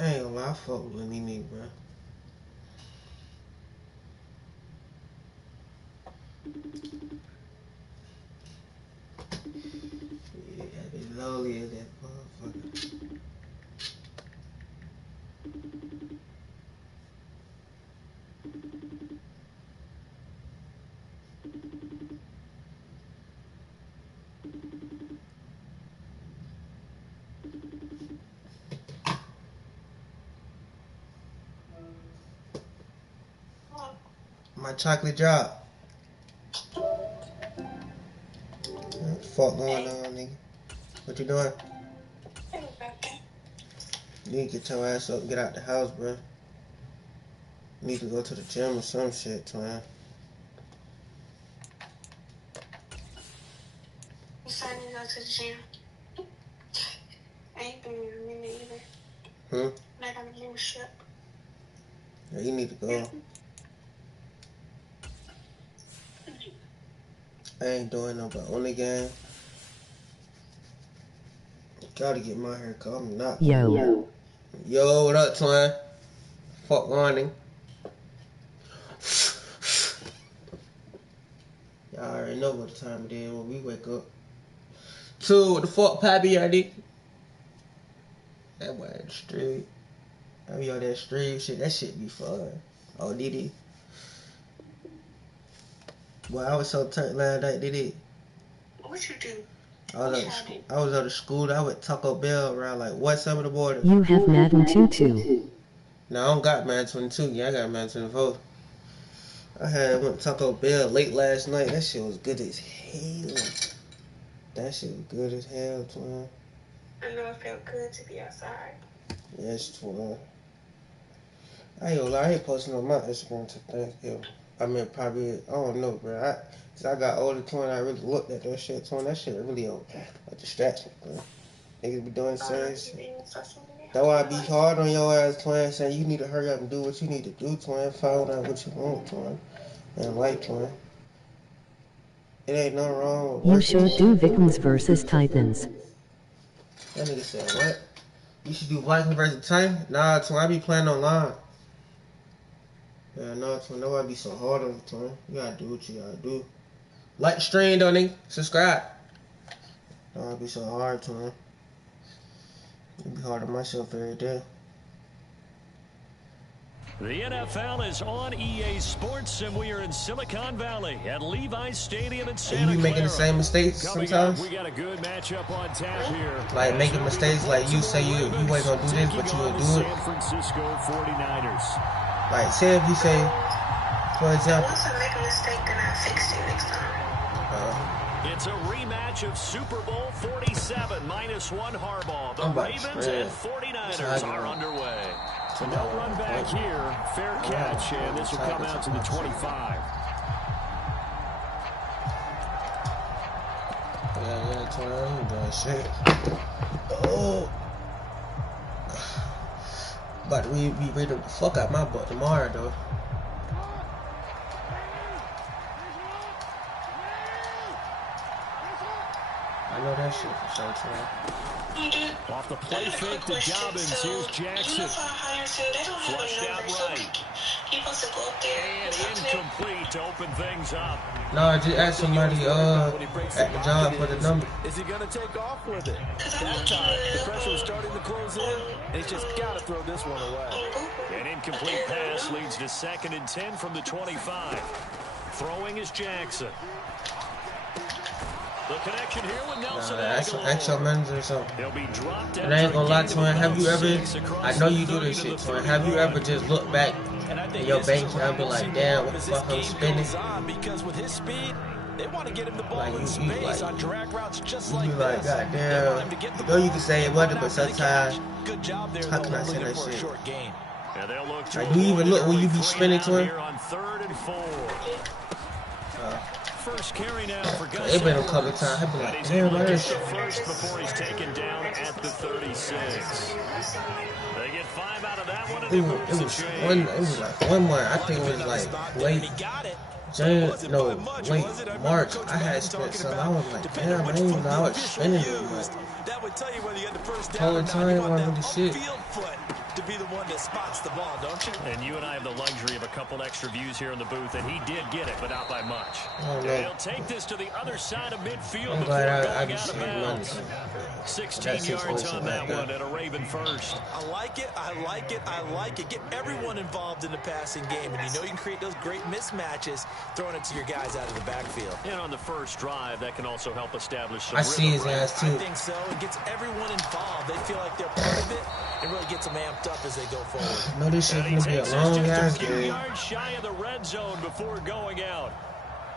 I ain't gonna lie, I fuck with Nene, bro. Yeah, they lowly as that motherfucker. My chocolate drop. What the fuck going on, nigga? What you doing? You need to get your ass up and get out the house, bro. You need to go to the gym or some shit, twin. You said I need to go to the gym. I ain't been in a minute either. I got a membership. Yeah, you need to go. I ain't doing no but only game. Gotta get my hair cut. I'm not. Yo, what up, twin? Fuck warning. Y'all already know what the time it is when we wake up. Two, what the fuck, Pappy, I did? That boy in the street. I be on that street shit. That shit be fun. Oh, did he? Boy, I was so turned last night, did it? What you do? I was at the school. I went Taco Bell around like what's up in the border. you have Madden 22. No, I don't got Madden 22. Yeah, I got Madden 24. I went Taco Bell late last night. That shit was good as hell. That shit was good as hell, twin. I know it felt good to be outside. Yes, twin. I ain't gonna lie, I ain't posting on my Instagram to Thanksgiving. I mean, probably, I don't know, bro. Cause I got older, twin, I really looked at that shit, twin. That shit really a distraction, bro. Niggas be doing the same shit. That's why I be hard on your ass, twin, saying you need to hurry up and do what you need to do, twin. Find out what you want, twin. And like, twin. It ain't nothing wrong with You working. should do Vikings versus Titans. That nigga said, what? You should do Vikings versus Titans? Nah, twin, I be playing online. Yeah, no, twin, nobody be so hard on you, twin. You gotta do what you gotta do. Like the stream, though, nigga. Subscribe. Don't be so hard, twin. You be hard on myself every day. The NFL is on EA Sports, and we are in Silicon Valley at Levi's Stadium in Santa Clara. You be making the same mistakes sometimes? We got a good matchup on tap here. Like making mistakes, like you say you ain't gonna do this, but you will do it. San Francisco 49ers. Like, say if you say, for example. Once I make a mistake, then I fix it next time. It's a rematch of Super Bowl 47 -1 Harbaugh. The Ravens and 49ers are underway. So no run back here, fair catch, and this will come out to the 25. Yeah, 20, but shit. Oh. But we read the fuck out my butt tomorrow, though. I know that shit for sure, twin. Off the play fake to Dobbins, here's Jackson. Flushed out right. And incomplete to open things up. No, just ask somebody at the job for the number. Is he going to take off with it? That time, the pressure was starting to close in, and he's just got to throw this one away. An incomplete pass leads to 2nd and 10 from the 25. Throwing is Jackson. The connection here with Nelson. That's some extra manager or something. He'll be dropped And I ain't gonna lie, Twin. Have you ever? I know you do this shit, Twin. Have you ever just looked back in your bank account and be like, damn, what the fuck I'm spending? Because with his speed, they want to get him the ball Like in space on drag routes just like like, this. goddamn. You know you can say it wasn't, but sometimes, Good job there, how can I say that shit? Like, do you even look when you be spinning, Twin? On 3rd and 4. First carry now for Gus. It been a couple of times. I've been like, damn, man. First before he's taken down at the 36. They get 5 out of that one. It was like 1 month. I think it was like late March. I had spent some. I was like, damn, I didn't even know I was spending it much. That would tell you whether you had the first Whole down. time I wasn't really shit. To be the one that spots the ball, don't you? And you and I have the luxury of a couple extra views here in the booth, and he did get it, but not by much. He'll take this to the other side of midfield before going out of bounds. 16 yards on that one and a Raven first. I like it, I like it, I like it. Get everyone involved in the passing game, and you know you can create those great mismatches throwing it to your guys out of the backfield. And on the first drive, that can also help establish some I see his ass too. I think so. It gets everyone involved. They feel like they're part of it and really gets them amped up as they go forward. No, this shit's gonna be a long ass game. Yards shy of the red zone before going out.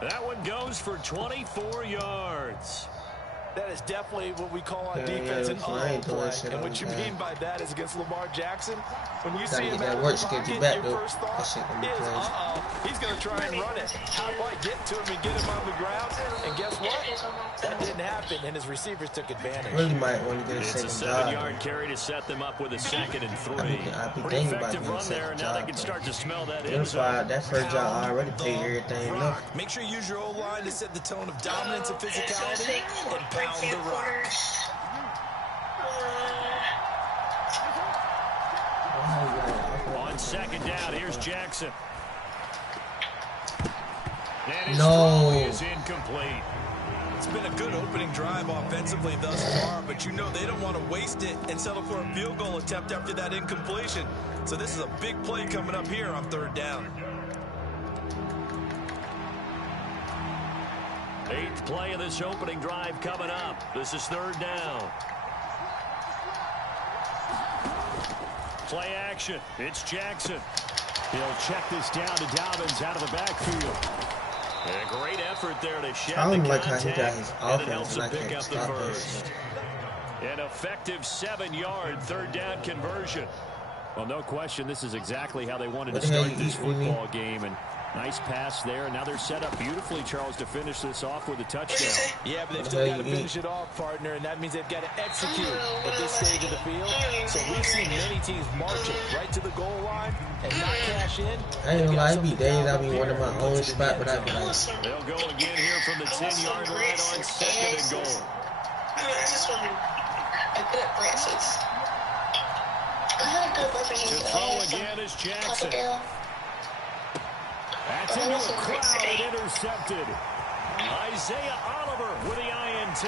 That one goes for 24 yards. That is definitely what we call on defense an play. And what you mean by that is against Lamar Jackson, when you see him that work to get you back, though. That shit gonna be crazy. He's going to try and run it. How do I get to him and get him on the ground? And guess what? That didn't happen, and his receivers took advantage. Really might want to get a second job. It's a 7-yard carry to set them up with a 2nd and 3. I'd be Pretty thinking about effective getting a run there, second and now job. they can start to smell that That first job already paid everything enough. Make sure you use your O-line to set the tone of dominance and physicality and pound the rock. On 2nd down, here's Jackson. And his No. throw is incomplete. It's been a good opening drive offensively thus far, but you know they don't want to waste it and settle for a field goal attempt after that incompletion. So this is a big play coming up here on 3rd down. 8th play of this opening drive coming up. This is 3rd down. Play action. It's Jackson. He'll check this down to Dobbins out of the backfield. And a great effort there to shed I don't the like how contact, he got his and it offense helps him and I pick can't up the stop that first. shit. An effective 7-yard 3rd down conversion. Well, no question, this is exactly how they wanted to start this football game. And nice pass there. And now they're set up beautifully, Charles, to finish this off with a touchdown. Yeah, but they've still got to finish it off, partner, and that means they've got to execute at this stage of the field. So we've seen many teams marching right to the goal line and not cash in. I ain't gonna lie, it be days I be wanting my own spot, but I be like, They'll go again here from the 10-yard line on 2nd and goal. I just want a good breakfast. I had a good breakfast To throw again is Jackson. That's into a crowd and intercepted. Isaiah Oliver with the INT.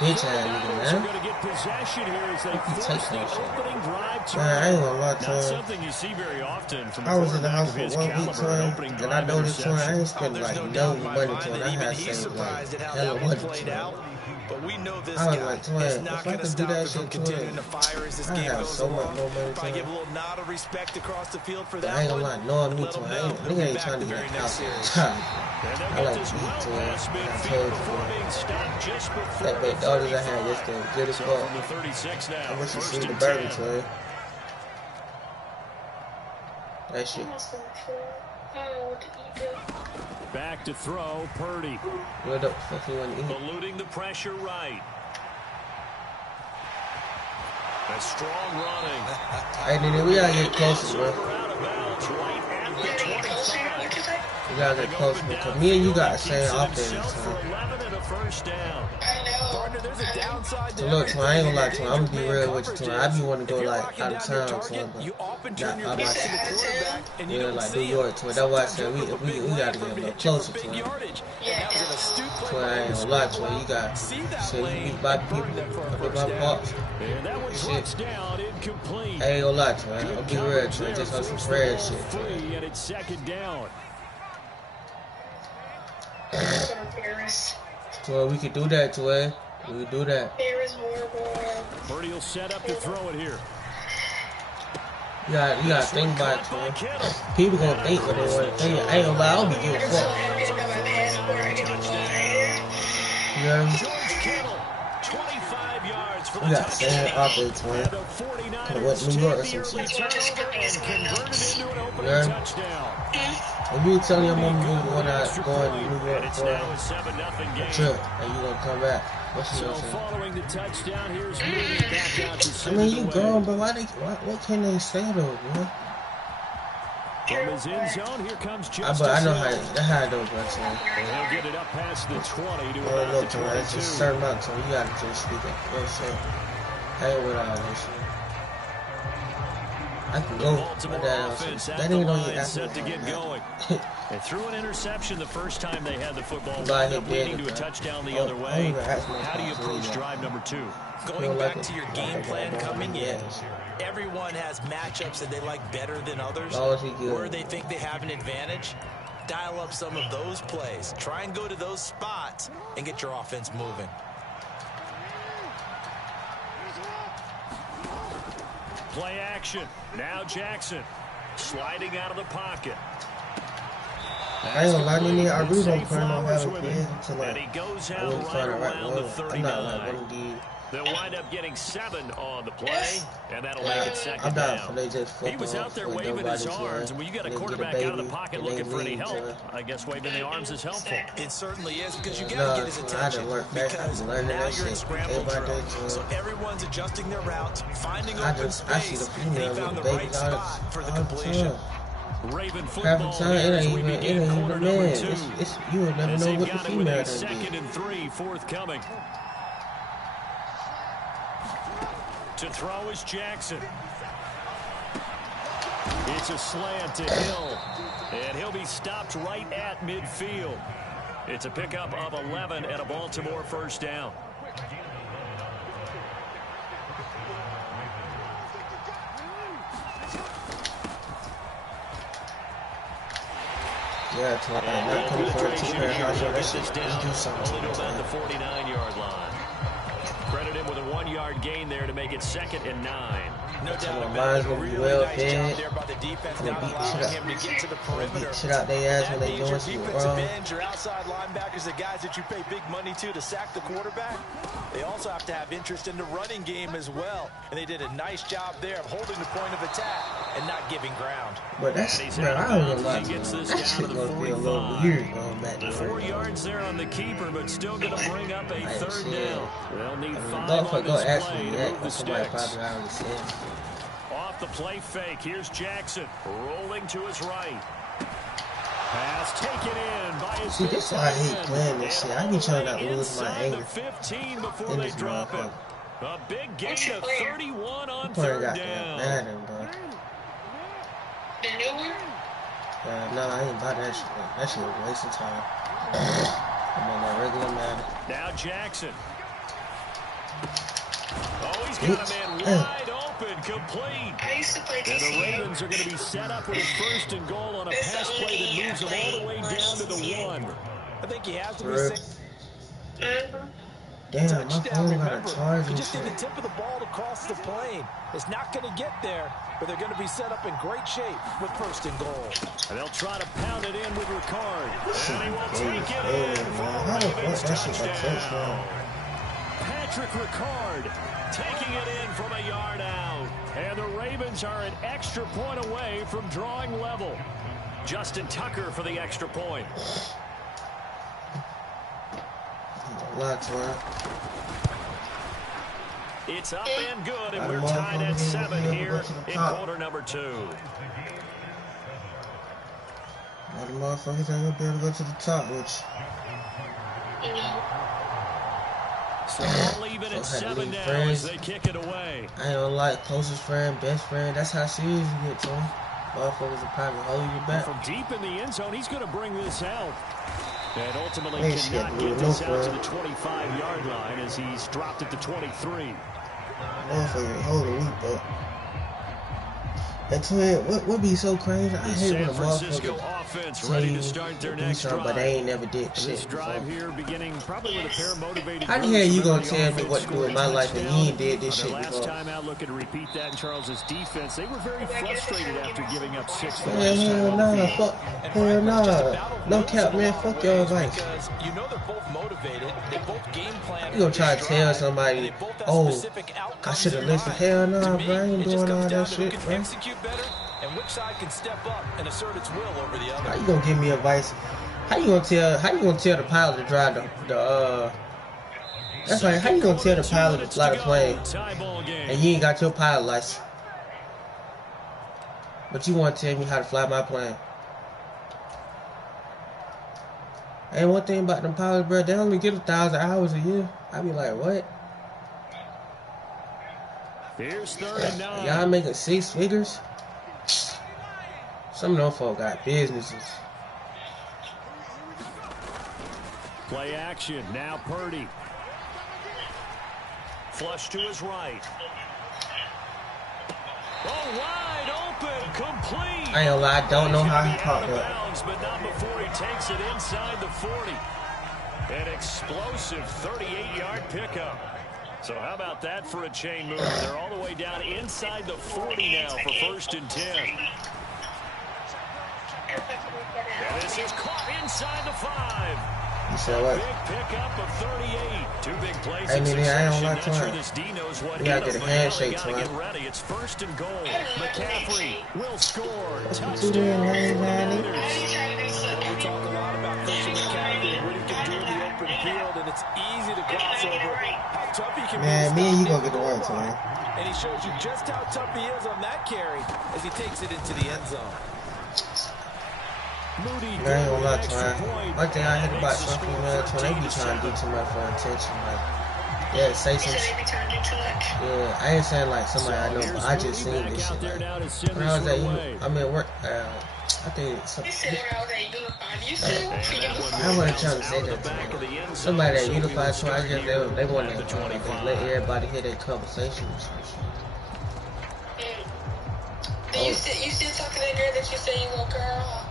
bitch ass nigga, man. Going to get possession here as they force the opening drive to Man, I ain't gonna lie, not Twin. something you see very often from I was in the a house quarterback for of 1 his week, caliber, Twin, and I noticed, Twin, I ain't spent like no money, Twin. I had saved like hella money, Twin. But we know this I was guy like, Twin, is if not I going to could do stop that him from shit, continuing Twin, to fire as this I game have goes so much along. more money, Probably Twin. give a little nod of respect across the field for I that ain't gonna one. lie, knowing me, Let Twin, him know. nigga ain't trying to get out there. I like to eat, Twin. I told you, Twin. That big daughters I had yesterday, good as fuck. From the 36 now. I wish you First seen the and burger, 10. Twin. That shit. Back to throw, Purdy. What the fuck you want to eat? Eluding the pressure right. A strong running. Hey, nigga, we gotta get closer, bro. Out of bounds right at the 25. We gotta get closer, because me and you got the same offense, For Twin. 11 and a first down. I know. Partner, there's a downside So look, I ain't gonna lie to you. I'm gonna be real with you. I be wanting to go like out of town, but you often not turn your out back my to the quarterback and you yeah, don't like see New York to it. That's why I said we gotta get a little closer to it. That was an astute play. So I ain't gonna lie to you. You got so you beat by people up in my parks. And that one drops down incomplete. I ain't gonna lie to you. I'll be real to you. Just on some Fred shit. Free, and it's second down. So we could do that to it. We could do that. Purdy will set up to throw it here. You gotta think about it, man. People gonna think what they want to think. I ain't gonna lie, I don't be giving a fuck. You know what I mean? 25 yards for the We got same offense, man. Could've went to New York or some shit. If you tell your mom you're going to New York for a trip and you gonna come back, what's your following the touchdown, here's back out to I mean, you gone, but what can they say though, man? From his end zone, here comes Justice. But I know how it goes, bro. So he'll get it up past the 20 to about look, the 22. Man, it's just a certain amount, so you gotta just speak it. You know what I'm saying? I ain't with all this shit. I can go. That ain't on your set to get going. They threw an interception the first time they had the football. Leading to a touchdown the other way. How do you approach drive number 2? Going back to your game plan coming in, everyone has matchups that they like better than others, where they think they have an advantage. Dial up some of those plays. Try and go to those spots and get your offense moving. Play action. Now Jackson sliding out of the pocket. I ain't gonna lie to you, I really don't plan on having kids until And he goes I out really right find the right around the one. 39. I'm not like one of these. They'll wind up getting 7 on the play, and that'll make it second I'm not down. for they just He was out there waving his arms, and when you got a quarterback out of the pocket looking for any help, I guess waving the arms is helpful. It certainly is, because you got to get his attention, because now you're in scramble drill. So everyone's adjusting their routes, finding open space, and he found the right spot for the completion. Raven Half the football time, here it as ain't we even begin quarter number man. 2. You will never As know they've what the got it with female a done second did. and 3 forthcoming. To throw is Jackson. It's a slant to Hill, and he'll be stopped right at midfield. It's a pickup of 11 and a Baltimore first down. Yeah, it's like not coming for a two-pair house. Let's do something. Only to about the 49-yard line. Credit him with a 1-yard gain there to make it 2nd and 9. No doubt about it. Really Well nice fed. job there by the defense, not allowing him to get to the perimeter. Beat shit out their ass when they doing your shit defensive wrong. ends, your outside linebackers, the guys that you pay big money to sack the quarterback. They also have to have interest in the running game as well. And they did a nice job there of holding the point of attack and not giving ground. But that's, man, I don't know like that shit gonna be a little weird going back there. 4 yards there on the keeper, but still going to bring up a 3rd down. They'll need 5 on go this ask play me to that, move the but somebody sticks. probably already said. Off the play fake, here's Jackson rolling to his right. Pass taken in by his See, this is why I hate playing this shit. I be trying to lose my anger. 15 before In they this drop it. motherfucker. A big gain of 31 on Probably 3rd got down. that Madden, bro. The new one? No, I ain't about that shit. That shit was a waste of time. I'm on that regular Madden. Now Jackson. Oh, he's got a man wide open, complete. I used to play And the DCU. Ravens are going to be set up with a 1st and goal on a pass play that moves them all the way down to the 1. I think he has to be safe. Damn, my phone got a charge He and just shit. did the tip of the ball across the plane. It's not going to get there, but they're going to be set up in great shape with 1st and goal. And they'll try to pound it in with Ricard. And he will Hey, take it in for how a the fuck Ravens that shit got touchdown. touchdown? Patrick Ricard taking it in from a yard out. And the Ravens are an extra point away from drawing level. Justin Tucker for the extra point. Lots, man. It's up and good, and we're tied at 7 here in quarter number 2. All the motherfuckers ain't gonna be able to go to the top, which So all even at 7 now as they kick it away. I ain't gonna lie, closest friend, best friend, that's how serious you get, Tony. Motherfuckers will probably hold you back. From deep in the end zone, he's going to bring this out. And ultimately cannot get this out to the 25-yard line as he's dropped it to 23. Motherfucker holding me back. And Twin, what be so crazy? I hate when a motherfucker ready to start their next drive, but they ain't never did shit. This drive here beginning probably with a pair of motivated. How the hell you gonna tell me what to do in my life and you ain't did this shit before? Last time out, looking to repeat that in Charles's defense, they were very frustrated after giving up 6. Hell nah, fuck, hell nah, no cap, man, fuck your advice. You know they're both motivated. They both game plan. You gonna try to tell somebody, oh, I should have listened? Hell nah, bro, I ain't doing all that shit, bro. Better, and which side can step up and assert its will over the other. How you gonna give me advice? How you gonna tell the pilot to drive the that's right, how you gonna tell the pilot to fly the plane and you ain't got your pilot license? But you wanna tell me how to fly my plane? And one thing about them pilots, bro, they only get 1,000 hours a year. I be like, what? Here's 3rd and 9. Y'all making 6 figures? Some of them folk got businesses. Play action. Now Purdy. Flush to his right. Oh, wide open. Complete. I ain't gonna lie, I don't know how he caught that. But not before he takes it inside the 40. An explosive 38-yard pickup. So how about that for a chain move? They're all the way down inside the 40 now for 1st and 10. And this is caught inside the 5. You said what? Big pickup of 38. 2 big plays. I mean, I don't like sure we gotta get a handshake to get ready. It's 1st and goal. McCaffrey will score. What you doing, Larry? We talk a lot about Christian McCaffrey and what he can do in the open field, and it's easy to gloss over how tough he can be. Man, me and you gonna get the one, Tony. And he shows you just how tough he is on that carry as he takes it into the end zone. I ain't gonna lie, Twine. One thing I hate about some female, Twine, they be trying to do too much for attention. Like, yeah, say some shit. Yeah, I ain't saying like somebody I know, but I just seen this shit. Like, when I was at, I'm at work, I think I wasn't trying to say that to me. Somebody at Unified Twine, I guess they want to let everybody hear their conversation or some shit. You still talking to that girl that you say you little girl?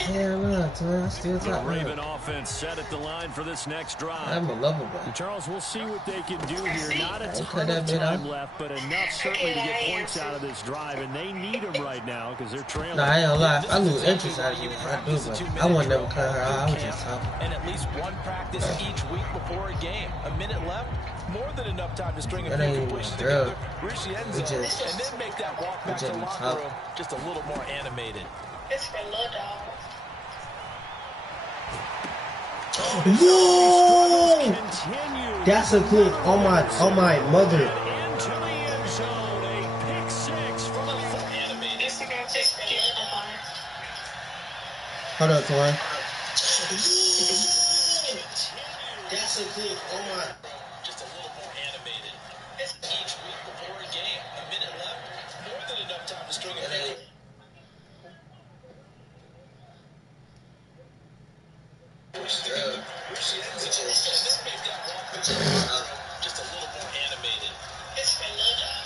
Hell no, Twin. I still talk. Raven offense set at the line for this next drive. I'm a lover boy. Charles, we'll see what they can do here. Not a ton of time left, but enough certainly to get points out of this drive, and they need them right now because they're trailing. Nah, I ain't gonna lie. I lose interest out of you. I do, but I want to never cut her out. I was just talking. And at least one practice each week before a game. A minute left, more than enough time to string a few completions together, reach the end zone, and then make that walk back to the locker room just a little more animated. It's for little dog. Whoa! That's a clip on my mother. Hold up, Twine. That's a clip on my. Just a little more animated. Each week before a game, a minute left, more than enough time to string a few. Just a little more animated. It's for little dog.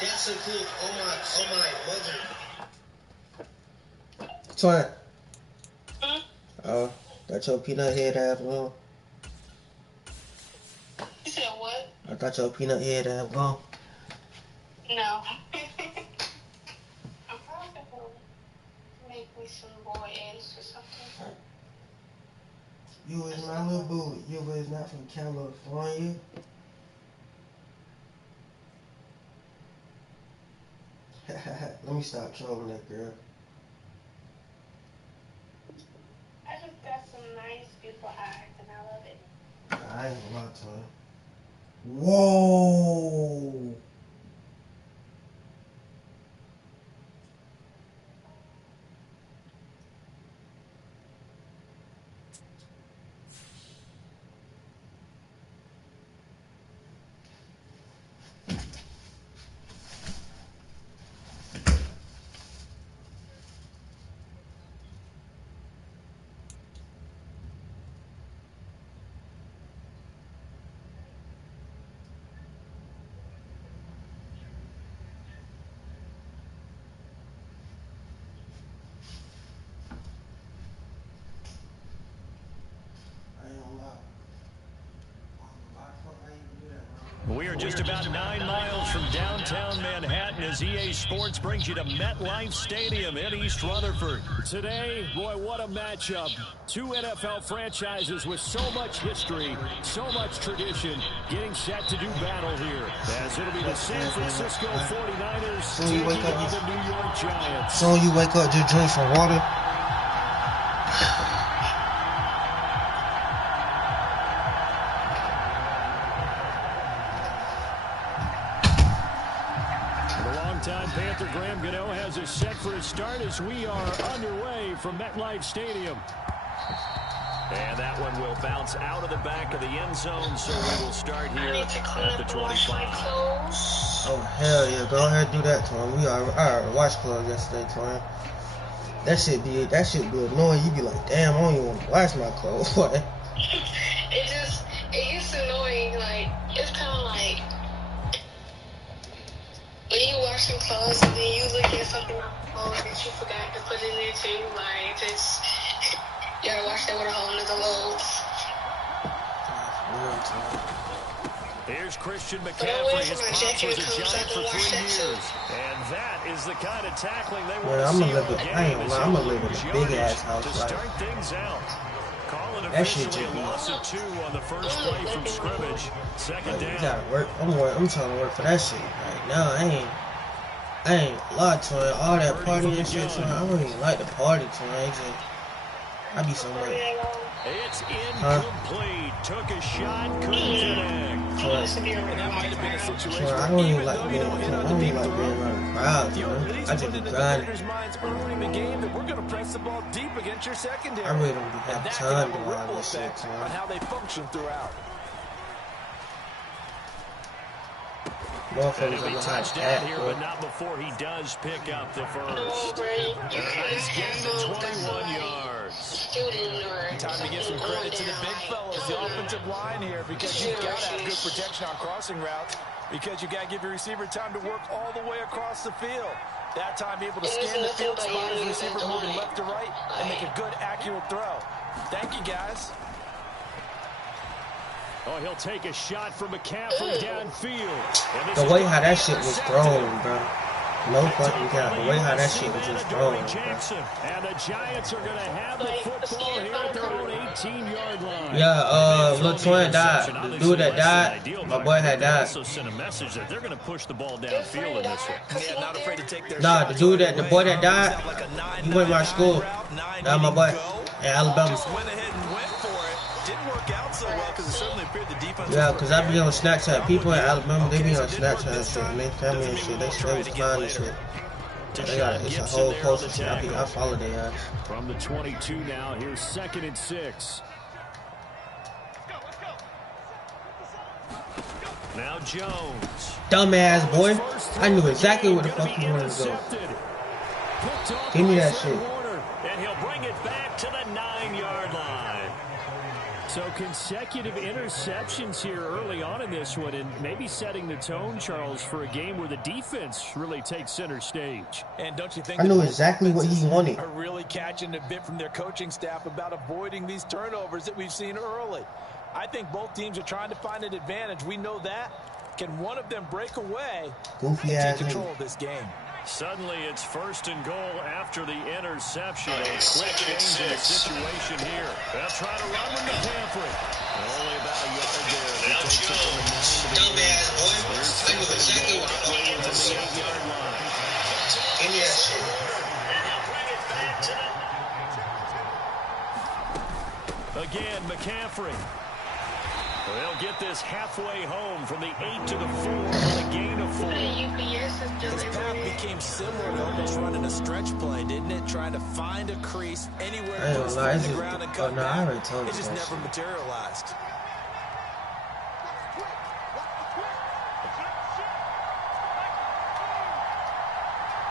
That's a clip on my mother. Twine. Oh, got your peanut head ass on. You said what? I got your peanut head ass on. No. I'm probably gonna make me some boy eggs or something. You is my little boo. You was not from California. Let me stop trolling that girl. I just got some nice, beautiful eyes, and I love it. I ain't gonna lie to her. Whoa! We are just about 9 miles from downtown Manhattan as EA Sports brings you to MetLife Stadium in East Rutherford. Today, boy, what a matchup. Two NFL franchises with so much history, so much tradition, getting set to do battle here. As it'll be the San Francisco 49ers taking on the New York Giants. Soon you wake up, just drink some water. Panther Graham Gano has us set for a start as we are underway from MetLife Stadium. And that one will bounce out of the back of the end zone, so we will start here at the 25. Oh, hell yeah. Go ahead and do that, Twin. I watched clothes yesterday, Twin. That shit be annoying. You be like, damn, I don't even want to wash my clothes. It gets annoying. Like, it's kind of like, when you wash some clothes and then you look at something on the clothes that you forgot to put in there too, like, just, you gotta wash that with a whole nother load. Here's Christian McCaffrey. His pops was a Giant for 3 years. And that is the kind of tackling they want to see all game. I'm gonna live in a big-ass house. To start things out. Call it that shit officially a loss of 2 on the first play from scrimmage. Second down. You gotta work. I'm trying to work for that shit right now. I ain't lot to it. All that party and shit. I don't even like the party to it. I be so much. It's incomplete. Took a shot, couldn't connect. I don't even like being around the crowd. I just be grinding. I really don't have time to do all this shit. On how they function throughout. And he'll be touchdown here, but not before he does pick up the first. Nice gain of 21 yards. Time to give some credit to the big fellas, the offensive line here, because you've got to have good protection on crossing routes, because you've got to give your receiver time to work all the way across the field. That time, able to scan the field, spot his receiver moving left to right, and make a good, accurate throw. Thank you, guys. Oh, he'll take a shot from McCaffrey downfield. The way how that shit was thrown, bro. No fucking cap. The way how that shit was just thrown, bro. And the Giants are going to have the football here at their own 18-yard line. Yeah, little twin died. The dude that died, my boy had died. Also sent a message that they're going to push the ball downfield in this one. Yeah, not afraid to take their nah, the boy that died, he went to my school. That's my boy in Alabama. Yeah, because I be on Snapchat. People in Alabama, they be on Snapchat and shit, and they tell me and shit. They was fine and shit. It's a whole post and shit. I follow their ass. From the 22 now, here's 2nd and 6. Now Jones. Dumbass boy. I knew exactly where the fuck he wanted to go. Give me that shit. And he'll bring it back to the 9-yard line. So consecutive interceptions here early on in this one, and maybe setting the tone, Charles, for a game where the defense really takes center stage. And don't you think I knew exactly what he wanted. Are really catching a bit from their coaching staff about avoiding these turnovers that we've seen early. I think both teams are trying to find an advantage. We know that. Can one of them break away and take control of this game? Suddenly, it's 1st and goal after the interception. A quick change in the situation here. They'll try to run with McCaffrey. Only about a yard there. Now Jones, dumbass boy. I knew exactly what the fuck was the 8-yard line. Give me that shit. Again, McCaffrey. They'll get this halfway home from the 8 to the 4 on a gain of 4. His path became similar to almost running a stretch play, didn't it? Trying to find a crease anywhere close to the ground and cut back. It just never materialized.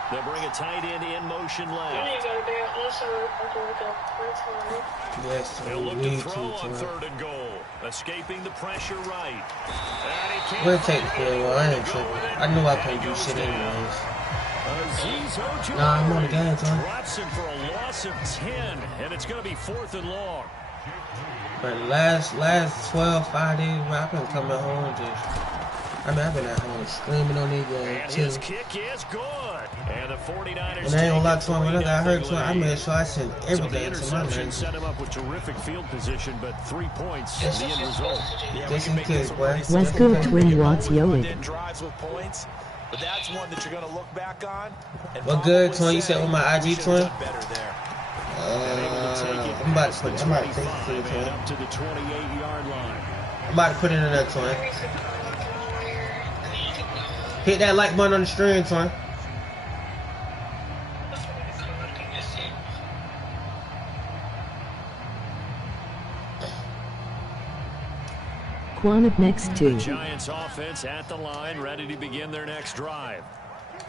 They'll bring a tight end in motion left. Yes, they'll look to throw on 3rd and goal. Escaping the pressure right. We'll take the field. I ain't tripping. I knew I couldn't do shit anyways. Nah, I'm on the game, son. Drops him for a loss of 10, and it's going to be 4th and long. But last 12, 5 days, I've been coming home just I mean, I've been at home screaming on these games too. His kick is good. And the 49ers. And I ain't gonna lie to him, when I got hurt, I made sure I sent everything to my man. Set him up with terrific field position, but 3 points is the end result. Just in case, boy. What's good, Twin Watts Yoid? Drives with points, but that's one that you're gonna look back on. What good, Twin? You said with my IG, Twin? I'm about to take it for you, Twin. Up to the 28-yard line. I'm about to put it in there, Twin. Hit that like button on the stream, Twin. Quantum next to. The Giants offense at the line, ready to begin their next drive.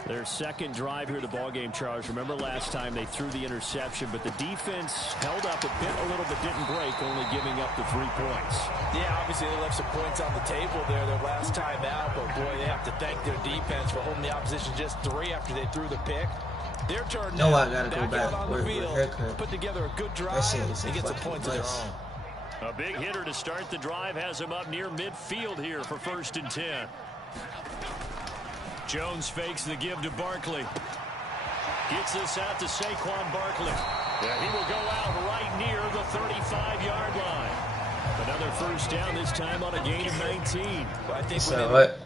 Their second drive here of the ballgame, Charles. Remember last time they threw the interception, but the defense held up a little bit, didn't break, only giving up the 3 points. Yeah, obviously they left some points on the table there their last time out, but boy, they have to thank their defense for holding the opposition just 3 after they threw the pick. Their turn now. I gotta go back. Put together a good drive and get some points of their own. A big hitter to start the drive has him up near midfield here for 1st and 10. Jones fakes the give to Barkley. Gets this out to Saquon Barkley. Yeah, he will go out right near the 35-yard line. Another first down, this time on a gain of 19. So what?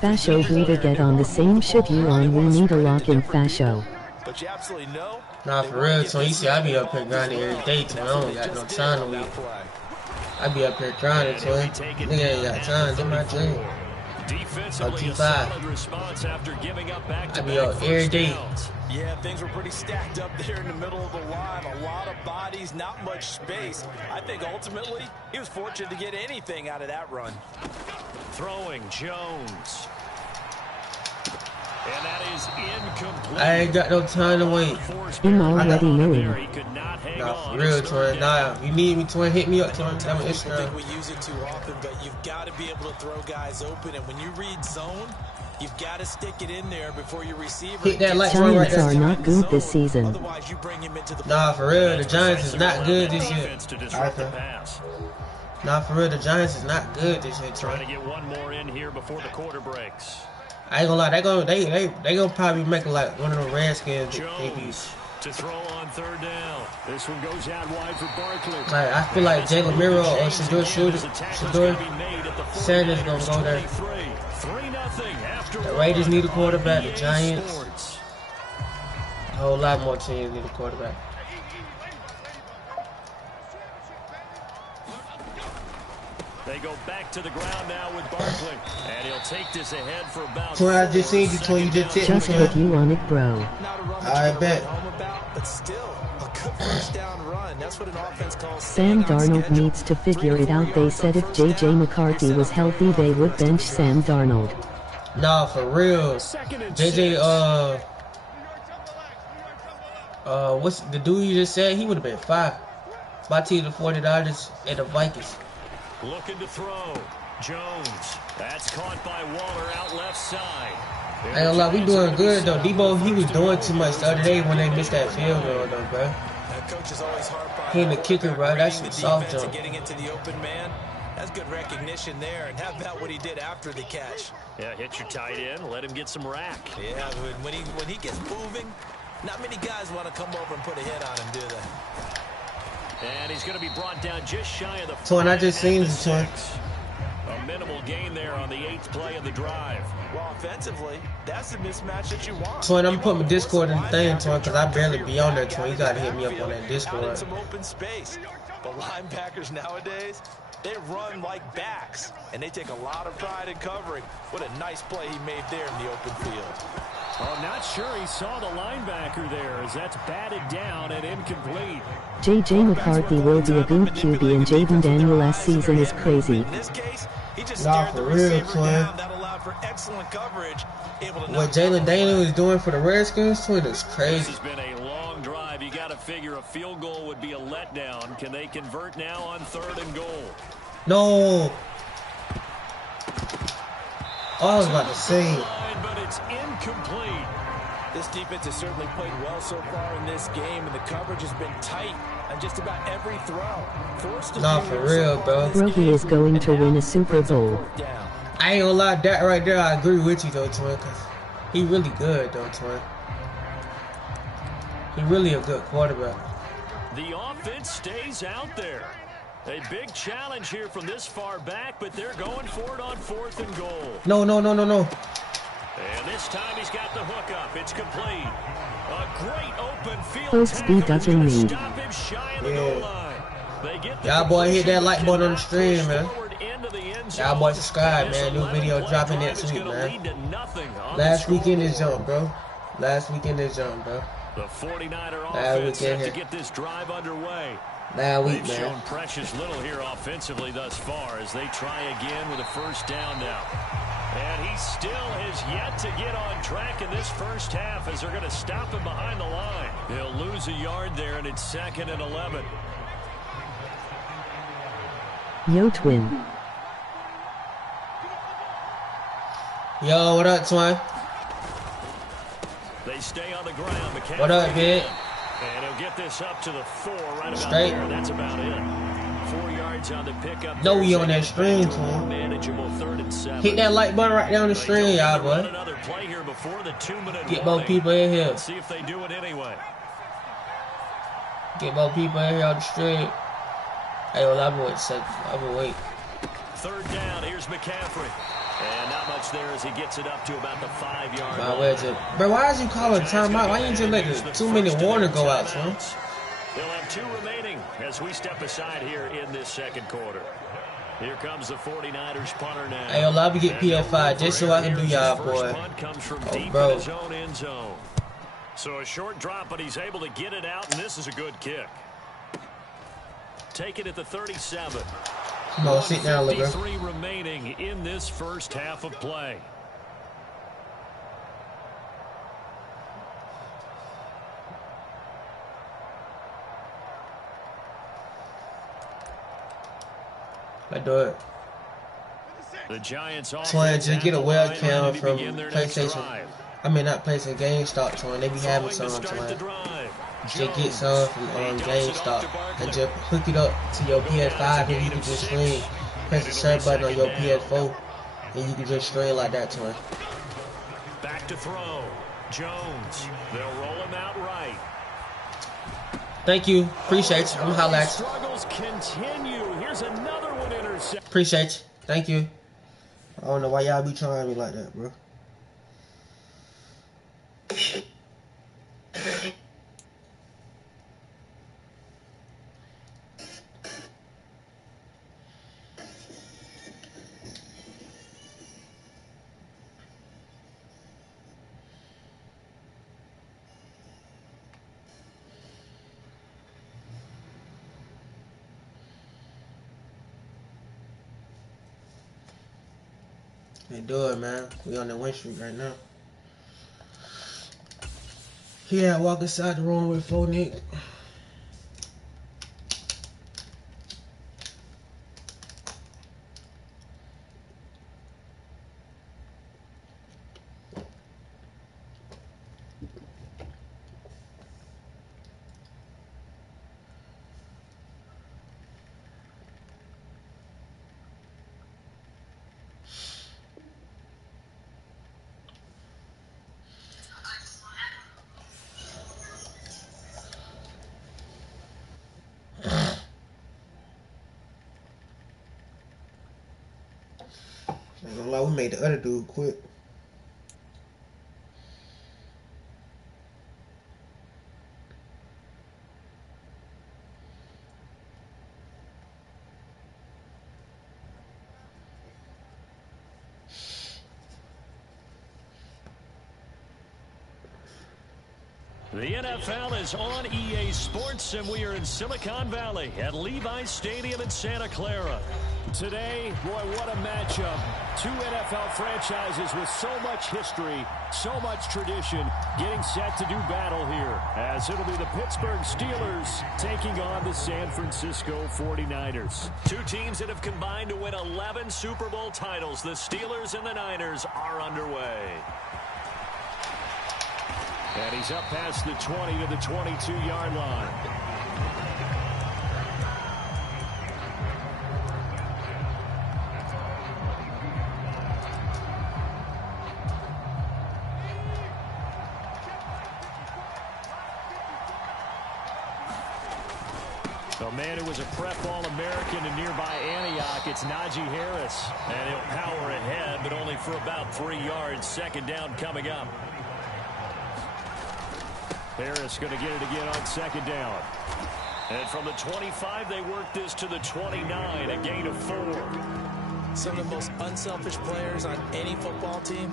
Fasho Buddha get on the same shit you on. We need a lock in Fasho. But you absolutely know. Nah, for real, so you see, I be up here grinding every day, so I don't got no time to wait. I be up here grinding, so nigga ain't got time to do my dream. Defensively, a solid response after giving up I be up every day. Yeah, things were pretty stacked up there in the middle of the line. A lot of bodies, not much space. I think ultimately he was fortunate to get anything out of that run. Throwing Jones. And that is incomplete. I ain't got no time to wait. I'm already knowing. Nah, for real, Twin. Nah, you need me, Twin. Hit me up, Twin. I'm I don't think we use it too often, but you've got to be able to throw guys open. And when you read zone, you've got to stick it in there before your receiver. Hit that like Giants right there. are not good this season. Otherwise, you bring him into the Nah, for real, the Giants is not good this year. Nah, for real, the Giants is not good this year, Trying to Twin. get one more in here before the quarter breaks. I ain't gonna lie, they gonna probably make like one of the Redskins. Jones to throw on 3rd down. This one goes out wide for Barkley. Like, I feel like Jalen Miro or Shador Sanders gonna go there. 3-0 after The Raiders need a quarterback. The Giants, a whole lot more teams need a quarterback. They go back to the ground now with Barkley. And he'll take this ahead for about. Twin, I just seen you, Twin. You just hit me, Just put you on it, bro. I bet. But still, a good first down run. That's what an offense calls. Sam Darnold needs to figure it out. They said if J.J. McCarthy was healthy, they would bench Sam Darnold. Nah, for real. JJ, what's the dude you just said? He would have been 5. My team, the 49ers and the Vikings. Looking to throw. Jones. That's caught by Waller out left side. I ain't gonna lie, we doing good though. Debo, he was doing too much the other day when they missed that field goal though, bro. Coach is always hard. He ain't the kicker, bro. That's some soft jump. Getting into the open man. That's good recognition there. And how about what he did after the catch? Yeah, hit your tight end. Let him get some rack. Yeah, when he gets moving, not many guys want to come over and put a hit on him, do they? And he's going to be brought down just shy of the. Twin, I just seen the Twin. A minimal gain there on the 8th play of the drive. Well, offensively, that's the mismatch that you want. Twin, I'm putting my Discord in the thing, Twin, because I barely be on there, Twin. You gotta hit me up on that Discord. Some open space. But linebackers nowadays, they run like backs, and they take a lot of pride in covering. What a nice play he made there in the open field. I'm not sure he saw the linebacker there, as that's batted down and incomplete. J.J. McCarthy will be a good QB, and Jaden Daniel last season is crazy. In this case, he just Nah, for real, Twin. That allowed for excellent coverage. What Jalen Daniel is doing for the Redskins, Twin, is crazy. This has been a long drive. You got to figure a field goal would be a letdown. Can they convert now on 3rd and goal? No. Oh, I was about to say. But it's incomplete. This defense has certainly played well so far in this game, and the coverage has been tight. on just about every throw. Nah, for real, bro. Roby is going to win a Super Bowl. I ain't gonna lie, that right there, I agree with you though, twin, cause he really good though, twin. He really a good quarterback. The offense stays out there. A big challenge here from this far back, but they're going for it on 4th and goal. No. And this time he's got the hook up. It's complete. A great open field. Full speed doesn't mean. Stop him shy of the goal line. They get y'all boy hit that like button on the stream, man. Y'all boy subscribe, man. New video dropping next week, man. Last weekend is jump, bro. Last weekend is jump, bro. The 49er offense set to get this drive underway. They've shown precious little here offensively thus far as they try again with a first down now. And he still has yet to get on track in this first half as they're going to stop him behind the line. He'll lose a yard there, and it's 2nd and 11. Yo, twin. Yo, what up, twin? They stay on the ground. McCaffrey, what up, big? And he'll get this up to the 4 right about straight there. That's about it. 4 yards on the pickup. No, we on that stream, twin. Manageable 3rd and 7. Hit that like button right down the stream, y'all, boy. Another play here before the 2-minute get more people in here. Let's see if they do it anyway. Get more people in here on the stream. Hey, well, I've been waiting. 3rd down. Here's McCaffrey. And not much there as he gets it up to about the 5-yard line. Bro, why is you calling timeout? Why you just let the 2-minute warner go out, son? They'll have 2 remaining as we step aside here in this 2nd quarter. Here comes the 49ers punter now. Hey, I'll be get PF5 just so I can do y'all, boy. Oh, bro. So a short drop, but he's able to get it out, and this is a good kick. Take it at the 37. No, sit down, little bro. 3 remaining in this first half of play. I do it. The Giants twin, just get a webcam from PlayStation. I mean, not PlayStation, GameStop, twin. They be having some, twin. Just get some from GameStop and just hook it up to your PS5 and you can just stream. Press the share button on your PS4 and you can just stream like that, twin. Back to throw. Jones. They'll roll him out right. Thank you. Appreciate you. I'm gonna holla at you. Struggles continue. Here's another one intercept. Appreciate you. Thank you. I don't know why y'all be trying me like that, bro. They do it, man. We on the win streak right now. He had walk inside the room with 4 Nick. Ain't gonna lie, we made the other dude quit. The NFL is on EA Sports, and we are in Silicon Valley at Levi's Stadium in Santa Clara. Today, boy, what a matchup. 2 NFL franchises with so much history, so much tradition, getting set to do battle here, as it'll be the Pittsburgh Steelers taking on the San Francisco 49ers. 2 teams that have combined to win 11 Super Bowl titles. The Steelers and the Niners are underway. And he's up past the 20 to the 22-yard line. A man who was a prep All-American in nearby Antioch, it's Najee Harris. And he'll power ahead, but only for about 3 yards. Second down coming up. Harris going to get it again on second down. And from the 25, they work this to the 29, a gain of 4. Some of the most unselfish players on any football team,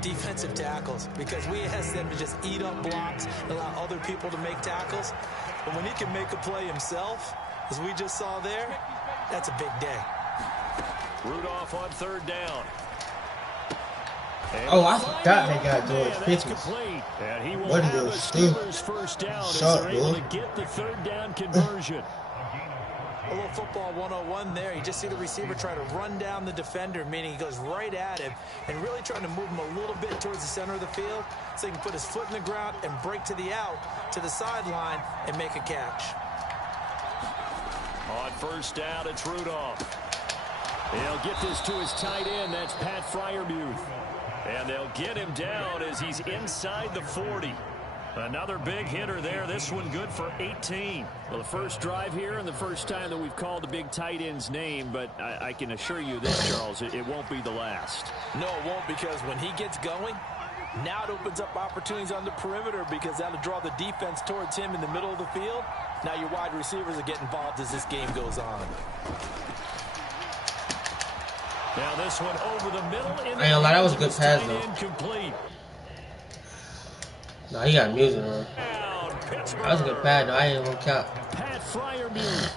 defensive tackles, because we ask them to just eat up blocks, allow other people to make tackles. But when he can make a play himself, as we just saw there, that's a big day. Rudolph on third down. Oh, I forgot they got George Pickens. And he will what have are a Steelers first down as they're able to get the third down conversion. A little football 101 there. You just see the receiver try to run down the defender, meaning he goes right at him and really trying to move him a little bit towards the center of the field so he can put his foot in the ground and break to the out, to the sideline, and make a catch. On first down, it's Rudolph. He'll get this to his tight end. That's Pat Freiermuth. And they'll get him down as he's inside the 40. Another big hitter there. This one good for 18. Well, the first drive here and the first time that we've called the big tight end's name, but I can assure you this, Charles, it won't be the last. No, it won't, because when he gets going, now it opens up opportunities on the perimeter because that'll draw the defense towards him in the middle of the field. Now your wide receivers will get involved as this game goes on. Now this one over the middle. I ain't lie, that was a good pass though. Incomplete. No, he got music on. That was a good pass though. I ain't gonna count. Pat Freiermuth.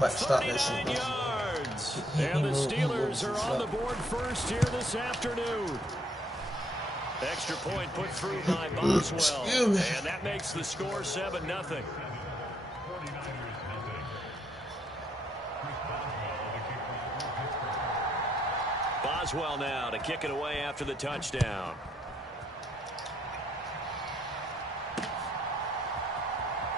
But stop that shit. Yards. And the Steelers are on the board first here this afternoon. Extra point put through by Boswell. And that makes the score 7-0. Boswell now to kick it away after the touchdown.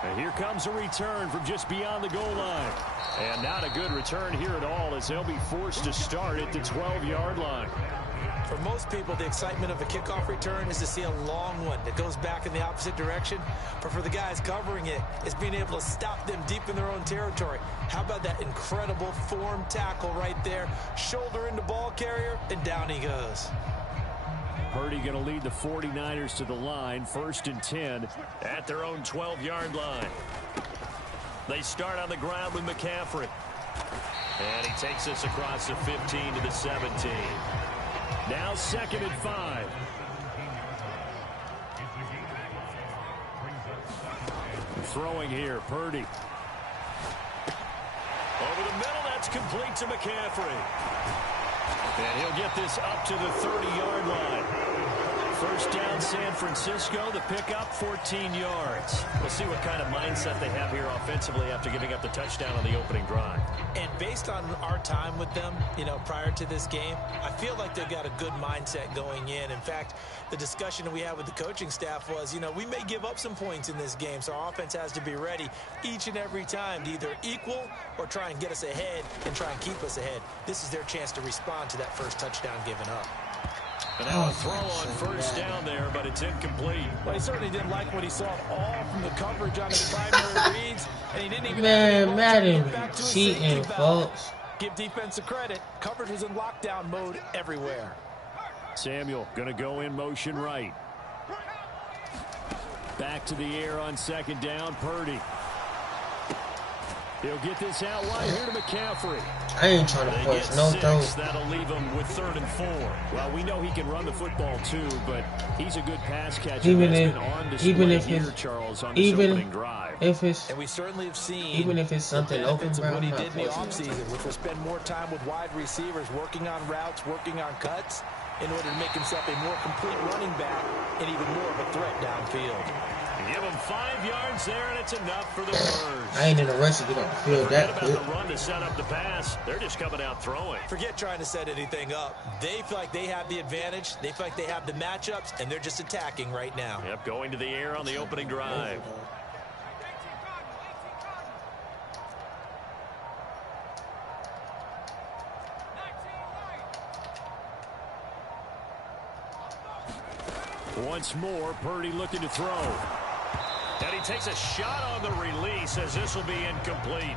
And here comes a return from just beyond the goal line. And not a good return here at all as they'll be forced to start at the 12-yard line. For most people, the excitement of a kickoff return is to see a long one that goes back in the opposite direction. But for the guys covering it, it's being able to stop them deep in their own territory. How about that incredible form tackle right there? Shoulder into ball carrier, and down he goes. Purdy going to lead the 49ers to the line, 1st and 10 at their own 12-yard line. They start on the ground with McCaffrey. And he takes this across the 15 to the 17. Now 2nd and 5. Throwing here, Purdy. Over the middle, that's complete to McCaffrey. And he'll get this up to the 30-yard line. First down, San Francisco. The pickup, 14 yards. We'll see what kind of mindset they have here offensively after giving up the touchdown on the opening drive. And based on our time with them, prior to this game, I feel like they've got a good mindset going in. In fact, the discussion that we had with the coaching staff was, we may give up some points in this game, so our offense has to be ready each and every time to either equal or try and get us ahead and try and keep us ahead. This is their chance to respond to that first touchdown given up. And now a throw on first down there, but it's incomplete. Well, he certainly didn't like what he saw all from the coverage on his primary reads, and he didn't even Madden cheating, folks. Give defense a credit. Coverage was in lockdown mode everywhere. Samuel going to go in motion right. Back to the air on 2nd down, Purdy. He'll get this out wide here to McCaffrey. I ain't trying to push no throws. That'll leave him with 3rd and 4. Well, we know he can run the football too, but he's a good pass catcher. Even if and we certainly have seen even if it's something open, bro, what he did in the offseason, which was spend more time with wide receivers, working on routes, working on cuts, in order to make himself a more complete running back and even more of a threat downfield. Give him 5 yards there, and it's enough for the Birds. I ain't in a rush to get on the field that quick. The run to set up the pass. They're just coming out throwing. Forget trying to set anything up. They feel like they have the advantage. They feel like they have the matchups, and they're just attacking right now. Yep, going to the air on the opening drive. Once more, Purdy looking to throw. And he takes a shot on the release as this will be incomplete.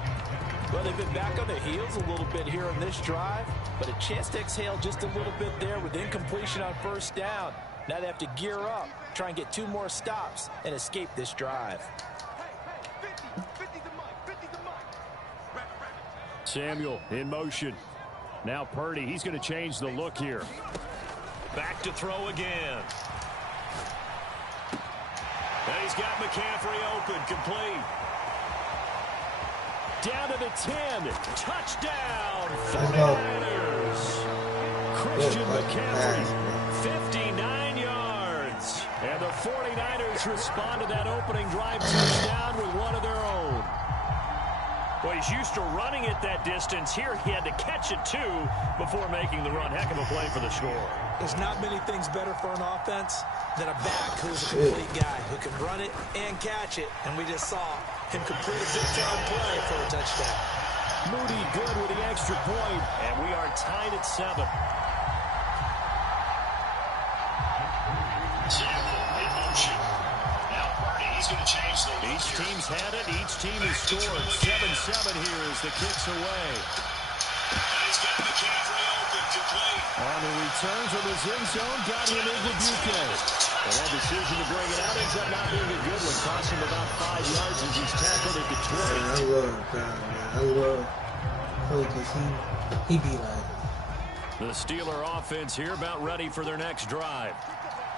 Well, they've been back on their heels a little bit here on this drive, but a chance to exhale just a little bit there with incompletion on first down. Now they have to gear up, try and get 2 more stops, and escape this drive. Samuel in motion. Now Purdy, he's going to change the look here. Back to throw again. And he's got McCaffrey open, complete. Down to the 10. Touchdown, 49ers. Christian McCaffrey, 59 yards. And the 49ers respond to that opening drive touchdown with one of their own. Well, he's used to running it that distance. Here he had to catch it, too, before making the run. Heck of a play for the score. There's not many things better for an offense than a back who's a complete guy who can run it and catch it. And we just saw him complete a big-time play for a touchdown. Moody good with the extra point, and we are tied at 7. Samuel in motion. Now Purdy, he's going to change the look. Each team's had it. Each team has scored. 7-7 here as the kick's away. And he's got McCaffrey open to play. On the return from his end zone, got him into Buque. And that decision to bring it out ends up not being a good one. Cost him about 5 yards as he's tackled at the 20. Man, I love Brown, man. I love Cole because he be like. The Steeler offense here about ready for their next drive.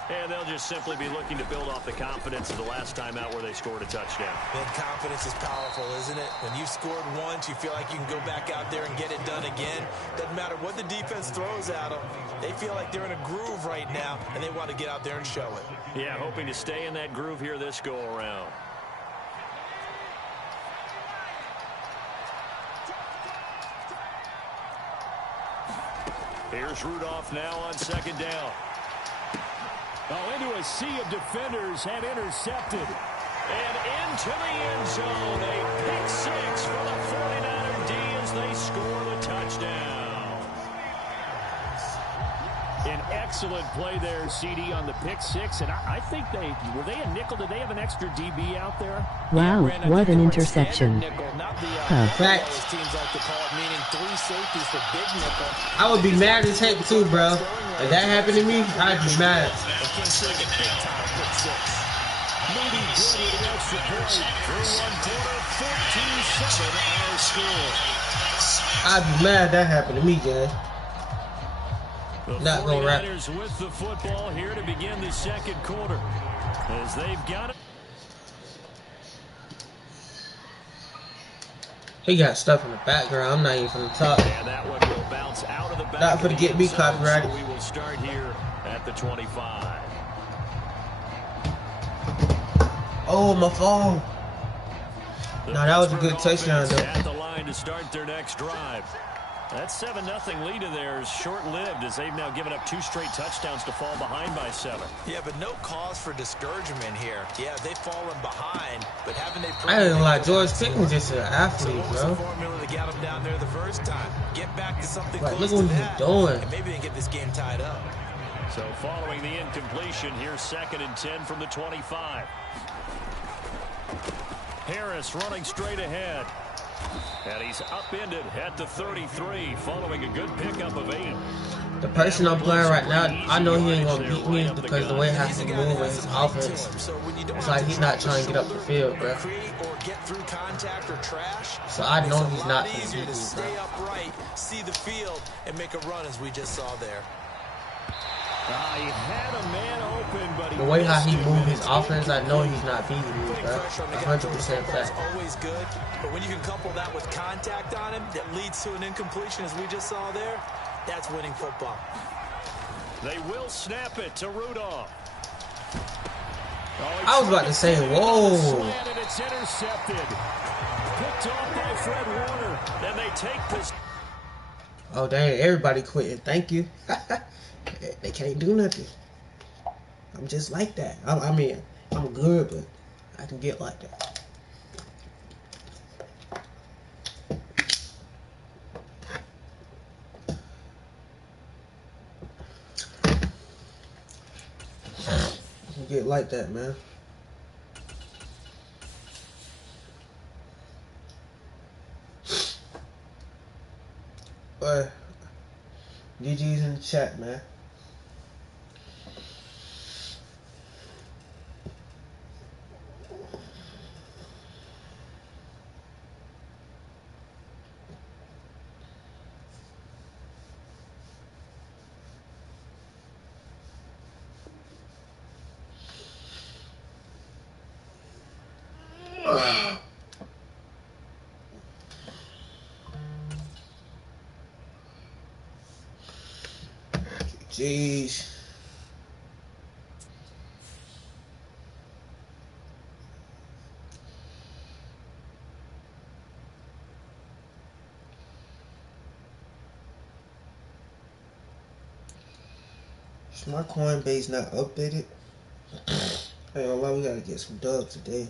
And they'll just simply be looking to build off the confidence of the last time out where they scored a touchdown. And confidence is powerful, isn't it? When you've scored once, you feel like you can go back out there and get it done again. Doesn't matter what the defense throws at them. They feel like they're in a groove right now, and they want to get out there and show it. Yeah, hoping to stay in that groove here this go-around. Here's Rudolph now on second down. Oh, into a sea of defenders and intercepted. And into the end zone. A pick 6 for the 49er D as they score the touchdown. An excellent play there, CD, on the pick 6. And I think were they a nickel? Did they have an extra DB out there? Wow, what an interception. Facts. I would be mad as heck too, bro. If that happened to me, I'd be mad. I'd be mad that happened to me, guys. Not gonna rap. With the football here to begin the second quarter, as they've got it. He got stuff in the background. I'm not even from the top. And that one will bounce out of the back. Not for to get me copyrighted. So we will start here at the 25. Oh, my phone. No, that was a good touchdown, though. At the line to start their next drive. That 7-0 lead of theirs short-lived as they've now given up 2 straight touchdowns to fall behind by 7. Yeah, but no cause for discouragement here. Yeah, they've fallen behind, but haven't they? I didn't like George Pickens just an athlete, so bro. The formula to get them down there the first time. Get back to something like, close look to what that. He's doing. And maybe they get this game tied up. So following the incompletion, here's 2nd and 10 from the 25. Harris running straight ahead. And he's upended at the 33 following a good pickup of 8. The person I'm playing right now, I know he ain't gonna beat me because the way how he move with his offense, it's like he's not trying to get up the field, bro. So I know he's not gonna beat me, bro. Stay upright, see the field, and make a run as we just saw there. He had a man open, but the way how he moved his offense, I know he's not beating me, bro. 100% fact. Always good, but when you can couple that with contact on him that leads to an incompletion, as we just saw there, that's winning football. They will snap it to Rudolph. I was about to say, whoa. And it's intercepted. Picked off by Fred Warner. Then they take this. Oh, dang, everybody quitting. Thank you. They can't do nothing. I'm just like that. I mean, I'm good, but I can get like that. I can get like that, man. GG's in the chat, man. Jeez. Is my Coinbase not updated? Hey, Allah, we gotta get some dubs today.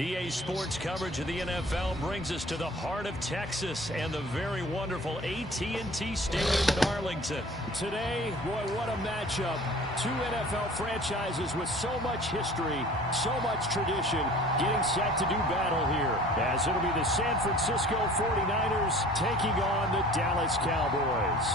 EA Sports coverage of the NFL brings us to the heart of Texas and the very wonderful AT&T Stadium in Arlington. Today, boy, what a matchup. Two NFL franchises with so much history, so much tradition, getting set to do battle here. As it'll be the San Francisco 49ers taking on the Dallas Cowboys.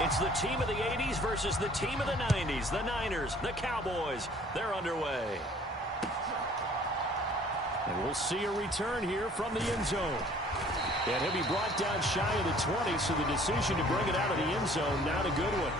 It's the team of the 80s versus the team of the 90s. The Niners, the Cowboys, they're underway. And we'll see a return here from the end zone. And he'll be brought down shy of the 20, so the decision to bring it out of the end zone, not a good one.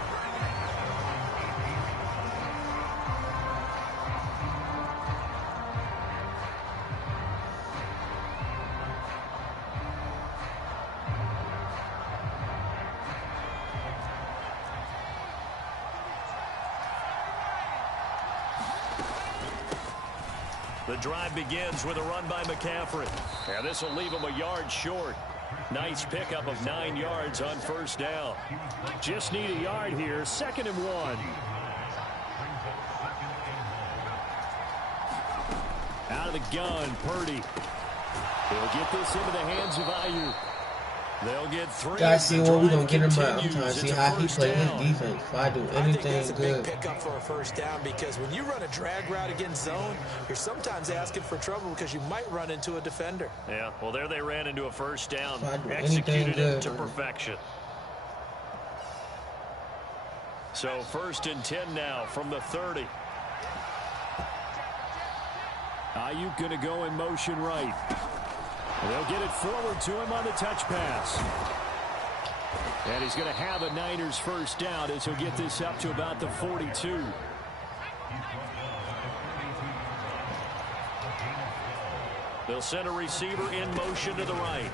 The drive begins with a run by McCaffrey. And this will leave him a yard short. Nice pickup of 9 yards on first down. Just need a yard here. 2nd and 1. Out of the gun, Purdy. He'll get this into the hands of Ayuk. They'll get 3. Guys, see what we're going to get him at. I'm trying to see how he plays his defense. If I do anything I think that's a good. big pickup for a first down, because when you run a drag route against zone, you're sometimes asking for trouble because you might run into a defender. Yeah, well, there they ran into a first down. If I do Executed good, it to perfection. So 1st and 10 now from the 30. Ayuk going to go in motion right. They'll get it forward to him on the touch pass. And he's going to have a Niners first down as he'll get this up to about the 42. They'll send a receiver in motion to the right.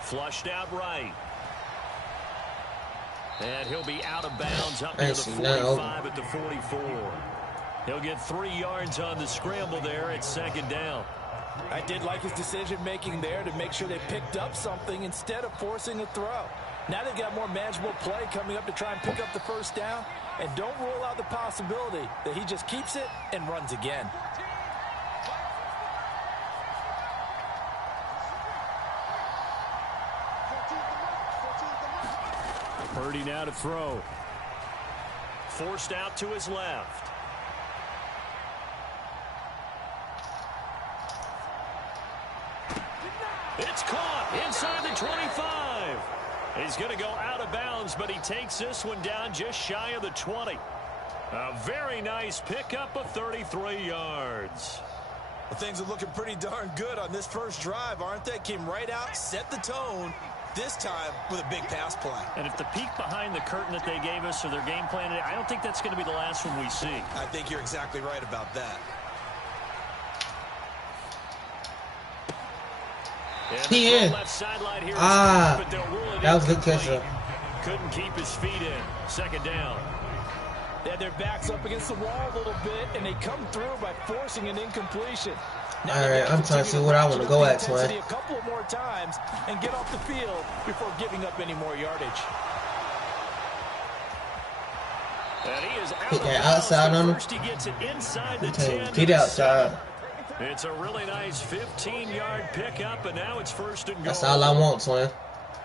Flushed out right. And he'll be out of bounds up near the 45 at the 44. He'll get 3 yards on the scramble there at 2nd down. I did like his decision-making there to make sure they picked up something instead of forcing a throw. Now they've got more manageable play coming up to try and pick up the first down. And don't rule out the possibility that he just keeps it and runs again. Purdy now to throw. Forced out to his left. It's caught inside the 25. He's going to go out of bounds, but he takes this one down just shy of the 20. A very nice pickup of 33 yards. Well, things are looking pretty darn good on this first drive, aren't they? Came right out, set the tone, this time with a big pass play. And if the peek behind the curtain that they gave us or their game plan, I don't think that's going to be the last one we see. I think you're exactly right about that. He is. Ah, that was a good catch. Couldn't keep his feet in. 2nd down. They had their backs up against the wall a little bit, and they come through by forcing an incompletion. Alright, I'm trying to see what I want to go at, twin. A couple more times and get off the field before giving up any more yardage. And he is Hit that outside on him. First he gets it inside the 10. Get outside. It's a really nice 15-yard pickup, and now it's first and goal. That's all I want, twin.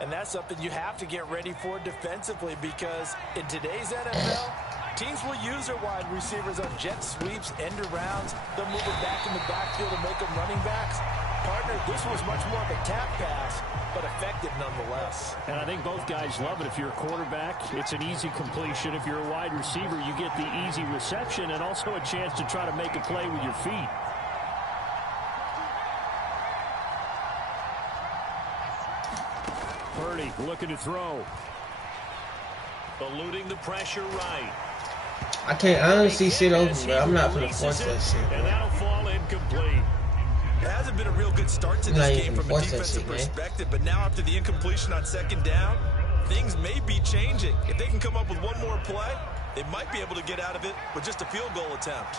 And that's something you have to get ready for defensively, because in today's NFL, teams will use their wide receivers on jet sweeps, end arounds. They'll move it back in the backfield and make them running backs. Partner, this was much more of a tap pass, but effective nonetheless. And I think both guys love it. If you're a quarterback, it's an easy completion. If you're a wide receiver, you get the easy reception and also a chance to try to make a play with your feet. Purdy looking to throw. Eluding the pressure right. I can't honestly sit over, bro. I'm not gonna force that shit, bro. And that'll fall incomplete. It hasn't been a real good start to this game from a defensive perspective, but now after the incompletion on second down, things may be changing. If they can come up with one more play, they might be able to get out of it with just a field goal attempt.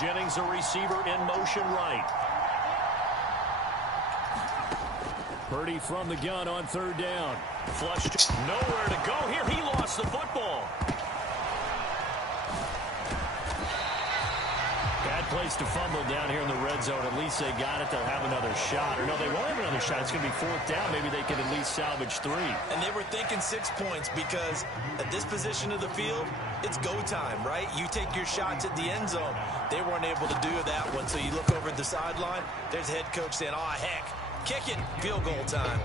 Jennings, a receiver, in motion right. Purdy from the gun on third down. Flushed. Nowhere to go here. He lost the football. Bad place to fumble down here in the red zone. At least they got it. They'll have another shot. Or no, they won't have another shot. It's going to be fourth down. Maybe they can at least salvage 3. And they were thinking 6 points, because at this position of the field, it's go time, right? You take your shots at the end zone. They weren't able to do that one. So you look over at the sideline. There's head coach saying, oh, heck, kick it, field goal time.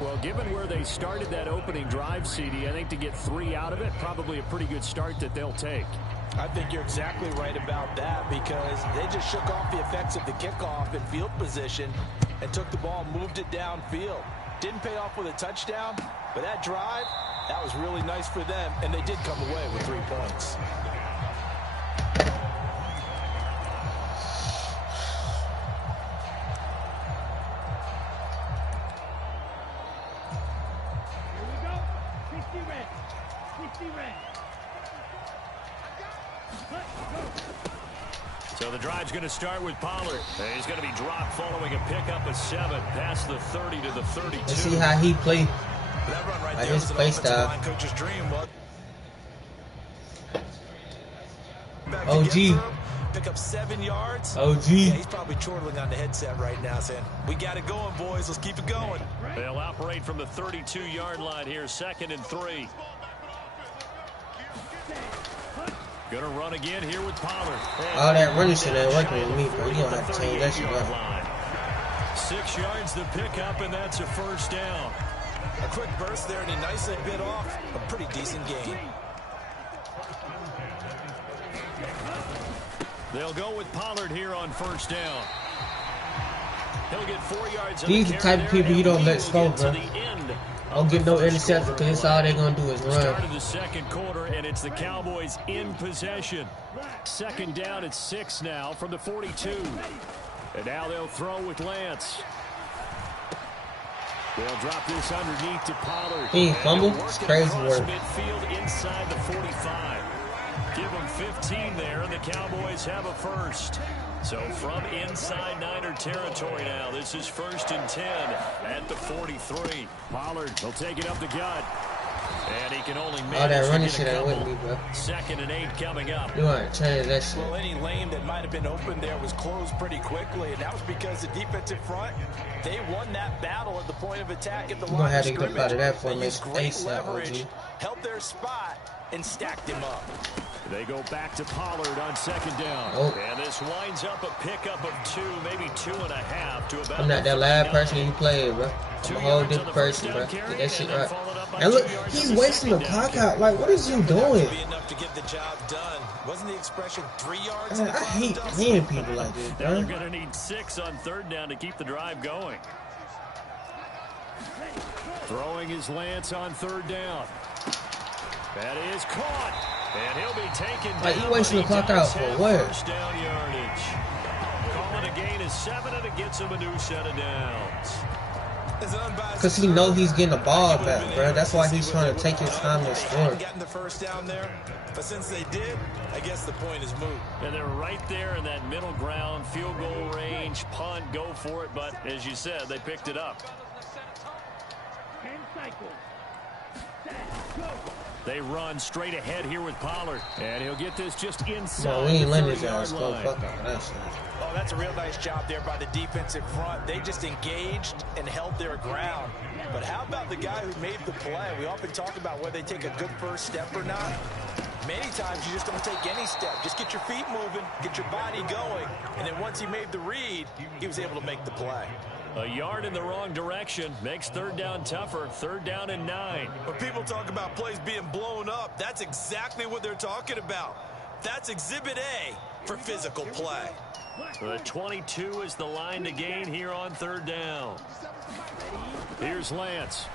Well, given where they started that opening drive, CD, I think to get 3 out of it, probably a pretty good start that they'll take. I think you're exactly right about that, because they just shook off the effects of the kickoff in field position and took the ball, moved it downfield. Didn't pay off with a touchdown, but that drive, that was really nice for them, and they did come away with 3 points. So the drive's going to start with Pollard. He's going to be dropped following a pickup of 7 past the 30 to the 32. Let's see how he play. That run right Like there his was an play offensive style. line coach's dream. OG. Pick up 7 yards. OG. Yeah, he's probably chortling on the headset right now saying, we got it going, boys. Let's keep it going. They'll operate from the 32-yard line here, 2nd and 3. Gonna run again here with Pollard. All that running shit ain't working with me, bro. You gonna have to change that shit up. 6 yards the pickup, and that's a first down. A quick burst there, and he nicely bit off a pretty decent gain. They'll go with Pollard here on first down. He'll get 4 yards. These the type of people you don't let go, bro. Don't get no interception, because that's all they're going to do is run. Started the second quarter, and it's the Cowboys in possession. 2nd down at 6 now from the 42. And now they'll throw with Lance. They'll drop this underneath to Pollard. He ain't fumble. It's crazy work. Midfield inside the 45. Give them 15 there, and the Cowboys have a first. So from inside Niner territory now, this is 1st and 10 at the 43. Pollard will take it up the gut. And he can only make all that running shit ain't with me, bro. 2nd and 8 coming up. You want to change that shit. Well, any lane that might have been open there was closed pretty quickly, and that was because the defensive front, they won that battle at the point of attack at the line of scrimmage. You're going to have to get up out of that They used formation great ASAP, leverage, OG. helped their spot, and stacked him up. They go back to Pollard on 2nd down. Oh. And this winds up a pickup of 2, maybe 2.5 to about. I'm not that last person you played, bro. I'm a whole different person, bro. Get that shit right. And look, he's wasting the clock out. Like, what is you doing? Be enough to get the job done. Wasn't the expression 3 yards? Man, I hate playing people like this, Now they're bro. going to need 6 on 3rd down to keep the drive going. Throwing his Lance on 3rd down. That is caught. And he'll be taken down. Like, you wasting the clock out for what? First down yardage. Calling a gain of 7, and it gets him a new set of downs. Because he know he's getting the ball back, bro. That's why he's trying to take his time and score. Gotten the first down there, but since they did, I guess the point is moot. And they're right there in that middle ground, field goal range, punt, go for it. But as you said, they picked it up. They run straight ahead here with Pollard. And he'll get this just inside. No, we ain't letting his ass go. Fuck on that shit. Oh, that's a real nice job there by the defensive front. They just engaged and held their ground. But how about the guy who made the play? We often talk about whether they take a good first step or not. Many times you just don't take any step. Just get your feet moving, get your body going, and then once he made the read, he was able to make the play. A yard in the wrong direction makes third down tougher. Third down and 9. When people talk about plays being blown up, that's exactly what they're talking about. That's Exhibit A for physical play. The 22 is the line to gain here on third down. Here's Lance.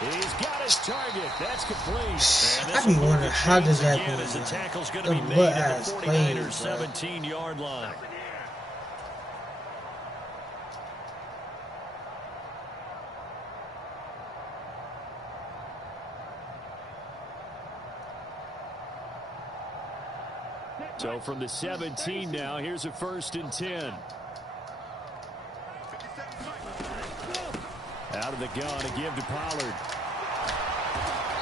He's got his target. That's complete. I be wondering how does that go? As the tackle's going to be made at the 49ers 17-yard line. So from the 17 now, here's a 1st and 10. Out of the gun to give to Pollard.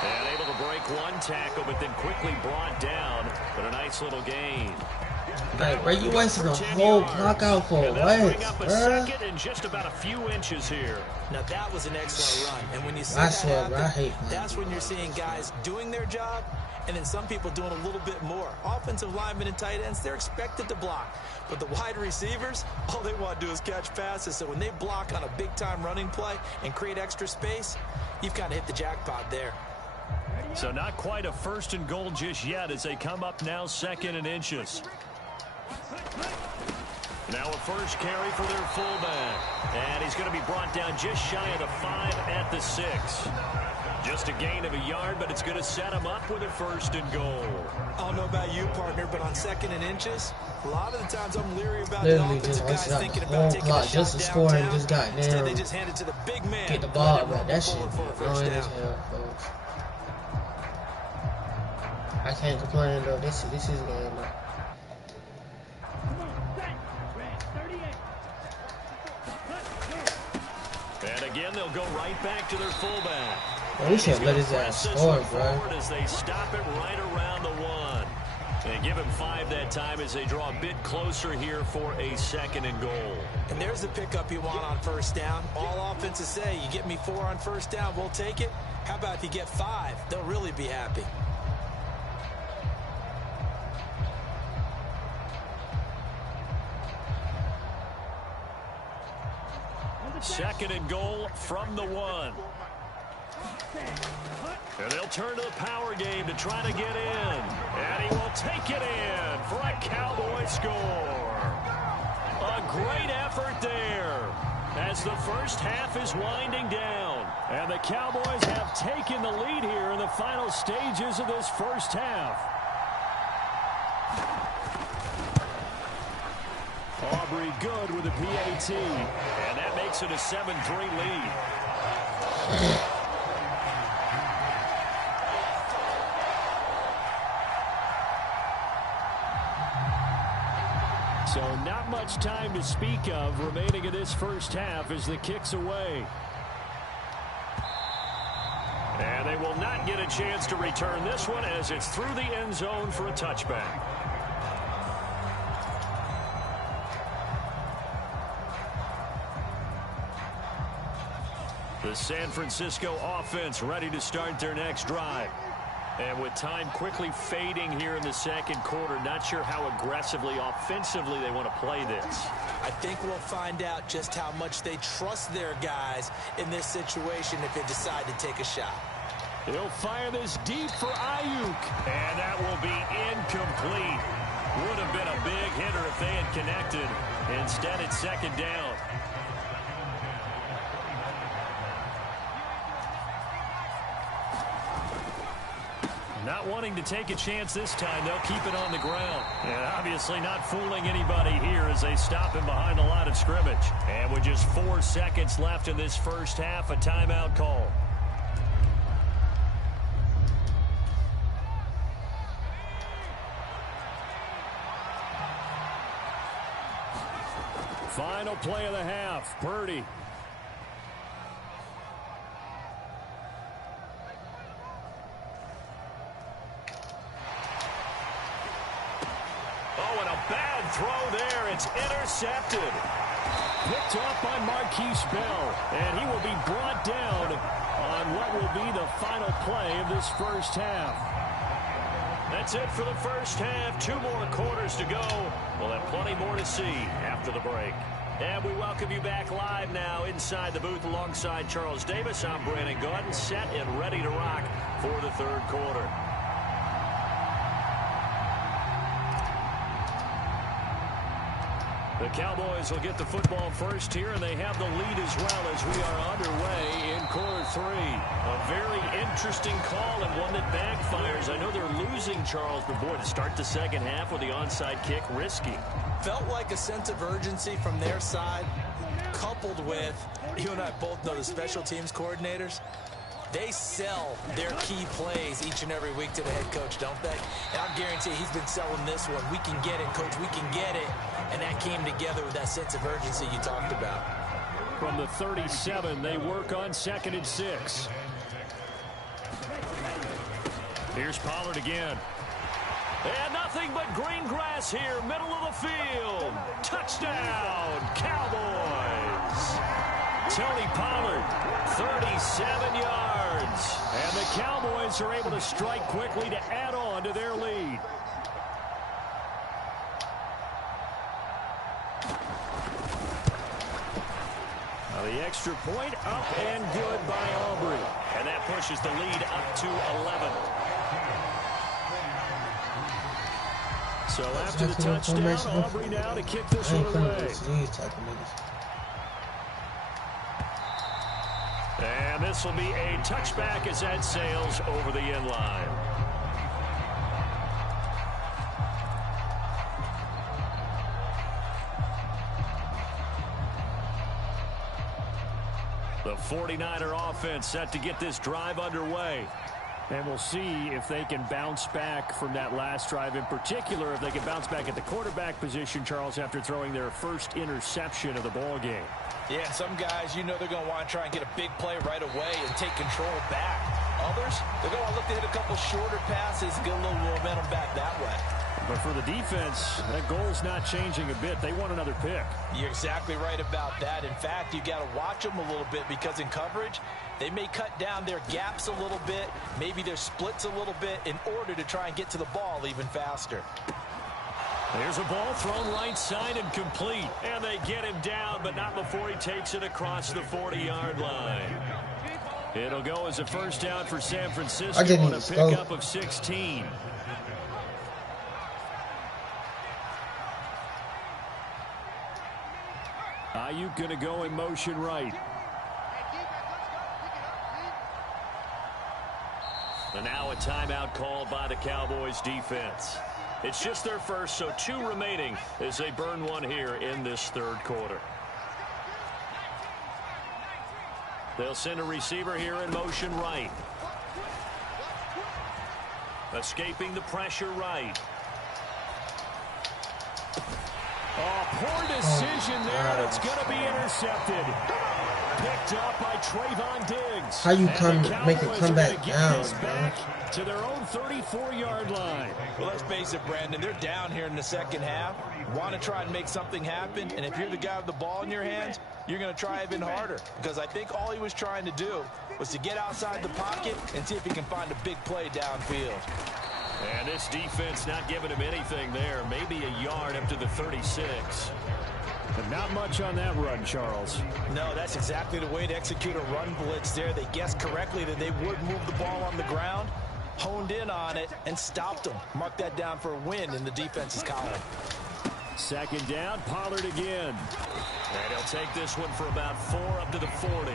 And able to break one tackle, but then quickly brought down. But a nice little gain. Like, bro, you wasted a whole block out for what, bro? Second and just about a few inches here. Now that was an excellent run, and when you see that happen, that's when you're seeing guys doing their job, and then some people doing a little bit more. Offensive linemen and tight ends, they're expected to block, but the wide receivers, all they want to do is catch passes. So when they block on a big-time running play and create extra space, you've kind of hit the jackpot there. So not quite a 1st and goal just yet as they come up now 2nd and inches. Now a first carry for their fullback. And he's going to be brought down just shy of the 5 at the 6. Just a gain of a yard, but it's going to set him up with a 1st and goal. I don't know about you, partner, but on 2nd and inches, a lot of the times I'm leery about the offensive guys thinking about taking a shot downtown. Instead, they just hand it to the big man. Get the ball, bro. That shit annoying as hell, folks. I can't complain, though. This is game, though. And again, they'll go right back to their fullback. Well, we should let his ass score, bro. As they stop it right around the 1. And give him 5 that time as they draw a bit closer here for a 2nd and goal. And there's the pickup you want on 1st down. All offenses say, you get me 4 on 1st down, we'll take it. How about if you get 5? They'll really be happy. Second and goal from the 1. And they'll turn to the power game to try to get in. And he will take it in for a Cowboy score. A great effort there as the first half is winding down. And the Cowboys have taken the lead here in the final stages of this first half. Aubrey good with a PAT. And that makes it a 7-3 lead. So not much time to speak of remaining in this first half as the kick's away. And they will not get a chance to return this one as it's through the end zone for a touchback. The San Francisco offense ready to start their next drive. And with time quickly fading here in the second quarter, not sure how aggressively, offensively they want to play this. I think we'll find out just how much they trust their guys in this situation if they decide to take a shot. He'll fire this deep for Ayuk. And that will be incomplete. Would have been a big hitter if they had connected. Instead, it's second down. Not wanting to take a chance this time, they'll keep it on the ground. And obviously not fooling anybody here as they stop him behind the line of scrimmage. And with just 4 seconds left in this first half, a timeout call. Final play of the half, Purdy. Oh, and a bad throw there. It's intercepted. Picked off by Marquise Bell, and he will be brought down on what will be the final play of this first half. That's it for the first half. 2 more quarters to go. We'll have plenty more to see after the break. And we welcome you back live now inside the booth alongside Charles Davis. I'm Brandon Gordon, set and ready to rock for the third quarter. The Cowboys will get the football first here, and they have the lead as well as we are underway in quarter 3. A very interesting call and one that backfires. I know they're losing, Charles, but boy, to start the second half with the onside kick, risky. Felt like a sense of urgency from their side, coupled with, you and I both know the special teams coordinators, they sell their key plays each and every week to the head coach, don't they? And I guarantee he's been selling this one. We can get it, coach, we can get it. And that came together with that sense of urgency you talked about. From the 37, they work on 2nd and 6. Here's Pollard again. And nothing but green grass here, middle of the field. Touchdown, Cowboys. Tony Pollard, 37 yards. And the Cowboys are able to strike quickly to add on to their lead. Now the extra point up and good by Aubrey. And that pushes the lead up to 11. So after the touchdown, Aubrey now to kick this one away. And this will be a touchback as that sails over the end line. The 49er offense set to get this drive underway. And we'll see if they can bounce back from that last drive. In particular, if they can bounce back at the quarterback position, Charles, after throwing their first interception of the ball game. Yeah, some guys, you know they're going to want to try and get a big play right away and take control back. Others, they're going to look to hit a couple shorter passes, get a little momentum back that way. But for the defense, that goal's not changing a bit. They want another pick. You're exactly right about that. In fact, you got to watch them a little bit because in coverage, they may cut down their gaps a little bit, maybe their splits a little bit in order to try and get to the ball even faster. There's a ball thrown right side and complete. And they get him down, but not before he takes it across the 40-yard line. It'll go as a first down for San Francisco on a pickup of 16. Ayuk going to go in motion right. And now a timeout called by the Cowboys defense. It's just their first, so 2 remaining as they burn one here in this third quarter. They'll send a receiver here in motion right. Escaping the pressure right. Oh, poor decision there, and it's going to be intercepted. Picked up by Trayvon Diggs. How you make it come back down, back to their own 34-yard line. Well, let's face it, Brandon, they're down here in the second half. Want to try and make something happen, and if you're the guy with the ball in your hands, you're going to try even harder, because I think all he was trying to do was to get outside the pocket and see if he can find a big play downfield. And this defense not giving him anything there. Maybe a yard up to the 36. But not much on that run, Charles. No, that's exactly the way to execute a run blitz there. They guessed correctly that they would move the ball on the ground, honed in on it, and stopped them. Mark that down for a win in the defense's column. Second down, Pollard again. And he'll take this one for about 4 up to the 40.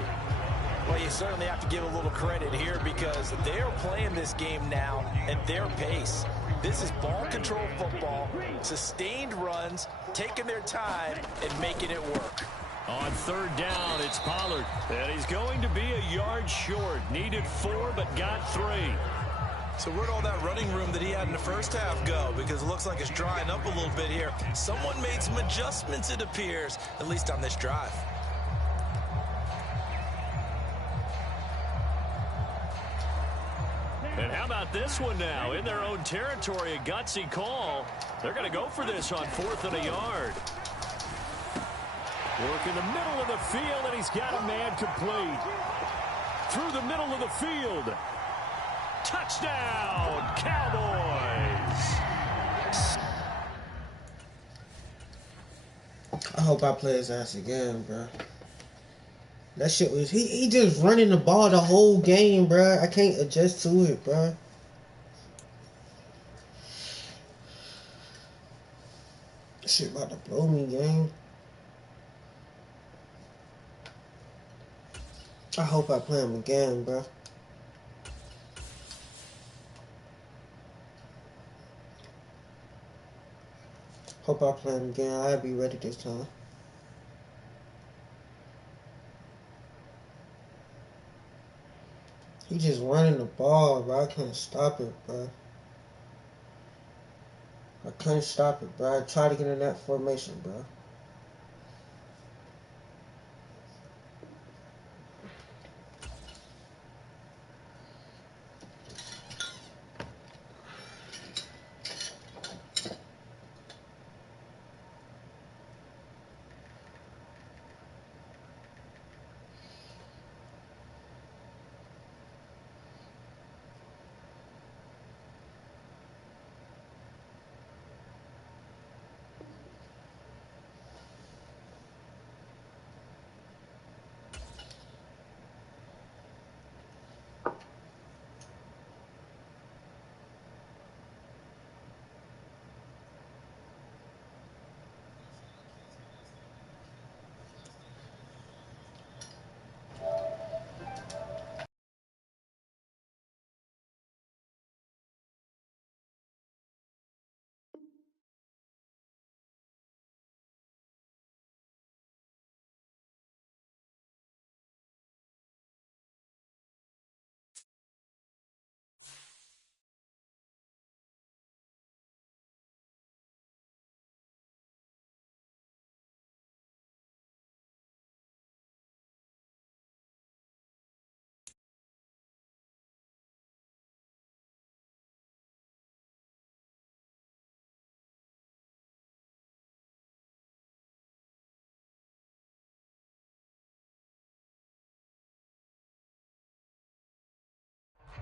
Well, you certainly have to give a little credit here because they're playing this game now at their pace. This is ball control football, sustained runs, taking their time, and making it work. On third down, it's Pollard. And he's going to be a yard short. Needed 4, but got 3. So where'd all that running room that he had in the first half go? Because it looks like it's drying up a little bit here. Someone made some adjustments, it appears, at least on this drive. And how about this one now? In their own territory, a gutsy call. They're going to go for this on 4th and a yard. Work in the middle of the field, and he's got a man complete. Through the middle of the field. Touchdown, Cowboys! I hope I play his ass again, bro. That shit was... He just running the ball the whole game, bro. I can't adjust to it, bro. Shit about to blow me, game. I hope I play him again, bro. Hope I play him again. I'll be ready this time. He just running the ball, bro. I couldn't stop it, bro. I couldn't stop it, bro. I tried to get in that formation, bro.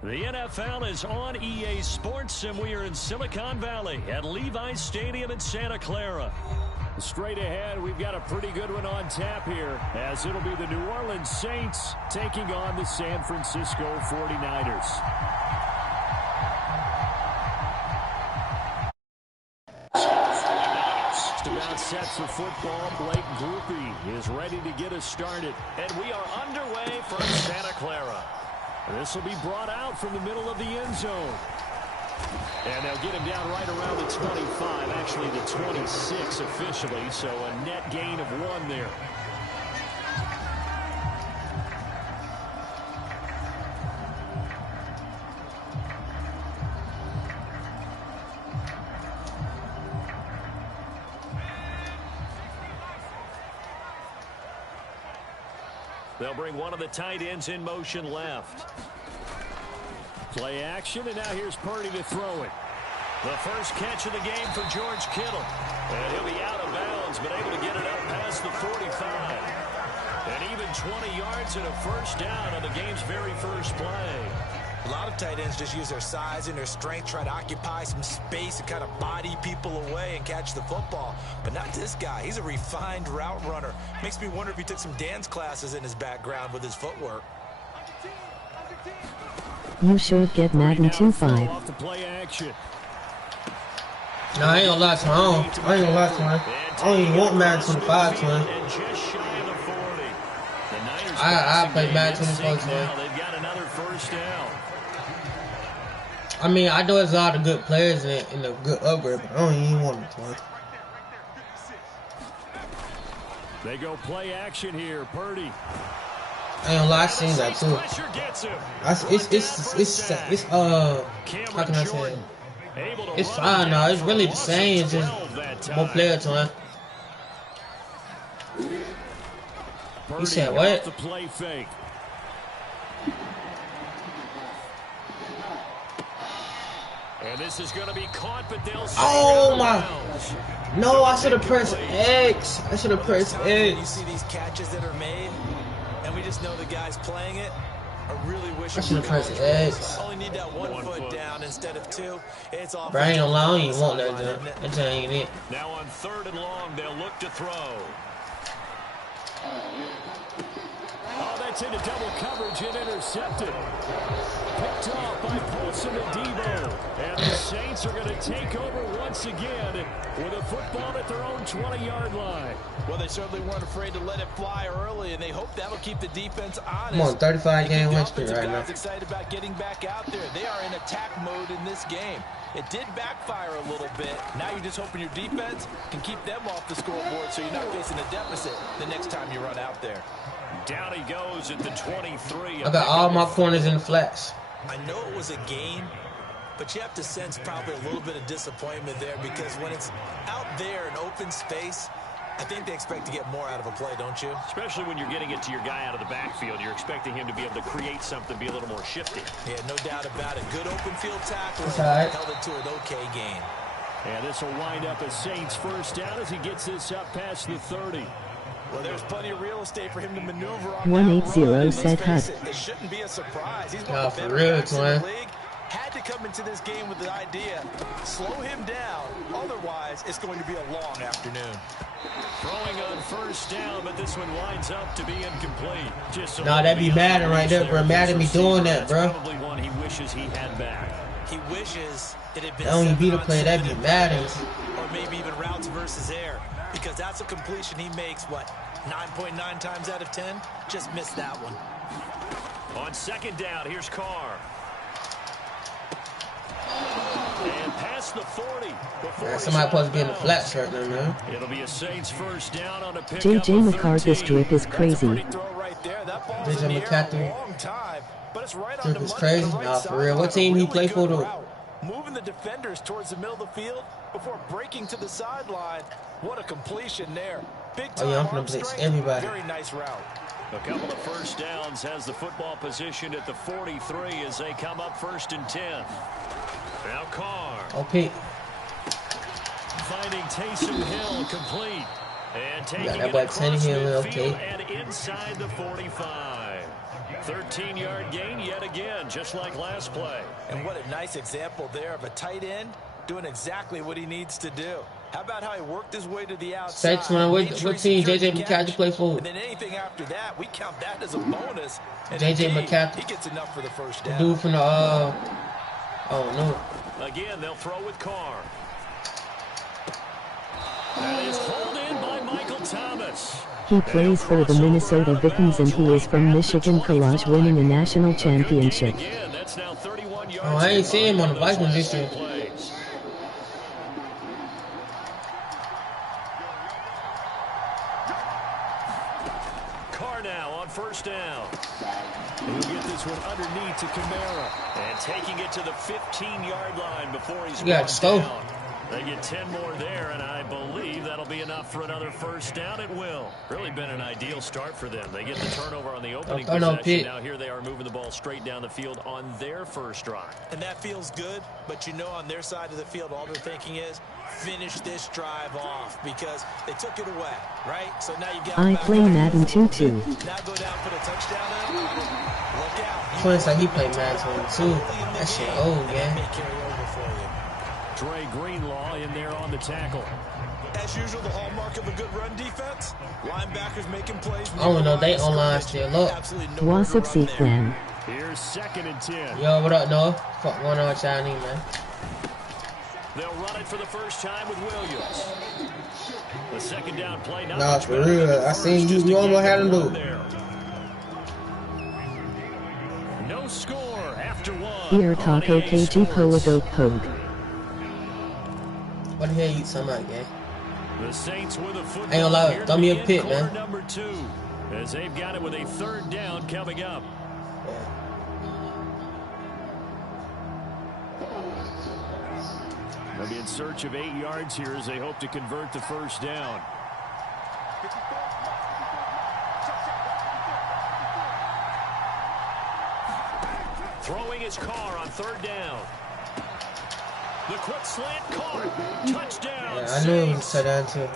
The NFL is on EA Sports, and we are in Silicon Valley at Levi's Stadium in Santa Clara. Straight ahead, we've got a pretty good one on tap here, as it'll be the New Orleans Saints taking on the San Francisco 49ers. Just about set for football. Blake Grupe is ready to get us started, and we are underway from Santa Clara. This will be brought out from the middle of the end zone. And they'll get him down right around the 25, actually the 26 officially, so a net gain of 1 there. They'll bring one of the tight ends in motion left. Play action, and now here's Purdy to throw it. The first catch of the game for George Kittle. And he'll be out of bounds, but able to get it up past the 45. And even 20 yards and a first down on the game's very first play. A lot of tight ends just use their size and their strength, try to occupy some space and kind of body people away and catch the football. But not this guy. He's a refined route runner. Makes me wonder if he took some dance classes in his background with his footwork. You should get Madden 2.5. Off the play action. No, I ain't gonna lie to him. I ain't gonna lie to him. I don't even want Madden 25 to him. And just shy of the 40. The Niners I play Madden 24, man. They've got another first down. I mean, I know there's a lot of good players in the good upgrade, but I don't even want to play. They go play action here, Purdy. I ain't gonna lie, I seen that too. It's how can I say it? It's fine now. It's really the same. It's just more player time. You said what? The play fake. And this is going to be caught, but they'll oh my! No, I should have pressed X. I should have pressed X. You see these catches that are made, and we just know the guys playing it are really wishing. I should have pressed X. Only need that one foot down instead of two. It's off. But I ain't gonna lie, I don't even want that jump. That jump ain't it. Now on 3rd and long, they'll look to throw. Oh, that's into double coverage and intercepted. Picked off by Paulson and Debo. And the Saints are going to take over once again with a football at their own 20-yard line. Well, they certainly weren't afraid to let it fly early, and they hope that'll keep the defense honest. I'm on 35-game win streak right now. Excited about getting back out there. They are in attack mode in this game. It did backfire a little bit. Now you're just hoping your defense can keep them off the scoreboard so you're not facing a deficit the next time you run out there. Down he goes at the 23. I got all my corners in the flats. I know it was a game, but you have to sense probably a little bit of disappointment there because when it's out there in open space, I think they expect to get more out of a play, don't you? Especially when you're getting it to your guy out of the backfield. You're expecting him to be able to create something, be a little more shifty. Yeah, no doubt about it. Good open field tackle. Right. Held it to an okay gain. And this will wind up a Saints first down as he gets this up past the 30. Well, there's plenty of real estate for him to maneuver on. 180 said Hut. It shouldn't be a surprise. He's one of the better backs in the league. Had to come into this game with the idea, slow him down. Otherwise, it's going to be a long afternoon. Throwing on first down, but this one winds up to be incomplete. Just nah, that'd be Madden right there, bro. Madden be doing that, bro. Probably one he wishes he had back. He wishes it had been. That only be the play. That'd be Madden. Or maybe even routes versus air, because that's a completion he makes. What, 9.9 times out of 10? Just missed that one. On 2nd down, here's Carr. And past the 40. Yeah, somebody supposed to be in the flat shirt now, man. It'll be a Saints first down on a pickup. JJ McCarthy's drip is crazy. JJ McCarthy drip is crazy. Nah, for real. What team he play for, though? Moving the defenders towards the middle of the field before breaking to the sideline. What a completion there. Big time. Oh yeah, I'm gonna blitz everybody. Very nice route. A couple of first downs, has the football positioned at the 43 as they come up 1st and 10. Now Carr. Okay. Finding Taysom Hill complete. And taking it across midfield and inside the 45. 13-yard gain yet again, just like last play. And what a nice example there of a tight end doing exactly what he needs to do. How about how he worked his way to the outside? What team JJ McCarthy play for? And then anything after that, we count that as a bonus. And JJ McCarthy. He gets enough for the first down. The dude from the oh no. Again, they'll throw with Carr. That is hauled in by Michael Thomas. He plays for the Minnesota Vikings and he is from Michigan College, winning a national championship. Oh, I ain't seen him on the Vikings this year. Carr now on first down. He'll get this one underneath to Kamara. And taking it to the 15-yard line before he's down. They get 10 more there, and I believe that'll be enough for another first down. It will. Really been an ideal start for them. They get the turnover on the opening possession. Now here they are moving the ball straight down the field on their first drive. And that feels good, but you know on their side of the field, all they're thinking is, finish this drive off because they took it away, right? So now you got. I play Madden 2 Now go down for the touchdown. Look out. Twins like he played Madden 22. That shit old, man. Dre Greenlaw in there on the tackle. As usual, the hallmark of a good run defense. Linebackers making plays. I don't know, they online still up. What's up, Sequan? Here's 2nd and 10. Yo, what up, Noah? Fuck one on Chinese, man. They'll run it for the first time with Williams. The 2nd down play. Nah, for real. I seen you almost had him do. after one. Here Taco KG Poago Pogue. What the hell you talking about, gang? The Saints with a football. Ain't gonna lie, throw me a pick, man. Number 2, as they've got it with a 3rd down coming up. They'll be in search of 8 yards here as they hope to convert the 1st down. Throwing his car on 3rd down. The quick slant caught. Touchdown. Yeah, I knew it was touchdown too.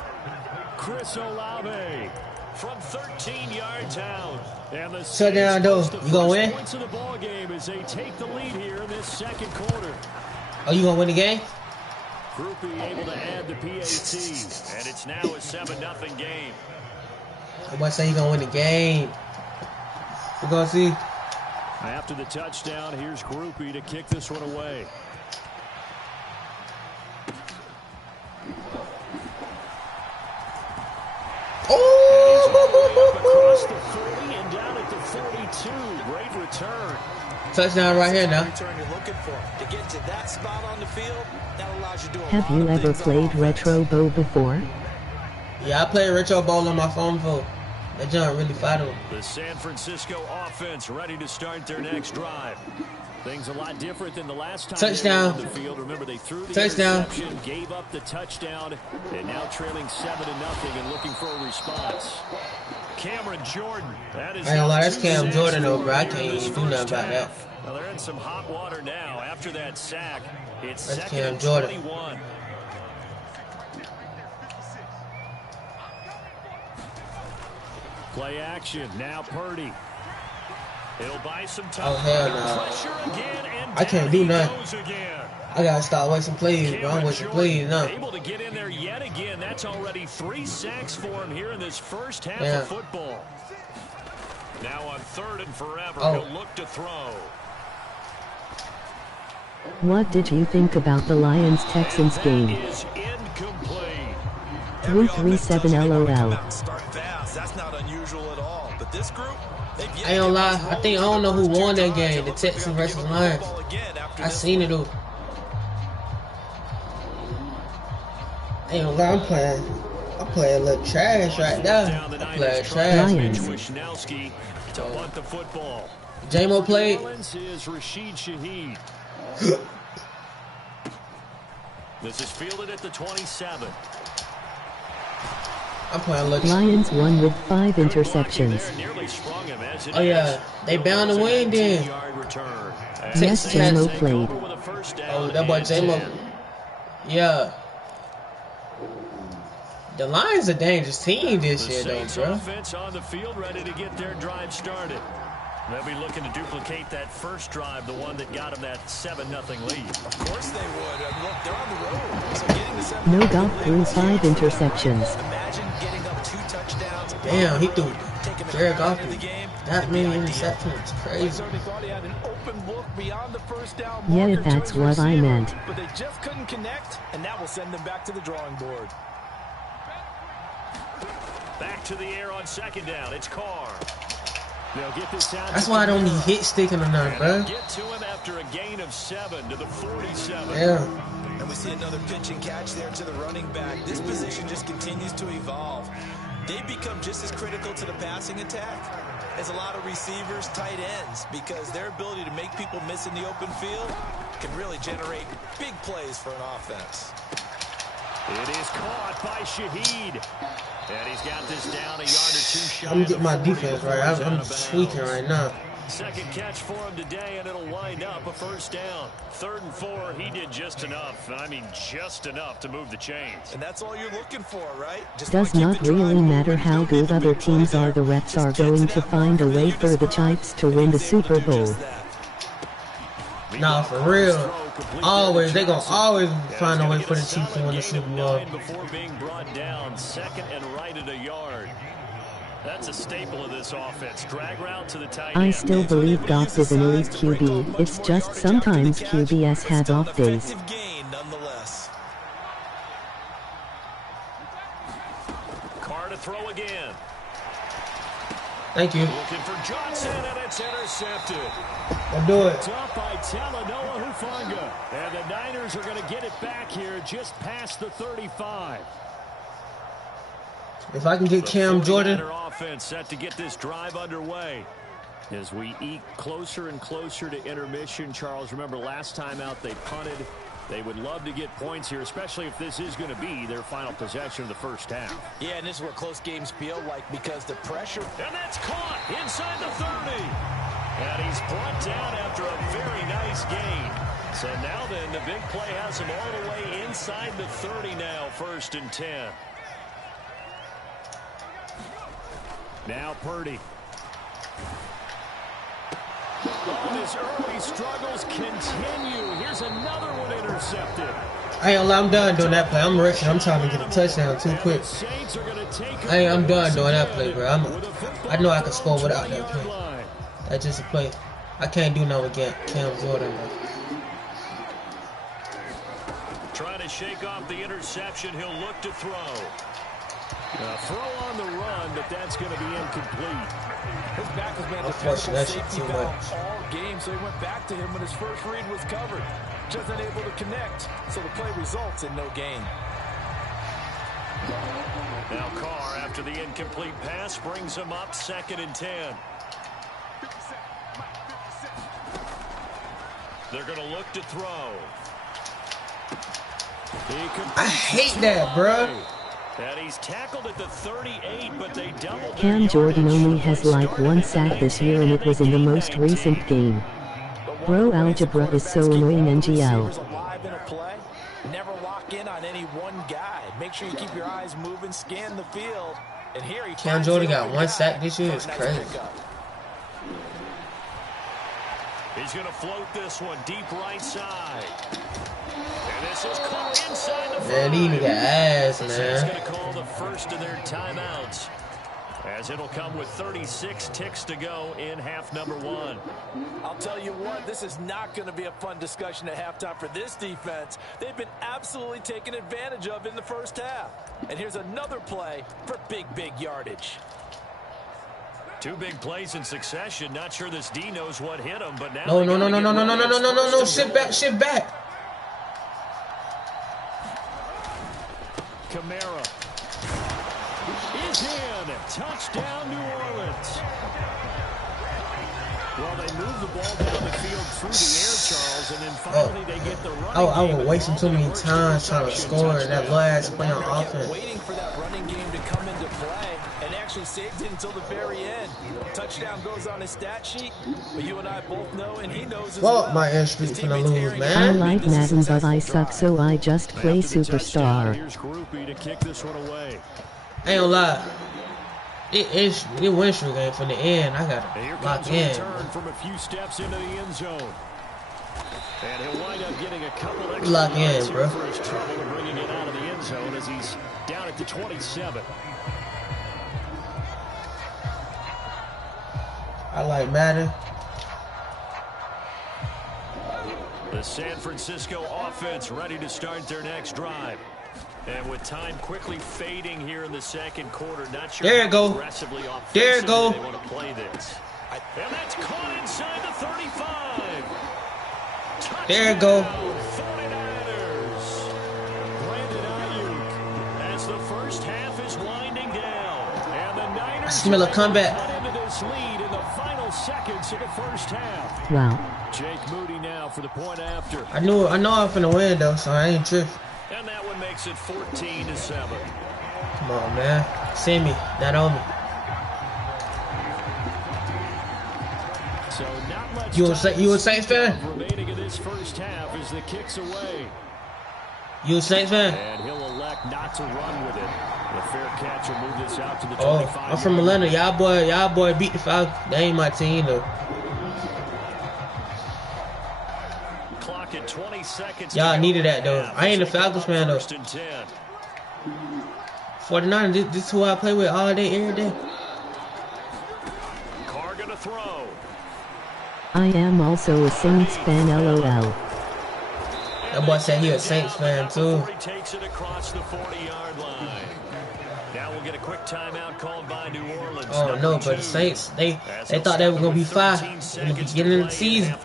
Chris Olave from 13 yards out. And the touchdown though. You gonna win? Points of the ball game as they take the lead here in this 2nd quarter. Oh, you gonna win the game? Groupie able to add the PAT, and it's now a 7-0 game. I'm about to say you gonna win the game. We're gonna see. After the touchdown, here's Groupie to kick this one away. Oh! Across the 40 and down at the 42. Great return. Touchdown right here now. Return you're looking for. To get to that spot on the field, that allows you to do a Have lot you of ever things played Retro Bowl before? Yeah, I played Retro Bowl on my phone before. That jump really vital. The San Francisco offense ready to start their next drive. Things a lot different than the last time touchdown. They were on the field. Remember, they threw the touchdown. interception, gave up the touchdown, and now trailing 7-0 and looking for a response. Cameron Jordan. That is. I ain't gonna lie, that's Cam Jordan though, bro. I can't even do nothing about that. Well, they're in some hot water now after that sack. It's that's 2nd Cam and Jordan. 21. Play action. Now Purdy. He'll buy some time. Oh, hell no. Pressure again, and I can't do nothing. goes again. I gotta start wasting plays, bro. I'm wasting plays now. Able to get in there yet again. That's already 3 sacks for him here in this first half of football. Now on 3rd and forever, he'll look to throw. What did you think about the Lions-Texans game? Is incomplete. 337 LOL. Start fast. That's not unusual at all. But this group, I ain't gonna lie. I don't know who won that game. The Texans versus Lions. I seen it though. I ain't gonna lie. I'm playing a little trash right now. I'm playing trash. Lions. To want the football. J-Mo played. Is Rashid Shaheed. This is fielded at the 27. I'm playing a little. Lions won with 5 interceptions. Oh yeah, they bound to win then. Yes, J-Mo played. Oh, that boy J-Mo. Yeah. The Lions a dangerous team this year, though, bro. Offense on the field, ready to get their drive started. They'll be looking to duplicate that first drive, the one that got them that 7-0 lead. Of course they would. Look, they're on the road. So getting the 7 No Goff threw 5 interceptions. Imagine getting up 2 touchdowns. Damn, he threw Jared Goff that many interceptions. It's crazy. Yeah, that's what I meant. But they just couldn't connect, and that will send them back to the drawing board. Back to the air on 2nd down. It's Carr. They'll get this out. That's why I don't need hit sticking or nothing, bro. Get to him after a gain of 7 to the 47. Yeah. And we see another pitch and catch there to the running back. This position just continues to evolve. They become just as critical to the passing attack as a lot of receivers, tight ends, because their ability to make people miss in the open field can really generate big plays for an offense. It is caught by Shaheed. And he's got this down a yard or 2 shy. I'm getting my defense right. I'm tweaking right now. Second catch for him today, and it'll wind up a 1st down. 3rd and 4, he did just enough, and I mean just enough to move the chains. And that's all you're looking for, right? Does not really matter how good other teams are. The refs are going to find a way for the Chiefs to win the Super Bowl. Nah, for real. Always, they gonna always find a way for the Chiefs to win the Super Bowl. Before being brought down, 2nd and right at a yard. That's a staple of this offense. Drag route to the tight end. I still believe Goff is an elite QB. It's just sometimes QBs have off days. Carr to throw again. Thank you. Looking for Johnson, and it's intercepted. Let's do it. It's up by Talanoa Hufanga. And the Niners are going to get it back here just past the 35. If I can get Cam Jordan. Offense set to get this drive underway. As we eke closer and closer to intermission, Charles, remember last time out they punted. They would love to get points here, especially if this is going to be their final possession of the first half. Yeah, and this is what close games feel like because the pressure. And that's caught inside the 30. And he's brought down after a very nice gain. So now then, the big play has him all the way inside the 30 now, 1st and 10. Now Purdy. Oh, his early struggles continue. Here's another one intercepted. I'm done doing that play. I'm rushing. I'm trying to get a touchdown too quick. I'm done doing that play, bro. I know I can score without that play. That's just a play. I can't do nothing again. Cam Jordan, bro. Trying to shake off the interception. He'll look to throw. Throw on the run, but that's going to be incomplete. His back has been a safety valve all game, so he went back to him when his first read was covered. Just unable to connect, so the play results in no gain. Now Carr, after the incomplete pass, brings him up 2nd and 10. They're going to look to throw. I hate that, bro. And he's tackled at the 38, but they doubled. Cam Jordan only has like 1 sack this year, and it was in the most recent game. Bro, algebra is so annoying. NGL. Never lock in on any one guy. Make sure you keep your eyes moving, scan the field. And here he Cam Jordan got 1 sack this year. It's crazy. He's going to float this one deep right side. And this is caught inside the 5. Man, these nigga ass, He's man. going to call the first of their timeouts, as it'll come with 36 ticks to go in half number 1. I'll tell you what, this is not going to be a fun discussion at halftime for this defense. They've been absolutely taken advantage of in the first half. And here's another play for big yardage. 2 big plays in succession. Not sure this D knows what hit him, but now no. Sit back. Kamara is in. Touchdown, New Orleans. Well, they move the ball down the field through the air, Charles, and then finally they get the running game. I was wasting too many times trying to score that last play on offense. Waiting for that running game to come into play and actually saved it until the very end. Touchdown goes on his stat sheet, but you and I both know, and he knows as well. My instinct finna lose, man. I like Madden, but I suck, so I just play Superstar. Here's Groupie to kick this one away. I ain't gonna lie. It went streak game from the end. I gotta lock in. Turn from a few steps into the end zone. And he'll wind up getting a couple extra lock in, bro. For his trouble in bringing it out of the end zone as he's down at the 27. I like Madden. The San Francisco offense ready to start their next drive. And with time quickly fading here in the second quarter, not sure there it go. There it go. They want to play this. And that's caught inside the 35. Touchdown, there it go. 49ers. Brandon Ayuk as the first half is winding down. And the Niners I smell a comeback. cut into this lead in the final seconds of the first half. Wow. Jake Moody now for the point after. I know I'm finna win though, so I ain't tripping. And that one makes it 14-7. Come on, man. Send me, not on me. So not much You a Saints fan? remaining in this first half as the kicks away. You a Saints fan? And he'll elect not to run with it. The fair catch will move this out to the 25. Oh, I'm from Atlanta. Y'all boy beat the Falcons. They ain't my team though. Clock at 20 seconds. Y'all needed that though. I ain't a Falcons fan though. 49, this is who I play with all day, every day. Carr gonna throw. I am also a Saints fan, LOL. That boy said he a Saints fan too. He takes it across the 40-yard line. Now we'll get a quick timeout called by New Orleans. Oh no, but the Saints, they thought they were gonna be 5 in the beginning of the season.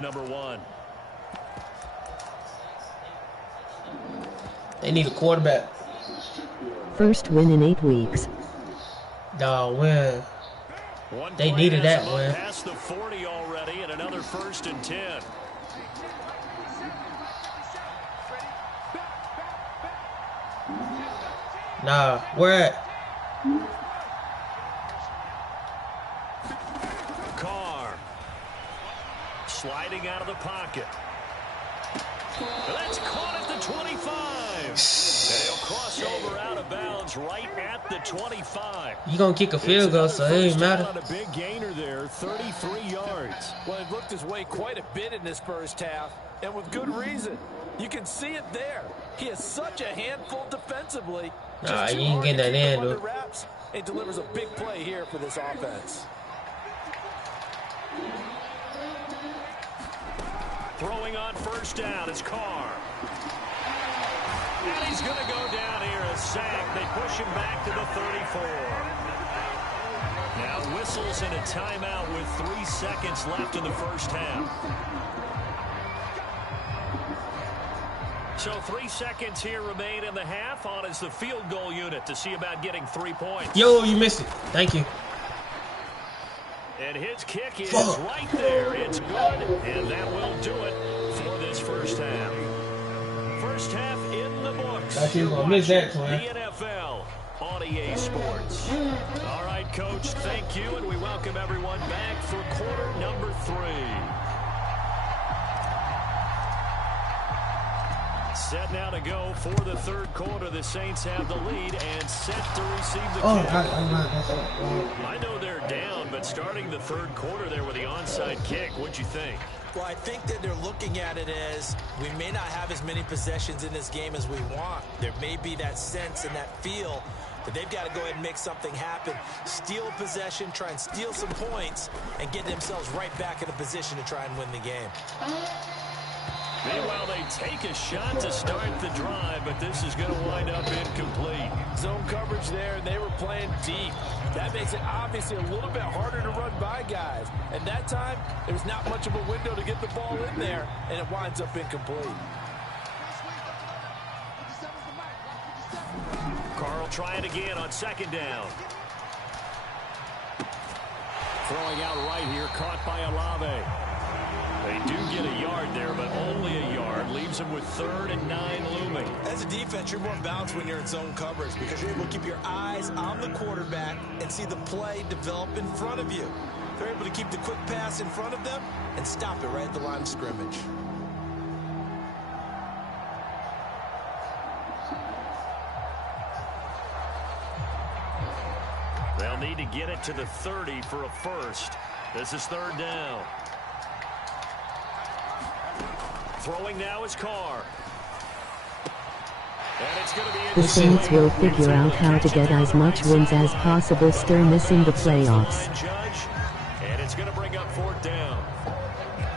They need a quarterback. First win in 8 weeks. Dog win. They needed that win. Past the 40 already, and another 1st and 10. Nah, where at? Carr sliding out of the pocket. That's caught at the 25. And he'll cross over out of bounds right at the 25. You gonna kick a field goal, so it ain't matter. A big gainer there, 33 yards. Well, it looked his way quite a bit in this first half, and with good reason. You can see it there. He is such a handful defensively. Nah, you ain't getting that in, dude. It delivers a big play here for this offense. Throwing on 1st down is Carr. And he's going to go down here, a sack. They push him back to the 34. Now whistles and a timeout with 3 seconds left in the first half. So 3 seconds here remain in the half. On is the field goal unit to see about getting 3 points. Yo, you missed it. Thank you. And his kick is right there. It's good, and that will do it for this first half. First half in the books. Thought you were gonna miss that, The man. NFL on EA Sports. All right, Coach, thank you, and we welcome everyone back for quarter number 3. Set now to go for the 3rd quarter. The Saints have the lead and set to receive the kick. I know they're down, but starting the 3rd quarter there with the onside kick, what'd you think? Well, I think that they're looking at it as we may not have as many possessions in this game as we want. There may be that sense and that feel that they've got to go ahead and make something happen. Steal a possession, try and steal some points, and get themselves right back in a position to try and win the game. Meanwhile, they take a shot to start the drive, but this is going to wind up incomplete. Zone coverage there, and they were playing deep. That makes it obviously a little bit harder to run by guys. And that time, there's not much of a window to get the ball in there, and it winds up incomplete. Carl trying again on 2nd down. Throwing out right here, caught by Olave. They do get a yard there, but only a yard. Leaves them with 3rd and 9 looming. As a defense, you're more balanced when you're in zone coverage because you're able to keep your eyes on the quarterback and see the play develop in front of you. They're able to keep the quick pass in front of them and stop it right at the line of scrimmage. They'll need to get it to the 30 for a first. This is 3rd down. Throwing now is Carr. And it's going to be the Saints will figure out how to get as much wins as possible, still missing the playoffs. And it's going to bring up 4th down.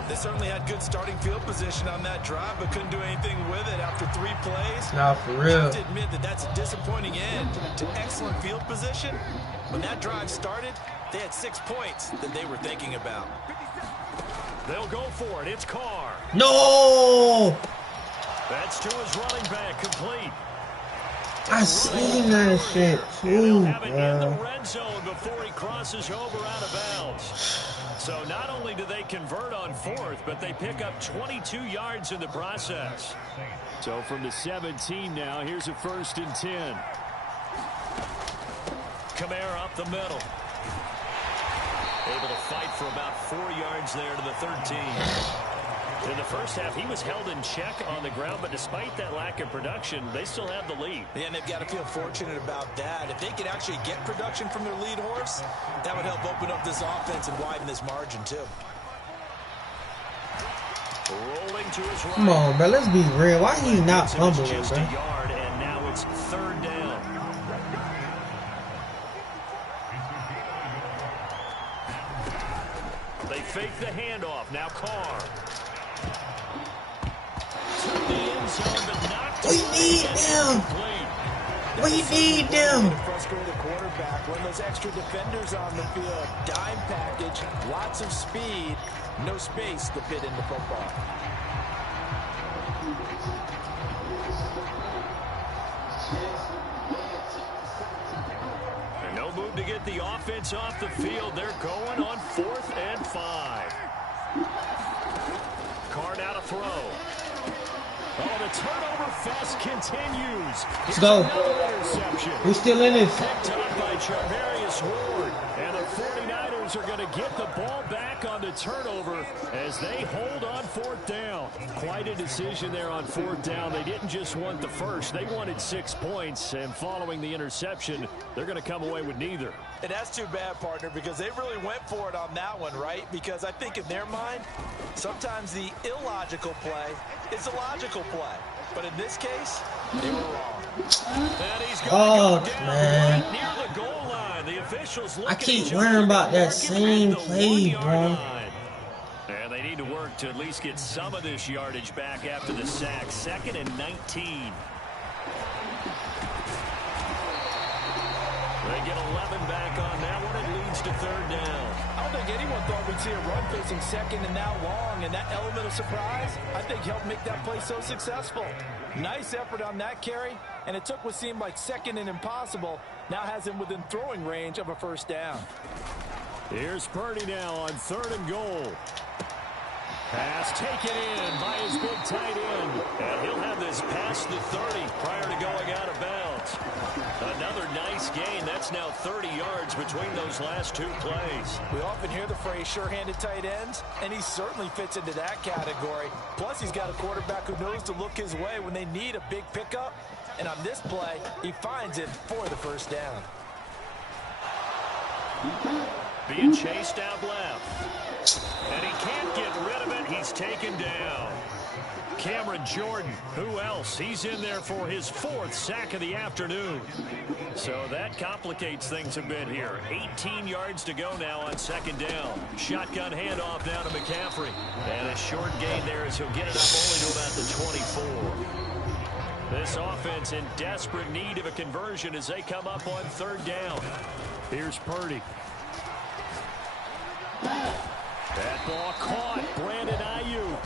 They certainly had good starting field position on that drive, but couldn't do anything with it after 3 plays. Nah, for real. I have to admit that that's a disappointing end to excellent field position. When that drive started, they had 6 points that they were thinking about. They'll go for it. It's Carr. No! That's to his running back, complete. I seen that shit too, They'll have it in the red zone before he crosses over out of bounds. So not only do they convert on 4th, but they pick up 22 yards in the process. So from the 17 now, here's a 1st and 10. Kamara up the middle. Able to fight for about 4 yards there to the 13. In the first half, he was held in check on the ground, but despite that lack of production, they still have the lead. Yeah, and they've got to feel fortunate about that. If they could actually get production from their lead horse, that would help open up this offense and widen this margin, too. Rolling to his right. Come on, bro. Let's be real. Why he not fumbling, just bro? a yard, and now it's 3rd down. They fake the handoff. Now Carr. To the end zone, but not We need them. We need them. Frustrated quarterback, run those extra defenders on the field, dime package, lots of speed, no space to fit in the football. And no move to get the offense off the field. They're going on 4th and 5. Card out a throw. Oh, the turnover fest continues. Let's go. Who's still in this? Picked up by Charvarius Ward. And the 49ers are going to get the ball back on the turnover as they hold on 4th down. Quite a decision there on 4th down. They didn't just want the first. They wanted 6 points. And following the interception, they're going to come away with neither. And that's too bad, partner, because they really went for it on that one, right? Because I think in their mind, sometimes the illogical play is a logical play. But in this case, they were wrong. And he's going to go down man. right near the goal line. The officials look I keep worrying about that same play, bro. And they need to work to at least get some of this yardage back after the sack. 2nd and 19. They get 11 back on that one. It leads to 3rd down. I don't think anyone thought we'd see a run facing 2nd and now long, and that element of surprise, I think, helped make that play so successful. Nice effort on that carry, and it took what seemed like 2nd and impossible, now has him within throwing range of a 1st down. Here's Purdy now on 3rd and goal. Pass taken in by his big tight end. And he'll have this past the 30 prior to going out of bounds. Another nice gain. That's now 30 yards between those last 2 plays. We often hear the phrase sure-handed tight ends, and he certainly fits into that category. Plus, he's got a quarterback who knows to look his way when they need a big pickup. And on this play, he finds it for the 1st down. Being chased out left. And he can't get rid of it. He's taken down. Cameron Jordan, who else? He's in there for his 4th sack of the afternoon. So that complicates things a bit here. 18 yards to go now on 2nd down. Shotgun handoff down to McCaffrey. And a short gain there as he'll get it up only to about the 24. This offense in desperate need of a conversion as they come up on 3rd down. Here's Purdy. That ball caught. Brandon Ayuk.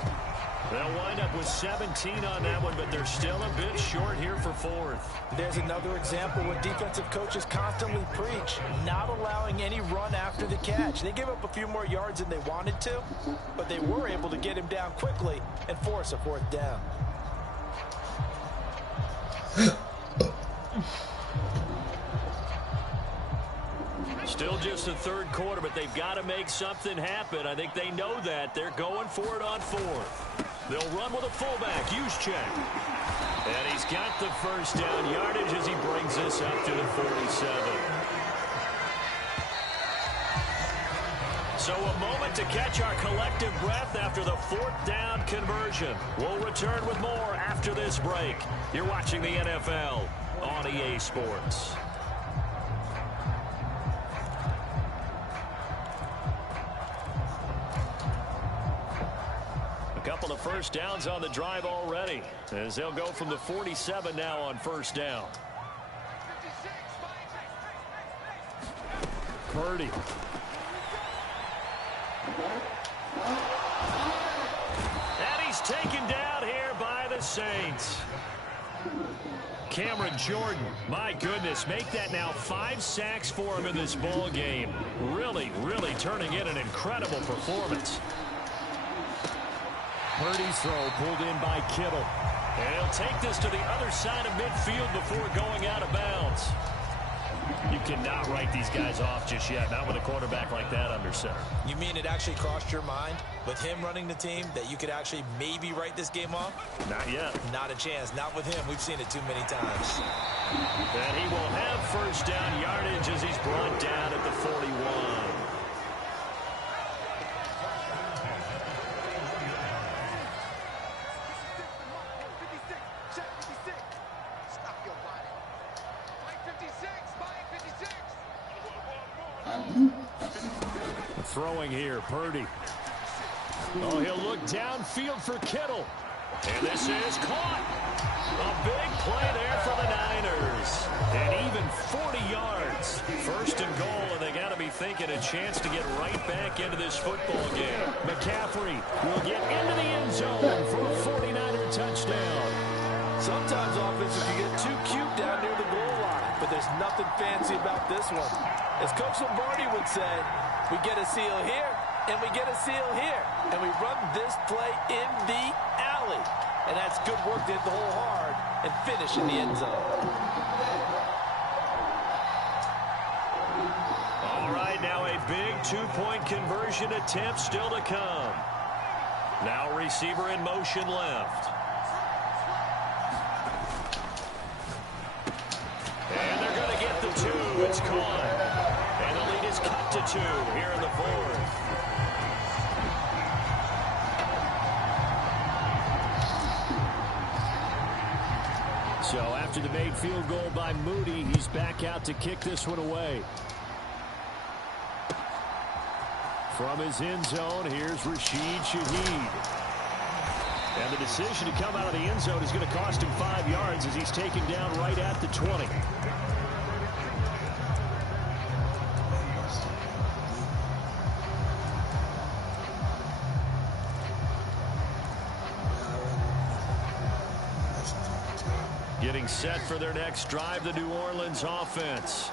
They'll wind up with 17 on that one, but they're still a bit short here for 4th. There's another example what defensive coaches constantly preach, not allowing any run after the catch. They gave up a few more yards than they wanted to, but they were able to get him down quickly and force a 4th down. Still just the 3rd quarter, but they've got to make something happen. I think they know that. They're going for it on 4th. They'll run with a fullback. Juszczyk. And he's got the 1st down yardage as he brings this up to the 47. So a moment to catch our collective breath after the 4th down conversion. We'll return with more after this break. You're watching the NFL on EA Sports. Couple of 1st downs on the drive already as they'll go from the 47 now on 1st down. Purdy. And he's taken down here by the Saints. Cameron Jordan, my goodness, make that now 5 sacks for him in this ball game. Really turning in an incredible performance. Purdy's throw pulled in by Kittle. And he'll take this to the other side of midfield before going out of bounds. You cannot write these guys off just yet, not with a quarterback like that under center. You mean it actually crossed your mind with him running the team that you could actually maybe write this game off? Not yet. Not a chance. Not with him. We've seen it too many times. And he will have 1st down yardage as he's brought down at the 41. Throwing here, Purdy. Oh, he'll look downfield for Kittle. And this is caught. A big play there for the Niners. And even 40 yards. First and goal, and they got to be thinking a chance to get right back into this football game. McCaffrey will get into the end zone for a 49er touchdown. Sometimes offenses can get too cute down near the goal line, but there's nothing fancy about this one. As Coach Lombardi would say, we get a seal here, and we get a seal here, and we run this play in the alley. And that's good work to hit the hole hard and finish in the end zone. All right, now a big two-point conversion attempt still to come. Now receiver in motion left. And they're going to get the two. It's caught. And the lead is cut to 2 here in the fourth. So after the made field goal by Moody, he's back out to kick this one away. From his end zone, here's Rashid Shaheed. And the decision to come out of the end zone is going to cost him 5 yards as he's taken down right at the 20. Getting set for their next drive, the New Orleans offense.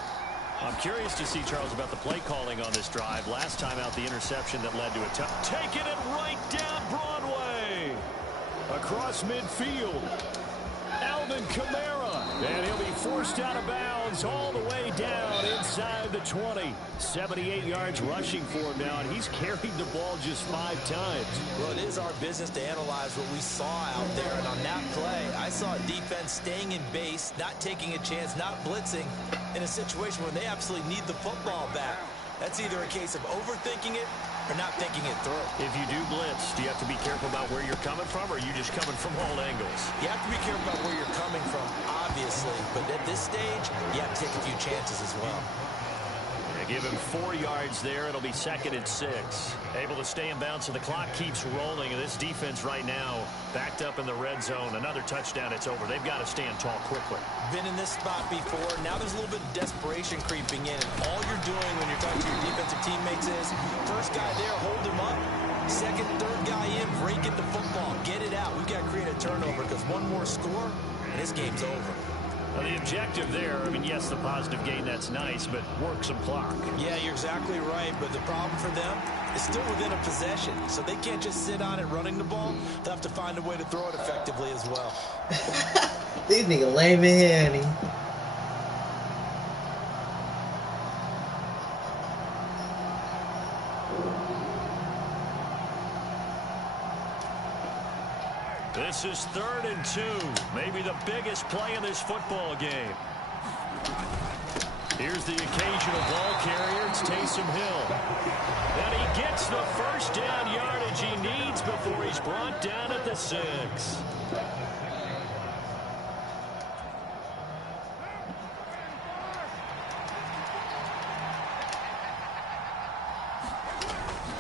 I'm curious to see, Charles, about the play calling on this drive. Last time out, the interception that led to a taking it right down Broadway. Across midfield. Alvin Kamara. And he'll be forced out of bounds all the way down inside the 20. 78 yards rushing for him now, and he's carried the ball just 5 times. Well, it is our business to analyze what we saw out there, and on that play, I saw a defense staying in base, not taking a chance, not blitzing, in a situation where they absolutely need the football back. That's either a case of overthinking it or not thinking it through. If you do blitz, do you have to be careful about where you're coming from, or are you just coming from all angles? You have to be careful about where you're coming from, obviously, but at this stage, you have to take a few chances as well. They give him 4 yards there. It'll be 2nd and 6. Able to stay in bounds, so the clock keeps rolling, and this defense right now backed up in the red zone. Another touchdown, it's over. They've got to stand tall quickly. Been in this spot before. Now there's a little bit of desperation creeping in, and all you're doing when you're talking to your defensive teammates is, first guy there, hold him up. Second, third guy in, break it the football. Get it out. We've got to create a turnover because one more score, and this game's over. Now the objective there, I mean, yes, the positive gain, that's nice, but work some clock. Yeah, you're exactly right, but the problem for them is still within a possession, so they can't just sit on it running the ball. They'll have to find a way to throw it effectively as well. These niggas lame in here, ain't he? This is 3rd and 2. Maybe the biggest play in this football game. Here's the occasional ball carrier. It's Taysom Hill. And he gets the first down yardage he needs before he's brought down at the 6.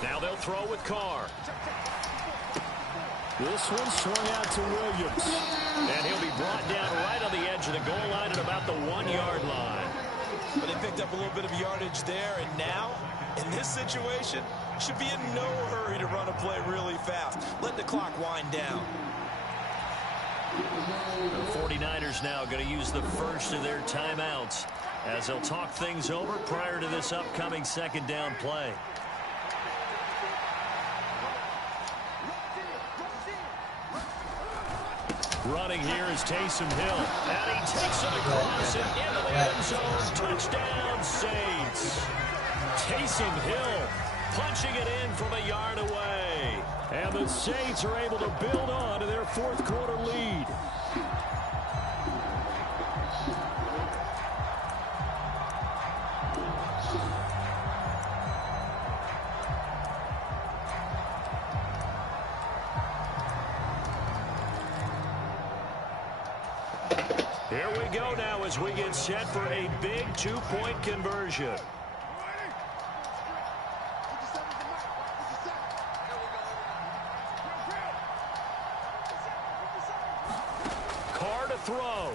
Now they'll throw with Carr. This one swung out to Williams. And he'll be brought down right on the edge of the goal line at about the 1-yard line. But they picked up a little bit of yardage there, and now, in this situation, should be in no hurry to run a play really fast. Let the clock wind down. The 49ers now going to use the first of their timeouts as they'll talk things over prior to this upcoming 2nd down play. Running here is Taysom Hill. And he takes it across and into the end zone. Touchdown, Saints. Taysom Hill punching it in from a yard away. And the Saints are able to build on to their 4th quarter lead. Here we go now as we get set for a big 2-point conversion. throw.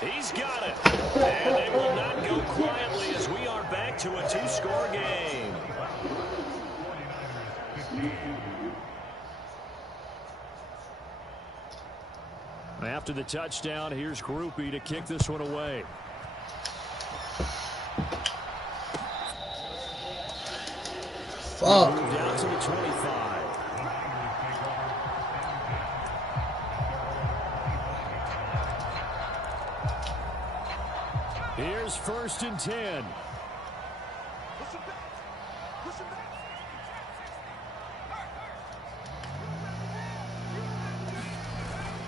He's got it. And they will not go quietly as we are back to a two-score game. After the touchdown, here's Groupie to kick this one away. Fuck. Down to the 25. Here's 1st and 10.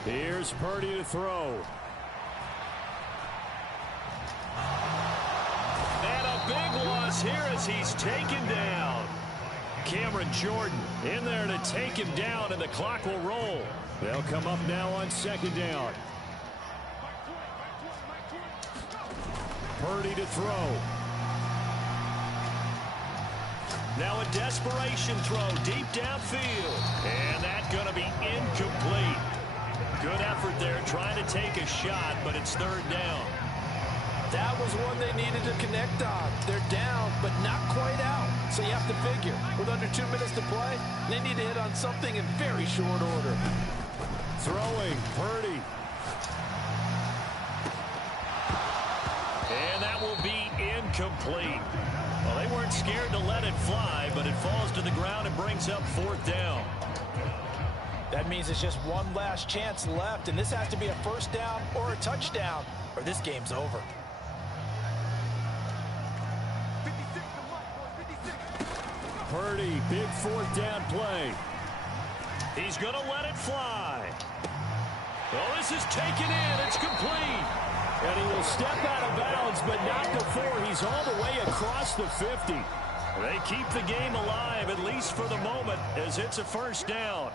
Here's Purdy to throw. And a big loss here as he's taken down. Cameron Jordan in there to take him down, and the clock will roll. They'll come up now on 2nd down. Purdy to throw. Now a desperation throw deep downfield. And that's going to be incomplete. Good effort there trying to take a shot, but it's 3rd down. That was one they needed to connect on. They're down, but not quite out. So you have to figure, with under 2 minutes to play, they need to hit on something in very short order. Throwing, Purdy. And that will be incomplete. Well, they weren't scared to let it fly, but it falls to the ground and brings up 4th down. That means it's just one last chance left, and this has to be a 1st down or a touchdown, or this game's over. Purdy, big 4th down play. He's going to let it fly. Oh, this is taken in. It's complete. And he will step out of bounds, but not before he's all the way across the 50. They keep the game alive, at least for the moment, as it's a 1st down.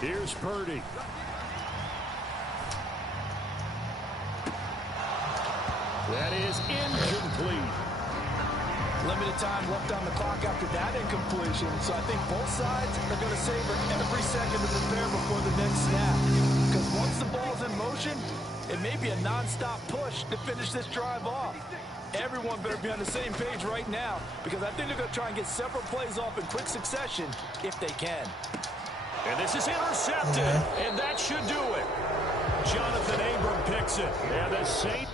Here's Purdy. That is incomplete. Limited time left on the clock after that incompletion, so I think both sides are going to savor every second to prepare before the next snap. Because once the ball's in motion, it may be a non-stop push to finish this drive off. Everyone better be on the same page right now, because I think they're going to try and get several plays off in quick succession if they can. And this is intercepted, and that should do it. Jonathan Abram picks it, and the Saints.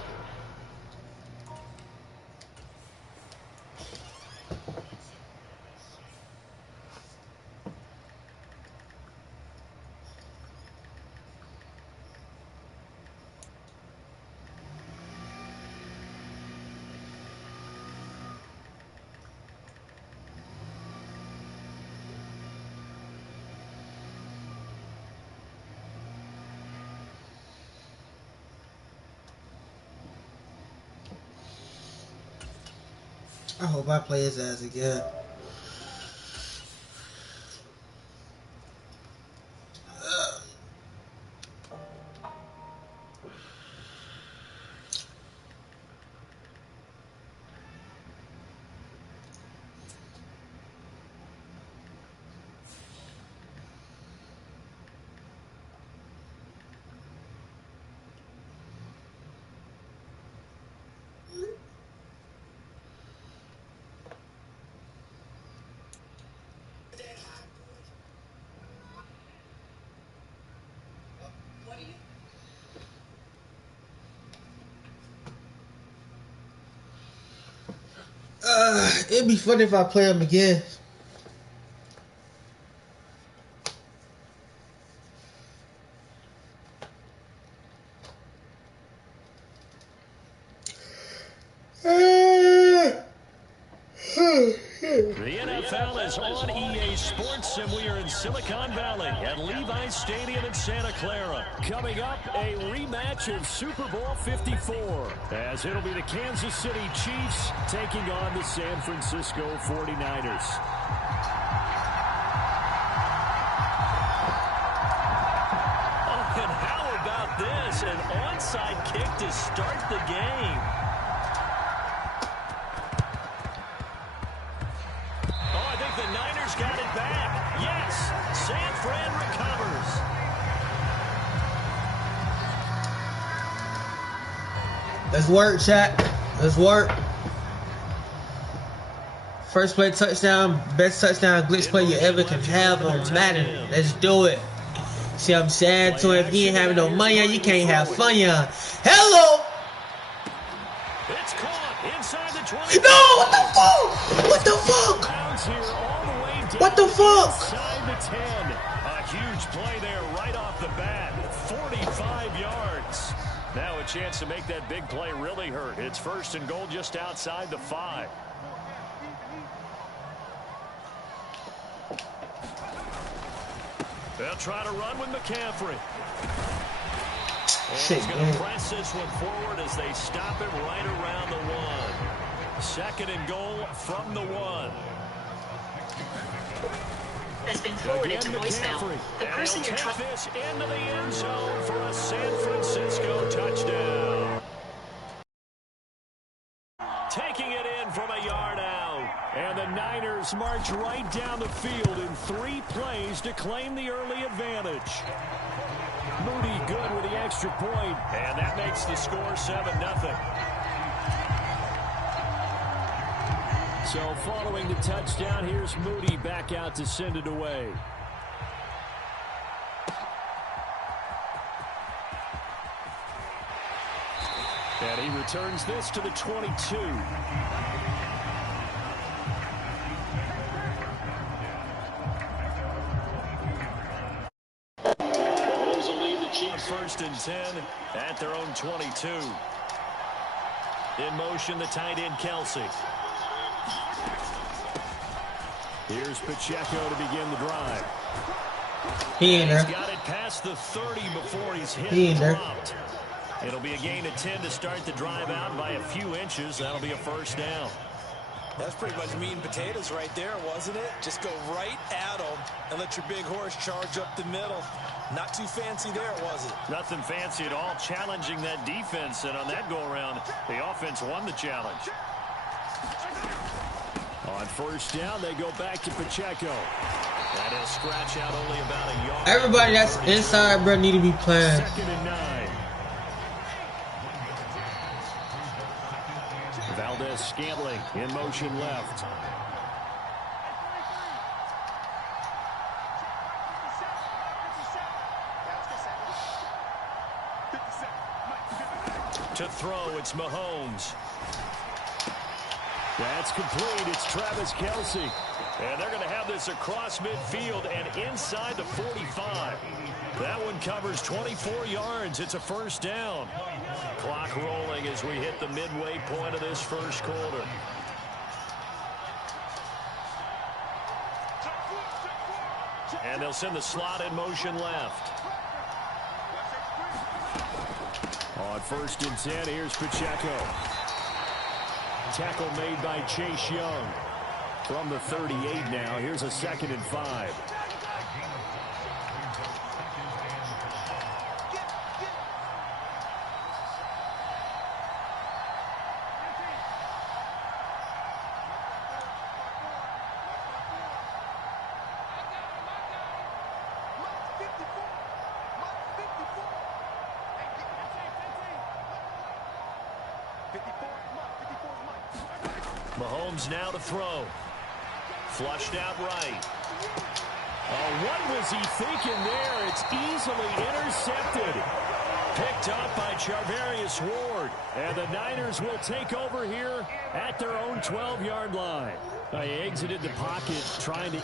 I hope I play his ass again. It'd be funny if I play him again. The NFL is on EA Sports, and we are in Silicon Valley at Levi's Stadium in Santa Clara. Coming up, a rematch of Super Bowl 54, as it'll be the Kansas City Chiefs taking on the San Francisco 49ers. Oh, and how about this? An onside kick to start the game. friend recovers. Let's work, chat. Let's work. First play touchdown, best touchdown glitch play you ever can have on Madden. Let's do it. See what I'm saying? So if you ain't having no money, you can't have fun. Hello. It's caught inside the 20. No, what the fuck? What the fuck? What the fuck? Inside the 10. A huge play there right off the bat. 45 yards. Now a chance to make that big play really hurt. It's first and goal just outside the 5. They'll try to run with McCaffrey. And he's going to press this one forward as they stop him right around the 1. Second and goal from the 1. Has been forwarded to voicemail. The person you're trying this into the end zone for a San Francisco touchdown. Taking it in from a yard out. And the Niners march right down the field in 3 plays to claim the early advantage. Moody good with the extra point, and that makes the score 7-0. So following the touchdown, here's Moody back out to send it away. And he returns this to the 22. First and 10 at their own 22. In motion, the tight end, Kelsey. Here's Pacheco to begin the drive. He ain't there. He's got it past the 30 before he's hit. He ain't there. It'll be a gain of 10 to start the drive out by a few inches. That'll be a first down. That's pretty much meat and potatoes right there, wasn't it? Just go right at them and let your big horse charge up the middle. Not too fancy there, was it? Nothing fancy at all, challenging that defense. And on that go-around, the offense won the challenge. On first down, they go back to Pacheco. That'll scratch out only about a yard. Everybody that's inside, bro, need to be playing. Second and 9. Valdez-Scantling in motion left. To throw, it's Mahomes. That's complete. It's Travis Kelce. And they're going to have this across midfield and inside the 45. That one covers 24 yards. It's a first down. Clock rolling as we hit the midway point of this first quarter. And they'll send the slot in motion left. On first and 10, here's Pacheco. Tackle made by Chase Young. From the 38 now, here's a second and 5. Mahomes now to throw. Flushed out right. Oh, what was he thinking there? It's easily intercepted. Picked up by Charvarius Ward. And the Niners will take over here at their own 12-yard line. He exited the pocket trying to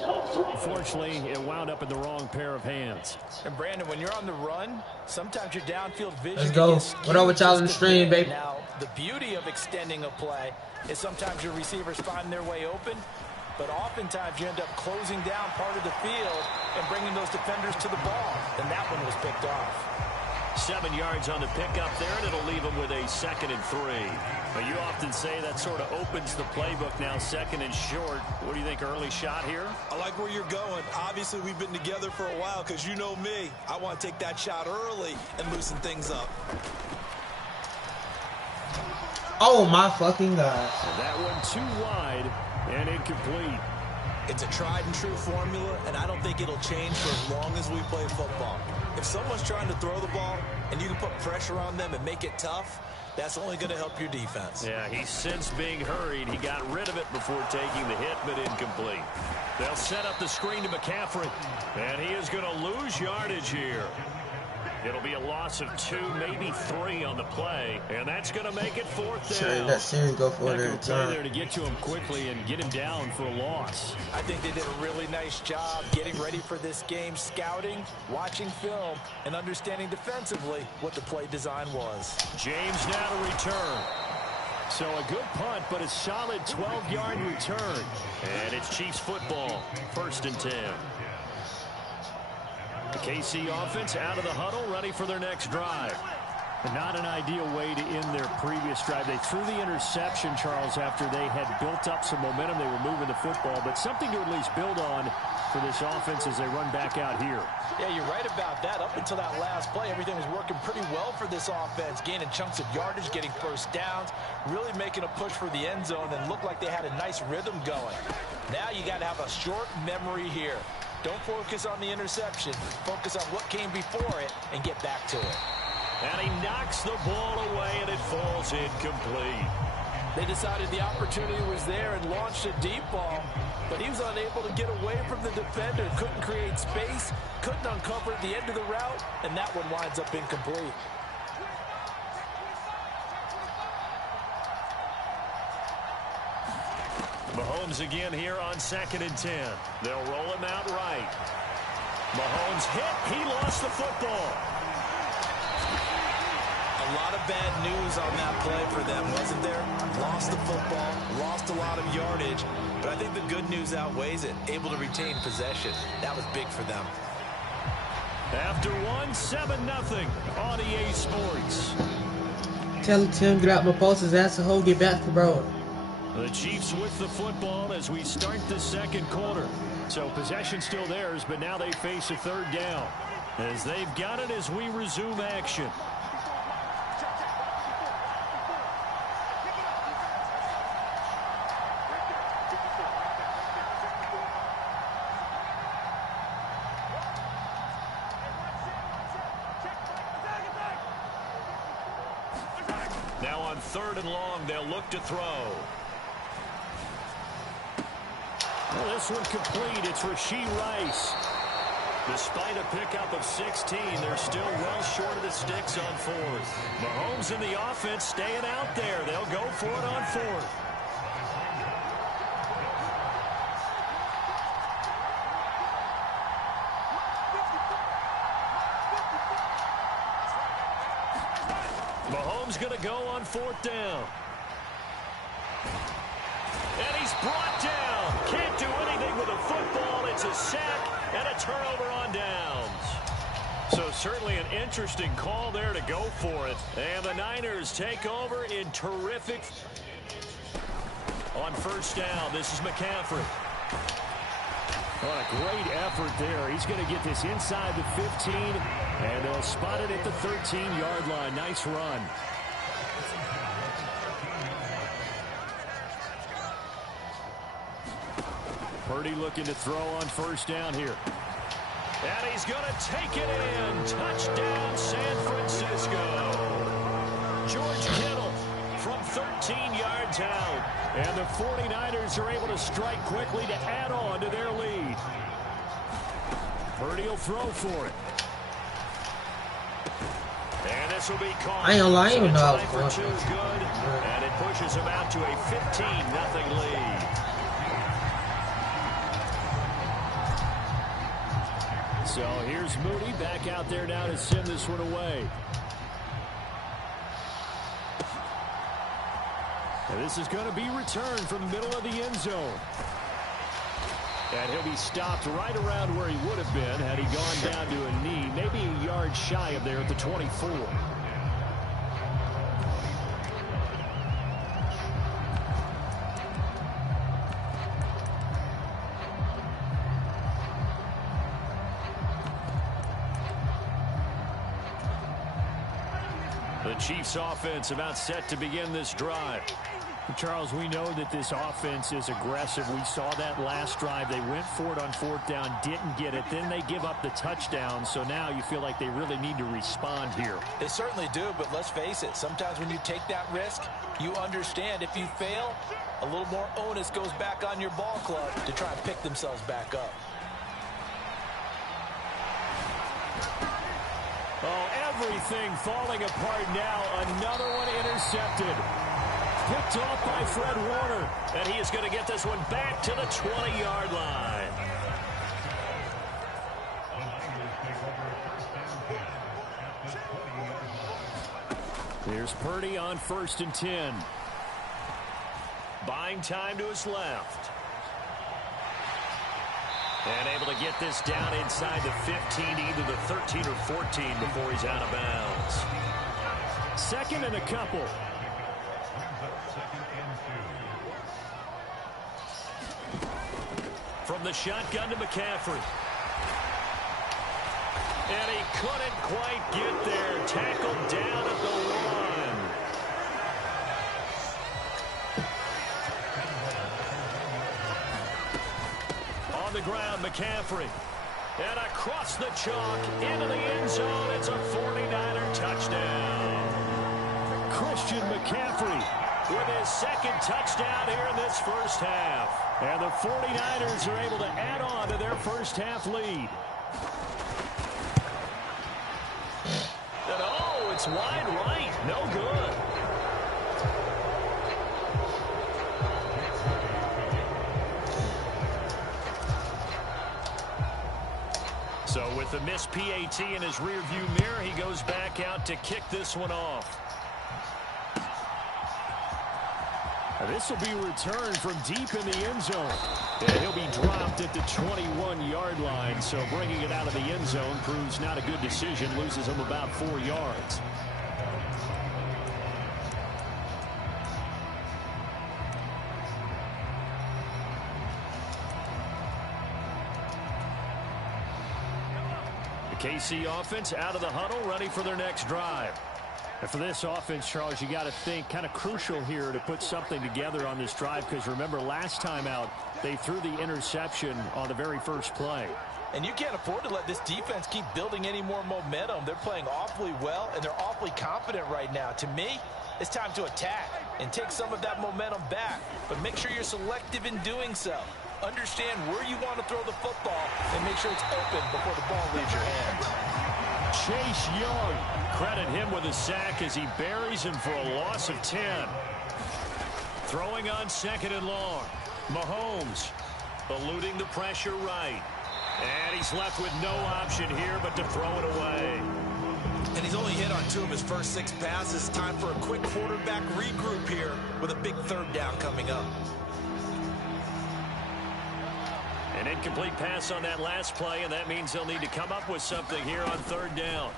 Unfortunately, it wound up in the wrong pair of hands. And Brandon, when you're on the run, sometimes your downfield vision. Let's go. What up with y'all in the stream, baby? Now, the beauty of extending a play is sometimes your receivers find their way open, but oftentimes you end up closing down part of the field and bringing those defenders to the ball. And that one was picked off. 7 yards on the pickup there, and it'll leave them with a 2nd and 3. But you often say that sort of opens the playbook now, 2nd and short. What do you think, early shot here? I like where you're going. Obviously, we've been together for a while because you know me. I want to take that shot early and loosen things up. Oh, my fucking God. So that one too wide and incomplete. It's a tried and true formula, and I don't think it'll change for as long as we play football. If someone's trying to throw the ball and you can put pressure on them and make it tough, that's only going to help your defense. Yeah, he's since being hurried. He got rid of it before taking the hit, but incomplete. They'll set up the screen to McCaffrey, and he is going to lose yardage here. It'll be a loss of 2, maybe 3 on the play, and that's going to make it 4th down. Let Siri go for it every time. There to get to him quickly and get him down for a loss. I think they did a really nice job getting ready for this game, scouting, watching film, and understanding defensively what the play design was. James now to return. So a good punt, but a solid 12-yard return. And it's Chiefs football, 1st and 10. The KC offense out of the huddle, ready for their next drive. Not an ideal way to end their previous drive. They threw the interception, Charles, after they had built up some momentum. They were moving the football, but something to at least build on for this offense as they run back out here. Yeah, you're right about that. Up until that last play, everything was working pretty well for this offense, gaining chunks of yardage, getting first downs, really making a push for the end zone, and looked like they had a nice rhythm going. Now you got to have a short memory here. Don't focus on the interception. Focus on what came before it and get back to it. And he knocks the ball away, and it falls incomplete. They decided the opportunity was there and launched a deep ball, but he was unable to get away from the defender, couldn't create space, couldn't uncover the end of the route, and that one winds up incomplete. Mahomes again here on 2nd and 10. They'll roll him out right. Mahomes hit. He lost the football. A lot of bad news on that play for them, wasn't there? Lost the football, lost a lot of yardage, but I think the good news outweighs it. Able to retain possession. That was big for them. After 7-0 on EA Sports. Tell Tim, get out my post his ass a hole, get back to bro. The Chiefs with the football as we start the 2nd quarter. So possession still theirs, but now they face a 3rd down as they've got it as we resume action. Now on 3rd and long, they'll look to throw. Well, this one complete. It's Rashee Rice. Despite a pickup of 16, they're still well short of the sticks on 4th. Mahomes and the offense staying out there. They'll go for it on 4th. Mahomes going to go on 4th down. And he's brought down. Can't do anything with a football. It's a sack and a turnover on downs. So certainly an interesting call there to go for it. And the Niners take over in terrific. On 1st down, this is McCaffrey. What a great effort there. He's going to get this inside the 15, and they'll spot it at the 13-yard line. Nice run. Purdy looking to throw on 1st down here. And he's going to take it in. Touchdown, San Francisco. George Kittle from 13 yards out. And the 49ers are able to strike quickly to add on to their lead. Purdy will throw for it. And this will be caught. I ain't gonna lie, I even know I was going for 2 good. And it pushes them out to a 15-0 lead. So here's Moody back out there now to send this one away. And this is going to be returned from the middle of the end zone. And he'll be stopped right around where he would have been had he gone down to a knee, maybe a yard shy of there at the 24. The Chiefs offense about set to begin this drive. Charles, we know that this offense is aggressive. We saw that last drive. They went for it on 4th down, didn't get it. Then they give up the touchdown. So now you feel like they really need to respond here. They certainly do, but let's face it. Sometimes when you take that risk, you understand if you fail, a little more onus goes back on your ball club to try and pick themselves back up. Oh, everything falling apart now. Another one intercepted. Picked off by Fred Warner. And he is going to get this one back to the 20-yard line. Here's Purdy on 1st and 10. Buying time to his left. And able to get this down inside the 15, either the 13 or 14 before he's out of bounds. 2nd and a couple. From the shotgun to McCaffrey. And he couldn't quite get there. Tackled down at the 1. On the ground, McCaffrey. And across the chalk into the end zone. It's a 49er touchdown. Christian McCaffrey with his 2nd touchdown here in this first half. And the 49ers are able to add on to their first half lead. And oh, it's wide right. No good. So with the missed PAT in his rearview mirror, he goes back out to kick this one off. This will be returned from deep in the end zone. And he'll be dropped at the 21-yard line, so bringing it out of the end zone proves not a good decision, loses him about 4 yards. The KC offense out of the huddle, ready for their next drive. And for this offense, Charles, you got to think kind of crucial here to put something together on this drive, because remember last time out they threw the interception on the very first play. And you can't afford to let this defense keep building any more momentum. They're playing awfully well, and they're awfully confident right now. To me, it's time to attack and take some of that momentum back, but make sure you're selective in doing so. Understand where you want to throw the football and make sure it's open before the ball leaves your hands. Chase Young, credit him with a sack as he buries him for a loss of 10. Throwing on 2nd and long. Mahomes eluding the pressure right. And he's left with no option here but to throw it away. And he's only hit on 2 of his first 6 passes. Time for a quick quarterback regroup here with a big 3rd down coming up. An incomplete pass on that last play, and that means they'll need to come up with something here on 3rd down.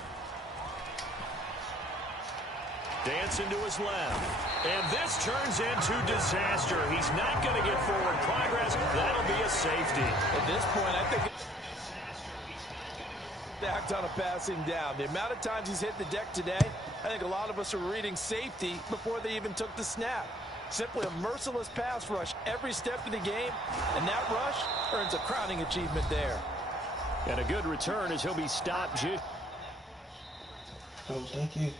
Dancing to his left. And this turns into disaster. He's not going to get forward progress. That'll be a safety. At this point, I think act on a passing down. The amount of times he's hit the deck today, I think a lot of us are reading safety before they even took the snap. Simply a merciless pass rush every step of the game, and that rush earns a crowning achievement there. And a good return as he'll be stopped. Oh, thank you.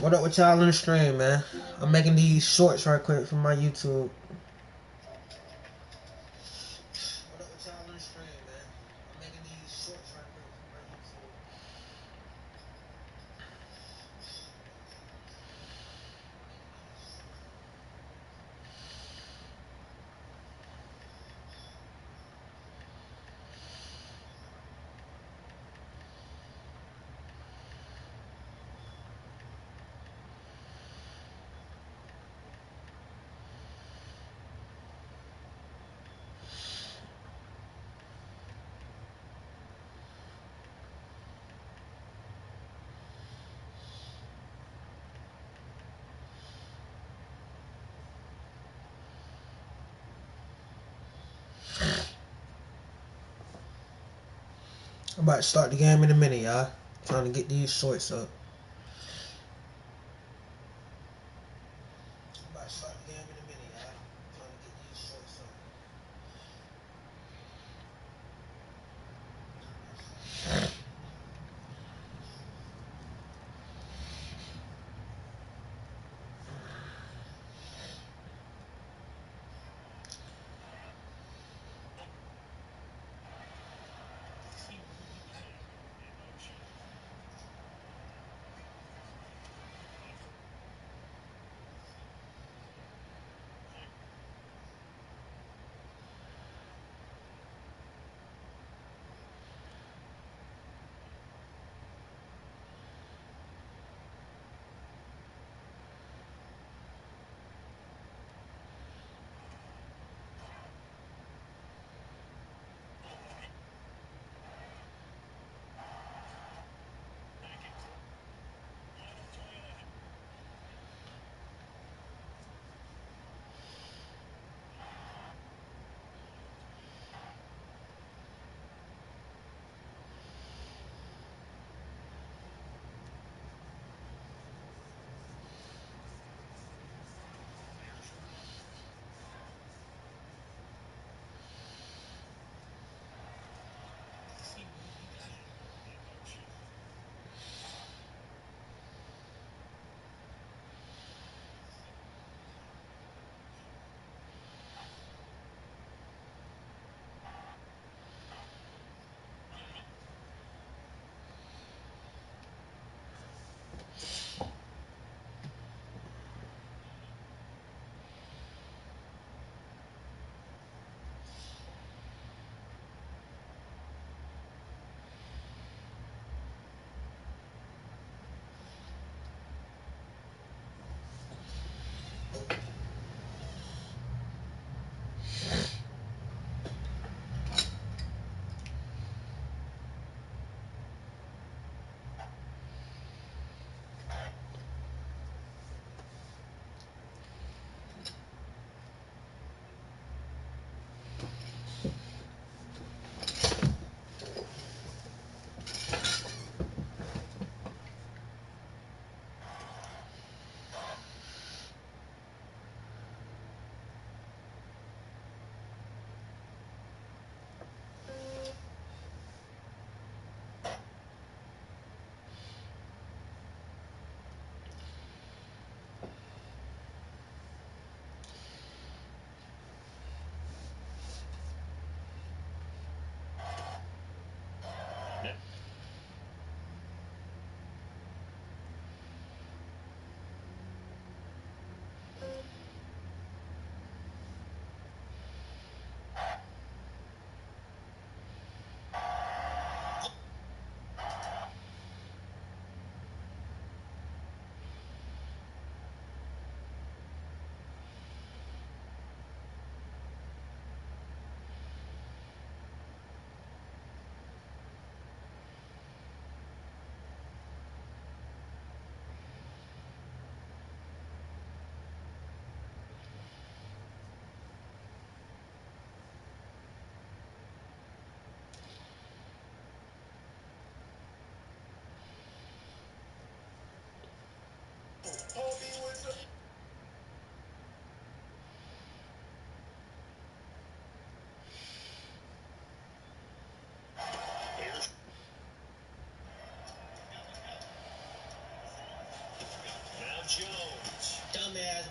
What up with y'all on the stream, man? I'm making these shorts right quick for my YouTube. What up with y'all on the stream, man? I'm making these shorts right quick for my YouTube. I'm about to start the game in a minute, y'all. Trying to get these shorts up. I'm about to start the game in a minute, y'all. Trying to get these shorts up.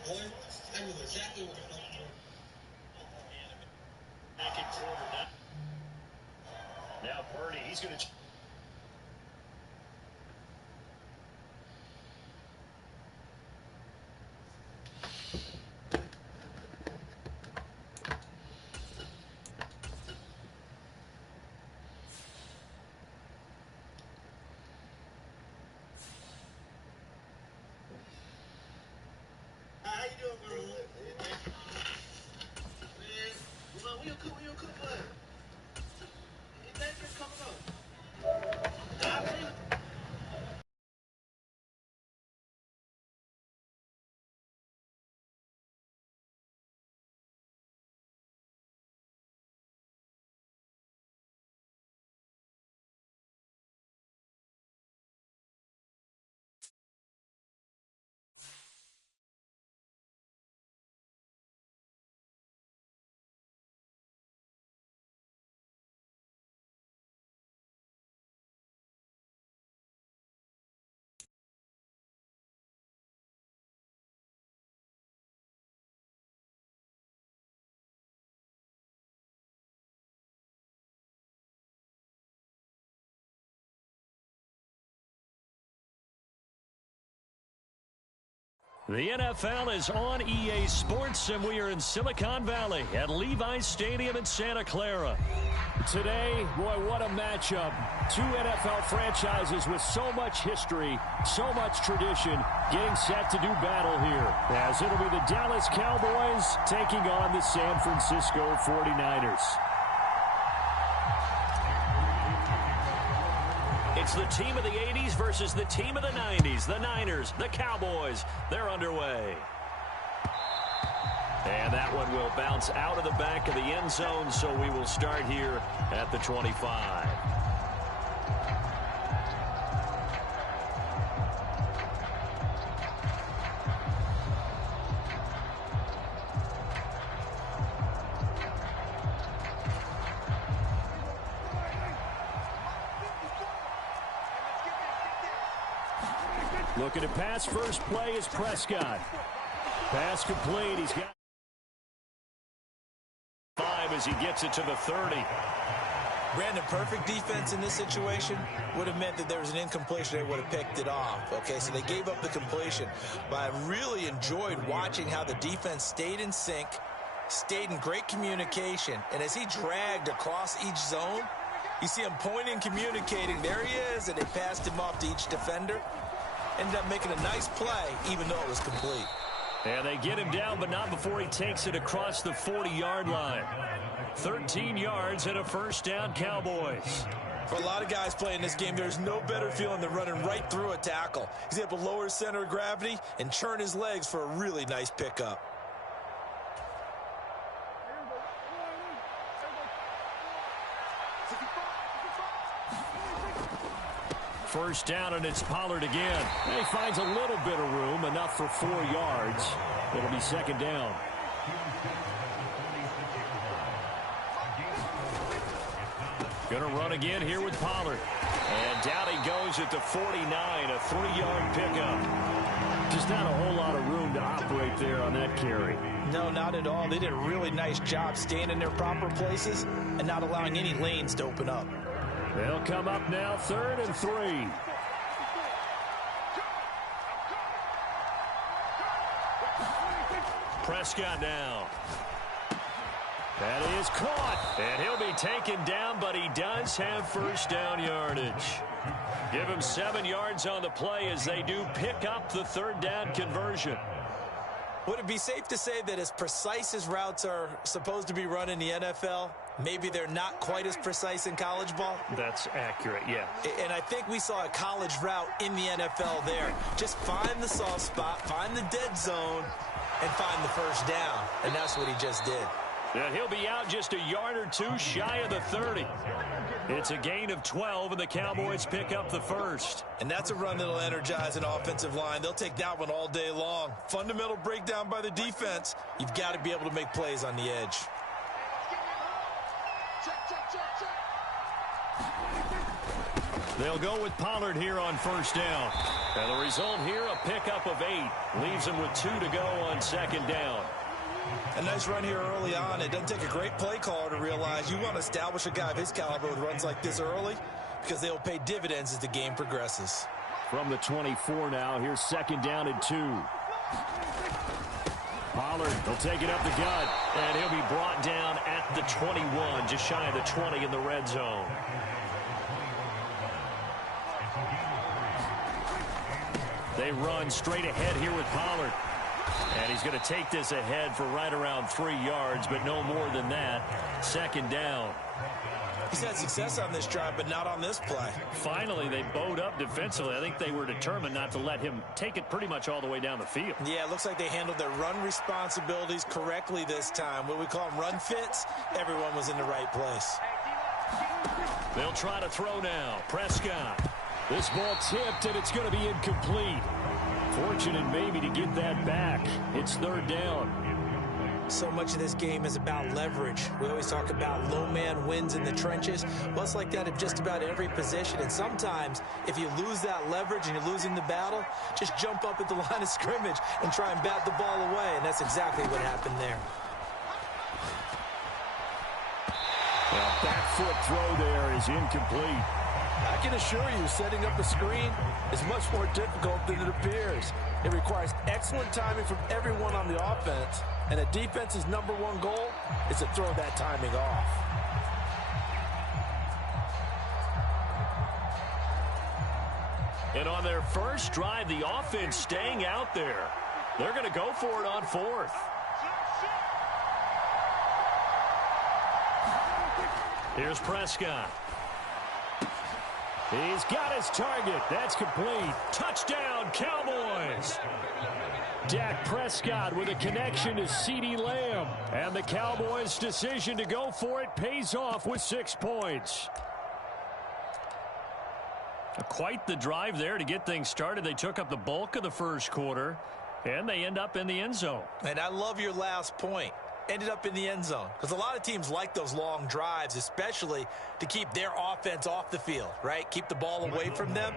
I knew exactly what the fuck you were. Back in quarter now Purdy, he's going to... How you doing, bro? Man, we don't cook what? That just coming up. The NFL is on EA Sports, and we are in Silicon Valley at Levi's Stadium in Santa Clara. Today, boy, what a matchup. Two NFL franchises with so much history, so much tradition, getting set to do battle here. As it'll be the Dallas Cowboys taking on the San Francisco 49ers. It's the team of the 80s versus the team of the 90s. The Niners, the Cowboys, they're underway. And that one will bounce out of the back of the end zone, so we will start here at the 25. Looking to pass, first play is Prescott. Pass complete. He's got 5 as he gets it to the 30. Brandon, perfect defense in this situation would have meant that there was an incompletion. They would have picked it off. Okay, so they gave up the completion. But I really enjoyed watching how the defense stayed in sync, stayed in great communication. And as he dragged across each zone, you see him pointing, communicating. There he is, and they passed him off to each defender. Ended up making a nice play, even though it was complete. And they get him down, but not before he takes it across the 40-yard line. 13 yards and a first down, Cowboys. For a lot of guys playing this game, there's no better feeling than running right through a tackle. He's able to lower his center of gravity and churn his legs for a really nice pickup. First down, and it's Pollard again. And he finds a little bit of room, enough for 4 yards. It'll be second down. Going to run again here with Pollard. And down he goes at the 49, a 3-yard pickup. Just not a whole lot of room to operate there on that carry. No, not at all. They did a really nice job staying in their proper places and not allowing any lanes to open up. They'll come up now, 3rd and 3. Prescott now. That is caught, and he'll be taken down, but he does have first down yardage. Give him 7 yards on the play as they do pick up the 3rd down conversion. Would it be safe to say that as precise as routes are supposed to be run in the NFL, maybe they're not quite as precise in college ball? That's accurate, yeah. And I think we saw a college route in the NFL there. Just find the soft spot, find the dead zone, and find the first down. And that's what he just did. And he'll be out just a yard or two shy of the 30. It's a gain of 12, and the Cowboys pick up the first. And that's a run that'll energize an offensive line. They'll take that one all day long. Fundamental breakdown by the defense. You've got to be able to make plays on the edge. They'll go with Pollard here on first down. And the result here, a pickup of 8. Leaves them with 2 to go on second down. A nice run here early on. It doesn't take a great play caller to realize you want to establish a guy of his caliber with runs like this early because they'll pay dividends as the game progresses. From the 24 now, here's second down and 2. Pollard will take it up the gut, and he'll be brought down at the 21, just shy of the 20 in the red zone. They run straight ahead here with Pollard. And he's going to take this ahead for right around 3 yards, but no more than that. Second down. He's had success on this drive, but not on this play. Finally, they bowed up defensively. I think they were determined not to let him take it pretty much all the way down the field. Yeah, it looks like they handled their run responsibilities correctly this time. What we call them run fits, everyone was in the right place. They'll try to throw now. Prescott. This ball tipped, and it's going to be incomplete. Fortunate maybe to get that back. It's third down. So much of this game is about leverage. We always talk about low man wins in the trenches. Well, it's like that at just about every position. And sometimes, if you lose that leverage and you're losing the battle, just jump up at the line of scrimmage and try and bat the ball away. And that's exactly what happened there. Well, back foot throw there is incomplete. I can assure you, setting up a screen is much more difficult than it appears. It requires excellent timing from everyone on the offense, and a defense's #1 goal is to throw that timing off. And on their first drive, the offense staying out there. They're going to go for it on 4th. Here's Prescott. He's got his target. That's complete. Touchdown, Cowboys. Dak Prescott with a connection to CeeDee Lamb. And the Cowboys' decision to go for it pays off with 6 points. Quite the drive there to get things started. They took up the bulk of the first quarter, and they end up in the end zone. And I love your last point. Ended up in the end zone. Because a lot of teams like those long drives, especially to keep their offense off the field, right? Keep the ball away from them.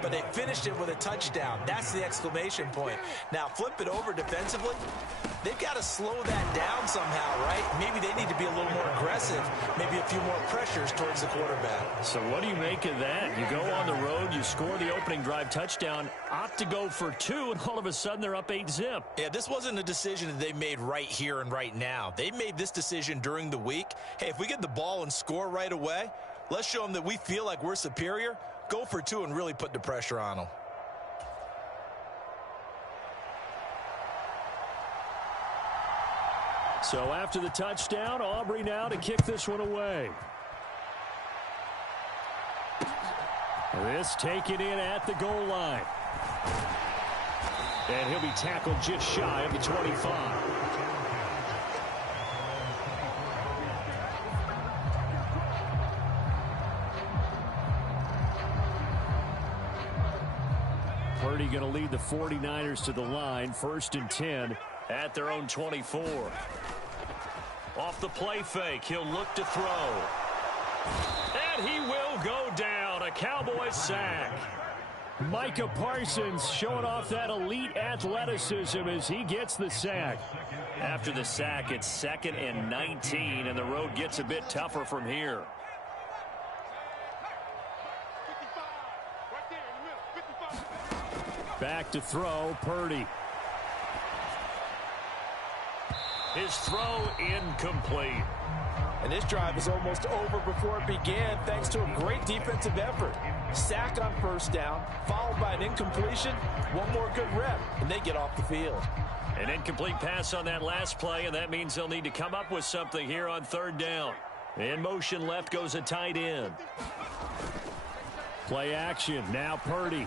But they finished it with a touchdown. That's the exclamation point. Now, flip it over defensively. They've got to slow that down somehow, right? Maybe they need to be a little more aggressive. Maybe a few more pressures towards the quarterback. So what do you make of that? You go on the road, you score the opening drive touchdown, opt to go for 2, and all of a sudden they're up 8-zip. Yeah, this wasn't a decision that they made right here and right now. They made this decision during the week. Hey, if we get the ball and score right away, let's show them that we feel like we're superior. Go for 2 and really put the pressure on them. So after the touchdown, Aubrey now to kick this one away. This taken in at the goal line. And he'll be tackled just shy of the 25. Purdy going to lead the 49ers to the line. 1st and 10 at their own 24. Off the play fake, he'll look to throw. And he will go down. A Cowboys sack. Micah Parsons showing off that elite athleticism as he gets the sack. After the sack, it's 2nd and 19, and the road gets a bit tougher from here. Back to throw, Purdy. His throw incomplete. And this drive is almost over before it began thanks to a great defensive effort. Sack on 1st down, followed by an incompletion. One more good rep, and they get off the field. An incomplete pass on that last play, and that means they'll need to come up with something here on 3rd down. In motion left goes a tight end. Play action, now Purdy.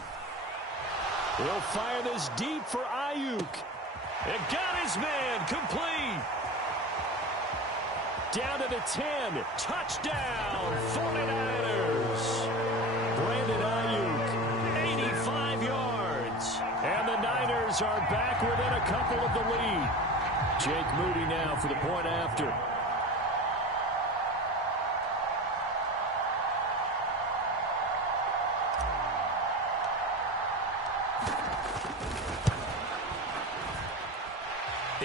He'll fire this deep for Ayuk. It got his man, complete. Down to the 10. Touchdown, 49ers. Brandon Ayuk, 85 yards. And the Niners are back within a couple of the lead. Jake Moody now for the point after.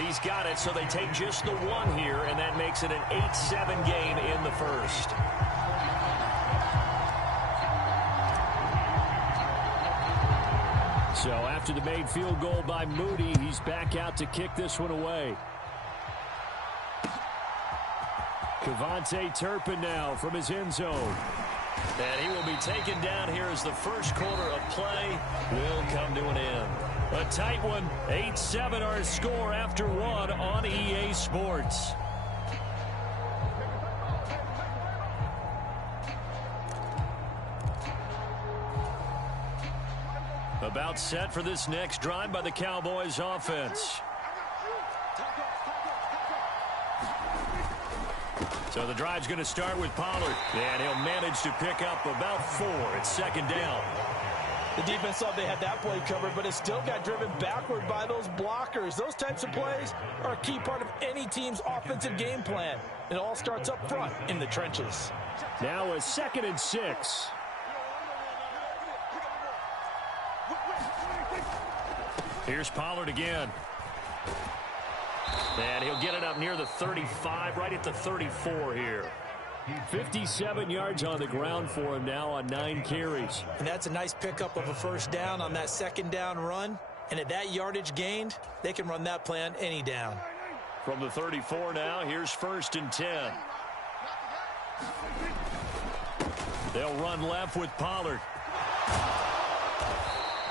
He's got it, so they take just the one here, and that makes it an 8-7 game in the first. So after the made field goal by Moody, he's back out to kick this one away. Cavante Turpin now from his end zone. And he will be taken down here as the first quarter of play will come to an end. A tight one, 8-7 our score after one on EA Sports. About set for this next drive by the Cowboys offense. So the drive's going to start with Pollard, and he'll manage to pick up about 4. It's second down. The defense thought they had that play covered, but it still got driven backward by those blockers. Those types of plays are a key part of any team's offensive game plan. It all starts up front in the trenches. Now a 2nd and 6. Here's Pollard again. And he'll get it up near the 35, right at the 34 here. 57 yards on the ground for him now on 9 carries. And that's a nice pickup of a first down on that second down run. And at that yardage gained, they can run that play on any down. From the 34 now, here's 1st and 10. They'll run left with Pollard.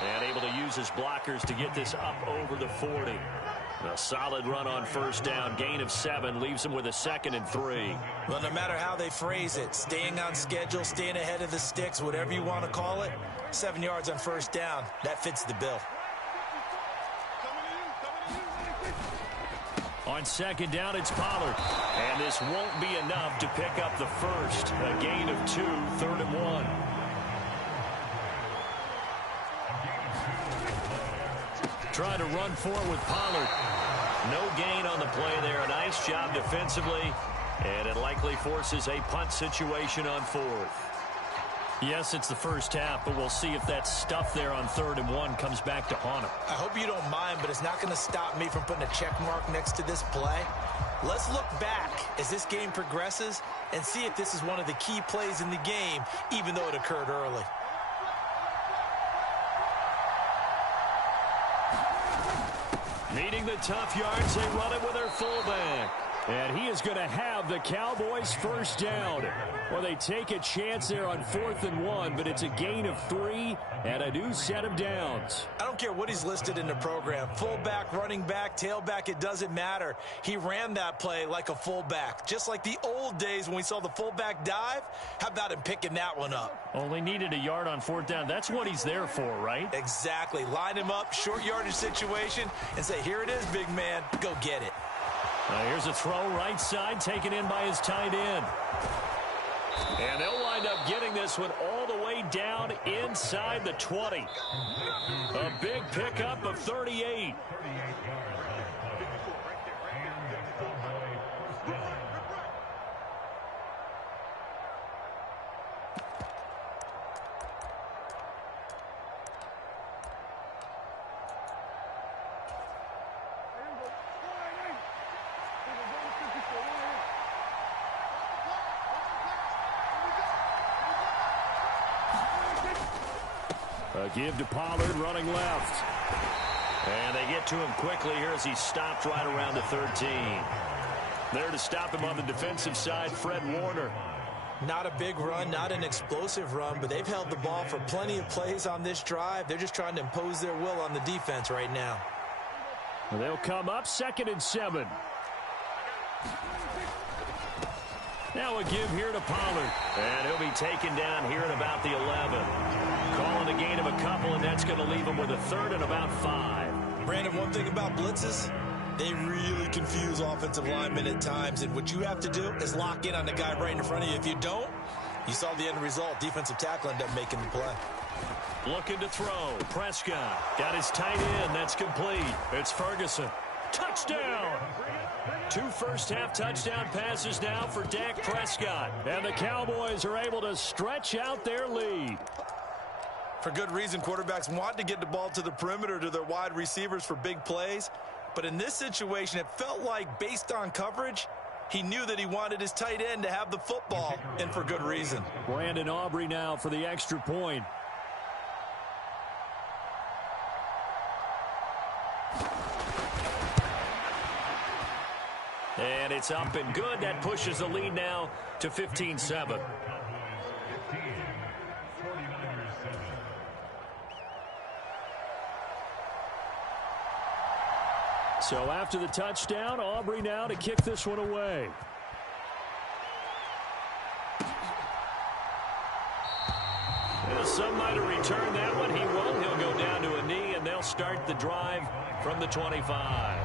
And able to use his blockers to get this up over the 40. A solid run on first down. Gain of 7 leaves him with a 2nd and 3. Well, no matter how they phrase it, staying on schedule, staying ahead of the sticks, whatever you want to call it, 7 yards on first down, that fits the bill. On second down, it's Pollard. And this won't be enough to pick up the first. A gain of 2, 3rd and 1. Trying to run forward with Pollard. No gain on the play there. A nice job defensively. And it likely forces a punt situation on 4th. Yes, it's the first half, but we'll see if that stuff there on 3rd and 1 comes back to haunt him. I hope you don't mind, but it's not going to stop me from putting a check mark next to this play. Let's look back as this game progresses and see if this is one of the key plays in the game, even though it occurred early. Meeting the tough yards, they run it with their fullback. And he is going to have the Cowboys first down. Well, they take a chance there on 4th and 1, but it's a gain of 3 and a new set of downs. I don't care what he's listed in the program. Fullback, running back, tailback, it doesn't matter. He ran that play like a fullback, just like the old days when we saw the fullback dive. How about him picking that one up? Only needed a yard on 4th down. That's what he's there for, right? Exactly. Line him up, short yardage situation, and say, here it is, big man. Go get it. Here's a throw right side, taken in by his tight end. And they'll wind up getting this one all the way down inside the 20. A big pickup of 38. A give to Pollard running left. And they get to him quickly here as he stopped right around the 13. There to stop him on the defensive side, Fred Warner. Not a big run, not an explosive run, but they've held the ball for plenty of plays on this drive. They're just trying to impose their will on the defense right now. They'll come up 2nd and 7. Now a give here to Pollard. And he'll be taken down here at about the 11. Calling a gain of a couple, and that's going to leave him with a 3rd and about 5. Brandon, one thing about blitzes, they really confuse offensive linemen at times, and what you have to do is lock in on the guy right in front of you. If you don't, you saw the end result. Defensive tackle ended up making the play. Looking to throw. Prescott got his tight end. That's complete. It's Ferguson. Touchdown! 2 first-half touchdown passes now for Dak Prescott. And the Cowboys are able to stretch out their lead. For good reason, quarterbacks want to get the ball to the perimeter to their wide receivers for big plays. But in this situation, it felt like, based on coverage, he knew that he wanted his tight end to have the football, and for good reason. Brandon Aubrey now for the extra point. And it's up and good. That pushes the lead now to 15-7. So after the touchdown, Aubrey now to kick this one away. Well, some might have returned that one. He won't. He'll go down to a knee, and they'll start the drive from the 25.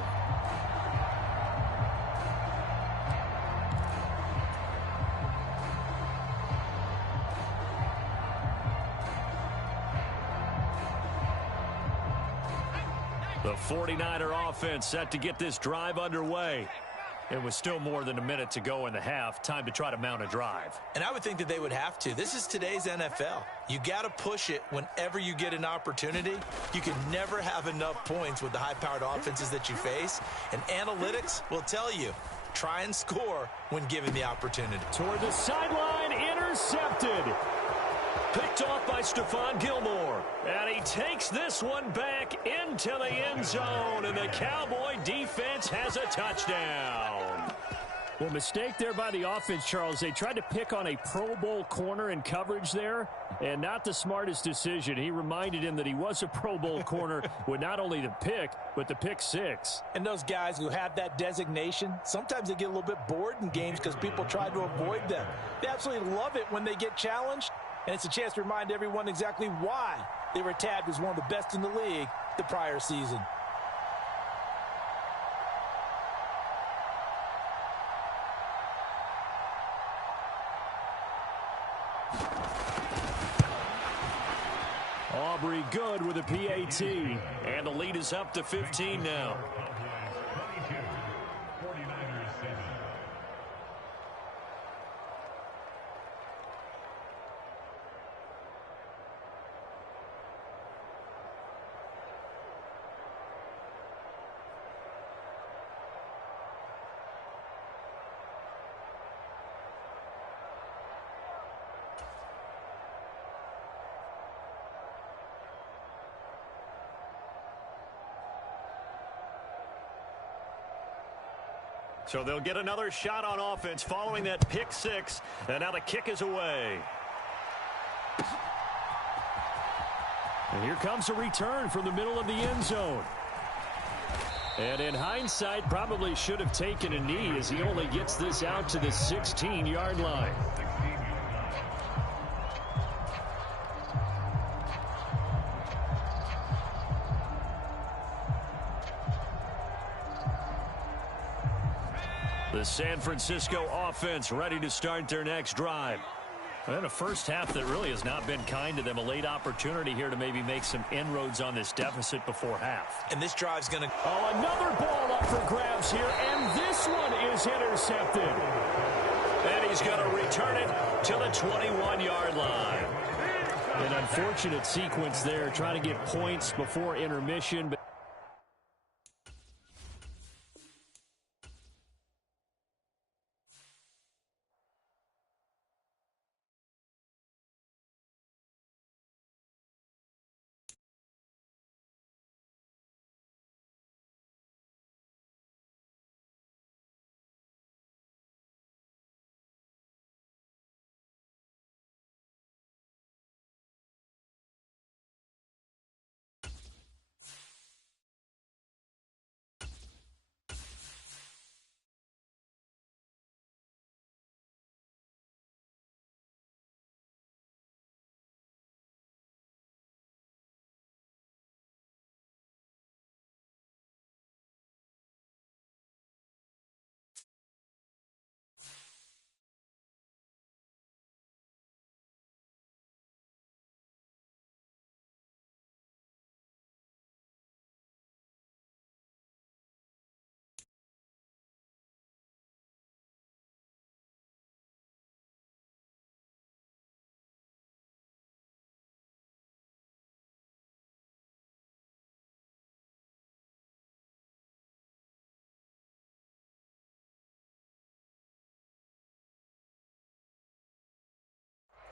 The 49er offense set to get this drive underway. It was still more than a minute to go in the half. Time to try to mount a drive. And I would think that they would have to. This is today's NFL. You got to push it whenever you get an opportunity. You can never have enough points with the high-powered offenses that you face. And analytics will tell you, try and score when given the opportunity. Toward the sideline, intercepted. Picked off by Stephon Gilmore. And he takes this one back into the end zone. And the Cowboy defense has a touchdown. Well, mistake there by the offense, Charles. They tried to pick on a Pro Bowl corner in coverage there, and not the smartest decision. He reminded him that he was a Pro Bowl corner with not only the pick, but the pick six. And those guys who have that designation, sometimes they get a little bit bored in games because people try to avoid them. They absolutely love it when they get challenged. And it's a chance to remind everyone exactly why they were tagged as one of the best in the league the prior season. Aubrey good with a PAT. And the lead is up to 15 now. So they'll get another shot on offense following that pick six. And now the kick is away. And here comes a return from the middle of the end zone. And in hindsight, probably should have taken a knee as he only gets this out to the 16-yard line. The San Francisco offense ready to start their next drive. And a first half that really has not been kind to them. A late opportunity here to maybe make some inroads on this deficit before half. And this drive's going to... Oh, another ball up for grabs here, and this one is intercepted. And he's going to return it to the 21-yard line. An unfortunate sequence there, trying to get points before intermission. But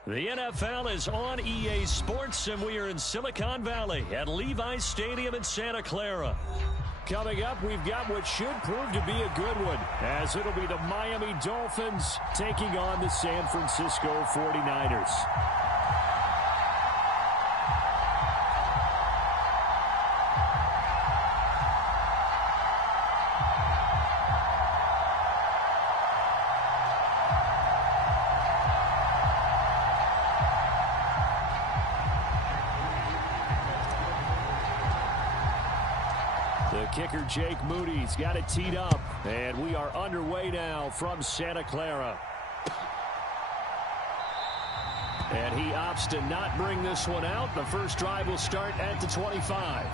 The NFL is on EA Sports, and we are in Silicon Valley at Levi's Stadium in Santa Clara. Coming up, we've got what should prove to be a good one, as it'll be the Miami Dolphins taking on the San Francisco 49ers. The kicker, Jake Moody's got it teed up, and we are underway now from Santa Clara. And he opts to not bring this one out. The first drive will start at the 25.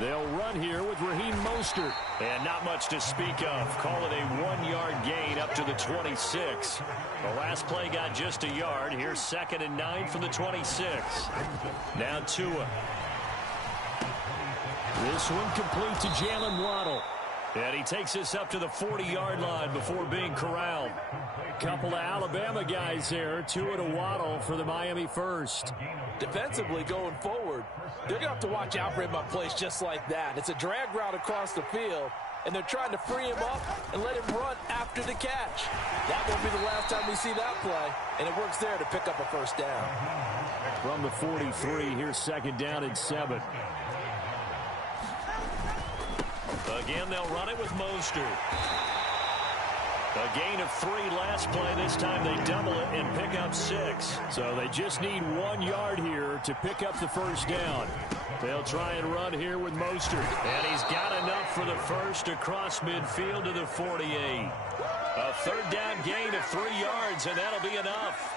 They'll run here with Raheem Mostert. And not much to speak of. Call it a 1-yard gain up to the 26. The last play got just a yard. Here's 2nd and 9 from the 26. Now Tua. This one complete to Jalen Waddle. And he takes this up to the 40-yard line before being corralled. Couple of Alabama guys there. Tua to Waddle for the Miami first. Defensively going forward, they're going to have to watch out for him on plays just like that. It's a drag route across the field, and they're trying to free him up and let him run after the catch. That won't be the last time we see that play, and it works there to pick up a first down. From the 43, here's 2nd down and 7. Again, they'll run it with Mostert. A gain of 3 last play. This time they double it and pick up 6. So they just need 1 yard here to pick up the first down. They'll try and run here with Mostert. And he's got enough for the first across midfield to the 48. A 3rd down gain of 3 yards, and that'll be enough.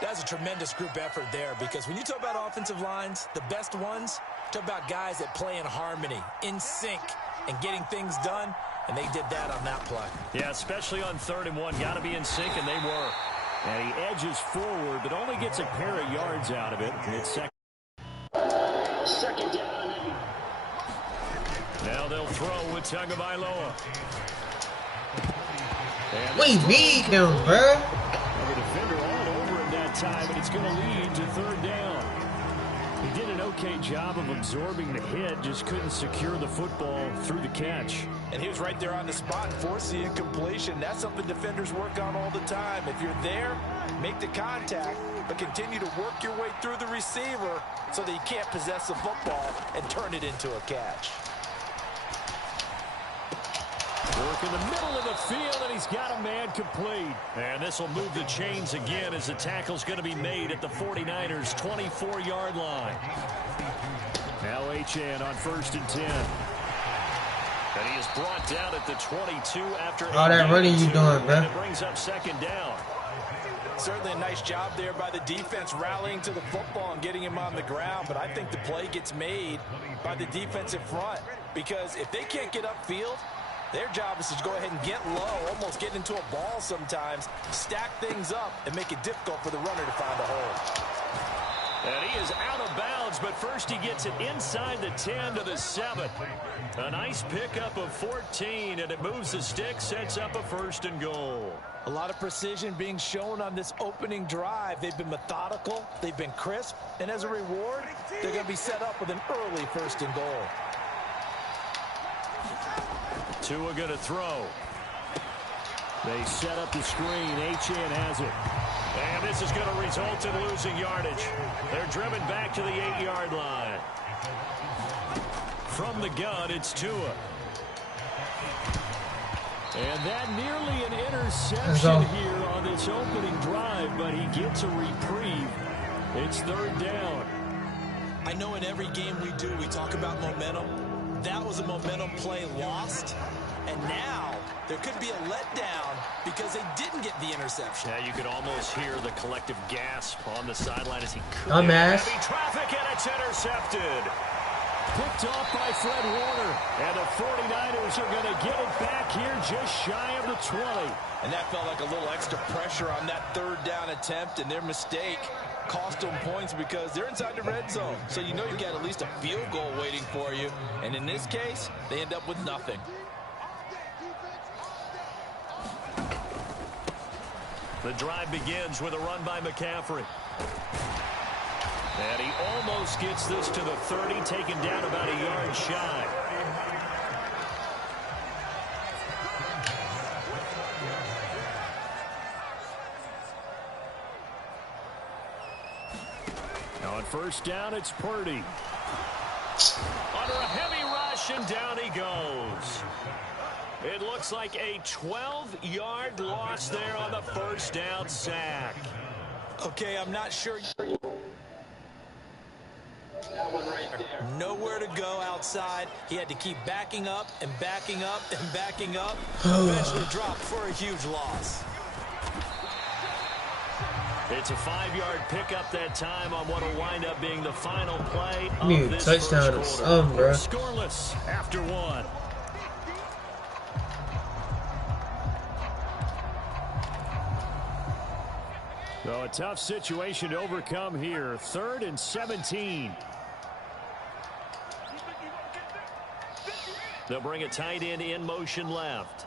That's a tremendous group effort there, because when you talk about offensive lines, the best ones, talk about guys that play in harmony, in sync, and getting things done. And they did that on that play. Yeah, especially on 3rd and 1. Got to be in sync, and they were. And he edges forward, but only gets a pair of yards out of it. It's 2nd down. Now they'll throw with Tagovailoa. We beat them, bro. The defender all over him that time, and it's going to lead to 3rd down. He did an okay job of absorbing the hit, just couldn't secure the football through the catch. And he was right there on the spot, forcing incompletion. That's something defenders work on all the time. If you're there, make the contact, but continue to work your way through the receiver so that you can't possess the football and turn it into a catch. Work in the middle of the field, and he's got a man complete. And this will move the chains again as the tackle's going to be made at the 49ers' 24-yard line. Now Achane on 1st and 10. And he is brought down at the 22 after all that running you doing, bro. It brings up 2nd down. Certainly a nice job there by the defense rallying to the football and getting him on the ground. But I think the play gets made by the defensive front, because if they can't get upfield, their job is to go ahead and get low, almost get into a ball sometimes, stack things up, and make it difficult for the runner to find a hole. And he is out of bounds, but first he gets it inside the 10 to the 7. A nice pickup of 14, and it moves the stick, sets up a 1st and goal. A lot of precision being shown on this opening drive. They've been methodical, they've been crisp, and as a reward, they're going to be set up with an early 1st and goal. Tua going to throw. They set up the screen. Achane has it. And this is going to result in losing yardage. They're driven back to the 8-yard line. From the gun, it's Tua. And that nearly an interception here on this opening drive, but he gets a reprieve. It's 3rd down. I know in every game we do, we talk about momentum. That was a momentum play lost. And now there could be a letdown because they didn't get the interception. Yeah, you could almost hear the collective gasp on the sideline as he could. Dumbass. Heavy traffic, and it's intercepted. Picked off by Fred Warner. And the 49ers are going to get it back here just shy of the 20. And that felt like a little extra pressure on that third down attempt, and their mistake cost them points because they're inside the red zone. So you know you got at least a field goal waiting for you. And in this case, they end up with nothing. The drive begins with a run by McCaffrey. And he almost gets this to the 30, taken down about a yard shy. Now on first down, it's Purdy. Under a heavy rush, and down he goes. It looks like a 12-yard loss there on the first down sack. Okay, I'm not sure. Nowhere to go outside. He had to keep backing up and backing up and backing up. Eventually dropped for a huge loss. It's a 5-yard pickup that time on what will wind up being the final play of this touchdown or something, bro. Scoreless after one. So a tough situation to overcome here. 3rd and 17. They'll bring a tight end in motion left.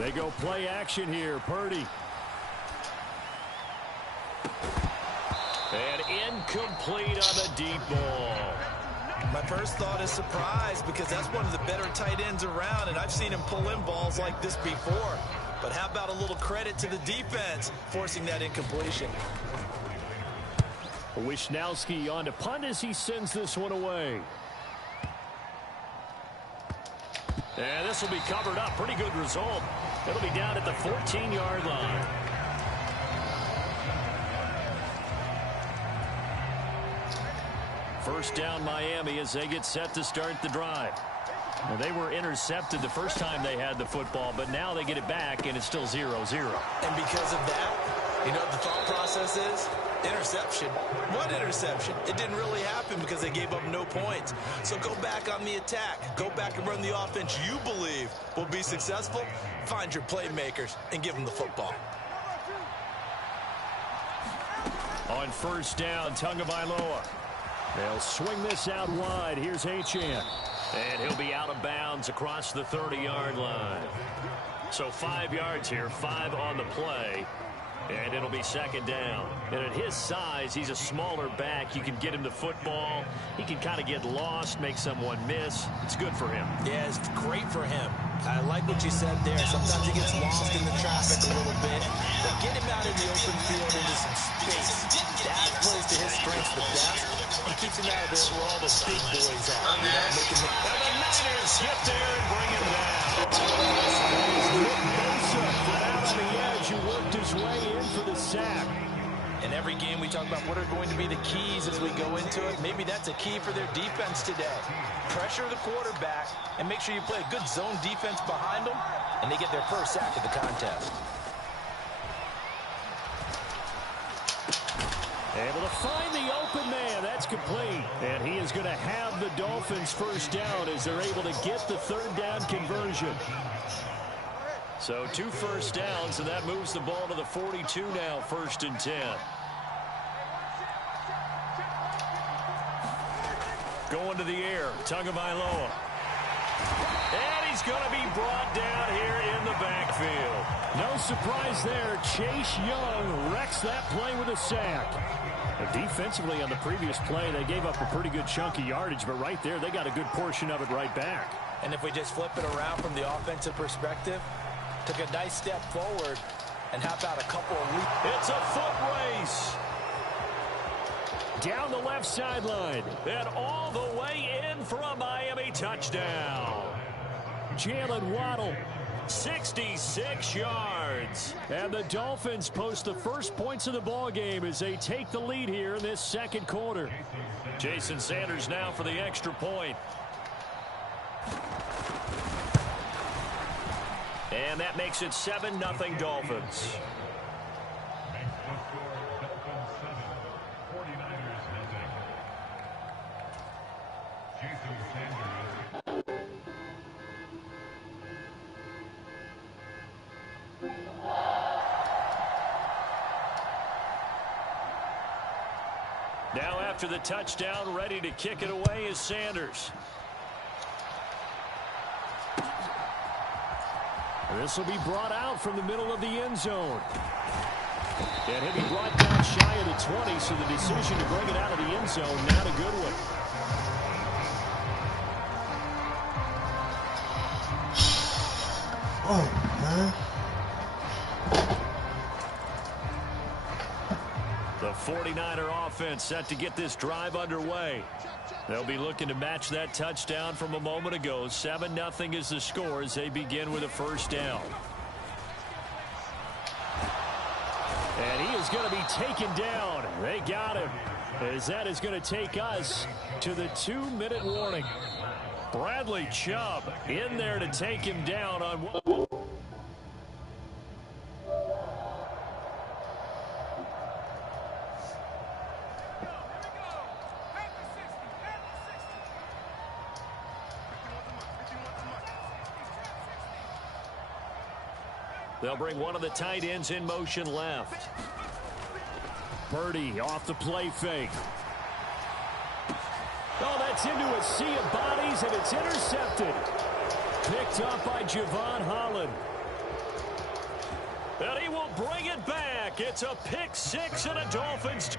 They go play action here. Purdy. And incomplete on the deep ball. My first thought is surprise because that's one of the better tight ends around, and I've seen him pull in balls like this before. But how about a little credit to the defense forcing that incompletion? Wishnowski on to punt as he sends this one away. And this will be covered up. Pretty good result. It'll be down at the 14-yard line. First down Miami as they get set to start the drive. Well, they were intercepted the first time they had the football, but now they get it back, and it's still 0-0. And because of that, you know what the thought process is? Interception. What interception? It didn't really happen because they gave up no points. So go back on the attack. Go back and run the offense you believe will be successful. Find your playmakers and give them the football. On first down, Tagovailoa. They'll swing this out wide. Here's Achane. And he'll be out of bounds across the 30-yard line. So 5 yards here, 5 on the play. And it'll be second down. And at his size, he's a smaller back. You can get him the football. He can kind of get lost, make someone miss. It's good for him. Yeah, it's great for him. I like what you said there. Sometimes he gets lost in the traffic a little bit. But get him out in the open field into some space. That plays to his strengths the best. He keeps him out of there where all the big boys are. You know, making the... And the Niners get there and bring him down. Nick Bosa from out on the edge who worked his way in for the sack. In every game we talk about what are going to be the keys as we go into it. Maybe that's a key for their defense today. Pressure the quarterback and make sure you play a good zone defense behind them, and they get their first sack of the contest. Able to find the open man. That's complete. And he is going to have the Dolphins first down as they're able to get the third down conversion. So 2 first downs, and that moves the ball to the 42 now, 1st and 10. Going to the air, Tagovailoa. And he's going to be brought down here in the backfield. No surprise there. Chase Young wrecks that play with a sack. Defensively on the previous play, they gave up a pretty good chunk of yardage, but right there, they got a good portion of it right back. And if we just flip it around from the offensive perspective, took a nice step forward, and how about a couple of leaps? It's a foot race. Down the left sideline, and all the way in for a Miami touchdown. Jalen Waddle 66 yards. And the Dolphins post the first points of the ball game as they take the lead here in this second quarter. Jason Sanders now for the extra point. And that makes it 7-0 Dolphins. Now after the touchdown, ready to kick it away is Sanders. This will be brought out from the middle of the end zone. And he'll be brought down shy of the 20, so the decision to bring it out of the end zone, not a good one. Oh, man. The 49er offense set to get this drive underway. They'll be looking to match that touchdown from a moment ago. 7-0 is the score as they begin with a first down. And he is going to be taken down. They got him, as that is going to take us to the 2-minute warning. Bradley Chubb in there to take him down on one. They'll bring one of the tight ends in motion left. Purdy off the play fake. Oh, that's into a sea of bodies, and it's intercepted. Picked up by Javon Holland. And he will bring it back. It's a pick six and a Dolphins.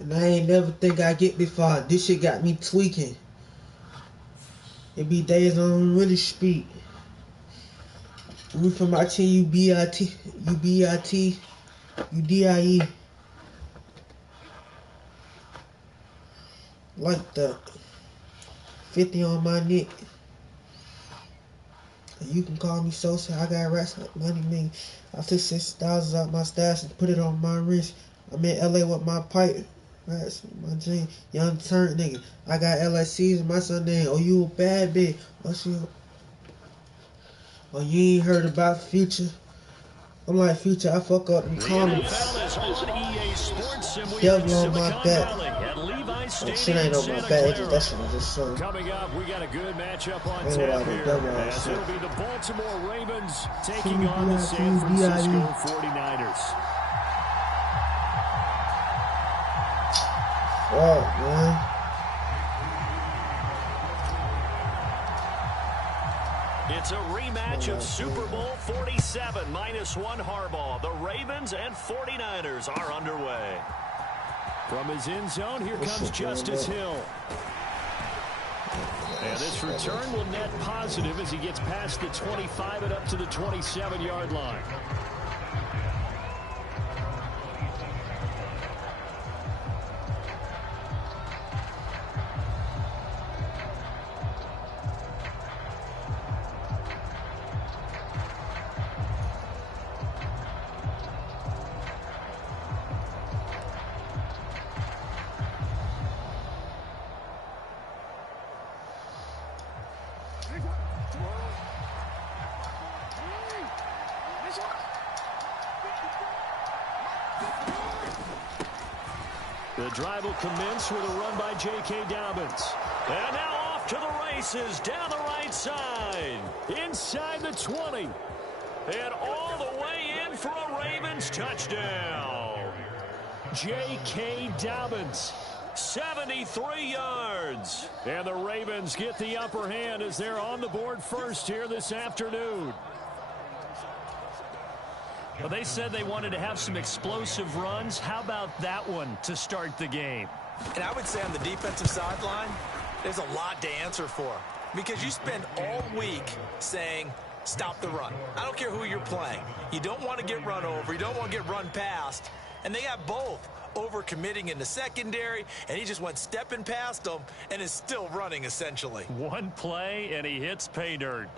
And I ain't never think I get this far. This shit got me tweaking. It be days I don't really speak. Root for my team, UBIT, UDIE. Like that. 50 on my neck. You can call me Sosa. I got racks like money, man. I took $6,000 out my stash and put it on my wrist. I'm in LA with my pipe. Rats, my jean. Young turn nigga. I got LSCs in my son name. Oh, you a bad bitch. What's your... Oh, you ain't heard about Future? I'm like Future. I fuck up in comments. Devil on my back. That shit ain't on my back. That shit is just so. Coming up, we got a good matchup on tap here. As it'll be the Baltimore Ravens taking on the San Francisco 49ers. Oh, man. It's a rematch of Super Bowl 47 -1 Harbaugh. The Ravens and 49ers are underway. From his end zone, here comes Justice Hill. And this return will net positive as he gets past the 25 and up to the 27-yard line. The drive will commence with a run by J.K. Dobbins. And now off to the races down the right side. Inside the 20. And all the way in for a Ravens touchdown. J.K. Dobbins, 73 yards. And the Ravens get the upper hand as they're on the board first here this afternoon. Well, they said they wanted to have some explosive runs. How about that one to start the game? And I would say on the defensive sideline, there's a lot to answer for. Because you spend all week saying, stop the run. I don't care who you're playing. You don't want to get run over. You don't want to get run past. And they got both over-committing in the secondary, and he just went stepping past them and is still running, essentially. One play, and he hits pay dirt.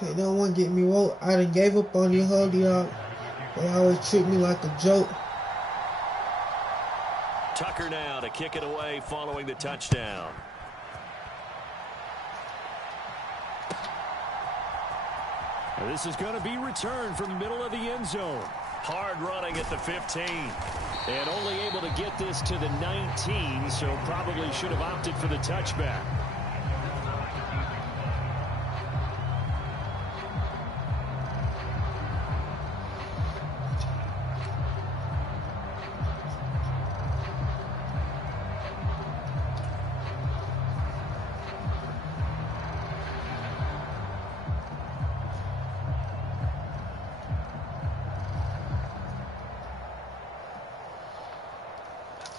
Hey, don't want to get me woke. I done gave up on you, hold y'all. They always treat me like a joke. Tucker now to kick it away following the touchdown. And this is going to be returned from the middle of the end zone. Hard running at the 15. And only able to get this to the 19, so probably should have opted for the touchback.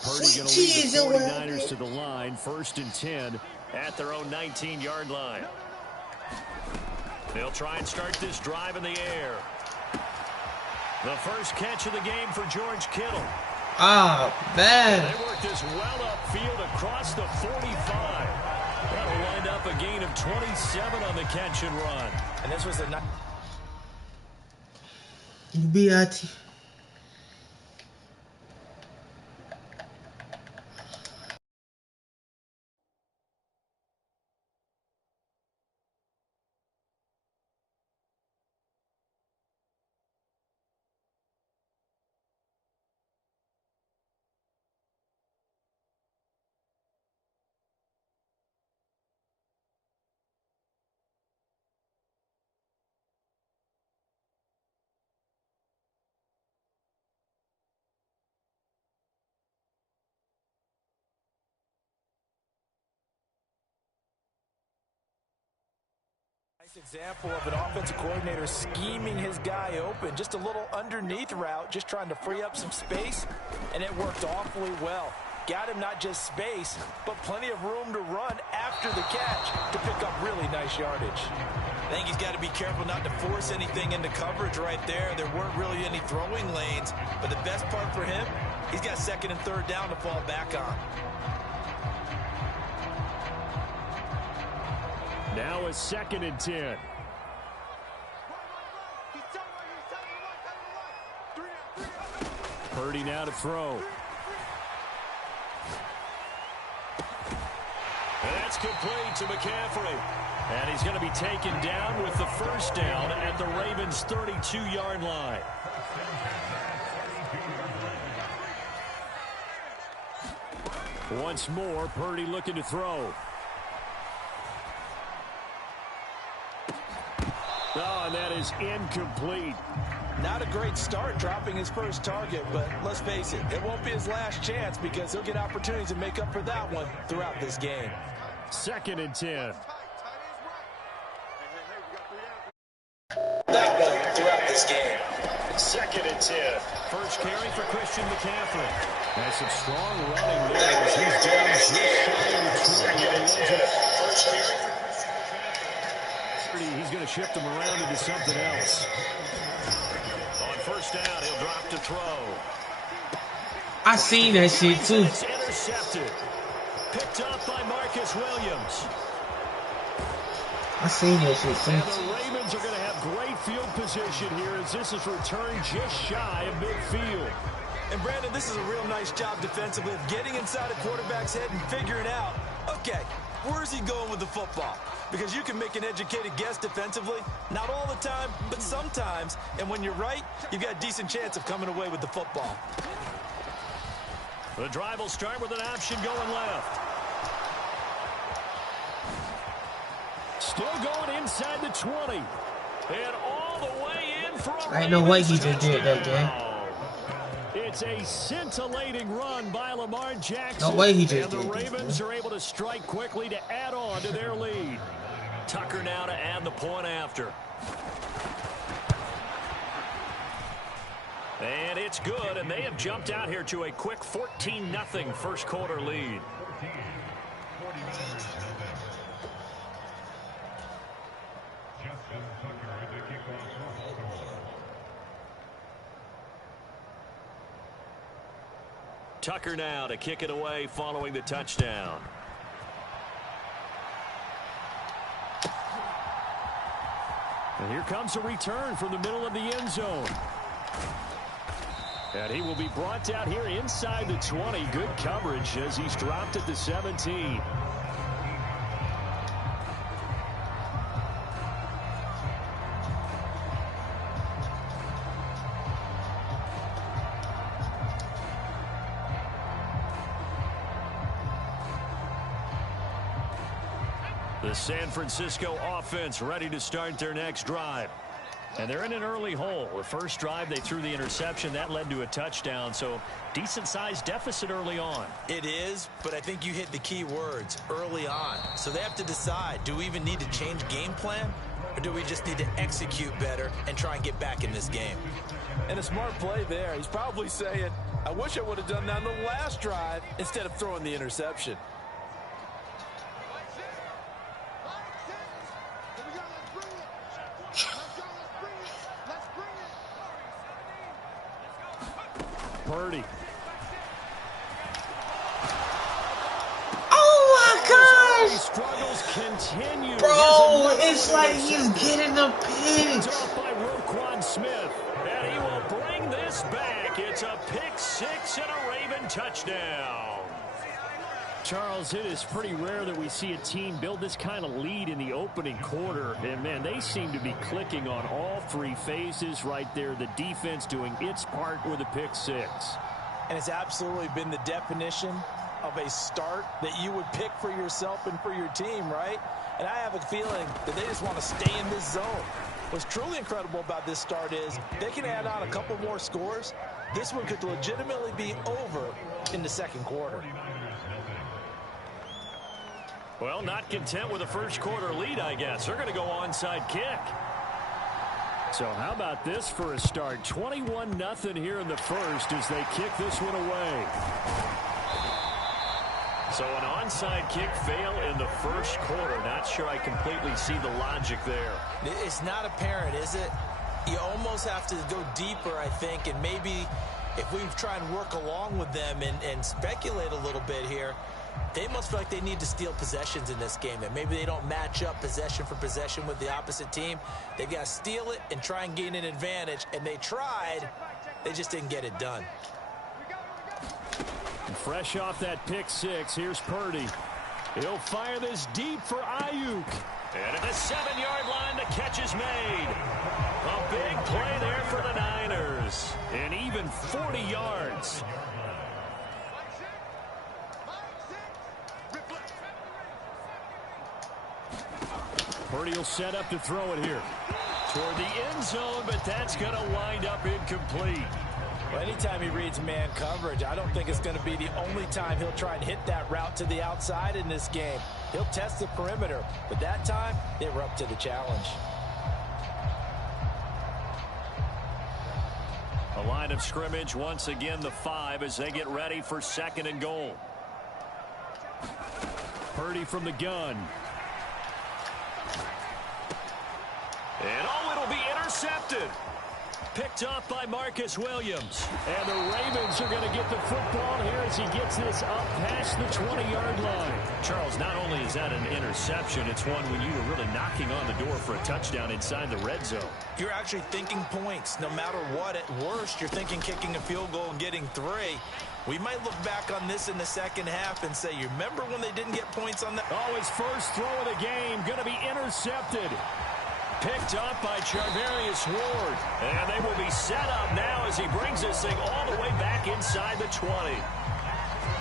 Purdy going to lead the 49ers to the line, 1st and 10 at their own 19-yard line. They'll try and start this drive in the air. The first catch of the game for George Kittle. Ah, man. And they work this well upfield across the 45. That'll wind up a gain of 27 on the catch and run. And this was a BIT. example of an offensive coordinator scheming his guy open. Just a little underneath route, just trying to free up some space, and it worked awfully well. Got him not just space, but plenty of room to run after the catch to pick up really nice yardage. I think he's got to be careful not to force anything into coverage right there. There weren't really any throwing lanes, but the best part for him, he's got 2nd and 3rd down to fall back on. Now a 2nd and 10. Purdy now to throw. And that's complete to McCaffrey. And he's going to be taken down with the first down at the Ravens' 32-yard line. Once more, Purdy looking to throw. Oh, and that is incomplete. Not a great start dropping his first target, but let's face it, it won't be his last chance because he'll get opportunities to make up for that one throughout this game. 2nd and 10. That one throughout this game. 2nd and 10. First carry for Christian McCaffrey. Has some strong running there as he's down just shy of the 20. 2nd and 10. First carry. He's going to shift them around into something else. On first down, he'll drop to throw. I seen that shit too. It's intercepted. Picked up by Marcus Williams. I seen that shit too. And the Ravens are going to have great field position here as this is returned just shy of midfield. And Brandon, this is a real nice job defensively of getting inside a quarterback's head and figuring out, okay, where's he going with the football? Because you can make an educated guess defensively, not all the time, but sometimes. And when you're right, you've got a decent chance of coming away with the football. The drive will start with an option going left. Still going inside the 20. And all the way in for a ain't no way he just did that, gang. It's a scintillating run by Lamar Jackson. No way he just and did the Ravens are able to strike quickly to add on to their lead. Tucker now to add the point after. And it's good, and they have jumped out here to a quick 14-0 first quarter lead. Tucker now to kick it away following the touchdown. And here comes a return from the middle of the end zone. And he will be brought down here inside the 20. Good coverage as he's dropped at the 17. The San Francisco offense ready to start their next drive. And they're in an early hole. The first drive, they threw the interception. That led to a touchdown, so decent-sized deficit early on. It is, but I think you hit the key words, early on. So they have to decide, do we even need to change game plan, or do we just need to execute better and try and get back in this game? And a smart play there. He's probably saying, I wish I would have done that on the last drive instead of throwing the interception. Purdy. Oh my gosh! Struggles continue. Bro, it's like he's getting the picks. Off by Roquan Smith, and he will bring this back. It's a pick six and a Raven touchdown. Charles, it is pretty rare that we see a team build this kind of lead in the opening quarter. And, man, they seem to be clicking on all three phases right there. The defense doing its part with a pick six. And it's absolutely been the definition of a start that you would pick for yourself and for your team, right? And I have a feeling that they just want to stay in this zone. What's truly incredible about this start is they can add on a couple more scores. This one could legitimately be over in the second quarter. Well, not content with a first quarter lead, I guess. They're going to go onside kick. So how about this for a start? 21-0 here in the first as they kick this one away. So an onside kick fail in the first quarter. Not sure I completely see the logic there. It's not apparent, is it? You almost have to go deeper, I think, and maybe if we try and work along with them and speculate a little bit here, they must feel like they need to steal possessions in this game, and maybe they don't match up possession for possession with the opposite team. They've got to steal it and try and gain an advantage, and they tried. They just didn't get it done. Fresh off that pick six, here's Purdy. He'll fire this deep for Ayuk. And at the 7-yard line, the catch is made. A big play there for the Niners. And even 40 yards. Purdy will set up to throw it here. Toward the end zone, but that's going to wind up incomplete. Well, anytime he reads man coverage, I don't think it's going to be the only time he'll try and hit that route to the outside in this game. He'll test the perimeter, but that time, they were up to the challenge. A line of scrimmage, once again the 5 as they get ready for second and goal. Purdy from the gun. And it'll be intercepted. Picked off by Marcus Williams. And the Ravens are going to get the football here as he gets this up past the 20-yard line. Charles, not only is that an interception, it's one when you were really knocking on the door for a touchdown inside the red zone. You're actually thinking points. No matter what, at worst, you're thinking kicking a field goal and getting 3. We might look back on this in the second half and say, you remember when they didn't get points on that? Oh, his first throw of the game going to be intercepted. Picked up by Charvarius Ward. And they will be set up now as he brings this thing all the way back inside the 20.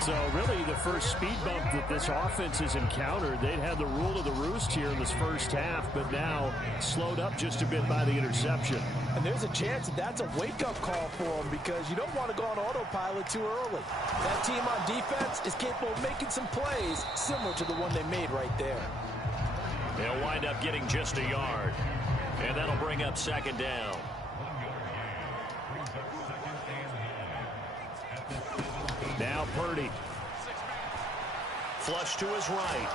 So really the first speed bump that this offense has encountered, they'd had the rule of the roost here in this first half, but now slowed up just a bit by the interception. And there's a chance that that's a wake-up call for them because you don't want to go on autopilot too early. That team on defense is capable of making some plays similar to the one they made right there. They'll wind up getting just a yard. And that'll bring up second down. Now Purdy. Flush to his right.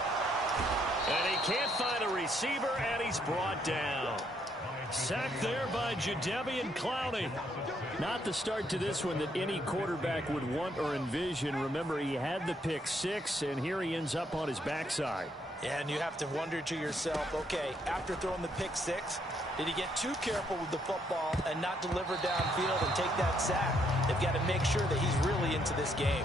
And he can't find a receiver, and he's brought down. Sacked there by Jadeveon Clowney. Not the start to this one that any quarterback would want or envision. Remember, he had the pick 6, and here he ends up on his backside. And you have to wonder to yourself, okay, after throwing the pick 6, did he get too careful with the football and not deliver downfield and take that sack? They've got to make sure that he's really into this game.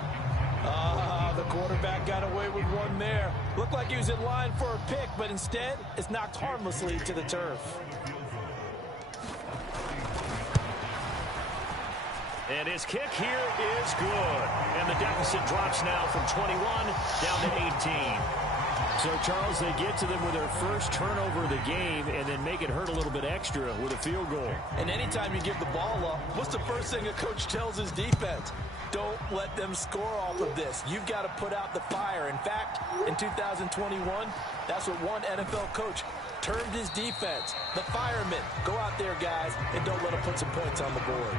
The quarterback got away with one there. Looked like he was in line for a pick, but instead, it's knocked harmlessly to the turf. And his kick here is good. And the deficit drops now from 21 down to 18. So, Charles, they get to them with their first turnover of the game and then make it hurt a little bit extra with a field goal. And anytime you give the ball up, what's the first thing a coach tells his defense? Don't let them score off of this. You've got to put out the fire. In fact, in 2021, that's what one NFL coach termed his defense. The firemen. Go out there, guys, and don't let them put some points on the board.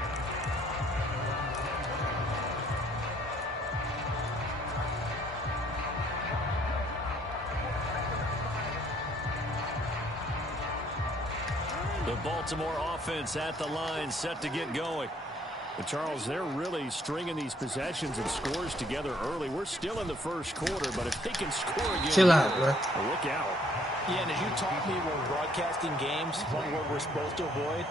The Baltimore offense at the line, set to get going. But Charles, they're really stringing these possessions and scores together early. We're still in the first quarter, but if they can score again, chill out, bro. Look out. Yeah, and as you taught me when we're broadcasting games, one word we're supposed to avoid,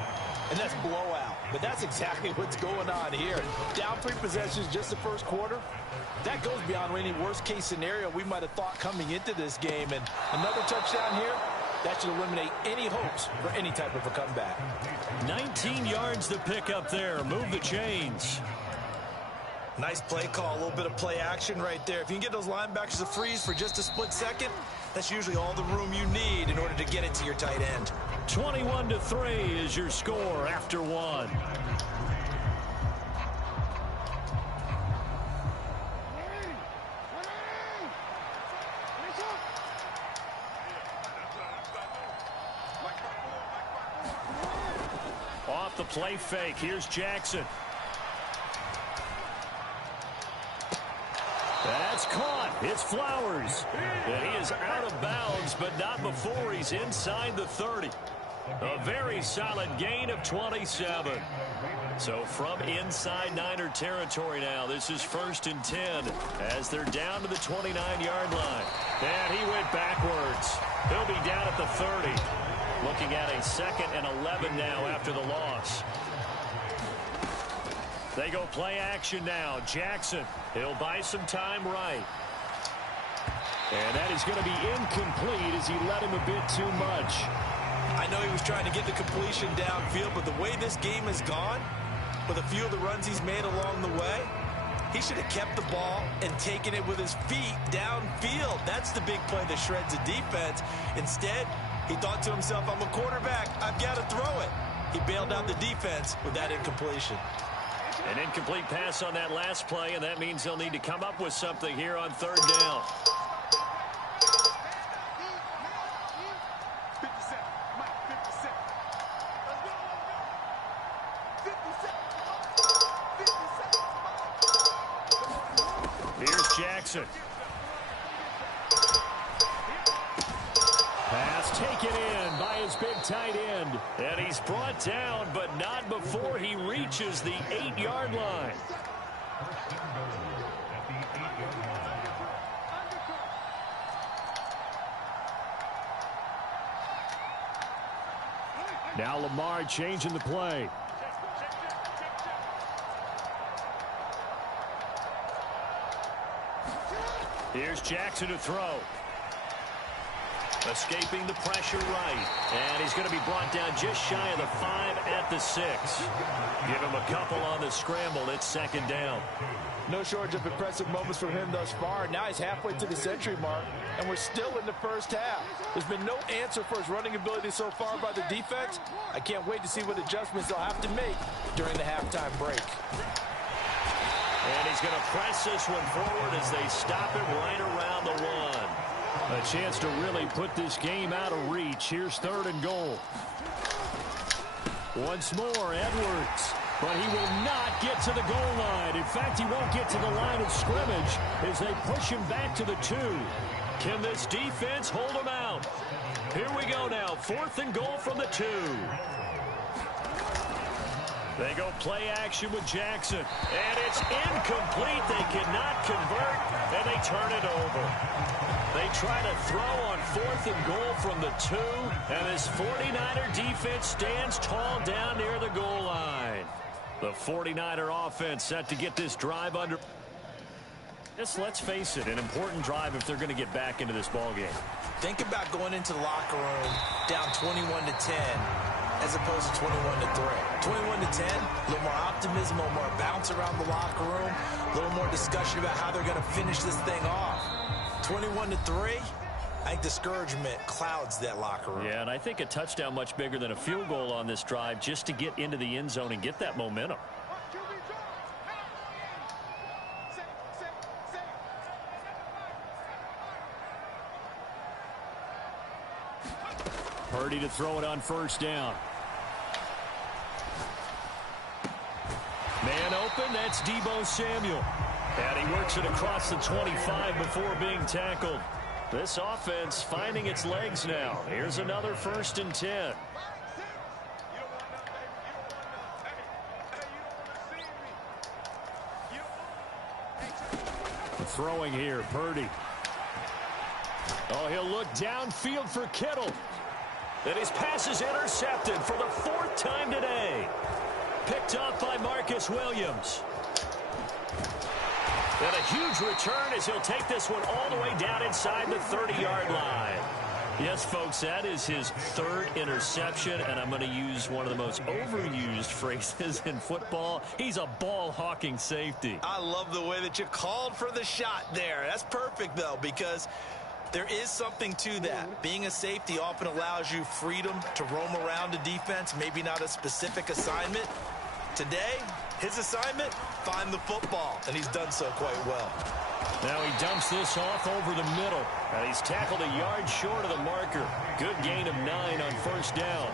and that's blowout. But that's exactly what's going on here. Down 3 possessions just the first quarter. That goes beyond any worst-case scenario we might have thought coming into this game. And another touchdown here, that should eliminate any hopes for any type of a comeback. 19 yards to pick up there. Move the chains. Nice play call, a little bit of play action right there. If you can get those linebackers to freeze for just a split second, that's usually all the room you need in order to get it to your tight end. 21-3 is your score after 1. Off the play fake, here's Jackson. That's caught. It's Flowers. And he is out of bounds, but not before he's inside the 30. A very solid gain of 27. So from inside Niner territory now, this is 1st and 10 as they're down to the 29-yard line. And he went backwards. He'll be down at the 30. Looking at a 2nd and 11 now after the loss. They go play action now. Jackson, he'll buy some time right. And that is going to be incomplete as he let him a bit too much. I know he was trying to get the completion downfield, but the way this game has gone, with a few of the runs he's made along the way, he should have kept the ball and taken it with his feet downfield. That's the big play that shreds a defense. Instead, he thought to himself, I'm a quarterback, I've got to throw it. He bailed out the defense with that incompletion. An incomplete pass on that last play, and that means they'll need to come up with something here on 3rd down. Here's Jackson. Pass taken in by his big tight end. And he's brought down, but not before he reaches the 8-yard line. Now Lamar changing the play. Here's Jackson to throw. Escaping the pressure right. And he's going to be brought down just shy of the 5 at the 6. Give him a couple on the scramble. It's 2nd down. No shortage of impressive moments from him thus far. Now he's halfway to the century mark, and we're still in the first half. There's been no answer for his running ability so far by the defense. I can't wait to see what adjustments they'll have to make during the halftime break. And he's going to press this one forward as they stop it right around the 1. A chance to really put this game out of reach. Here's 3rd and goal. Once more, Edwards. But he will not get to the goal line. In fact, he won't get to the line of scrimmage as they push him back to the 2. Can this defense hold him out? Here we go now. 4th and goal from the 2. They go play action with Jackson. And it's incomplete. They cannot convert, and they turn it over. They try to throw on 4th and goal from the 2, and this 49er defense stands tall down near the goal line. The 49er offense set to get this drive under. Let's face it, an important drive if they're going to get back into this ball game. Think about going into the locker room down 21-10 as opposed to 21-3. 21-10, a little more optimism, a little more bounce around the locker room, a little more discussion about how they're going to finish this thing off. 21-3, I think discouragement clouds that locker room. Yeah, and I think a touchdown much bigger than a field goal on this drive just to get into the end zone and get that momentum. Purdy to throw it on 1st down. Man open, that's Deebo Samuel. And he works it across the 25 before being tackled. This offense finding its legs now. Here's another 1st and 10. Throwing here, Purdy. Oh, he'll look downfield for Kittle. And his pass is intercepted for the 4th time today. Picked off by Marcus Williams. And a huge return as he'll take this one all the way down inside the 30-yard line. Yes, folks, that is his 3rd interception, and I'm going to use one of the most overused phrases in football. He's a ball-hawking safety. I love the way that you called for the shot there. That's perfect, though, because there is something to that. Being a safety often allows you freedom to roam around a defense, maybe not a specific assignment. Today, his assignment, find the football, and he's done so quite well. Now he dumps this off over the middle, and he's tackled a yard short of the marker. Good gain of 9 on 1st down.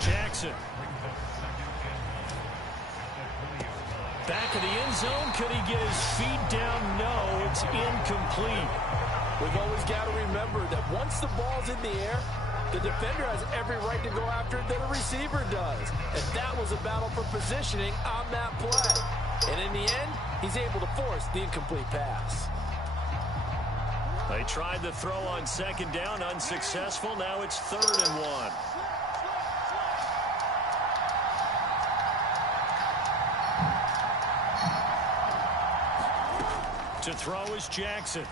Jackson. Back of the end zone. Could he get his feet down? No, it's incomplete. We've always got to remember that once the ball's in the air, the defender has every right to go after it that a receiver does. And that was a battle for positioning on that play. And in the end, he's able to force the incomplete pass. They tried the throw on 2nd down, unsuccessful. Now it's 3rd and 1. To throw is Jackson.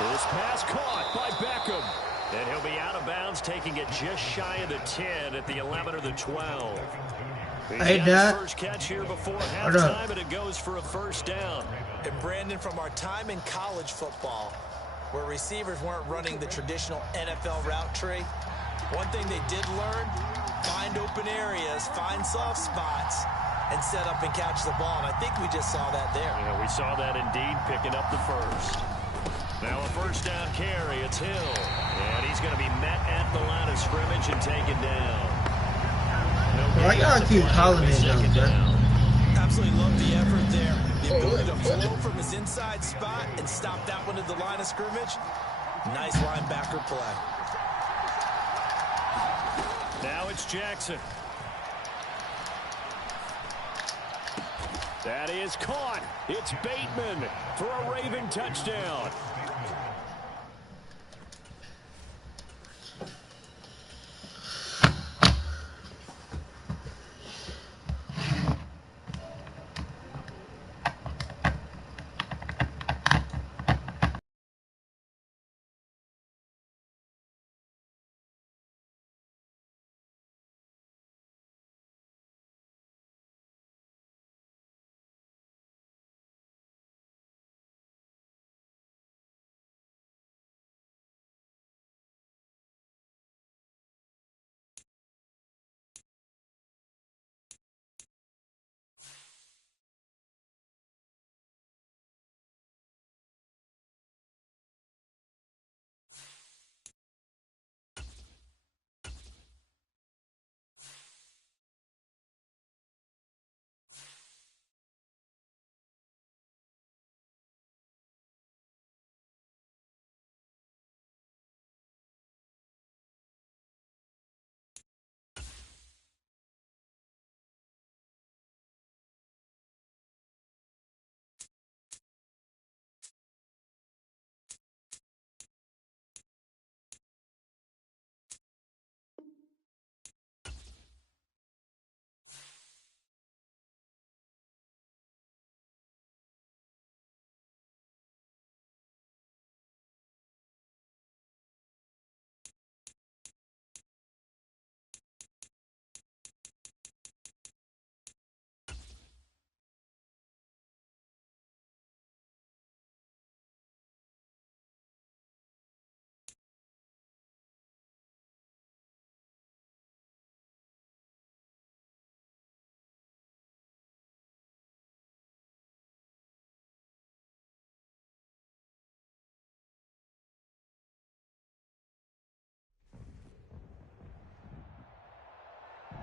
This pass caught by Beckham. And he'll be out of bounds, taking it just shy of the 10 at the 11 or the 12. Hey, Dad. First catch here before halftime, and it goes for a 1st down. And Brandon, from our time in college football, where receivers weren't running the traditional NFL route tree, one thing they did learn, find open areas, find soft spots, and set up and catch the ball. And I think we just saw that there. Yeah, we saw that indeed, picking up the 1st. Now a 1st down carry. It's Hill. And he's going to be met at the line of scrimmage and taken down. Why y'all keep calling it down? Absolutely love the effort there. The ability to flow from his inside spot and stop that one at the line of scrimmage. Nice linebacker play. Now it's Jackson. That is caught. It's Bateman for a Raven touchdown.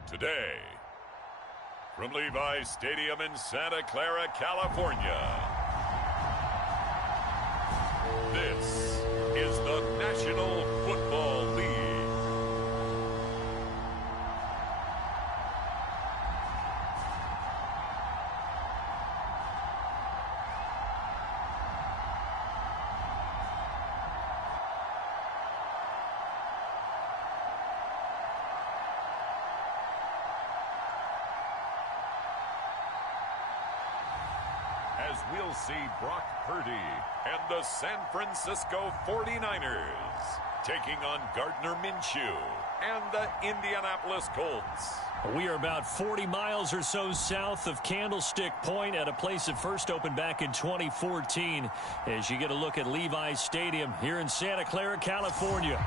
Today, from Levi's Stadium in Santa Clara, California, this is the National Football League. as we'll see Brock Purdy and the San Francisco 49ers taking on Gardner Minshew and the Indianapolis Colts. We are about 40 miles or so south of Candlestick Point at a place that first opened back in 2014 as you get a look at Levi's Stadium here in Santa Clara, California.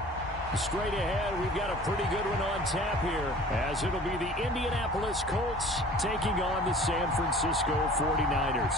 Straight ahead, we've got a pretty good one on tap here as it'll be the Indianapolis Colts taking on the San Francisco 49ers.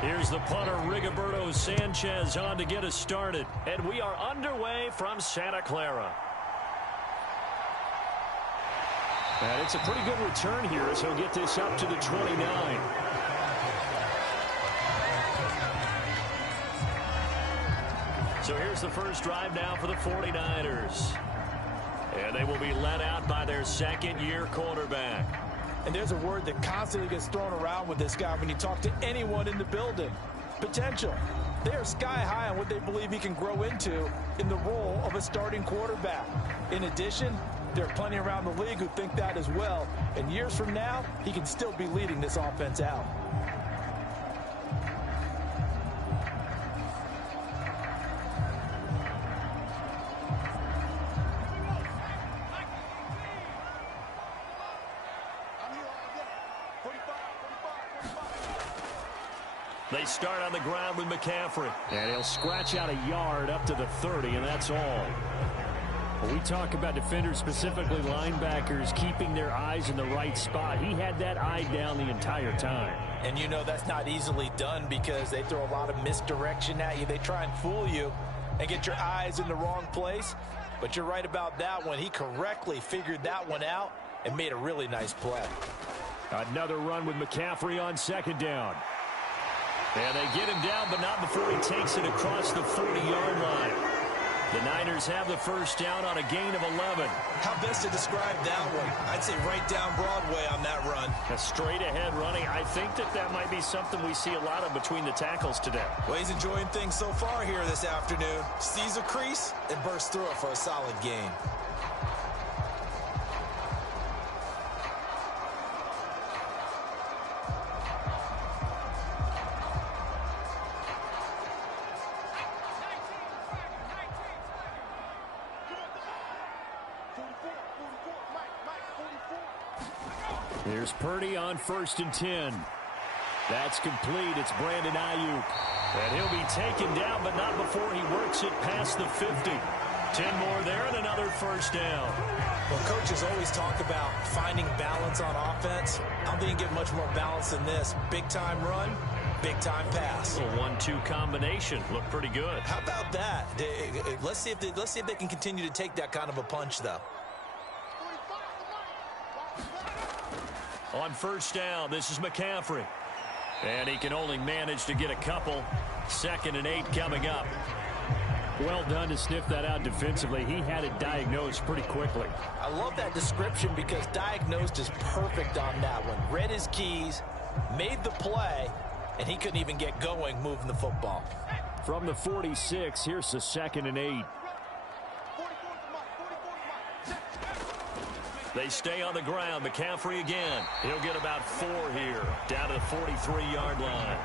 Here's the punter, Rigoberto Sanchez, on to get us started. And we are underway from Santa Clara. And it's a pretty good return here as he'll get this up to the 29. So here's the first drive now for the 49ers. And they will be led out by their second-year quarterback. And there's a word that constantly gets thrown around with this guy when you talk to anyone in the building. Potential. They are sky high on what they believe he can grow into in the role of a starting quarterback. In addition, there are plenty around the league who think that as well. And years from now, he can still be leading this offense out. They start on the ground with McCaffrey. And he'll scratch out a yard up to the 30, and that's all. When we talk about defenders, specifically linebackers, keeping their eyes in the right spot, he had that eye down the entire time. And you know that's not easily done because they throw a lot of misdirection at you. They try and fool you and get your eyes in the wrong place. But you're right about that one. He correctly figured that one out and made a really nice play. Another run with McCaffrey on second down. And they get him down, but not before he takes it across the 40-yard line. The Niners have the first down on a gain of 11. How best to describe that one? I'd say right down Broadway on that run. A straight-ahead running. I think that might be something we see a lot of between the tackles today. Well, he's enjoying things so far here this afternoon. Sees a crease and bursts through it for a solid gain. Here's Purdy on 1st and 10. That's complete. It's Brandon Ayuk. And he'll be taken down, but not before he works it past the 50. 10 more there and another first down. Well, coaches always talk about finding balance on offense. I don't think you get much more balance than this. Big-time run, big-time pass. A 1-2 combination. Looked pretty good. How about that? Let's see if they can continue to take that kind of a punch, though. On first down, this is McCaffrey. And he can only manage to get a couple. 2nd and 8 coming up. Well done to sniff that out defensively. He had it diagnosed pretty quickly. I love that description because diagnosed is perfect on that one. Read his keys, made the play, and he couldn't even get going moving the football. From the 46, here's the 2nd and 8. They stay on the ground. McCaffrey again. He'll get about 4 here, down to the 43-yard line.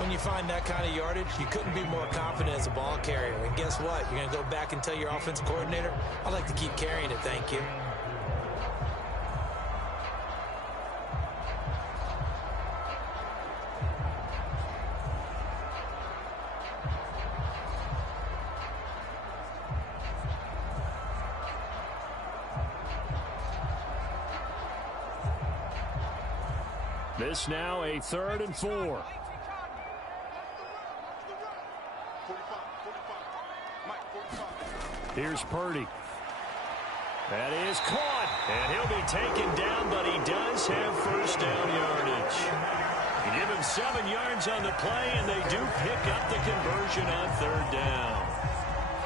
When you find that kind of yardage, you couldn't be more confident as a ball carrier. And guess what? You're going to go back and tell your offensive coordinator, I'd like to keep carrying it, thank you. This now a 3rd and 4. Here's Purdy. That is caught. And he'll be taken down, but he does have first down yardage. You give him 7 yards on the play, and they do pick up the conversion on 3rd down.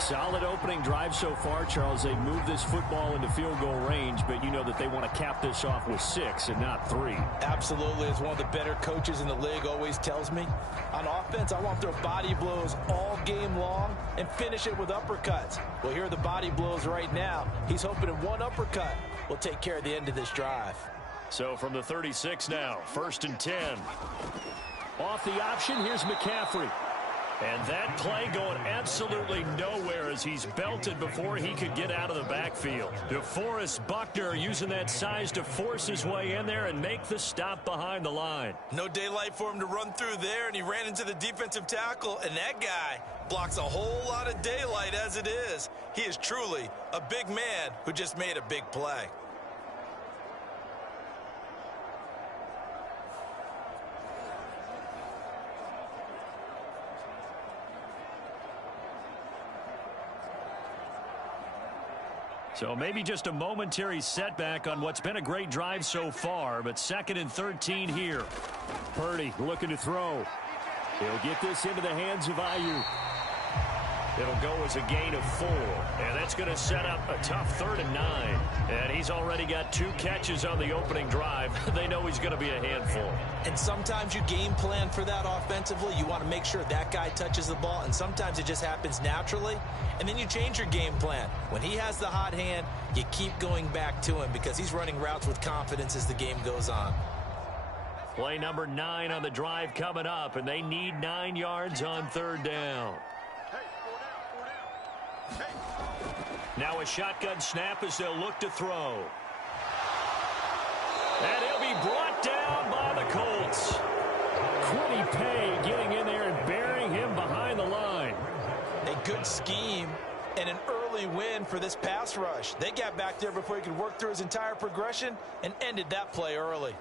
Solid opening drive so far, Charles. They moved this football into field goal range, but you know that they want to cap this off with 6 and not 3. Absolutely. As one of the better coaches in the league always tells me, on offense, I want their body blows all game long and finish it with uppercuts. Well, here are the body blows right now. He's hoping in one uppercut will take care of the end of this drive. So from the 36 now, 1st and 10. Off the option, here's McCaffrey. And that play going absolutely nowhere as he's belted before he could get out of the backfield. DeForest Buckner using that size to force his way in there and make the stop behind the line. No daylight for him to run through there, and he ran into the defensive tackle, and that guy blocks a whole lot of daylight as it is. He is truly a big man who just made a big play. So maybe just a momentary setback on what's been a great drive so far, but 2nd and 13 here. Purdy looking to throw. He'll get this into the hands of Ayuk. It'll go as a gain of 4, and that's going to set up a tough 3rd and 9. And he's already got 2 catches on the opening drive. They know he's going to be a handful. And sometimes you game plan for that offensively. You want to make sure that guy touches the ball, and sometimes it just happens naturally. And then you change your game plan. When he has the hot hand, you keep going back to him because he's running routes with confidence as the game goes on. Play number 9 on the drive coming up, and they need 9 yards on 3rd down. Now a shotgun snap as they'll look to throw. And he'll be brought down by the Colts. Quiddy Pay getting in there and burying him behind the line. A good scheme and an early win for this pass rush. They got back there before he could work through his entire progression and ended that play early.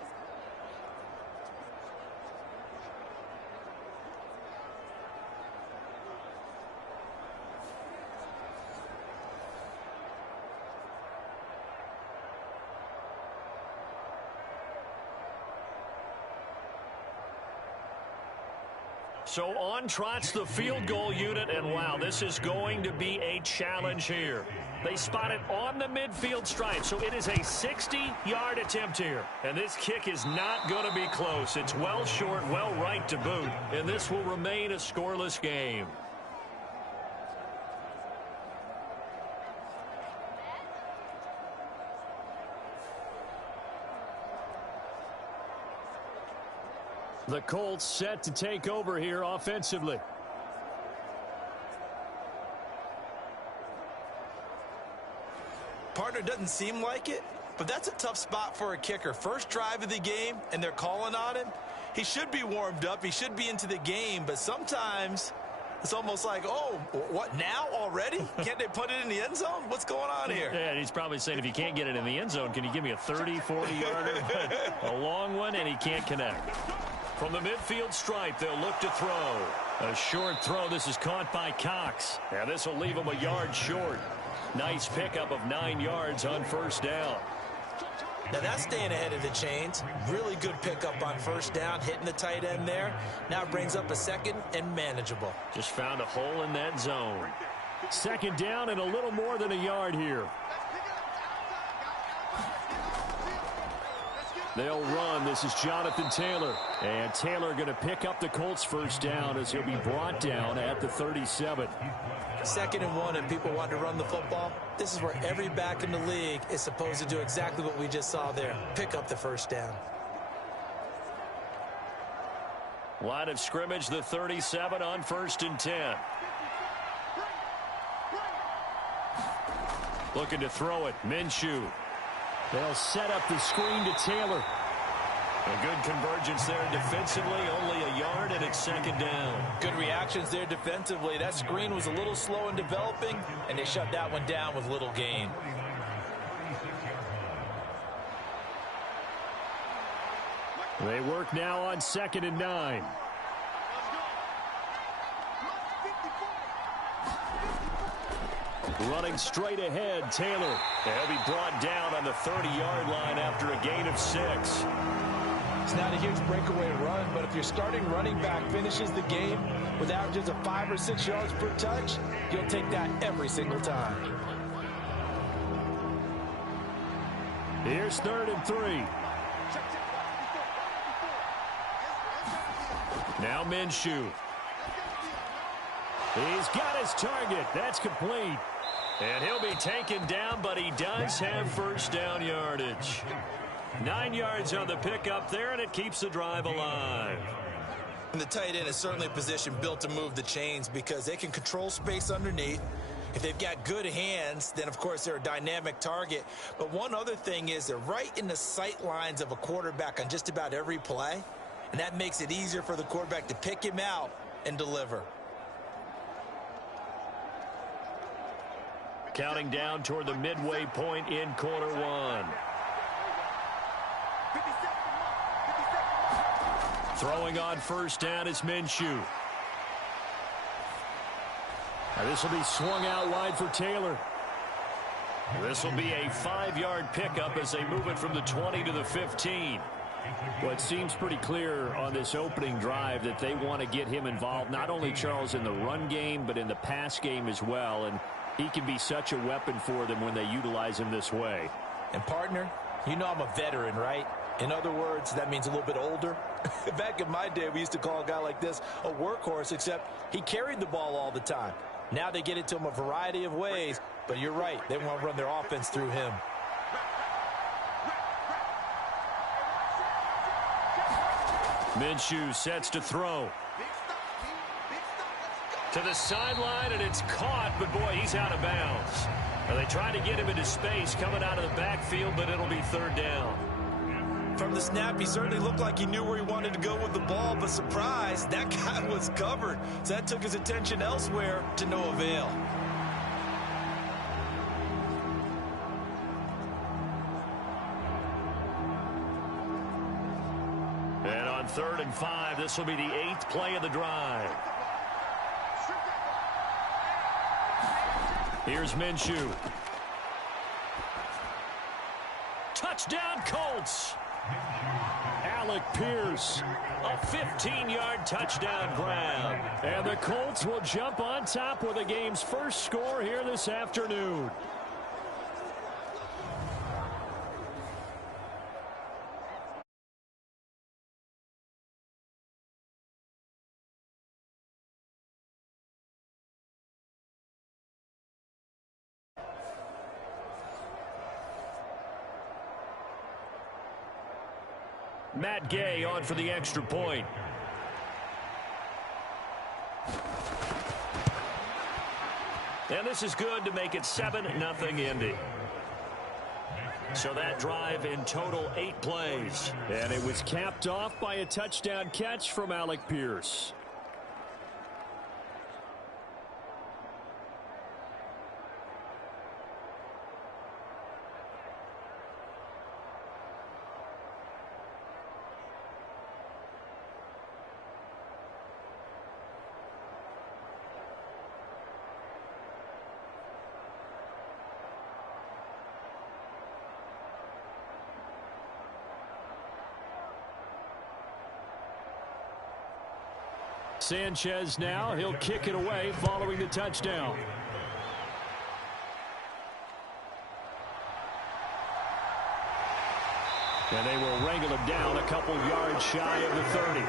So on trots the field goal unit, and wow, this is going to be a challenge here. They spot it on the midfield stripe, so it is a 60-yard attempt here. And this kick is not going to be close. It's well short, well right to boot, and this will remain a scoreless game. The Colts set to take over here offensively. Partner, doesn't seem like it, but that's a tough spot for a kicker. First drive of the game, and they're calling on him. He should be warmed up. He should be into the game, but sometimes it's almost like, oh, what, now already? Can't they put it in the end zone? What's going on here? Yeah, he's probably saying, if you can't get it in the end zone, can you give me a 30, 40-yarder? A long one, and he can't connect. From the midfield stripe, they'll look to throw. A short throw. This is caught by Cox. And this will leave him a yard short. Nice pickup of 9 yards on 1st down. Now that's staying ahead of the chains. Really good pickup on 1st down, hitting the tight end there. Now it brings up a 2nd and manageable. Just found a hole in that zone. 2nd down and a little more than a yard here. They'll run. This is Jonathan Taylor. And Taylor going to pick up the Colts 1st down as he'll be brought down at the 37. 2nd and 1, and people want to run the football. This is where every back in the league is supposed to do exactly what we just saw there. Pick up the 1st down. Line of scrimmage, the 37 on 1st and 10. Looking to throw it. Minshew. They'll set up the screen to Taylor. A good convergence there defensively, only a yard, and it's 2nd down. Good reactions there defensively. That screen was a little slow in developing, and they shut that one down with little gain. They work now on 2nd and 9. Running straight ahead, Taylor. They'll be brought down on the 30-yard line after a gain of 6. It's not a huge breakaway run, but if your starting running back finishes the game with averages of 5 or 6 yards per touch, you'll take that every single time. Here's 3rd and 3. Now Minshew. He's got his target. That's complete. And he'll be taken down, but he does have first down yardage. 9 yards on the pickup there, and it keeps the drive alive. And the tight end is certainly a position built to move the chains because they can control space underneath. If they've got good hands, then, of course, they're a dynamic target. But one other thing is they're right in the sight lines of a quarterback on just about every play, and that makes it easier for the quarterback to pick him out and deliver. Counting down toward the midway point in quarter 1. Throwing on first down is Minshew. This will be swung out wide for Taylor. This will be a 5-yard pickup as they move it from the 20 to the 15. Well, it seems pretty clear on this opening drive that they want to get him involved, not only, Charles, in the run game, but in the pass game as well. And he can be such a weapon for them when they utilize him this way. And, partner, you know I'm a veteran, right? In other words, that means a little bit older. Back in my day, we used to call a guy like this a workhorse, except he carried the ball all the time. Now they get it to him a variety of ways, but you're right. They want to run their offense through him. Minshew sets to throw. To the sideline, and it's caught, but boy, he's out of bounds. Now, they tried to get him into space coming out of the backfield, but it'll be 3rd down. From the snap, he certainly looked like he knew where he wanted to go with the ball, but surprise, that guy was covered. So that took his attention elsewhere to no avail. And on 3rd and 5, this will be the 8th play of the drive. Here's Minshew. Touchdown, Colts. Alec Pierce, a 15-yard touchdown grab. And the Colts will jump on top with the game's first score here this afternoon. Matt Gay on for the extra point. And this is good to make it 7-0 Indy. So that drive in total 8 plays. And it was capped off by a touchdown catch from Alec Pierce. Sanchez now, he'll kick it away following the touchdown. And they will wrangle him down a couple yards shy of the 30.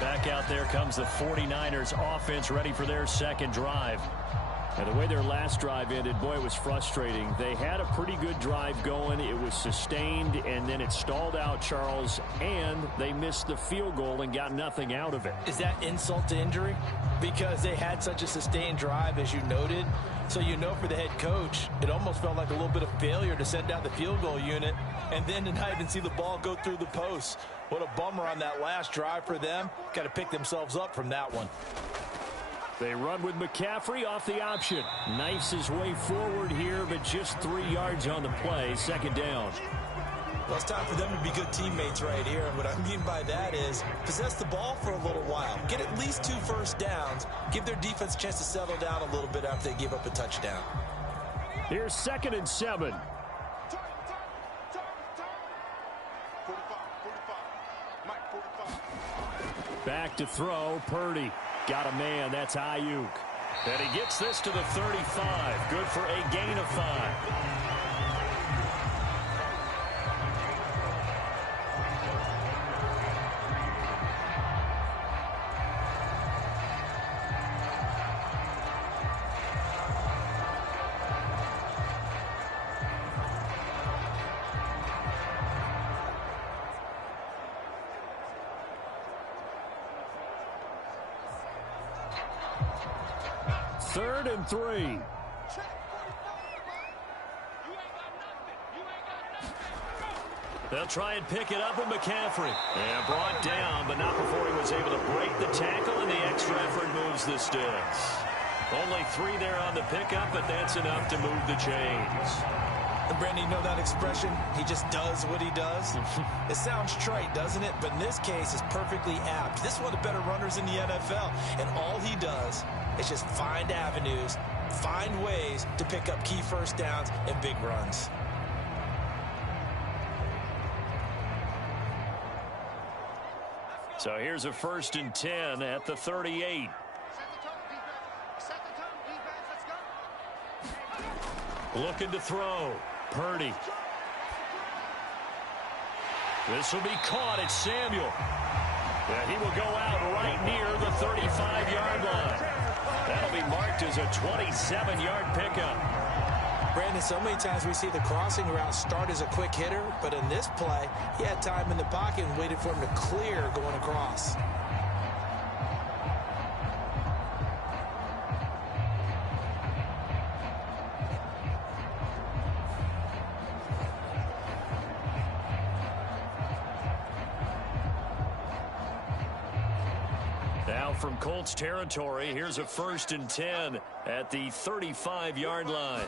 Back out there comes the 49ers offense ready for their second drive. And the way their last drive ended, boy, it was frustrating. They had a pretty good drive going. It was sustained, and then it stalled out, Charles, and they missed the field goal and got nothing out of it. Is that insult to injury? Because they had such a sustained drive, as you noted. So you know for the head coach, it almost felt like a little bit of failure to send out the field goal unit and then to not even see the ball go through the post. What a bummer on that last drive for them. Got to pick themselves up from that one. They run with McCaffrey off the option. Knifes his way forward here, but just 3 yards on the play. Second down. Well, it's time for them to be good teammates right here. And what I mean by that is possess the ball for a little while. Get at least 2 first downs. Give their defense a chance to settle down a little bit after they give up a touchdown. Here's 2nd and 7. Back to throw, Purdy. Got a man, that's Ayuk. And he gets this to the 35. Good for a gain of 5. Third and 3. They'll try and pick it up with McCaffrey. And brought down, but not before he was able to break the tackle, and the extra effort moves the sticks. Only 3 there on the pickup, but that's enough to move the chains. And Brandon, you know that expression? He just does what he does. It sounds trite, doesn't it? But in this case, it's perfectly apt. This is one of the better runners in the NFL. And all he does is just find avenues, find ways to pick up key first downs and big runs. So here's a 1st and 10 at the 38. Looking to throw. Purdy. This will be caught. It's Samuel. And he will go out right near the 35-yard line. That'll be marked as a 27-yard pickup. Brandon, so many times we see the crossing route start as a quick hitter, but in this play, he had time in the pocket and waited for him to clear going across. From Colts territory, here's a 1st and 10 at the 35-yard line.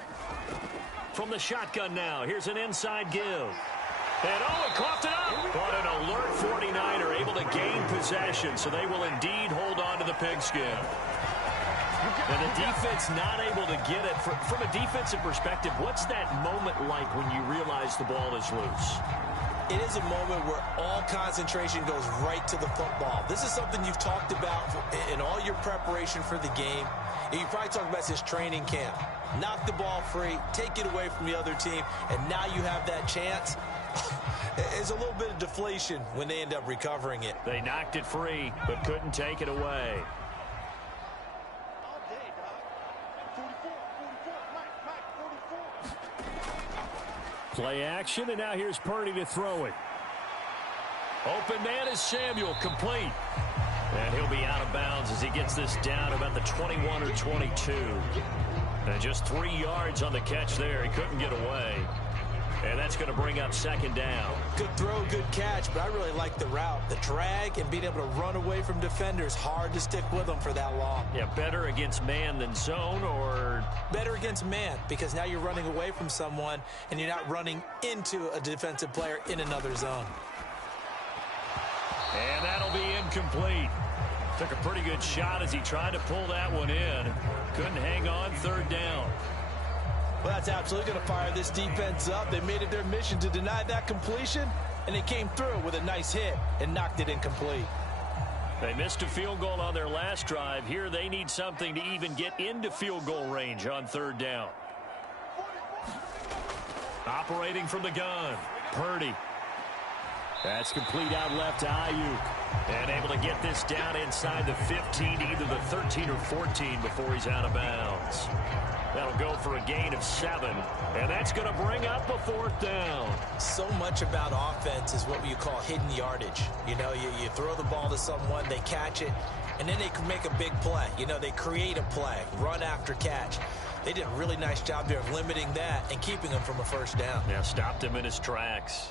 From the shotgun now, here's an inside give. And he coughed it up. But an alert 49er able to gain possession, so they will indeed hold on to the pigskin. And the defense not able to get it. From a defensive perspective, what's that moment like when you realize the ball is loose? It is a moment where all concentration goes right to the football. This is something you've talked about in all your preparation for the game. And you probably talked about since training camp. Knock the ball free, take it away from the other team, and now you have that chance. It's a little bit of deflation when they end up recovering it. They knocked it free, but couldn't take it away. Play action, and now here's Purdy to throw it. Open man is Samuel, complete. And he'll be out of bounds as he gets this down about the 21 or 22. And just 3 yards on the catch there. He couldn't get away. And that's going to bring up 2nd down. Good throw, good catch, but I really like the route. The drag and being able to run away from defenders. Hard to stick with them for that long. Yeah, better against man than zone, or? Better against man, because now you're running away from someone and you're not running into a defensive player in another zone. And that'll be incomplete. Took a pretty good shot as he tried to pull that one in. Couldn't hang on, 3rd down. Well, that's absolutely going to fire this defense up. They made it their mission to deny that completion, and they came through with a nice hit and knocked it incomplete. They missed a field goal on their last drive. Here they need something to even get into field goal range on 3rd down. Operating from the gun, Purdy. That's complete out left to Ayuk. And able to get this down inside the 15 to either the 13 or 14 before he's out of bounds. That'll go for a gain of 7. And that's going to bring up a 4th down. So much about offense is what you call hidden yardage. You know, you throw the ball to someone, they catch it, and then they can make a big play. You know, they create a play, run after catch. They did a really nice job there of limiting that and keeping him from a 1st down. Yeah, stopped him in his tracks.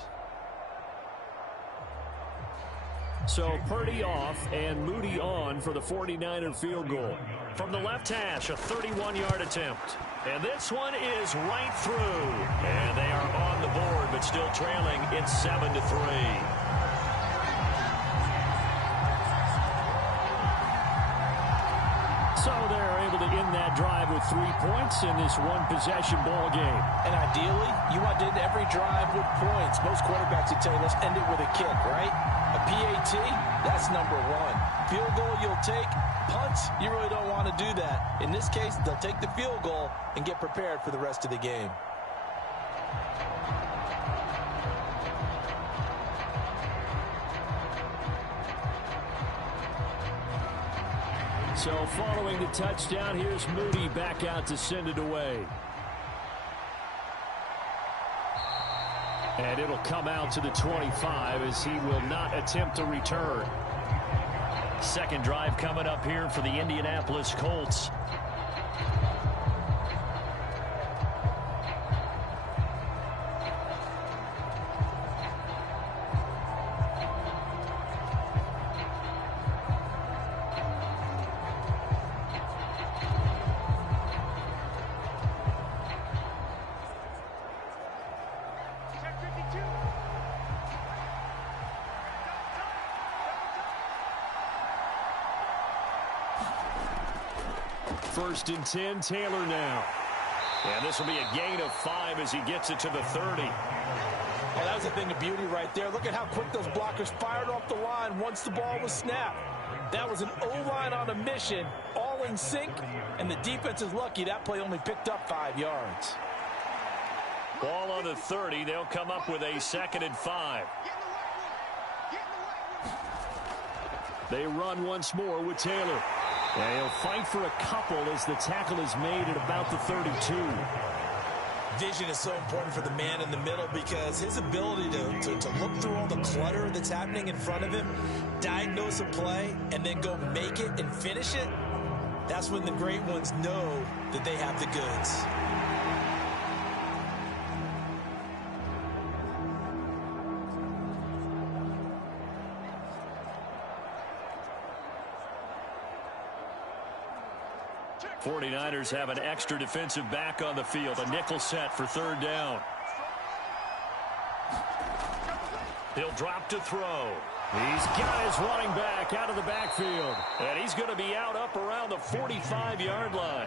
So Purdy off and Moody on for the 49er field goal. From the left hash, a 31-yard attempt. And this one is right through. And they are on the board, but still trailing. It's 7-3. So they're able to end that drive with 3 points in this one-possession ball game. And ideally, you want to end every drive with points. Most quarterbacks would tell you, let's end it with a kick, right? A PAT, that's number one. Field goal you'll take. Punts, you really don't want to do that. In this case, they'll take the field goal and get prepared for the rest of the game. So following the touchdown, here's Moody back out to send it away. And it'll come out to the 25 as he will not attempt to return. Second drive coming up here for the Indianapolis Colts. First and 10, Taylor now. And this will be a gain of 5 as he gets it to the 30. Well, that was a thing of beauty right there. Look at how quick those blockers fired off the line once the ball was snapped. That was an O-line on a mission, all in sync, and the defense is lucky that play only picked up 5 yards. Ball on the 30. They'll come up with a 2nd and 5. They run once more with Taylor. And he'll fight for a couple as the tackle is made at about the 32. Vision is so important for the man in the middle because his ability to look through all the clutter that's happening in front of him, diagnose a play, and then go make it and finish it, that's when the great ones know that they have the goods. '49ers have an extra defensive back on the field. A nickel set for 3rd down. He'll drop to throw. He's got his running back out of the backfield. And he's going to be out up around the 45-yard line.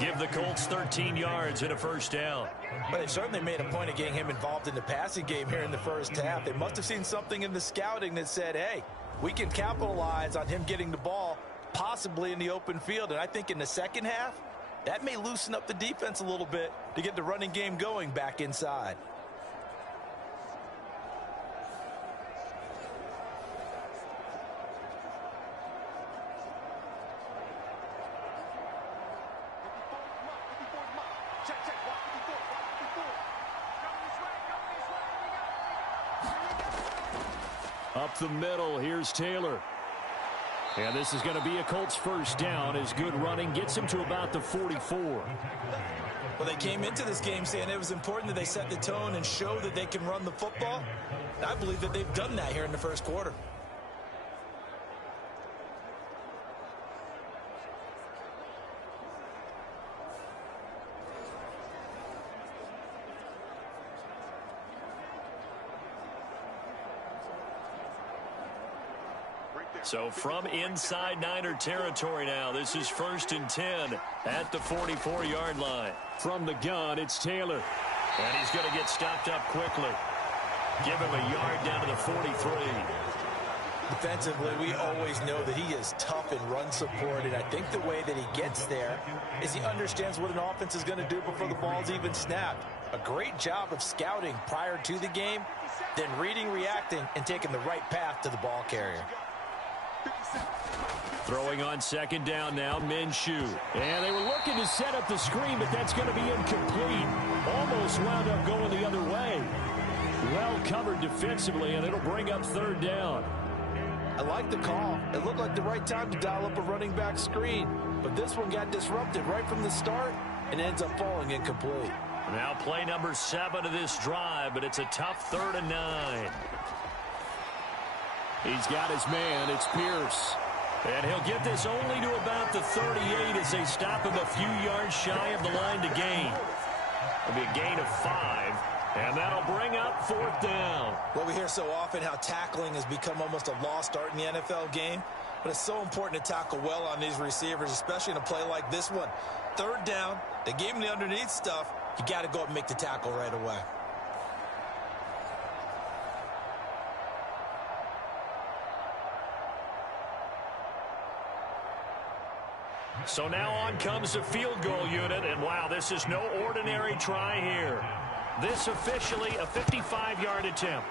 Give the Colts 13 yards and a 1st down. But they've certainly made a point of getting him involved in the passing game here in the first half. They must have seen something in the scouting that said, hey, we can capitalize on him getting the ball possibly in the open field. And I think in the second half, that may loosen up the defense a little bit to get the running game going back inside. Up the middle, here's Taylor. And this is going to be a Colts 1st down as good running gets him to about the 44. Well, they came into this game saying it was important that they set the tone and show that they can run the football. And I believe that they've done that here in the first quarter. So from inside Niner territory now, this is 1st and 10 at the 44-yard line. From the gun, it's Taylor. And he's going to get stopped up quickly. Give him a yard down to the 43. Defensively, we always know that he is tough in run support, and I think the way that he gets there is he understands what an offense is going to do before the ball's even snapped. A great job of scouting prior to the game, then reading, reacting, and taking the right path to the ball carrier. Throwing on 2nd down now, Minshew. And they were looking to set up the screen, but that's going to be incomplete. Almost wound up going the other way. Well covered defensively, and it'll bring up 3rd down. I like the call. It looked like the right time to dial up a running back screen, but this one got disrupted right from the start and ends up falling incomplete. Now play number 7 of this drive, but it's a tough 3rd and 9. He's got his man. It's Pierce. And he'll get this only to about the 38 as they stop him a few yards shy of the line to gain. It'll be a gain of 5, and that'll bring up 4th down. Well, we hear so often how tackling has become almost a lost art in the NFL game. But it's so important to tackle well on these receivers, especially in a play like this one. Third down, they gave him the underneath stuff. You got to go up and make the tackle right away. So now on comes the field goal unit, and wow, this is no ordinary try here. This officially a 55-yard attempt.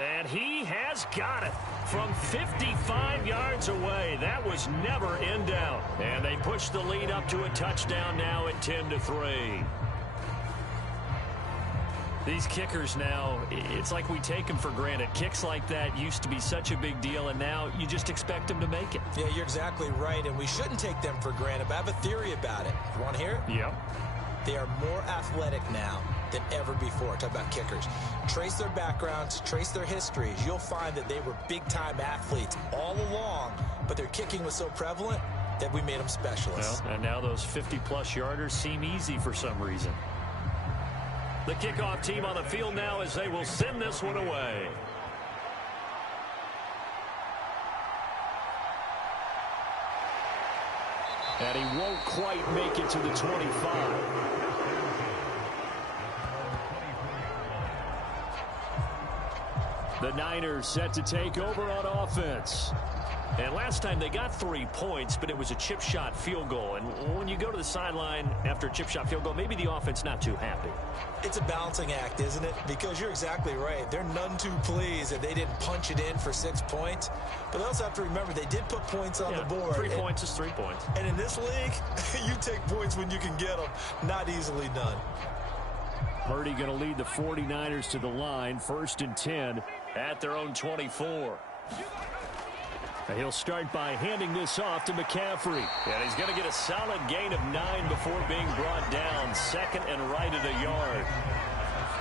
And he has got it from 55 yards away. That was never in doubt. And they push the lead up to a touchdown now at 10-3. These kickers now, it's like we take them for granted. Kicks like that used to be such a big deal, and now you just expect them to make it. Yeah, you're exactly right, and we shouldn't take them for granted, but I have a theory about it. You want to hear it? Yep. They are more athletic now than ever before. Talk about kickers. Trace their backgrounds, trace their histories. You'll find that they were big-time athletes all along, but their kicking was so prevalent that we made them specialists. Well, and now those 50-plus yarders seem easy for some reason. The kickoff team on the field now as they will send this one away. And he won't quite make it to the 25. The Niners set to take over on offense. And last time they got 3 points, but it was a chip shot field goal. And when you go to the sideline after a chip shot field goal, maybe the offense not too happy. It's a balancing act, isn't it? Because you're exactly right. They're none too pleased that they didn't punch it in for 6 points. But they also have to remember they did put points on the board. 3 points is 3 points. And in this league, you take points when you can get them. Not easily done. Purdy going to lead the 49ers to the line. 1st and 10 at their own 24. He'll start by handing this off to McCaffrey. And he's going to get a solid gain of 9 before being brought down. 2nd and right at a yard.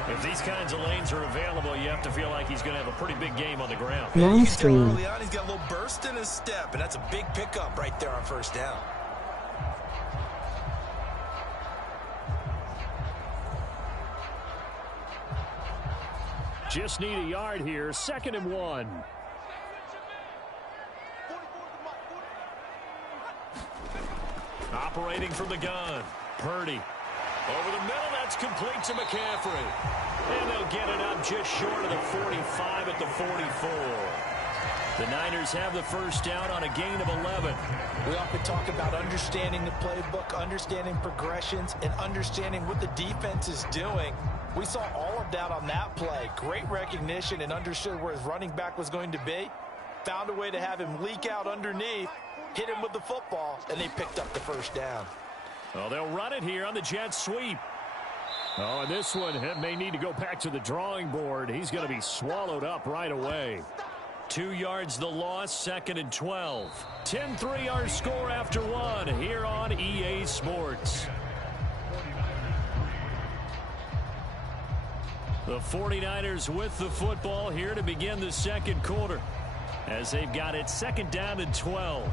If these kinds of lanes are available, you have to feel like he's going to have a pretty big game on the ground. Long stream. Early on, he's got a little burst in his step, and that's a big pickup right there on 1st down. Just need a yard here. 2nd and 1. Operating from the gun. Purdy. Over the middle, that's complete to McCaffrey. And they'll get it up just short of the 45 at the 44. The Niners have the 1st down on a gain of 11. We often talk about understanding the playbook, understanding progressions, and understanding what the defense is doing. We saw all of that on that play. Great recognition and understood where his running back was going to be. Found a way to have him leak out underneath, hit him with the football, and they picked up the 1st down. Well, they'll run it here on the jet sweep. Oh, and this one may need to go back to the drawing board. He's going to be swallowed up right away. 2 yards the loss, 2nd and 12. 10-3 our score after 1 here on EA Sports. The 49ers with the football here to begin the 2nd quarter as they've got it 2nd down and 12.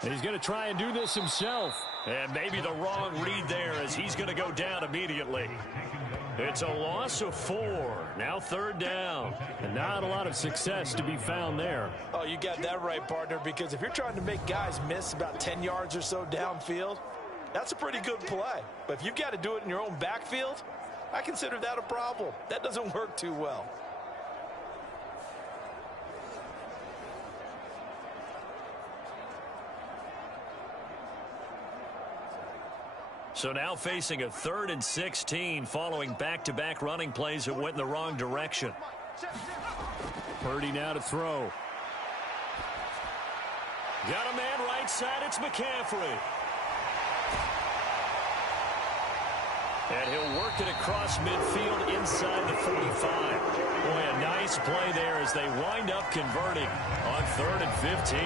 He's going to try and do this himself. And maybe the wrong read there as he's going to go down immediately. It's a loss of 4. Now 3rd down. And not a lot of success to be found there. Oh, you got that right, partner, because if you're trying to make guys miss about 10 yards or so downfield, that's a pretty good play. But if you've got to do it in your own backfield, I consider that a problem. That doesn't work too well. So now facing a 3rd and 16 following back-to-back running plays that went in the wrong direction. Purdy now to throw. Got a man right side. It's McCaffrey. And he'll work it across midfield inside the 45. Boy, a nice play there as they wind up converting on 3rd and 15.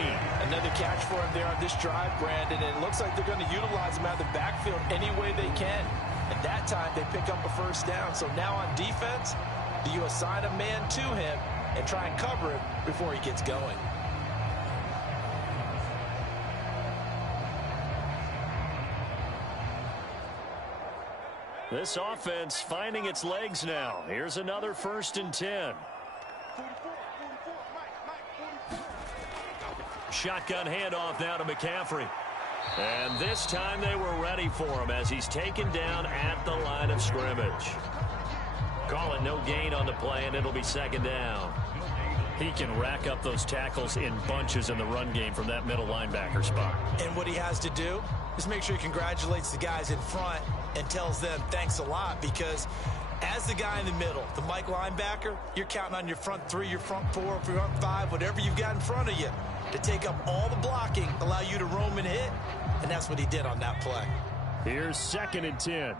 Another catch for him there on this drive, Brandon. And it looks like they're going to utilize him out of the backfield any way they can. At that time, they pick up a 1st down. So now on defense, do you assign a man to him and try and cover him, before he gets going. This offense finding its legs now. Here's another 1st and 10. Shotgun handoff now to McCaffrey. And this time they were ready for him as he's taken down at the line of scrimmage. Call it no gain on the play, and it'll be 2nd down. He can rack up those tackles in bunches in the run game from that middle linebacker spot. And what he has to do is make sure he congratulates the guys in front and tells them thanks a lot, because as the guy in the middle, the Mike linebacker, you're counting on your front 3, your front 4, your front 5, whatever you've got in front of you to take up all the blocking, allow you to roam and hit, and that's what he did on that play. Here's 2nd and 10.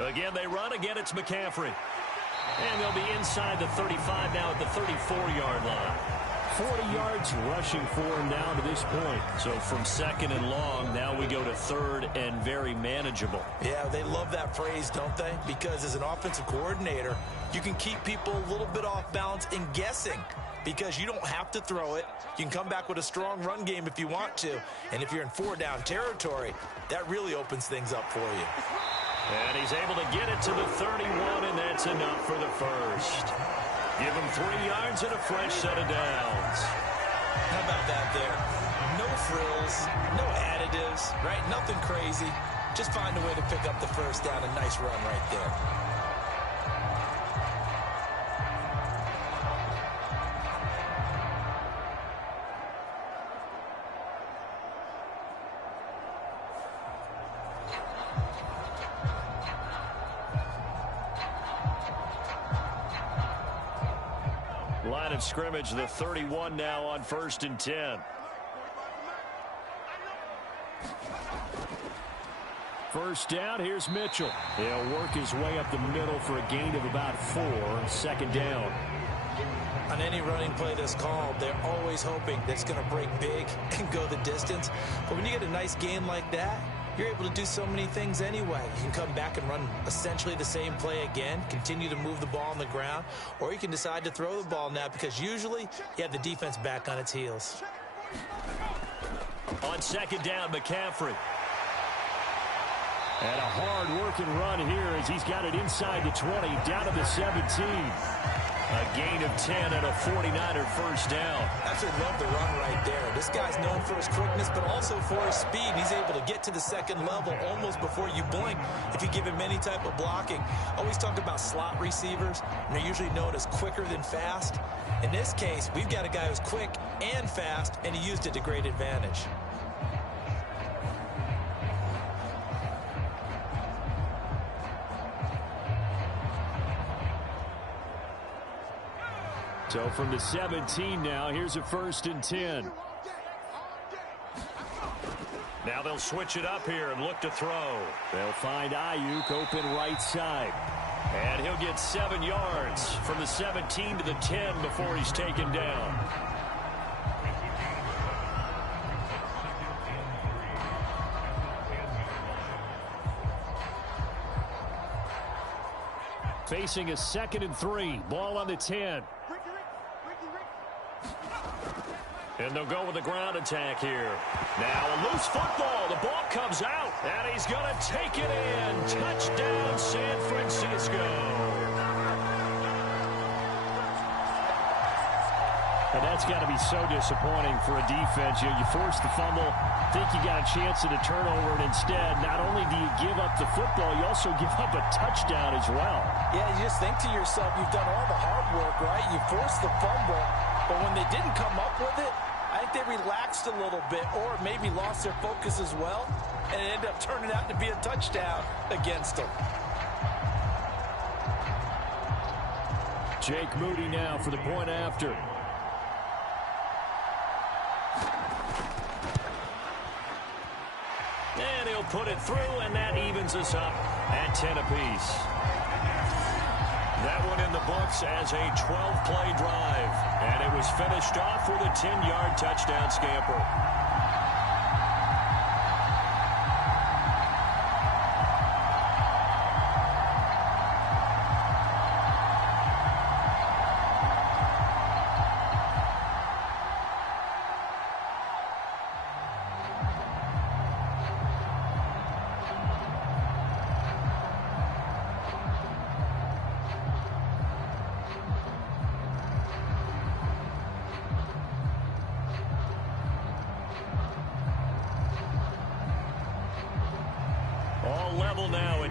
Again, they run. Again, it's McCaffrey. And they'll be inside the 35 now at the 34-yard line. 40 yards rushing for him now to this point. So from 2nd and long, now we go to 3rd and very manageable. Yeah, they love that phrase, don't they? Because as an offensive coordinator, you can keep people a little bit off balance and guessing, because you don't have to throw it. You can come back with a strong run game if you want to. And if you're in 4-down territory, that really opens things up for you. And he's able to get it to the 31, and that's enough for the 1st. Give him 3 yards and a fresh set of downs. How about that there? No frills, no additives, right? Nothing crazy. Just find a way to pick up the 1st down. A nice run right there. Line of scrimmage, the 31 now on 1st and 10. First down, here's Mitchell. He'll work his way up the middle for a gain of about 4. 2nd down. On any running play that's called, they're always hoping that it's going to break big and go the distance. But when you get a nice gain like that, you're able to do so many things anyway. You can come back and run essentially the same play again, continue to move the ball on the ground, or you can decide to throw the ball now, because usually you have the defense back on its heels. On 2nd down, McCaffrey. And a hard-working run here as he's got it inside the 20, down to the 17. A gain of 10 and a 49er 1st down. Absolutely love the run right there. This guy's known for his quickness, but also for his speed. He's able to get to the 2nd level almost before you blink if you give him any type of blocking. I always talk about slot receivers, and they're usually known as quicker than fast. In this case, we've got a guy who's quick and fast, and he used it to great advantage. So from the 17 now, here's a 1st and 10. Now they'll switch it up here and look to throw. They'll find Ayuk open right side. And he'll get 7 yards from the 17 to the 10 before he's taken down. Facing a 2nd and 3. Ball on the 10. And they'll go with the ground attack here. Now a loose football. The ball comes out. And he's going to take it in. Touchdown, San Francisco. And that's got to be so disappointing for a defense. You force the fumble, think you got a chance at a turnover, and instead, not only do you give up the football, you also give up a touchdown as well. Yeah, you just think to yourself, you've done all the hard work, right? You forced the fumble, but when they didn't come up with it, I think they relaxed a little bit, or maybe lost their focus as well, and it ended up turning out to be a touchdown against them. Jake Moody now for the point after. And he'll put it through, and that evens us up at 10 apiece. That one in the books as a 12-play drive, and it was finished off with a 10-yard touchdown scamper.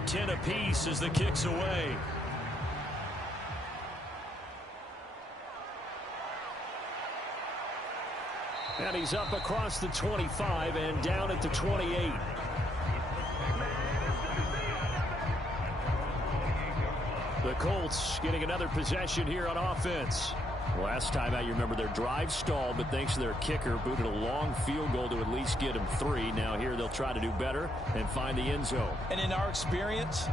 at 10 apiece as the kick's away. And he's up across the 25 and down at the 28. The Colts getting another possession here on offense. Last time out, you remember their drive stalled, but thanks to their kicker, booted a long field goal to at least get them 3. Now here they'll try to do better and find the end zone. And in our experience,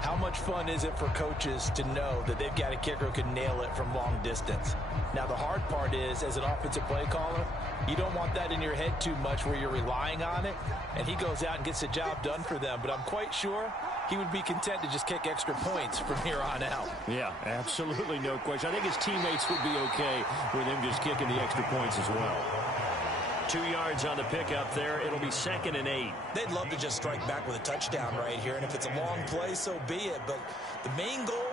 how much fun is it for coaches to know that they've got a kicker who can nail it from long distance? Now, the hard part is, as an offensive play caller, you don't want that in your head too much where you're relying on it, and he goes out and gets the job done for them. But I'm quite sure he would be content to just kick extra points from here on out. Yeah, absolutely no question. I think his teammates would be okay with him just kicking the extra points as well. 2 yards on the pickup there. It'll be 2nd and 8. They'd love to just strike back with a touchdown right here, and if it's a long play, so be it. But the main goal,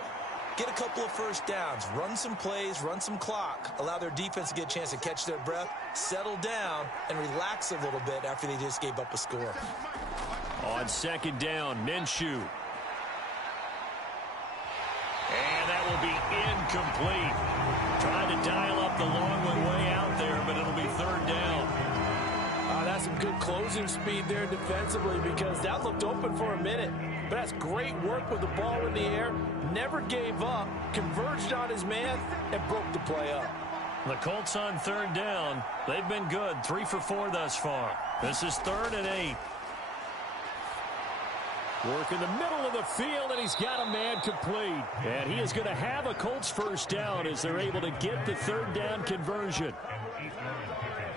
get a couple of first downs, run some plays, run some clock, allow their defense to get a chance to catch their breath, settle down, and relax a little bit after they just gave up a score. On 2nd down, Minshew. And that will be incomplete. Trying to dial up the long one way out there, but it'll be 3rd down. That's some good closing speed there defensively, because that looked open for a minute. But that's great work with the ball in the air. Never gave up, converged on his man, and broke the play up. The Colts on 3rd down. They've been good, 3 for 4 thus far. This is 3rd and 8. Work in the middle of the field, and he's got a man complete. And he is going to have a Colts first down as they're able to get the 3rd down conversion.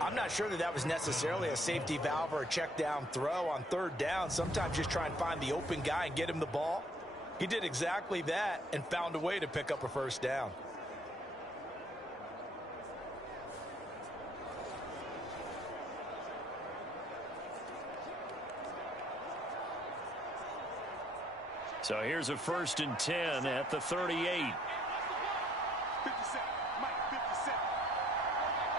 I'm not sure that was necessarily a safety valve or a check down throw on 3rd down. Sometimes just try and find the open guy and get him the ball. He did exactly that and found a way to pick up a first down. So here's a 1st and 10 at the 38.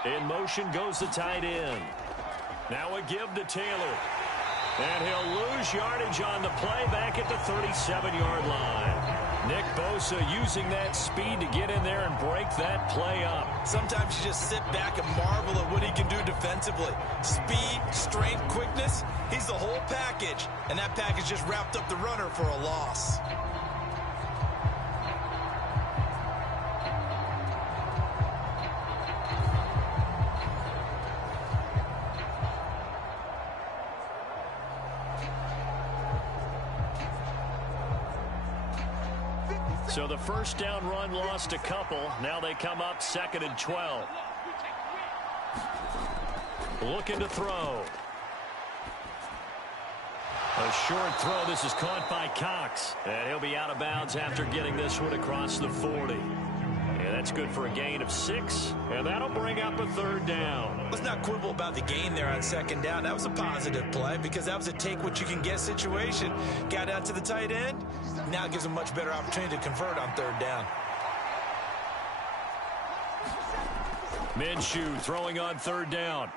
In motion goes the tight end. Now a give to Taylor. And he'll lose yardage on the play back at the 37-yard line. Nick Bosa using that speed to get in there and break that play up. Sometimes you just sit back and marvel at what he can do defensively. Speed, strength, quickness, he's the whole package. And that package just wrapped up the runner for a loss. So the first down run lost a couple. Now they come up 2nd and 12. Looking to throw. A short throw. This is caught by Cox. And he'll be out of bounds after getting this one across the 40. And that's good for a gain of 6. And that'll bring up a 3rd down. Let's not quibble about the gain there on 2nd down. That was a positive play because that was a take-what-you-can-get situation. Got out to the tight end. Now gives him a much better opportunity to convert on 3rd down. Minshew throwing on 3rd down.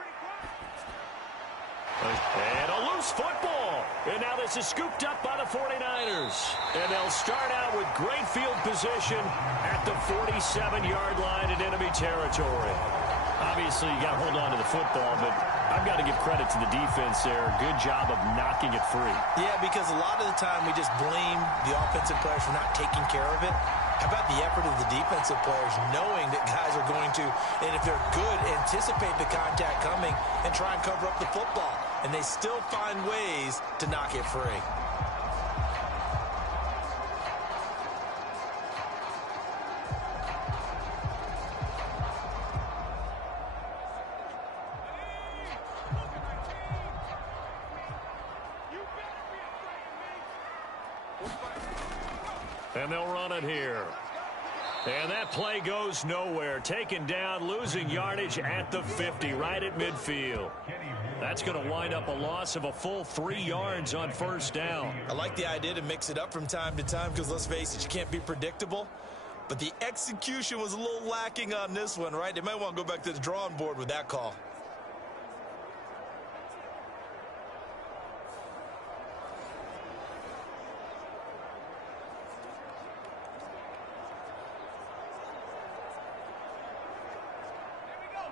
And a loose football. And now this is scooped up by the 49ers. And they'll start out with great field position at the 47-yard line in enemy territory. Obviously, you got to hold on to the football, but I've got to give credit to the defense there. Good job of knocking it free. Yeah, because a lot of the time we just blame the offensive players for not taking care of it. How about the effort of the defensive players knowing that guys are going to, and if they're good, anticipate the contact coming and try and cover up the football. And they still find ways to knock it free. And they'll run it here. And that play goes nowhere. Taken down, losing yardage at the 50, right at midfield. That's going to wind up a loss of a full 3 yards on 1st down. I like the idea to mix it up from time to time because, let's face it, you can't be predictable. But the execution was a little lacking on this one, right? They might want to go back to the drawing board with that call.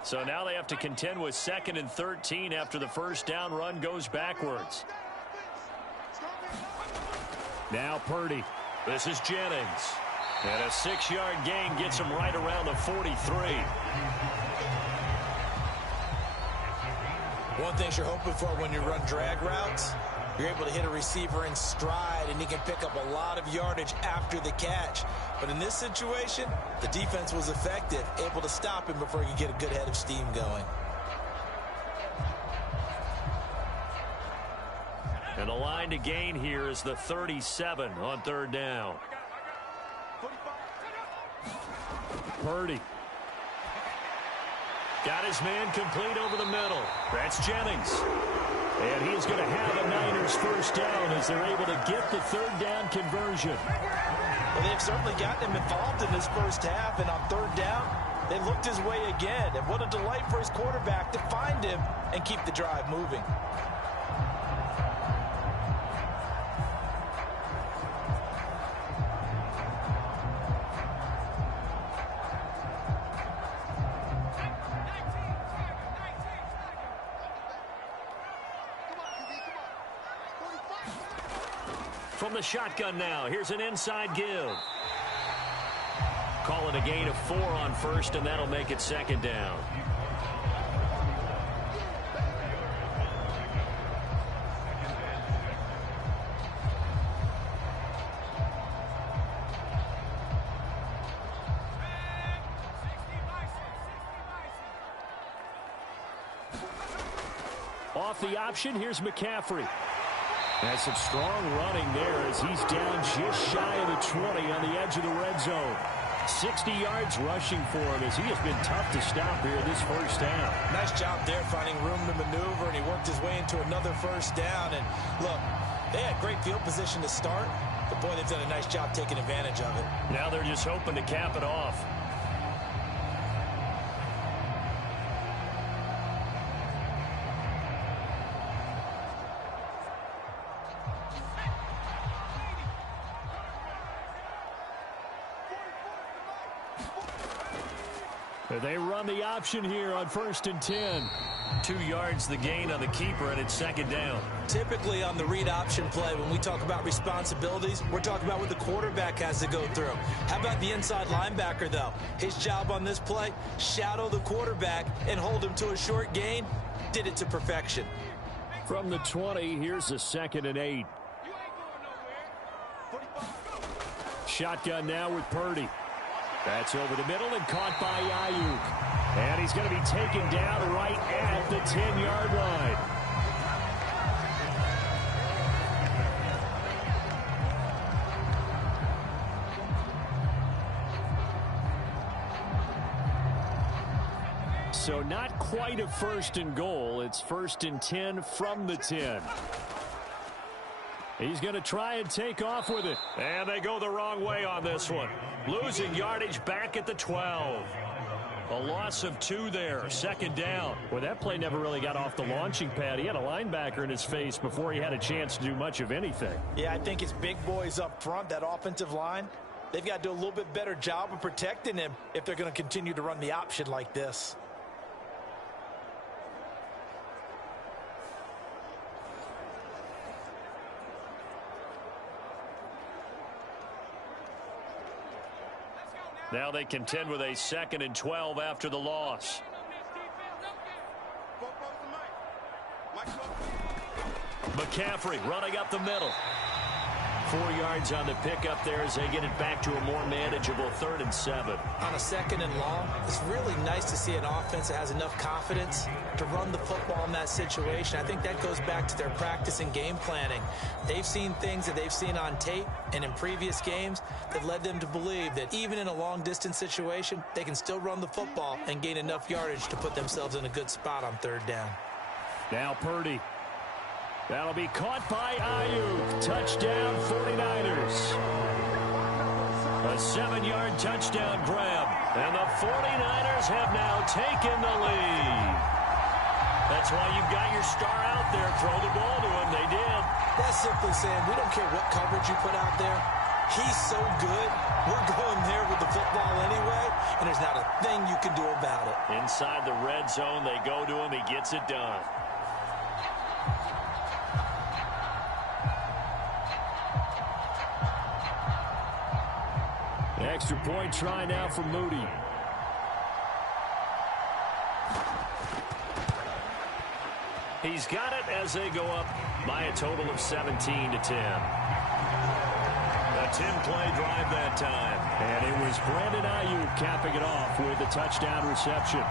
So now they have to contend with 2nd and 13 after the first down run goes backwards. Now Purdy. This is Jennings. And a 6-yard gain gets him right around the 43. One thing you're hoping for when you run drag routes, you're able to hit a receiver in stride, and he can pick up a lot of yardage after the catch. But in this situation, the defense was effective, able to stop him before he could get a good head of steam going. And the line to gain here is the 37 on 3rd down. Purdy. Got his man complete over the middle. That's Jennings. And he is going to have a Niners first down as they're able to get the 3rd down conversion. Well, they've certainly gotten him involved in this first half, and on 3rd down, they looked his way again. And what a delight for his quarterback to find him and keep the drive moving. From the shotgun now, here's an inside give. Call it a gain of 4 on 1st, and that'll make it 2nd down. Off the option, here's McCaffrey. That's some strong running there as he's down just shy of the 20 on the edge of the red zone. 60 yards rushing for him as he has been tough to stop here this first half. Nice job there finding room to maneuver, and he worked his way into another first down. And look, they had great field position to start, but boy, they've done a nice job taking advantage of it. Now they're just hoping to cap it off. They run the option here on 1st and 10. 2 yards the gain on the keeper, and it's 2nd down. Typically on the read option play, when we talk about responsibilities, we're talking about what the quarterback has to go through. How about the inside linebacker, though? His job on this play, shadow the quarterback and hold him to a short gain. Did it to perfection. From the 20, here's a 2nd and 8. Shotgun now with Purdy. That's over the middle and caught by Ayuk. And he's going to be taken down right at the 10-yard line. So not quite a 1st and goal. It's 1st and 10 from the 10. He's going to try and take off with it. And they go the wrong way on this one. Losing yardage back at the 12. A loss of 2 there. 2nd down. Well, that play never really got off the launching pad. He had a linebacker in his face before he had a chance to do much of anything. Yeah, I think it's big boys up front, that offensive line. They've got to do a little bit better job of protecting him if they're going to continue to run the option like this. Now they contend with a 2nd and 12 after the loss. McCaffrey running up the middle. 4 yards on the pickup there as they get it back to a more manageable 3rd and 7. On a 2nd and long, it's really nice to see an offense that has enough confidence to run the football in that situation. I think that goes back to their practice and game planning. They've seen things that they've seen on tape and in previous games that led them to believe that even in a long-distance situation, they can still run the football and gain enough yardage to put themselves in a good spot on 3rd down. Now Purdy. That'll be caught by Ayuk. Touchdown 49ers. A 7-yard touchdown grab. And the 49ers have now taken the lead. That's why you've got your star out there. Throw the ball to him. They did. That's simply saying we don't care what coverage you put out there. He's so good. We're going there with the football anyway, and there's not a thing you can do about it. Inside the red zone, they go to him. He gets it done. Extra point try now for Moody. He's got it as they go up by a total of 17-10. A 10-play drive that time. And it was Brandon Ayuk capping it off with a touchdown reception.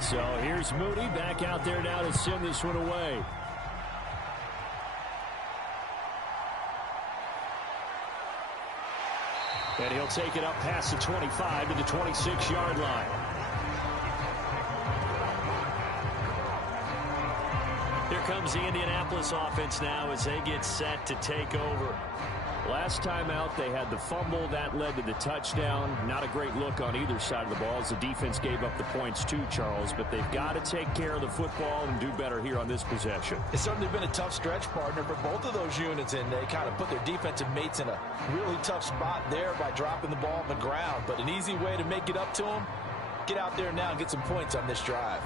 So here's Moody back out there now to send this one away. And he'll take it up past the 25 to the 26-yard line. Here comes the Indianapolis offense now as they get set to take over. Last time out, they had the fumble. That led to the touchdown. Not a great look on either side of the ball as the defense gave up the points too, Charles. But they've got to take care of the football and do better here on this possession. It's certainly been a tough stretch, partner, for both of those units, and they kind of put their defensive mates in a really tough spot there by dropping the ball on the ground. But an easy way to make it up to them, get out there now and get some points on this drive.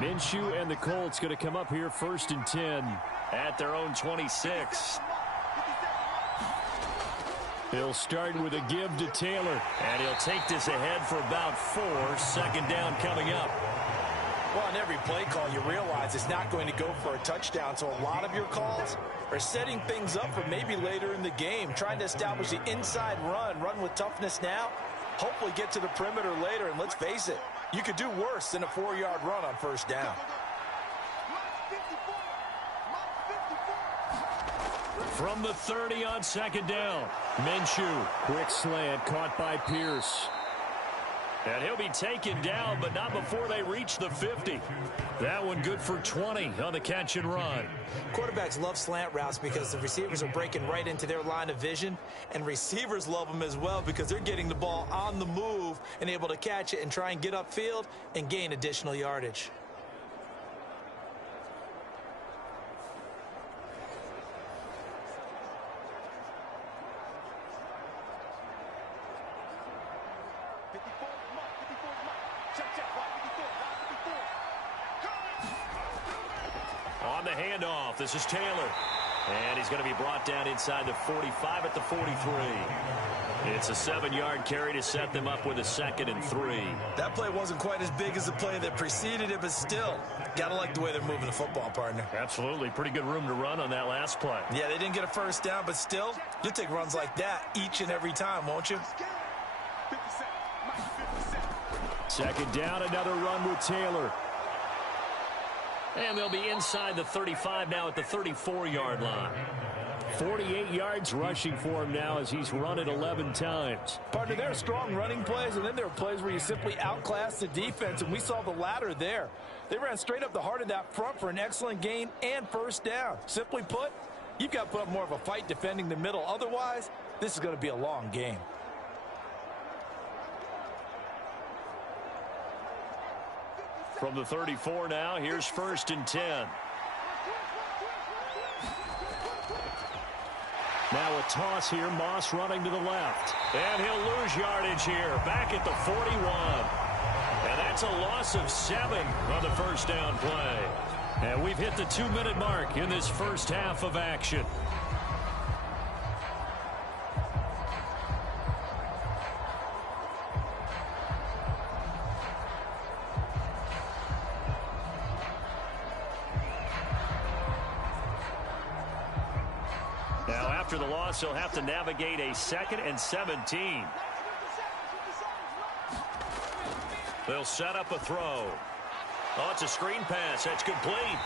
Minshew and the Colts going to come up here 1st and 10 at their own 26. He'll start with a give to Taylor. And he'll take this ahead for about 4. 2nd down coming up. Well, on every play call, you realize it's not going to go for a touchdown. So a lot of your calls are setting things up for maybe later in the game, trying to establish the inside run with toughness now, hopefully get to the perimeter later. And let's face it, you could do worse than a 4-yard run on 1st down. From the 30 on 2nd down. Minshew, quick slant, caught by Pierce. And he'll be taken down, but not before they reach the 50. That one good for 20 on the catch and run. Quarterbacks love slant routes because the receivers are breaking right into their line of vision, and receivers love them as well because they're getting the ball on the move and able to catch it and try and get upfield and gain additional yardage. On the handoff, this is Taylor. And he's going to be brought down inside the 45 at the 43. It's a 7-yard carry to set them up with a 2nd and 3. That play wasn't quite as big as the play that preceded it, but still, got to like the way they're moving the football, partner. Absolutely. Pretty good room to run on that last play. Yeah, they didn't get a 1st down, but still, you'll take runs like that each and every time, won't you? 2nd down, another run with Taylor. And they'll be inside the 35 now at the 34-yard line. 48 yards rushing for him now as he's run it 11 times. Partner, there are strong running plays, and then there are plays where you simply outclass the defense, and we saw the latter there. They ran straight up the heart of that front for an excellent gain and 1st down. Simply put, you've got to put up more of a fight defending the middle. Otherwise, this is going to be a long game. From the 34 now, here's 1st and 10. Now a toss here, Moss running to the left. And he'll lose yardage here, back at the 41. And that's a loss of 7 on the 1st down play. And we've hit the 2-minute mark in this first half of action. Now, after the loss, he'll have to navigate a 2nd and 17. They'll set up a throw. Oh, it's a screen pass. That's complete.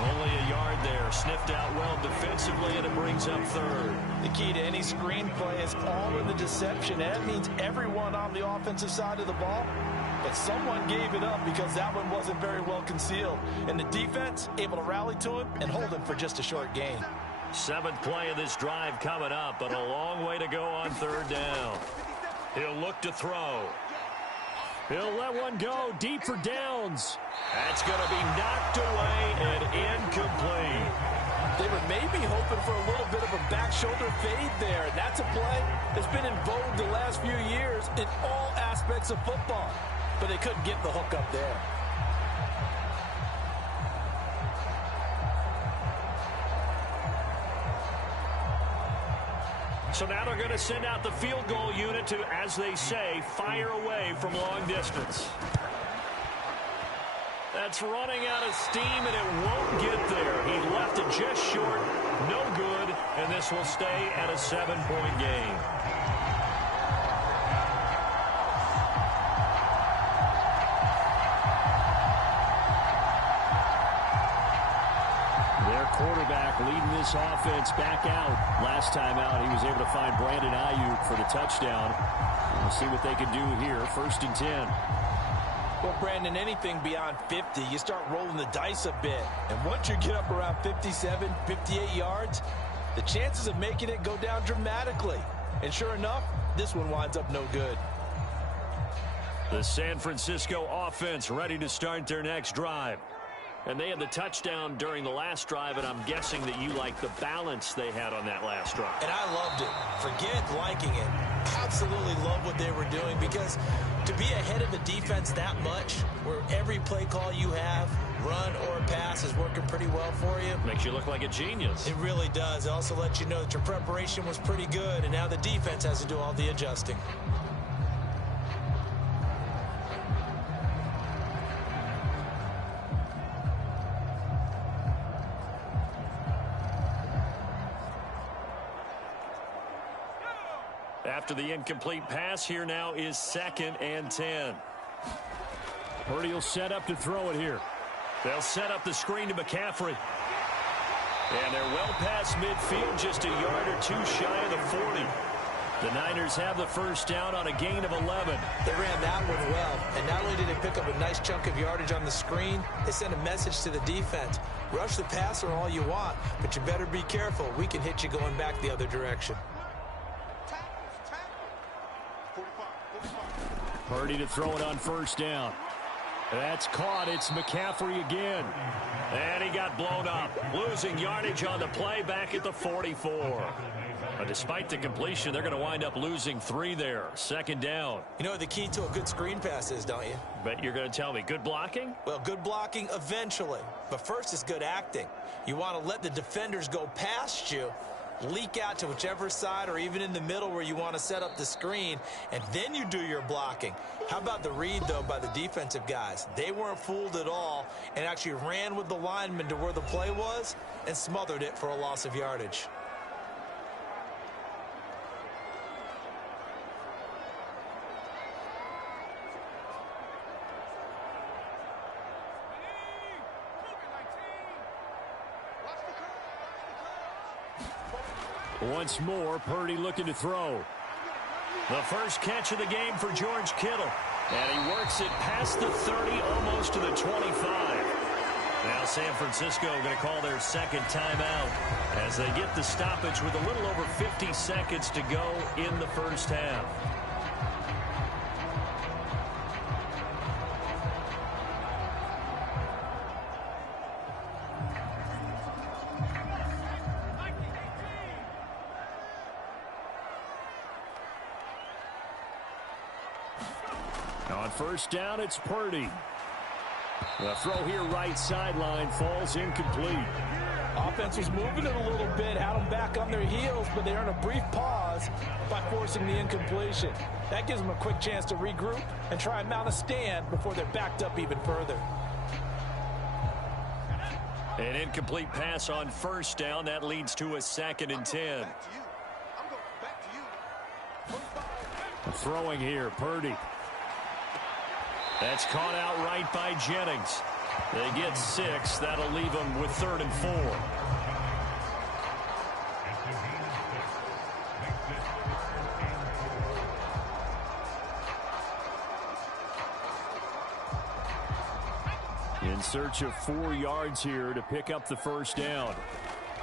Only a yard there. Sniffed out well defensively, and it brings up third. The key to any screenplay is all in the deception. That means everyone on the offensive side of the ball. But someone gave it up because that one wasn't very well concealed. And the defense able to rally to him and hold him for just a short gain. 7th play of this drive coming up, but a long way to go on third down. He'll look to throw. He'll let one go deep for downs. That's going to be knocked away and incomplete. They were maybe hoping for a little bit of a back shoulder fade there. That's a play that's been in vogue the last few years in all aspects of football. But they couldn't get the hook up there. So now they're going to send out the field goal unit to, as they say, fire away from long distance. That's running out of steam, and it won't get there. He left it just short, no good, and this will stay at a 7-point game. Their quarterback leading this offense back out. Last time out, he was able to find Brandon Ayuk for the touchdown. We'll see what they can do here. 1st and 10. Well, Brandon, anything beyond 50, you start rolling the dice a bit. And once you get up around 57, 58 yards, the chances of making it go down dramatically. And sure enough, this one winds up no good. The San Francisco offense ready to start their next drive. And they had the touchdown during the last drive, and I'm guessing that you like the balance they had on that last drive. And I loved it. Forget liking it. Absolutely love what they were doing, because to be ahead of the defense that much, where every play call you have, run or pass, is working pretty well for you. Makes you look like a genius. It really does. It also lets you know that your preparation was pretty good, and now the defense has to do all the adjusting. After the incomplete pass, here now is 2nd and 10. Purdy will set up to throw it here. They'll set up the screen to McCaffrey. And they're well past midfield, just a yard or two shy of the 40. The Niners have the first down on a gain of 11. They ran that one well, and not only did they pick up a nice chunk of yardage on the screen, they sent a message to the defense. Rush the passer all you want, but you better be careful. We can hit you going back the other direction. Purdy to throw it on 1st down. That's caught. It's McCaffrey again. And he got blown up. Losing yardage on the play back at the 44. But despite the completion, they're going to wind up losing 3 there. 2nd down. You know what the key to a good screen pass is, don't you? Bet you're going to tell me. Good blocking? Well, good blocking eventually. But first is good acting. You want to let the defenders go past you, leak out to whichever side or even in the middle where you want to set up the screen, and then you do your blocking. How about the read, though, by the defensive guys? They weren't fooled at all and actually ran with the lineman to where the play was and smothered it for a loss of yardage. Once more, Purdy looking to throw. The first catch of the game for George Kittle. And he works it past the 30, almost to the 25. Now San Francisco going to call their 2nd timeout as they get the stoppage with a little over 50 seconds to go in the first half. On 1st down, it's Purdy. The throw here right sideline falls incomplete. Offense was moving it a little bit, had them back on their heels, but they earned a brief pause by forcing the incompletion. That gives them a quick chance to regroup and try and mount a stand before they're backed up even further. An incomplete pass on 1st down. That leads to a 2nd and 10. Throwing here, Purdy. That's caught out right by Jennings. They get 6. That'll leave them with 3rd and 4. In search of 4 yards here to pick up the first down.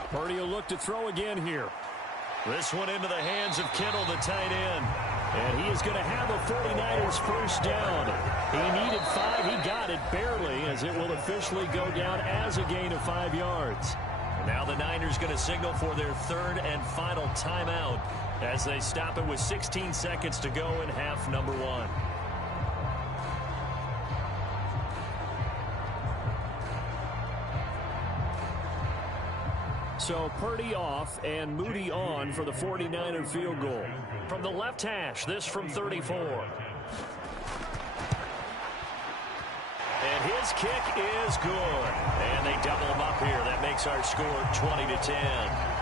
Purdy will look to throw again here. This one into the hands of Kittle, the tight end. And he is going to have a 49ers first down. He needed 5. He got it barely, as it will officially go down as a gain of 5 yards. And now the Niners going to signal for their 3rd and final timeout as they stop it with 16 seconds to go in half number 1. So Purdy off and Moody on for the 49er field goal. From the left hash, this from 34. And his kick is good. And they double him up here. That makes our score 20-10.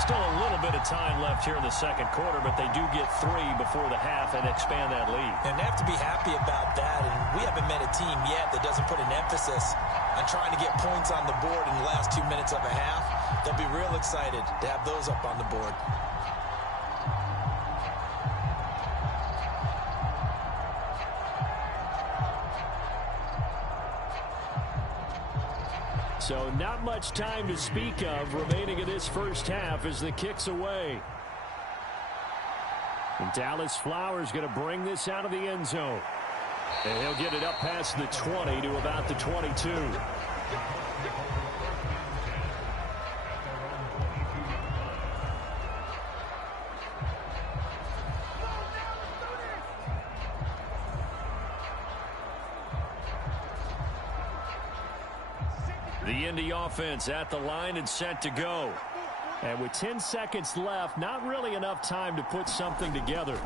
Still a little bit of time left here in the second quarter, but they do get 3 before the half and expand that lead. And they have to be happy about that. And we haven't met a team yet that doesn't put an emphasis on trying to get points on the board in the last 2 minutes of a half. They'll be real excited to have those up on the board. So not much time to speak of remaining in this first half as the kick's away. And Dallas Flowers going to bring this out of the end zone. And he'll get it up past the 20 to about the 22. The Indy offense at the line and set to go. And with 10 seconds left, not really enough time to put something together.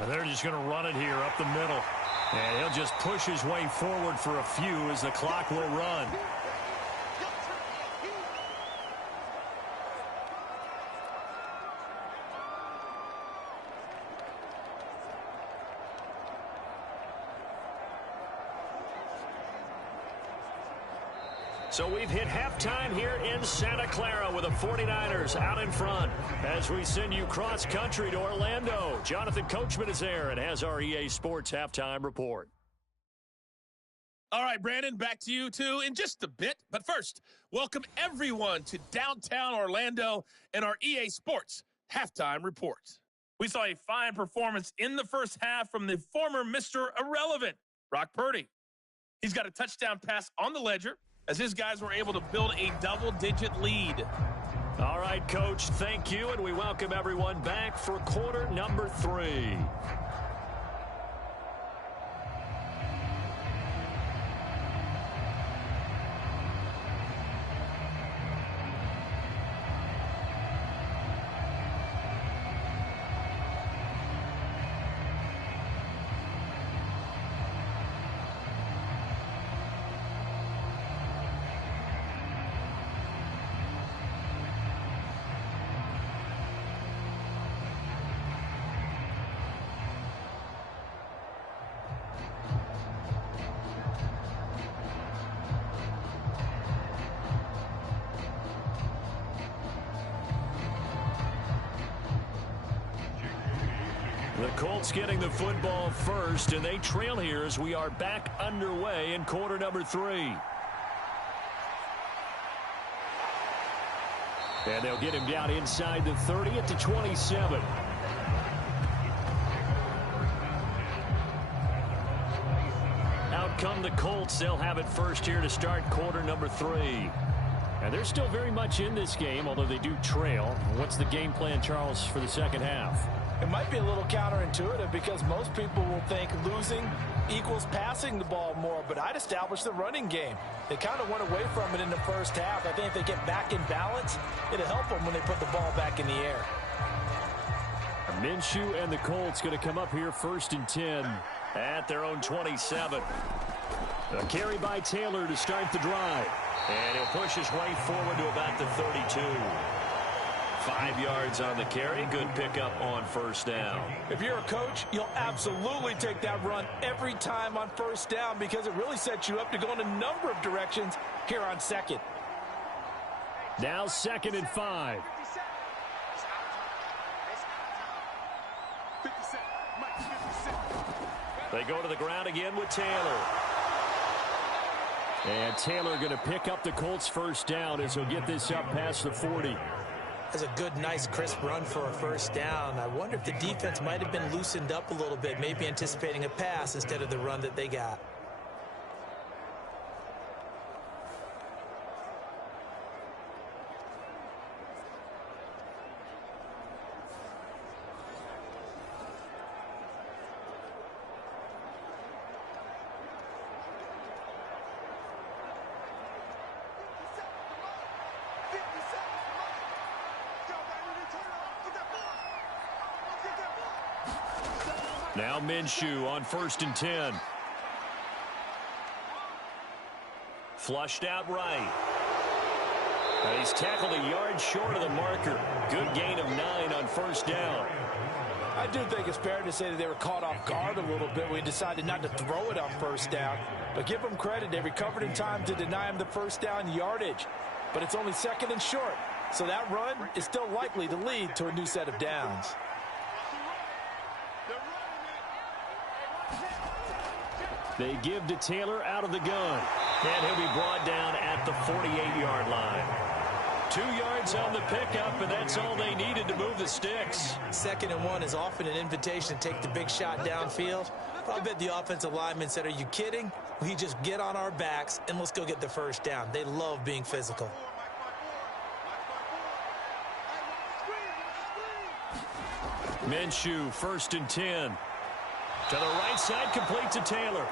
And they're just going to run it here up the middle. And he'll just push his way forward for a few as the clock will run. So we've hit halftime here in Santa Clara with the 49ers out in front as we send you cross-country to Orlando. Jonathan Coachman is there and has our EA Sports halftime report. All right, Brandon, back to you, too, in just a bit. But first, welcome everyone to downtown Orlando and our EA Sports halftime report. We saw a fine performance in the first half from the former Mr. Irrelevant, Brock Purdy. He's got a touchdown pass on the ledger, as his guys were able to build a double-digit lead. All right, Coach, thank you, and we welcome everyone back for quarter number 3. The Colts getting the football first, and they trail here as we are back underway in quarter number 3. And they'll get him down inside the 30 at the 27. Out come the Colts. They'll have it first here to start quarter number 3. And they're still very much in this game, although they do trail. What's the game plan, Charles, for the second half? It might be a little counterintuitive because most people will think losing equals passing the ball more, but I'd establish the running game. They kind of went away from it in the first half. I think if they get back in balance, it'll help them when they put the ball back in the air. Minshew and the Colts going to come up here first and 10 at their own 27. A carry by Taylor to start the drive. And he'll push his way forward to about the 32. 5 yards on the carry. Good pickup on first down. If you're a coach, you'll absolutely take that run every time on first down because it really sets you up to go in a number of directions here on second. Now 2nd and 5. They go to the ground again with Taylor. And Taylor going to pick up the Colts first down as he'll get this up past the 40. That's a good, nice, crisp run for a first down. I wonder if the defense might have been loosened up a little bit, maybe anticipating a pass instead of the run that they got. Now Minshew on 1st and 10. Flushed out right. And he's tackled a yard short of the marker. Good gain of 9 on first down. I do think it's fair to say that they were caught off guard a little bit when he decided not to throw it on first down. But give them credit. They recovered in time to deny him the first down yardage. But it's only 2nd and short. So that run is still likely to lead to a new set of downs. They give to Taylor out of the gun. And he'll be brought down at the 48-yard line. 2 yards on the pickup, and that's all they needed to move the sticks. 2nd and 1 is often an invitation to take the big shot downfield. I bet the offensive lineman said, "Are you kidding? We just get on our backs and let's go get the first down." They love being physical. Minshew, 1st and 10. To the right side, complete to Taylor.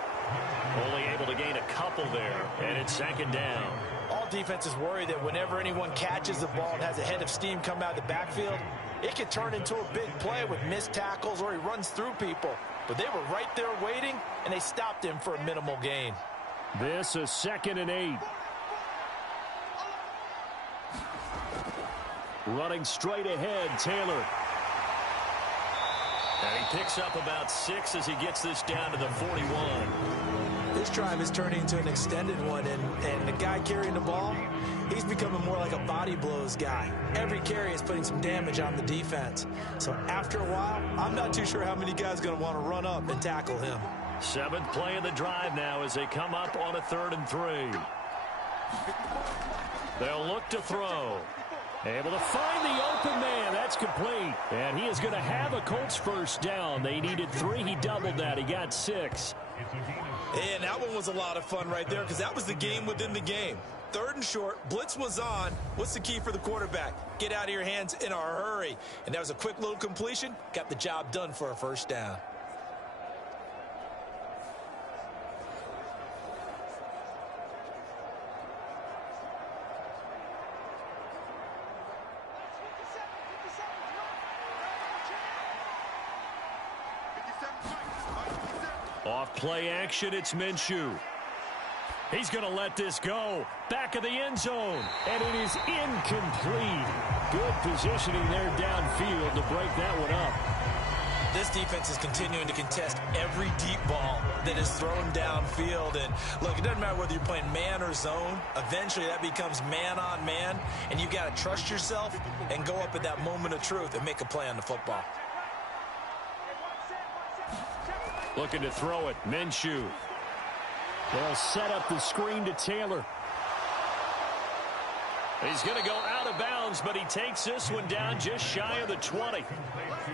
Only able to gain a couple there, and it's 2nd down. All defenses worry that whenever anyone catches the ball and has a head of steam come out of the backfield, it can turn into a big play with missed tackles or he runs through people. But they were right there waiting, and they stopped him for a minimal gain. This is 2nd and 8. Running straight ahead, Taylor. And he picks up about 6 as he gets this down to the 41. This drive is turning into an extended one, and the guy carrying the ball, he's becoming more like a body blows guy. Every carry is putting some damage on the defense. So after a while, I'm not too sure how many guys are going to want to run up and tackle him. 7th play of the drive now as they come up on a 3rd and 3. They'll look to throw. Able to find the open man. That's complete. And he is going to have a Colts first down. They needed 3. He doubled that. He got 6. And that one was a lot of fun right there because that was the game within the game. 3rd and short. Blitz was on. What's the key for the quarterback? Get out of your hands in a hurry. And that was a quick little completion. Got the job done for a first down. Off play action, it's Minshew. He's going to let this go. Back of the end zone. And it is incomplete. Good positioning there downfield to break that one up. This defense is continuing to contest every deep ball that is thrown downfield. And look, it doesn't matter whether you're playing man or zone. Eventually that becomes man on man. And you've got to trust yourself and go up at that moment of truth and make a play on the football. Looking to throw it. Minshew. They'll set up the screen to Taylor. He's going to go out of bounds, but he takes this one down just shy of the 20.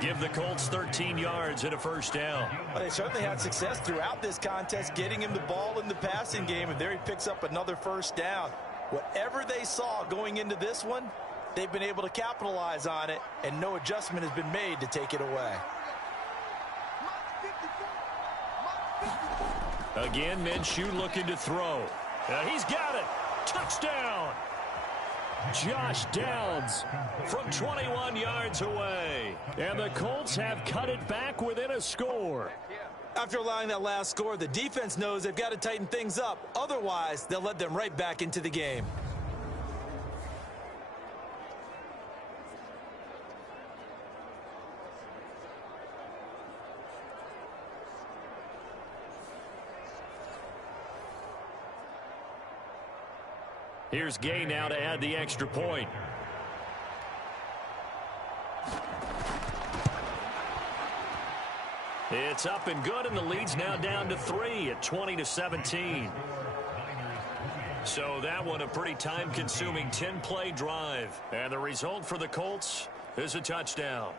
Give the Colts 13 yards and a first down. Well, they certainly had success throughout this contest, getting him the ball in the passing game, and there he picks up another first down. Whatever they saw going into this one, they've been able to capitalize on it, and no adjustment has been made to take it away. Again, Minshew looking to throw. He's got it. Touchdown. Josh Downs from 21 yards away. And the Colts have cut it back within a score. After allowing that last score, the defense knows they've got to tighten things up. Otherwise, they'll let them right back into the game. Here's Gay now to add the extra point. It's up and good, and the lead's now down to 3 at 20-17. So that one a pretty time-consuming 10-play drive. And the result for the Colts is a touchdown.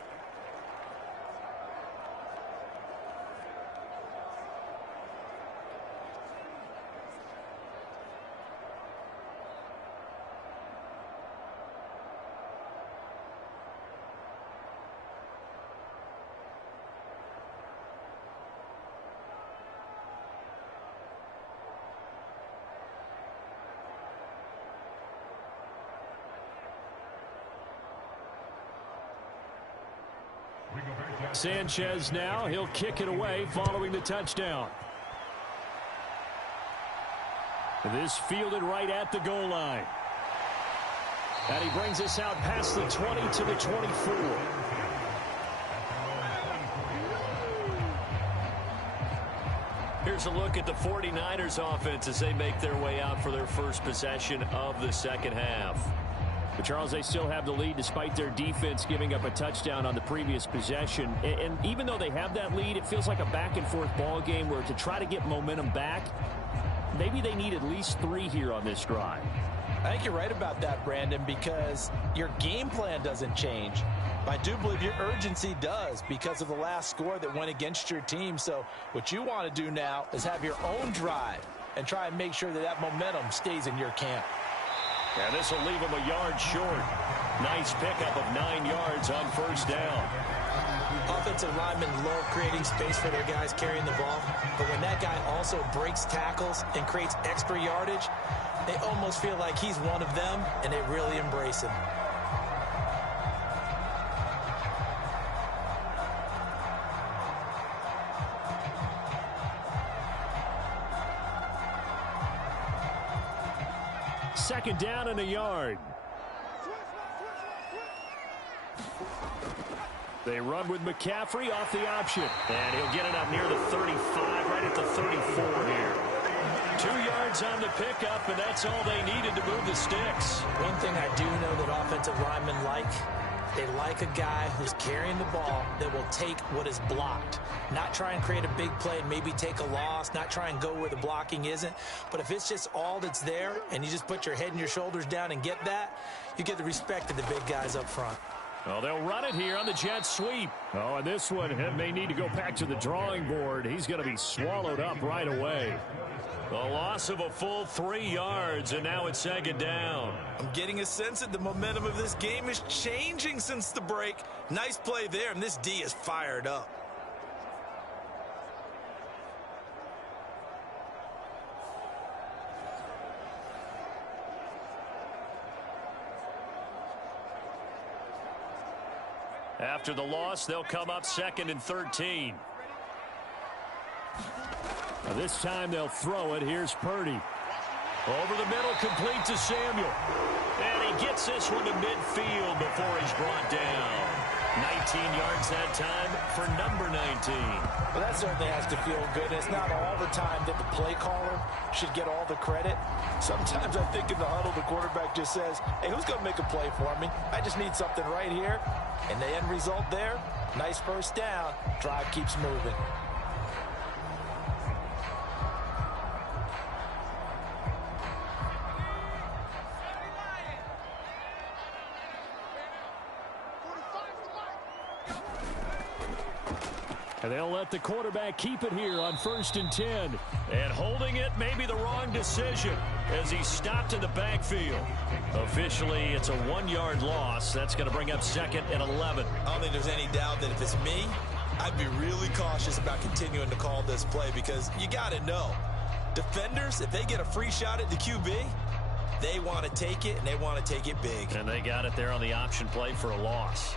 Sanchez now, he'll kick it away following the touchdown. This fielded right at the goal line. And he brings us out past the 20 to the 24. Here's a look at the 49ers offense as they make their way out for their first possession of the second half. But Charles, they still have the lead despite their defense giving up a touchdown on the previous possession. And even though they have that lead, it feels like a back-and-forth ball game where to try to get momentum back, maybe they need at least 3 here on this drive. I think you're right about that, Brandon, because your game plan doesn't change. But I do believe your urgency does because of the last score that went against your team. So what you want to do now is have your own drive and try and make sure that that momentum stays in your camp. And this will leave him a yard short. Nice pickup of 9 yards on first down. Offensive linemen love creating space for their guys carrying the ball. But when that guy also breaks tackles and creates extra yardage, they almost feel like he's one of them, and they really embrace him. Second down and a yard. They run with McCaffrey off the option. And he'll get it up near the 35, right at the 34 here. 2 yards on the pickup, and that's all they needed to move the sticks. One thing I do know that offensive linemen like, they like a guy who's carrying the ball that will take what is blocked. Not try and create a big play and maybe take a loss, not try and go where the blocking isn't. But if it's just all that's there and you just put your head and your shoulders down and get that, you get the respect of the big guys up front. Well, they'll run it here on the jet sweep. Oh, and this one may need to go back to the drawing board. He's going to be swallowed up right away. A loss of a full 3 yards, and now it's second down. I'm getting a sense that the momentum of this game is changing since the break. Nice play there, and this D is fired up. After the loss, they'll come up 2nd and 13. Now this time they'll throw it. Here's Purdy. Over the middle, complete to Samuel. And he gets this one to midfield before he's brought down. 19 yards that time for number 19. Well, that certainly has to feel good. It's not all the time that the play caller should get all the credit. Sometimes I think in the huddle, the quarterback just says, hey, who's going to make a play for me? I just need something right here. And the end result there, nice first down. Drive keeps moving. And they'll let the quarterback keep it here on 1st and 10. And holding it may be the wrong decision as he stopped in the backfield. Officially, it's a 1-yard loss. That's going to bring up 2nd and 11. I don't think there's any doubt that if it's me, I'd be really cautious about continuing to call this play because you got to know, defenders, if they get a free shot at the QB, they want to take it, and they want to take it big. And they got it there on the option play for a loss.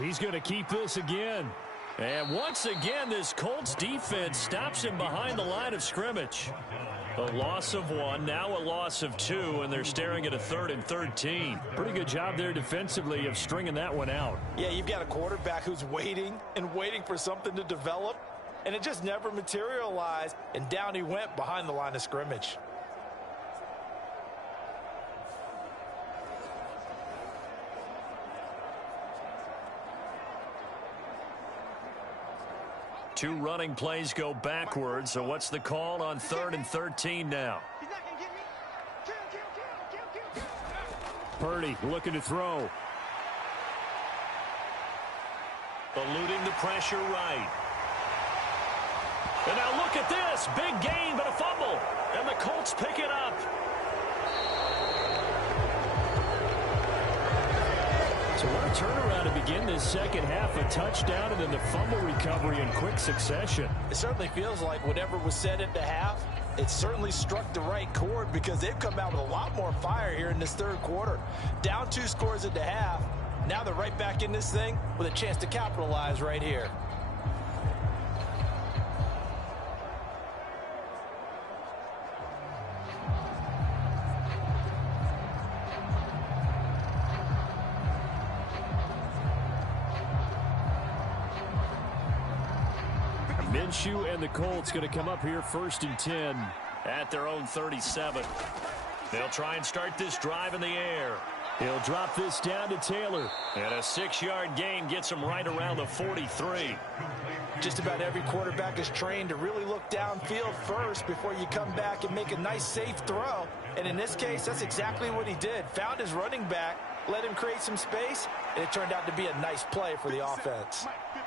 He's going to keep this again. And once again, this Colts defense stops him behind the line of scrimmage. A loss of 1, now a loss of 2, and they're staring at a 3rd and 13. Pretty good job there defensively of stringing that one out. Yeah, you've got a quarterback who's waiting and waiting for something to develop, and it just never materialized, and down he went behind the line of scrimmage. Two running plays go backwards, so what's the call on 3rd and 13 now? Purdy looking to throw. Eluding the pressure right. And now look at this. Big gain, but a fumble. And the Colts pick it up. So what a turnaround to begin this second half. A touchdown and then the fumble recovery in quick succession. It certainly feels like whatever was said at the half, it certainly struck the right chord because they've come out with a lot more fire here in this third quarter. Down 2 scores at the half. Now they're right back in this thing with a chance to capitalize right here. Minshew and the Colts going to come up here 1st and 10 at their own 37. They'll try and start this drive in the air. He'll drop this down to Taylor. And a 6-yard gain gets him right around the 43. Just about every quarterback is trained to really look downfield first before you come back and make a nice, safe throw. And in this case, that's exactly what he did. Found his running back, let him create some space, and it turned out to be a nice play for the offense.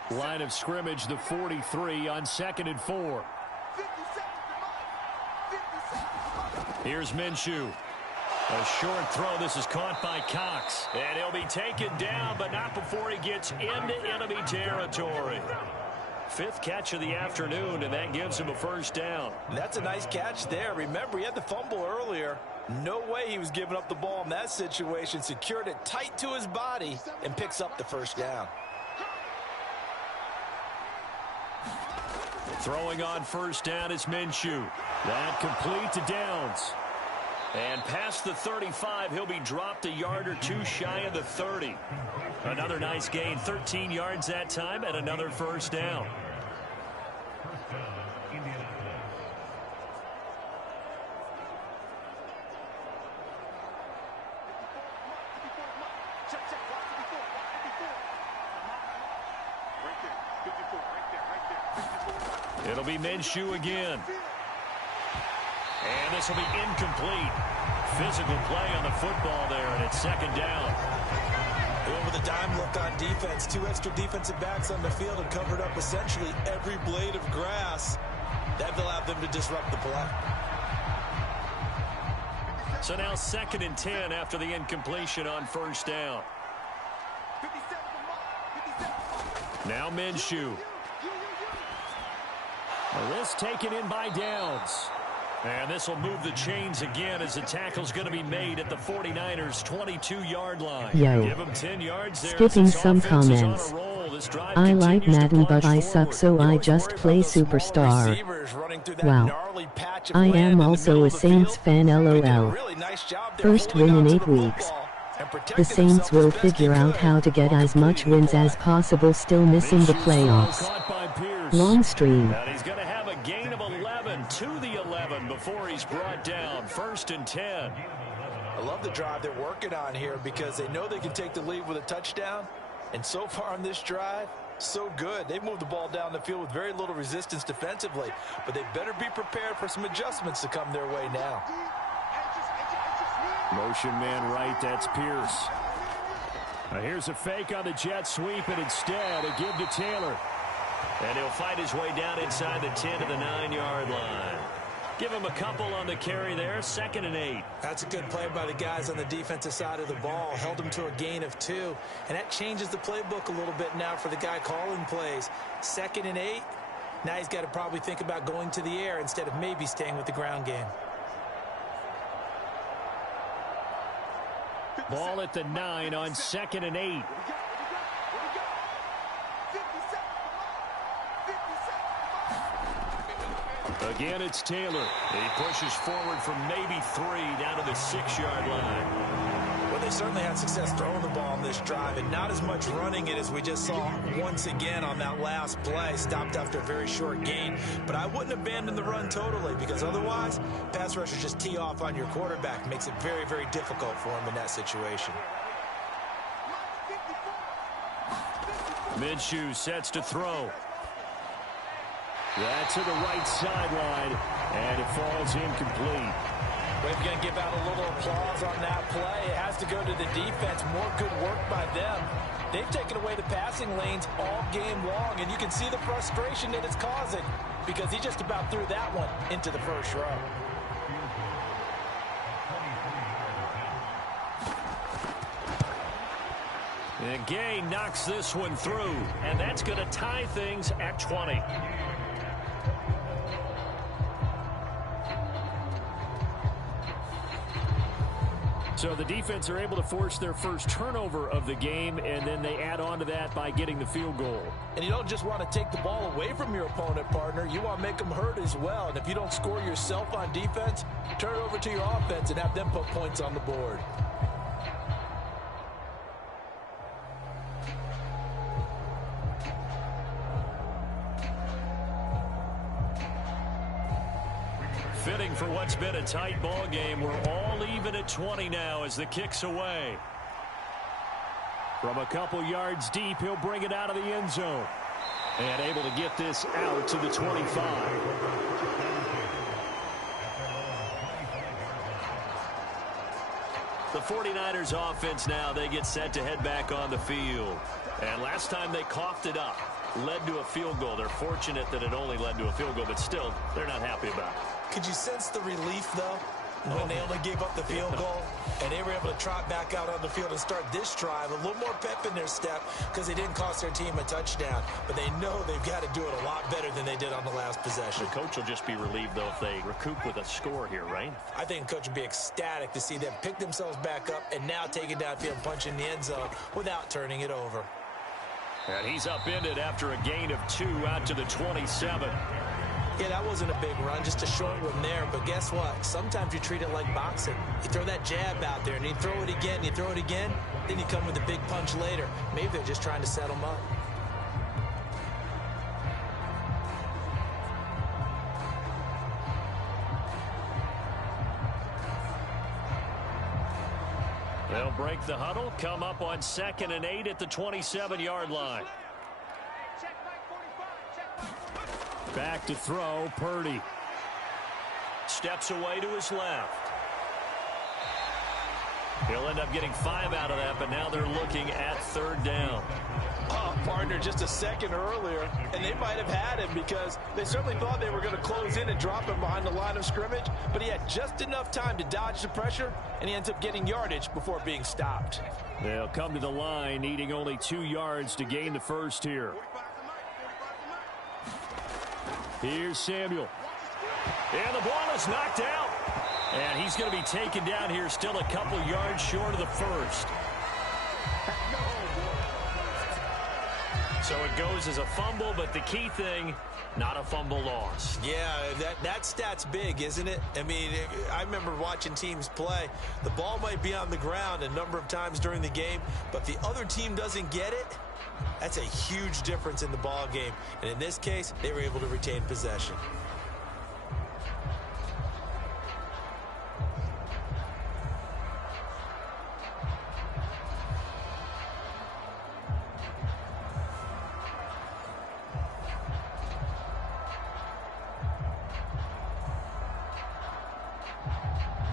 Line of scrimmage, the 43 on 2nd and 4. Here's Minshew. A short throw. This is caught by Cox. And he'll be taken down, but not before he gets into enemy territory. 5th catch of the afternoon, and that gives him a 1st down. That's a nice catch there. Remember, he had the fumble earlier. No way he was giving up the ball in that situation. Secured it tight to his body and picks up the 1st down. Throwing on 1st down is Minshew. That complete to Downs. And past the 35, he'll be dropped a yard or 2 shy of the 30. Another nice gain, 13 yards that time, and another 1st down. It'll be Minshew again. And this will be incomplete. Physical play on the football there, and it's 2nd down. Going with a dime look on defense. 2 extra defensive backs on the field and covered up essentially every blade of grass. That allowed them to disrupt the play. So now 2nd and 10 after the incompletion on 1st down. Now Minshew. This taken in by Downs. And this will move the chains again as the tackle's going to be made at the 49ers' 22-yard line. Yo. Give them 10 yards there. Skipping some comments. I like Madden, but I suck, so I just play Superstar. Wow. I am also a Saints fan, lol. First win in 8 weeks. The Saints will figure out how to get as much wins as possible, still missing the playoffs. Long stream. And he's going to have a gain of 11 to the 11 before he's brought down. 1st and 10. I love the drive they're working on here because they know they can take the lead with a touchdown. And so far on this drive, so good. They've moved the ball down the field with very little resistance defensively. But they better be prepared for some adjustments to come their way now. Motion man right, that's Pierce. Now here's a fake on the jet sweep, and instead a give to Taylor. And he'll fight his way down inside the 10 to the 9-yard line. Give him a couple on the carry there, 2nd and 8. That's a good play by the guys on the defensive side of the ball. Held him to a gain of 2. And that changes the playbook a little bit now for the guy calling plays. 2nd and 8. Now he's got to probably think about going to the air instead of maybe staying with the ground game. Ball at the 9 on 2nd and 8. Again, it's Taylor. He pushes forward from maybe 3 down to the 6-yard line. Well, they certainly had success throwing the ball on this drive, and not as much running it as we just saw once again on that last play. Stopped after a very short gain. But I wouldn't abandon the run totally, because otherwise, pass rushers just tee off on your quarterback. Makes it very, very difficult for him in that situation. Minshew sets to throw. That's to the right sideline, and it falls incomplete. We're going to give out a little applause on that play. It has to go to the defense. More good work by them. They've taken away the passing lanes all game long, and you can see the frustration that it's causing because he just about threw that one into the first row. And Gay knocks this one through, and that's going to tie things at 20. So the defense are able to force their first turnover of the game, and then they add on to that by getting the field goal. And you don't just want to take the ball away from your opponent, partner. You want to make them hurt as well. And if you don't score yourself on defense, turn it over to your offense and have them put points on the board. Fitting for what's been a tight ball game. We're all even at 20 now as the kick's away. From a couple yards deep, he'll bring it out of the end zone. And able to get this out to the 25. The 49ers offense now, they get set to head back on the field. And last time they coughed it up, led to a field goal. They're fortunate that it only led to a field goal, but still, they're not happy about it. Could you sense the relief, though, when they only gave up the field goal and they were able to trot back out on the field and start this drive? A little more pep in their step because they didn't cost their team a touchdown, but they know they've got to do it a lot better than they did on the last possession. The coach will just be relieved, though, if they recoup with a score here, right? I think the coach would be ecstatic to see them pick themselves back up and now take it downfield and punch in the end zone without turning it over. And he's upended after a gain of 2 out to the 27. Yeah, that wasn't a big run, just a short one there. But guess what? Sometimes you treat it like boxing. You throw that jab out there, and you throw it again, you throw it again, then you come with a big punch later. Maybe they're just trying to set them up. They'll break the huddle, come up on 2nd and 8 at the 27-yard line. Back to throw, Purdy. Steps away to his left. He'll end up getting 5 out of that, but now they're looking at 3rd down. Oh, partner, just a second earlier, and they might have had him because they certainly thought they were going to close in and drop him behind the line of scrimmage, but he had just enough time to dodge the pressure, and he ends up getting yardage before being stopped. They'll come to the line, needing only 2 yards to gain the first here. Here's Samuel. And the ball is knocked out. And he's going to be taken down here, still a couple yards short of the first. So it goes as a fumble, but the key thing, not a fumble loss. Yeah, that stat's big, isn't it? I mean, I remember watching teams play. The ball might be on the ground a number of times during the game, but if the other team doesn't get it, that's a huge difference in the ball game. And in this case, they were able to retain possession.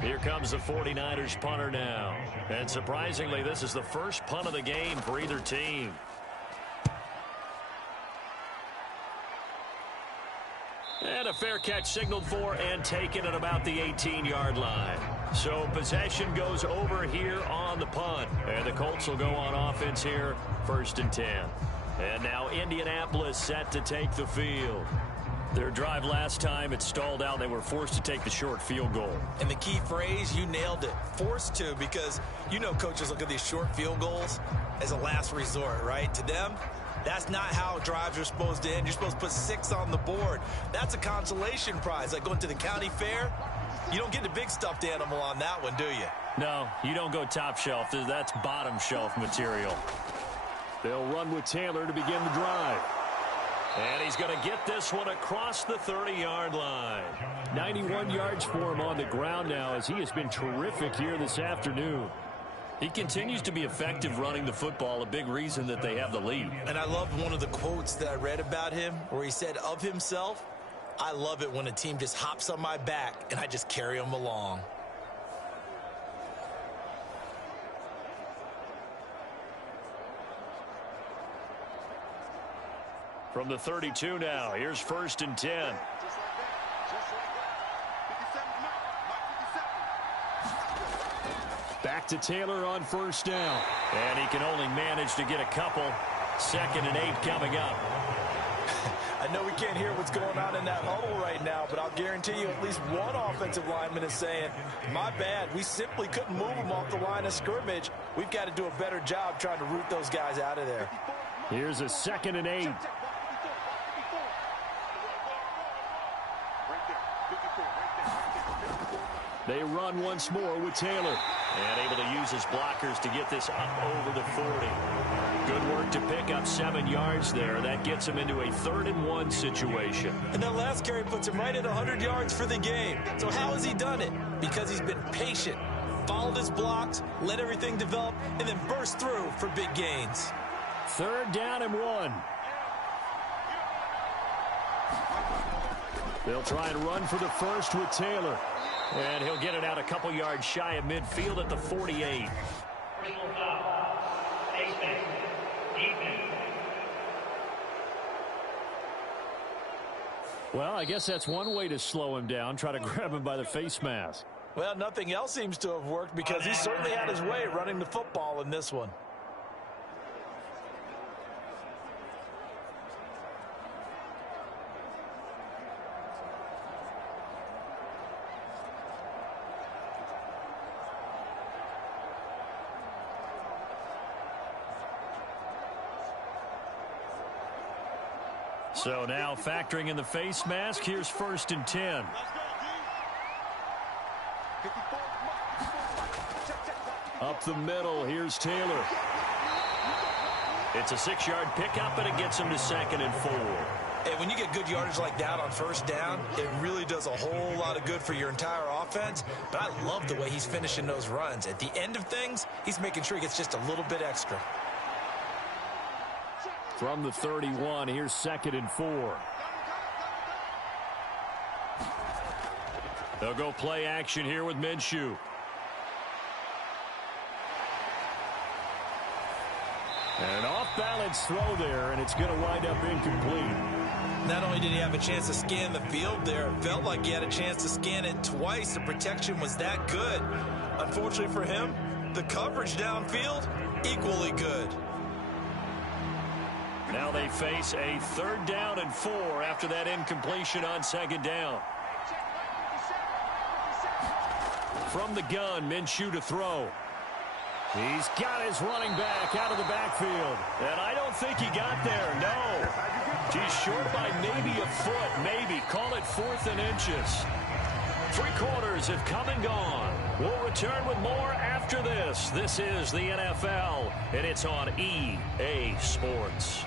Here comes the 49ers punter now. And surprisingly, this is the first punt of the game for either team. And a fair catch signaled for and taken at about the 18-yard line. So possession goes over here on the punt. And the Colts will go on offense here, 1st and 10. And now Indianapolis set to take the field. Their drive last time, it stalled out. They were forced to take the short field goal. And the key phrase, you nailed it. Forced to, because you know coaches look at these short field goals as a last resort, right? To them, That's not how drives are supposed to end. You're supposed to put 6 on the board. That's a consolation prize, like going to the county fair. You don't get the big stuffed animal on that one, do you? No, you don't go top shelf. That's bottom shelf material. They'll run with Taylor to begin the drive. And he's going to get this one across the 30-yard line. 91 yards for him on the ground now, as he has been terrific here this afternoon. He continues to be effective running the football, a big reason that they have the lead. And I loved one of the quotes that I read about him where he said of himself, "I love it when a team just hops on my back and I just carry them along." From the 32 now, here's 1st and 10. Back to Taylor on 1st down. And he can only manage to get a couple. 2nd and 8 coming up. I know we can't hear what's going on in that huddle right now, but I'll guarantee you at least one offensive lineman is saying, my bad, we simply couldn't move them off the line of scrimmage. We've got to do a better job trying to root those guys out of there. Here's a 2nd and 8. They run once more with Taylor. And able to use his blockers to get this up over the 40. Good work to pick up 7 yards there. That gets him into a 3rd and 1 situation. And that last carry puts him right at 100 yards for the game. So how has he done it? Because he's been patient, followed his blocks, let everything develop, and then burst through for big gains. 3rd down and 1. They'll try and run for the first with Taylor. And he'll get it out a couple yards shy of midfield at the 48. Well, I guess that's one way to slow him down, try to grab him by the face mask. Well, nothing else seems to have worked because he certainly had his way running the football in this one. So now factoring in the face mask, here's 1st and 10. Up the middle, here's Taylor. It's a 6-yard pickup, and it gets him to 2nd and 4. And when you get good yardage like that on 1st down, it really does a whole lot of good for your entire offense. But I love the way he's finishing those runs. At the end of things, he's making sure he gets just a little bit extra. From the 31, here's 2nd and 4. They'll go play action here with Minshew. An off-balance throw there, and it's going to wind up incomplete. Not only did he have a chance to scan the field there, it felt like he had a chance to scan it twice. The protection was that good. Unfortunately for him, the coverage downfield, equally good. Now they face a 3rd down and 4 after that incompletion on 2nd down. From the gun, Minshew to throw. He's got his running back out of the backfield. And I don't think he got there, no. He's short by maybe a foot, maybe. Call it 4th and inches. 3 quarters have come and gone. We'll return with more after this. This is the NFL, and it's on EA Sports.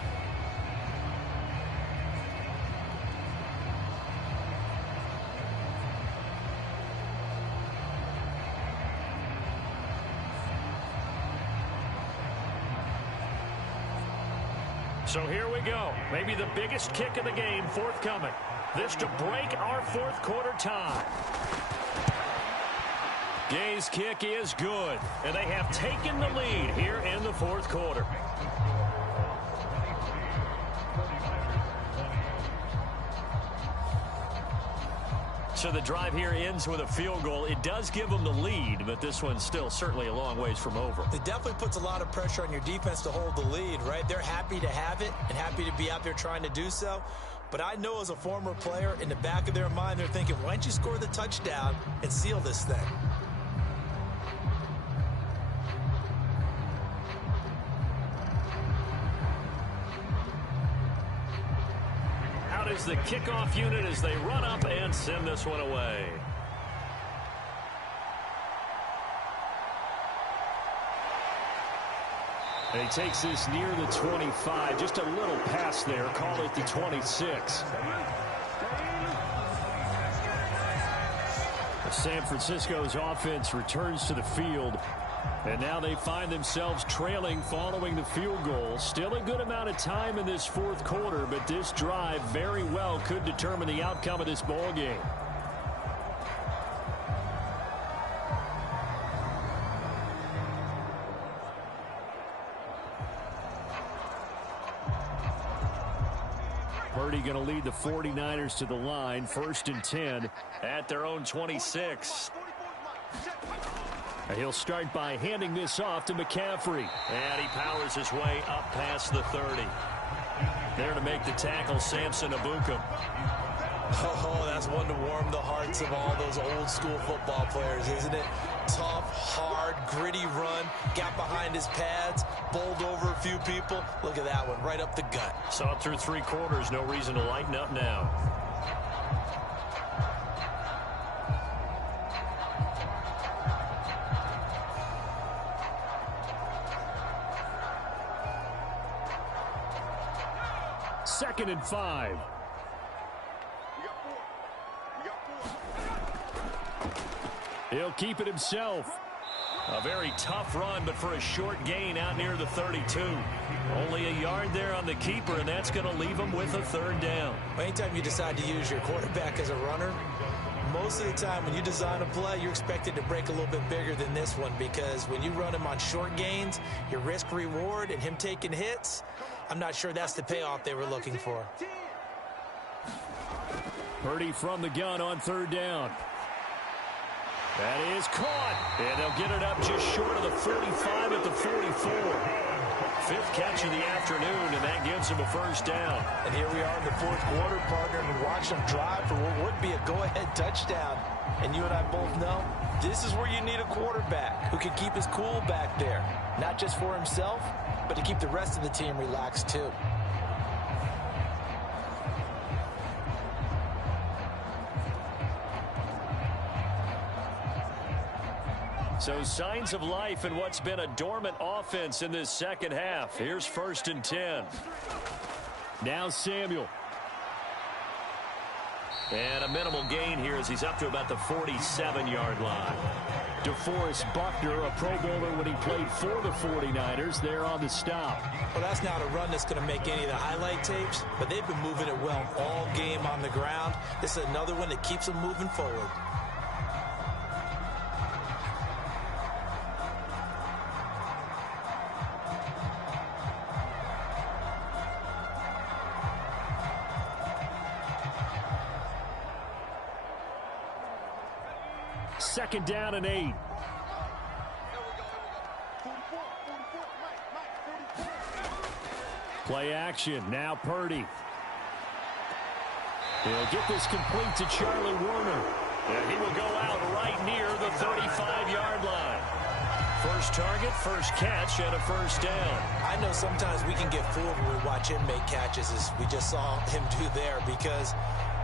So here we go. Maybe the biggest kick of the game forthcoming. This to break our 4th quarter tie. Gay's kick is good, and they have taken the lead here in the 4th quarter. So the drive here ends with a field goal. It does give them the lead, but this one's still certainly a long ways from over. It definitely puts a lot of pressure on your defense to hold the lead, right? They're happy to have it and happy to be out there trying to do so. But I know as a former player, in the back of their mind, they're thinking, why don't you score the touchdown and seal this thing? is the kickoff unit as they run up and send this one away. And he takes this near the 25. Just a little pass there. Call it the 26. San Francisco's offense returns to the field. And now they find themselves trailing following the field goal. Still a good amount of time in this fourth quarter, but this drive very well could determine the outcome of this ball game. Purdy going to lead the 49ers to the line. 1st and 10 at their own 26. He'll start by handing this off to McCaffrey. And he powers his way up past the 30. There to make the tackle, Samson Ebukam. Oh, that's one to warm the hearts of all those old school football players, isn't it? Tough, hard, gritty run. Got behind his pads, bowled over a few people. Look at that one, right up the gut. Saw it through 3 quarters. No reason to lighten up now. Second and 5. He'll keep it himself. A very tough run, but for a short gain out near the 32. Only a yard there on the keeper, and that's going to leave him with a 3rd down. Anytime you decide to use your quarterback as a runner, most of the time when you design a play, you're expected to break a little bit bigger than this one, because when you run him on short gains, your risk-reward and him taking hits, I'm not sure that's the payoff they were looking for. Purdy from the gun on 3rd down. That is caught, and they'll get it up just short of the 45 at the 44. 5th catch of the afternoon, and that gives him a 1st down. And here we are in the 4th quarter, partner, and watch them drive for what would be a go-ahead touchdown. And you and I both know this is where you need a quarterback who can keep his cool back there, not just for himself, but to keep the rest of the team relaxed too. So signs of life in what's been a dormant offense in this second half. Here's 1st and 10. Now Samuel. And a minimal gain here as he's up to about the 47-yard line. DeForest Buckner, a Pro Bowler when he played for the 49ers, there on the stop. Well, that's not a run that's going to make any of the highlight tapes, but they've been moving it well all game on the ground. This is another one that keeps them moving forward. Second down and 8. Play action. Now Purdy. He'll get this complete to Charlie Warner. And he will go out right near the 35-yard line. First target, first catch, and a 1st down. I know sometimes we can get fooled when we watch him make catches, as we just saw him do there, because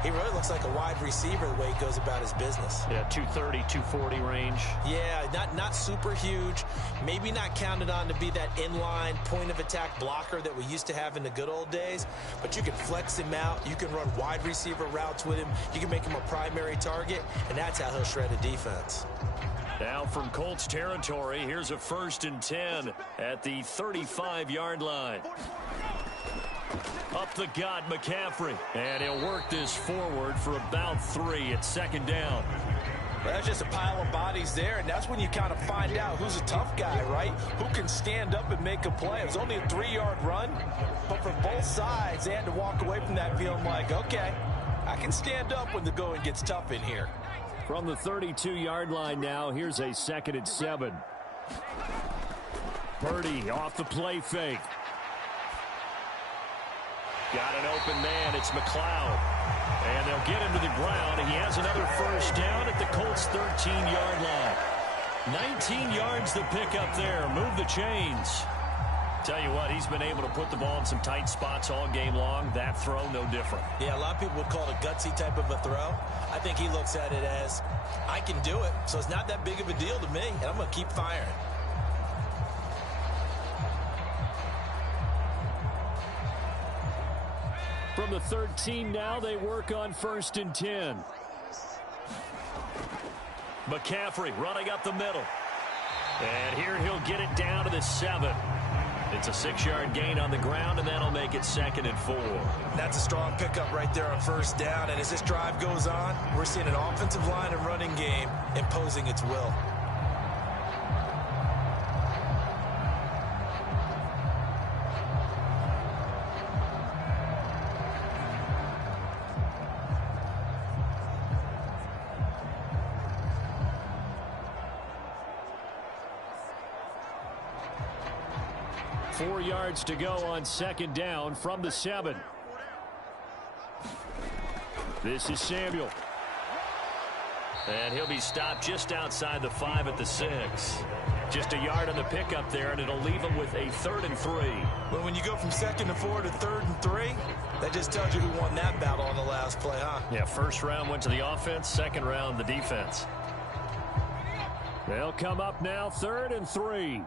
he really looks like a wide receiver the way he goes about his business. Yeah, 230, 240 range. Yeah, not super huge. Maybe not counted on to be that inline point-of-attack blocker that we used to have in the good old days. But you can flex him out. You can run wide receiver routes with him. You can make him a primary target, and that's how he'll shred a defense. Now from Colts territory, here's a 1st and 10 at the 35-yard line. Up the gut, McCaffrey. And he'll work this forward for about 3 at 2nd down. Well, that's just a pile of bodies there, and that's when you kind of find out who's a tough guy, right? Who can stand up and make a play. It was only a 3-yard run, but for both sides, they had to walk away from that feeling like, okay, I can stand up when the going gets tough in here. From the 32-yard line now, here's a 2nd and 7. Purdy off the play fake. Got an open man. It's McLeod. And they'll get him to the ground. He has another 1st down at the Colts' 13-yard line. 19 yards to pick up there. Move the chains. Tell you what, he's been able to put the ball in some tight spots all game long. That throw, no different. Yeah, a lot of people would call it a gutsy type of a throw. I think he looks at it as, I can do it, so it's not that big of a deal to me, and I'm going to keep firing. From the 13 now, they work on 1st and 10. McCaffrey running up the middle. And here he'll get it down to the 7. It's a 6-yard gain on the ground, and that'll make it 2nd and 4. That's a strong pickup right there on 1st down. And as this drive goes on, we're seeing an offensive line and running game imposing its will. Four yards to go on 2nd down from the 7. This is Samuel. And he'll be stopped just outside the 5 at the 6. Just a yard on the pickup there, and it'll leave him with a 3rd and 3. Well, when you go from 2nd and 4 to 3rd and 3, that just tells you who won that battle on the last play, huh? Yeah, 1st round went to the offense, 2nd round the defense. They'll come up now, 3rd and 3.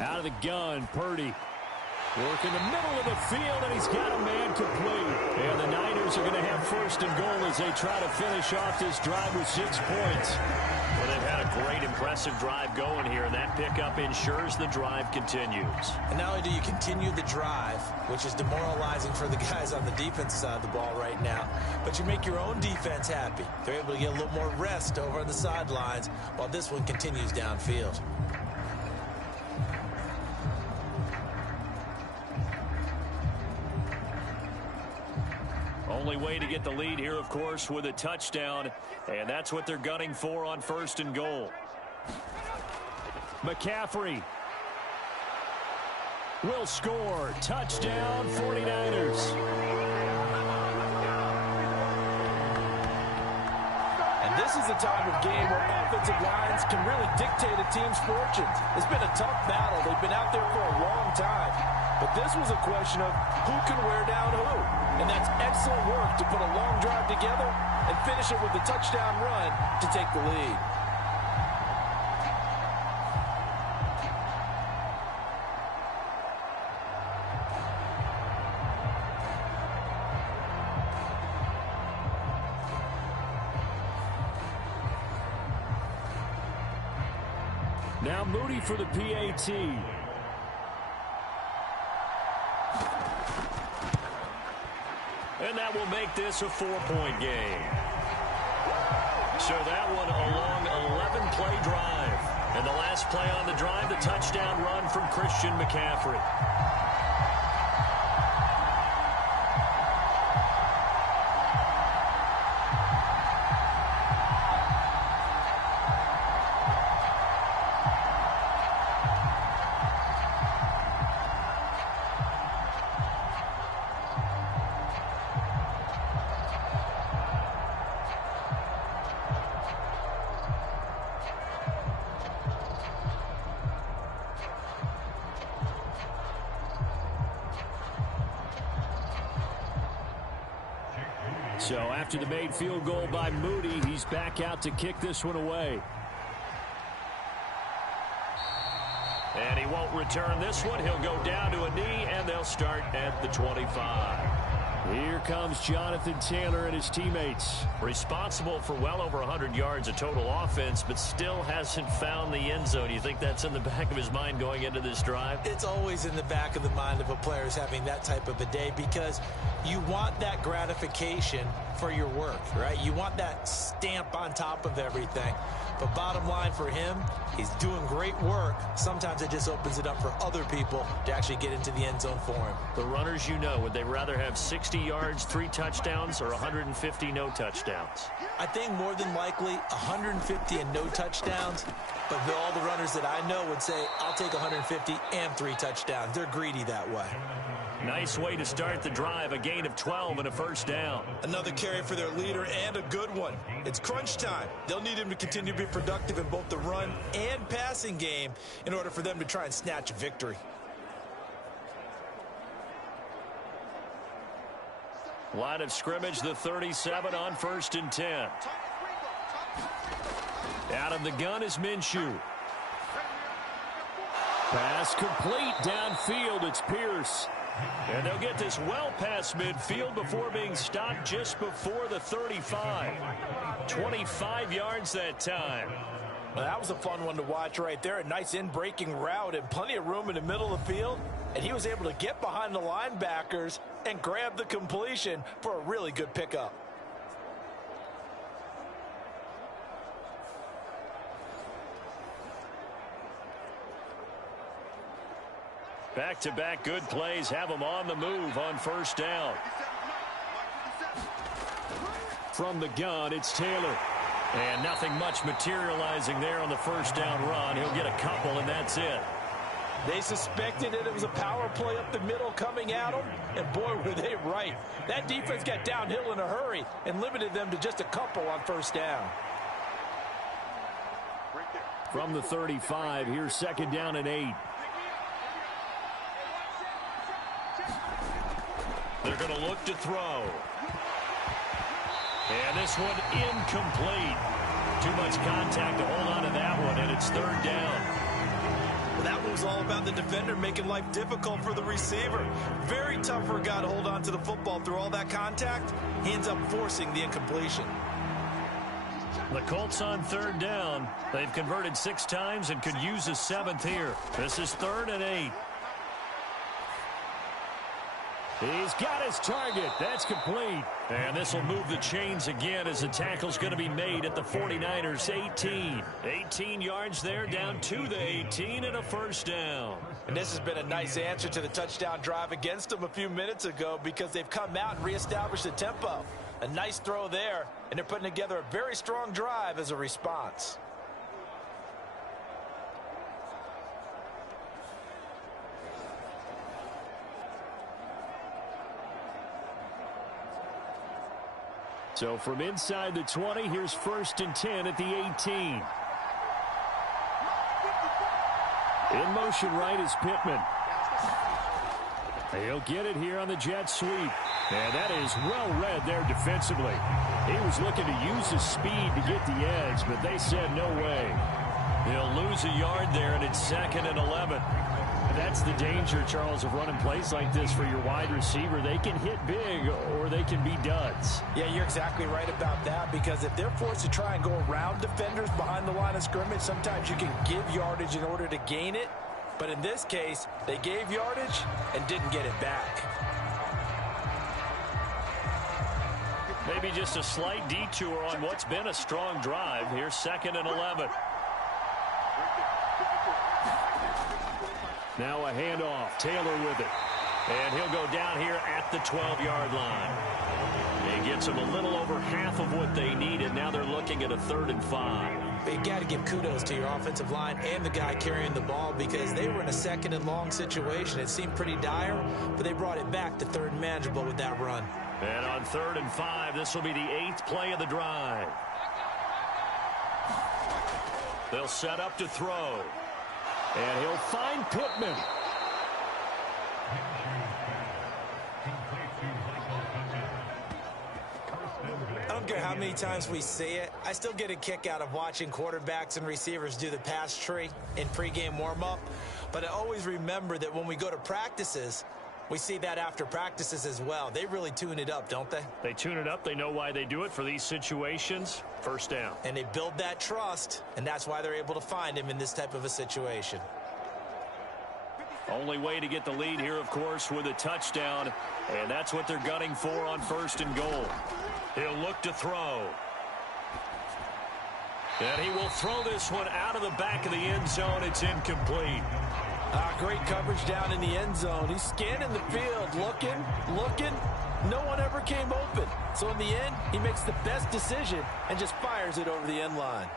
Out of the gun, Purdy. Work in the middle of the field, and he's got a man complete. And the Niners are going to have 1st and goal as they try to finish off this drive with 6 points. Well, they've had a great, impressive drive going here, and that pickup ensures the drive continues. And not only do you continue the drive, which is demoralizing for the guys on the defense side of the ball right now, but you make your own defense happy. They're able to get a little more rest over on the sidelines while this one continues downfield. Only way to get the lead here, of course, with a touchdown, and that's what they're gunning for on 1st and goal. McCaffrey will score. Touchdown, 49ers. And this is the type of game where offensive lines can really dictate a team's fortunes. It's been a tough battle. They've been out there for a long time. But this was a question of who can wear down who. And that's excellent work to put a long drive together and finish it with a touchdown run to take the lead. Now Moody for the PAT. And that will make this a 4-point game. So that one a long 11-play drive. And the last play on the drive, the touchdown run from Christian McCaffrey. So after the made field goal by Moody, he's back out to kick this one away. And he won't return this one. He'll go down to a knee, and they'll start at the 25. Here comes Jonathan Taylor and his teammates. Responsible for well over 100 yards of total offense, but still hasn't found the end zone. You think that's in the back of his mind going into this drive? It's always in the back of the mind of a player who's having that type of a day, because you want that gratification for your work, right? You want that stamp on top of everything. But bottom line for him, he's doing great work. Sometimes it just opens it up for other people to actually get into the end zone for him. The runners, you know, would they rather have 60 yards, 3 touchdowns, or 150 no touchdowns? I think more than likely 150 and no touchdowns. But all the runners that I know would say, I'll take 150 and 3 touchdowns. They're greedy that way. Nice way to start the drive, a gain of 12 and a first down. Another carry for their leader and a good one. It's crunch time. They'll need him to continue to be productive in both the run and passing game in order for them to try and snatch a victory. Line of scrimmage, the 37 on 1st and 10. Out of the gun is Minshew. Pass complete downfield. It's Pierce. And they'll get this well past midfield before being stopped just before the 35. 25 yards that time. Well, that was a fun one to watch right there. A nice in-breaking route and plenty of room in the middle of the field. And he was able to get behind the linebackers and grab the completion for a really good pickup. Back-to-back good plays have them on the move on 1st down. From the gun, it's Taylor. And nothing much materializing there on the 1st down run. He'll get a couple, and that's it. They suspected it was a power play up the middle coming at them, and boy, were they right. That defense got downhill in a hurry and limited them to just a couple on 1st down. From the 35, here's 2nd down and 8. They're going to look to throw. And this one incomplete. Too much contact to hold on to that one, and it's 3rd down. Well, that one was all about the defender making life difficult for the receiver. Very tough for a guy to hold on to the football through all that contact. He ends up forcing the incompletion. The Colts on 3rd down. They've converted 6 times and could use a 7th here. This is 3rd and 8. He's got his target. That's complete. And this will move the chains again as the tackle's going to be made at the 49ers 18. 18 yards there, down to the 18 and a 1st down. And this has been a nice answer to the touchdown drive against them a few minutes ago because they've come out and reestablished the tempo. A nice throw there, and they're putting together a very strong drive as a response. So from inside the 20, here's 1st and 10 at the 18. In motion right is Pittman. He'll get it here on the jet sweep. And that is well read there defensively. He was looking to use his speed to get the edge, but they said no way. He'll lose a yard there, and it's 2nd and 11. That's the danger, Charles, of running plays like this for your wide receiver. They can hit big or they can be duds. Yeah, you're exactly right about that because if they're forced to try and go around defenders behind the line of scrimmage, sometimes you can give yardage in order to gain it. But in this case, they gave yardage and didn't get it back. Maybe just a slight detour on what's been a strong drive. Here's 2nd and 11. Now a handoff. Taylor with it. And he'll go down here at the 12-yard line. He gets them a little over half of what they needed. Now they're looking at a 3rd and 5. But you got to give kudos to your offensive line and the guy carrying the ball because they were in a 2nd and long situation. It seemed pretty dire, but they brought it back to 3rd and manageable with that run. And on 3rd and 5, this will be the 8th play of the drive. They'll set up to throw. And he'll find Pittman. I don't care how many times we see it. I still get a kick out of watching quarterbacks and receivers do the pass tree in pregame warm-up. But I always remember that when we go to practices, we see that after practices as well. They really tune it up, don't they? They tune it up. They know why they do it for these situations. 1st down. And they build that trust, and that's why they're able to find him in this type of a situation. Only way to get the lead here, of course, with a touchdown. And that's what they're gunning for on 1st and goal. He'll look to throw. And he will throw this one out of the back of the end zone. It's incomplete. Great coverage down in the end zone. He's scanning the field, looking. No one ever came open. So in the end, he makes the best decision and just fires it over the end line.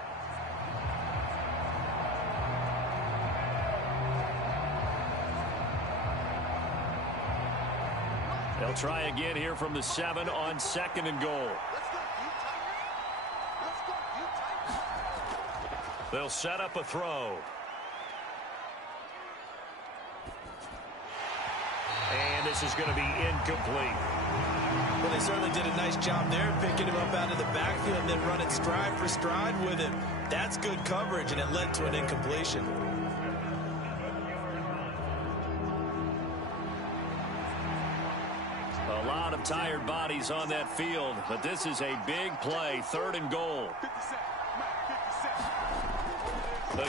They'll try again here from the 7 on 2nd and goal. They'll set up a throw. And this is going to be incomplete. Well, they certainly did a nice job there, picking him up out of the backfield and then running stride for stride with him. That's good coverage, and it led to an incompletion. A lot of tired bodies on that field, but this is a big play, 3rd and goal.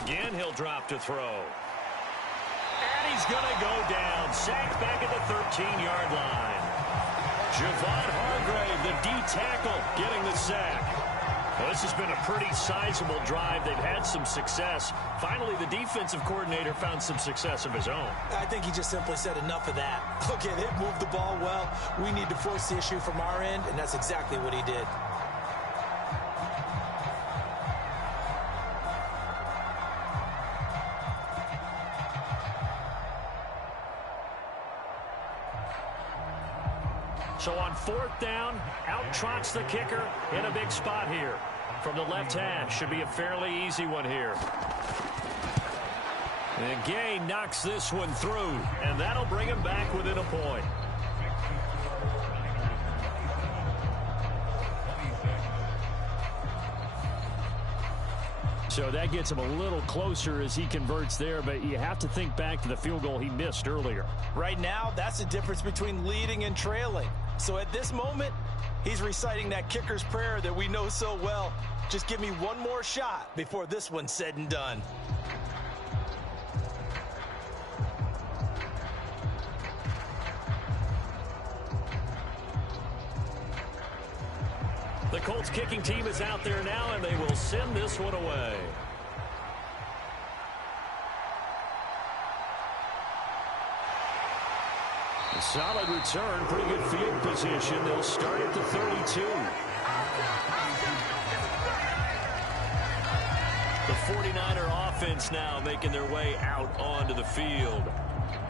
Again, he'll drop to throw. And he's going to go down. Sacked back at the 13-yard line. Javon Hargrave, the D tackle, getting the sack. Well, this has been a pretty sizable drive. They've had some success. Finally, the defensive coordinator found some success of his own. I think he just simply said enough of that. Okay, they've moved the ball well. We need to force the issue from our end, and that's exactly what he did. So on 4th down, out trots the kicker in a big spot here. From the left hash, should be a fairly easy one here. And Gay knocks this one through, and that'll bring him back within a point. So that gets him a little closer as he converts there, but you have to think back to the field goal he missed earlier. Right now, that's the difference between leading and trailing. So at this moment, he's reciting that kicker's prayer that we know so well. Just give me one more shot before this one's said and done. The Colts kicking team is out there now, and they will send this one away. A solid return, pretty good field position. They'll start at the 32. The 49er offense now making their way out onto the field.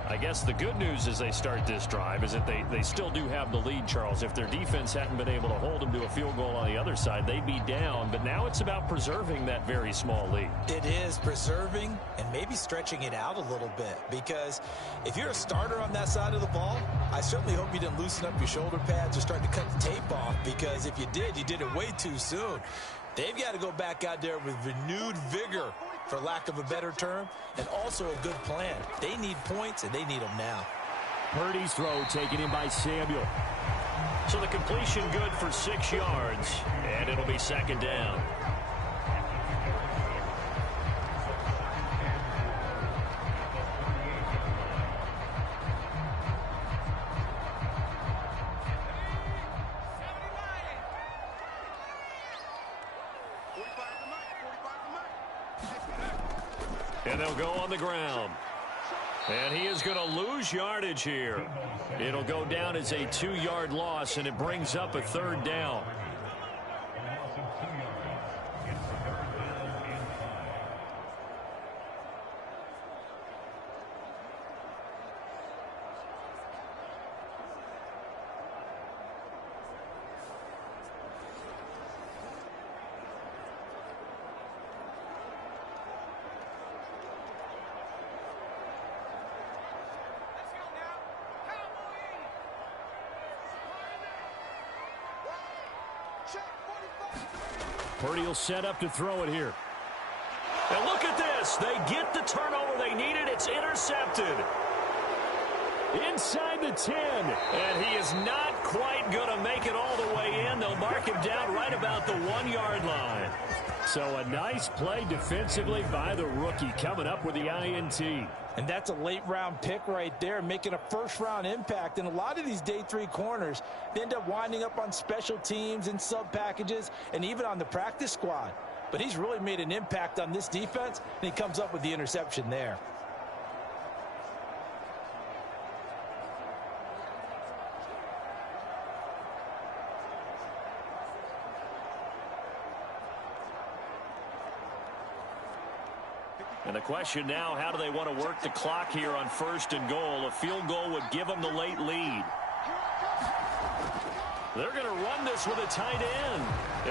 I guess the good news as they start this drive is that they still do have the lead, Charles. If their defense hadn't been able to hold them to a field goal on the other side, they'd be down. But now it's about preserving that very small lead. It is preserving and maybe stretching it out a little bit, because if you're a starter on that side of the ball, I certainly hope you didn't loosen up your shoulder pads or start to cut the tape off, because if you did, you did it way too soon. They've got to go back out there with renewed vigor, for lack of a better term, and also a good plan. They need points, and they need them now. Purdy's throw taken in by Samuel. So the completion good for 6 yards, and it'll be 2nd down. And they'll go on the ground. And he is going to lose yardage here. It'll go down as a 2-yard loss, and it brings up a 3rd down. Purdy will set up to throw it here. And look at this. They get the turnover they needed. It's intercepted. Inside the 10. And he is not quite going to make it all the way in. They'll mark him down right about the 1-yard line. So a nice play defensively by the rookie, coming up with the INT. And that's a late-round pick right there, making a first-round impact. And a lot of these day 3 corners, they end up winding up on special teams and sub-packages and even on the practice squad. But he's really made an impact on this defense, and he comes up with the interception there. And the question now, how do they want to work the clock here on 1st and goal? A field goal would give them the late lead. They're going to run this with a tight end.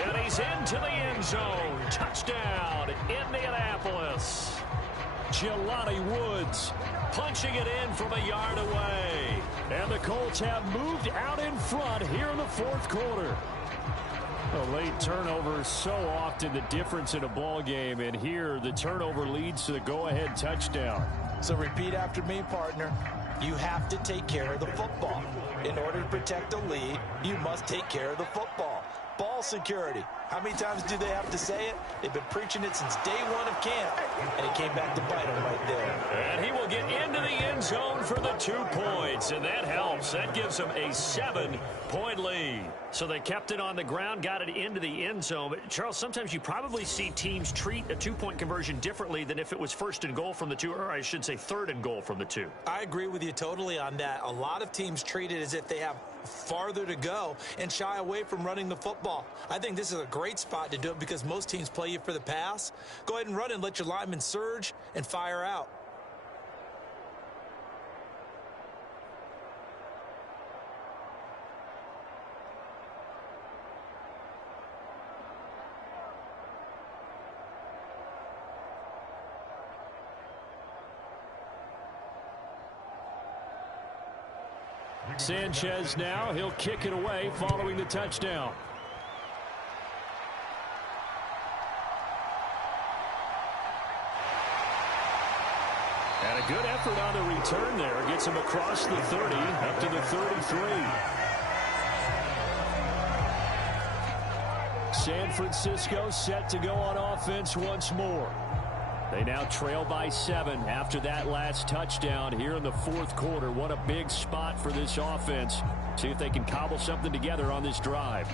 And he's into the end zone. Touchdown, Indianapolis. Jelani Woods punching it in from a yard away. And the Colts have moved out in front here in the fourth quarter. A late turnover is so often the difference in a ball game, and here the turnover leads to the go-ahead touchdown. So repeat after me, partner. You have to take care of the football. In order to protect a lead, you must take care of the football. Ball security. How many times do they have to say it? They've been preaching it since day one of camp, and it came back to bite them right there. And he will get into the end zone for the 2 points, and that helps. That gives them a 7-point lead. So they kept it on the ground, got it into the end zone. But Charles, sometimes you probably see teams treat a 2-point conversion differently than if it was first and goal from the 2, or I should say third and goal from the 2. I agree with you totally on that. A lot of teams treat it as if they have farther to go and shy away from running the football. I think this is a great spot to do it because most teams play you for the pass. Go ahead and run and let your linemen surge and fire out. Sanchez now, he'll kick it away following the touchdown. And a good effort on the return there. Gets him across the 30, up to the 33. San Francisco set to go on offense once more. They now trail by 7 after that last touchdown here in the fourth quarter. What a big spot for this offense. See if they can cobble something together on this drive.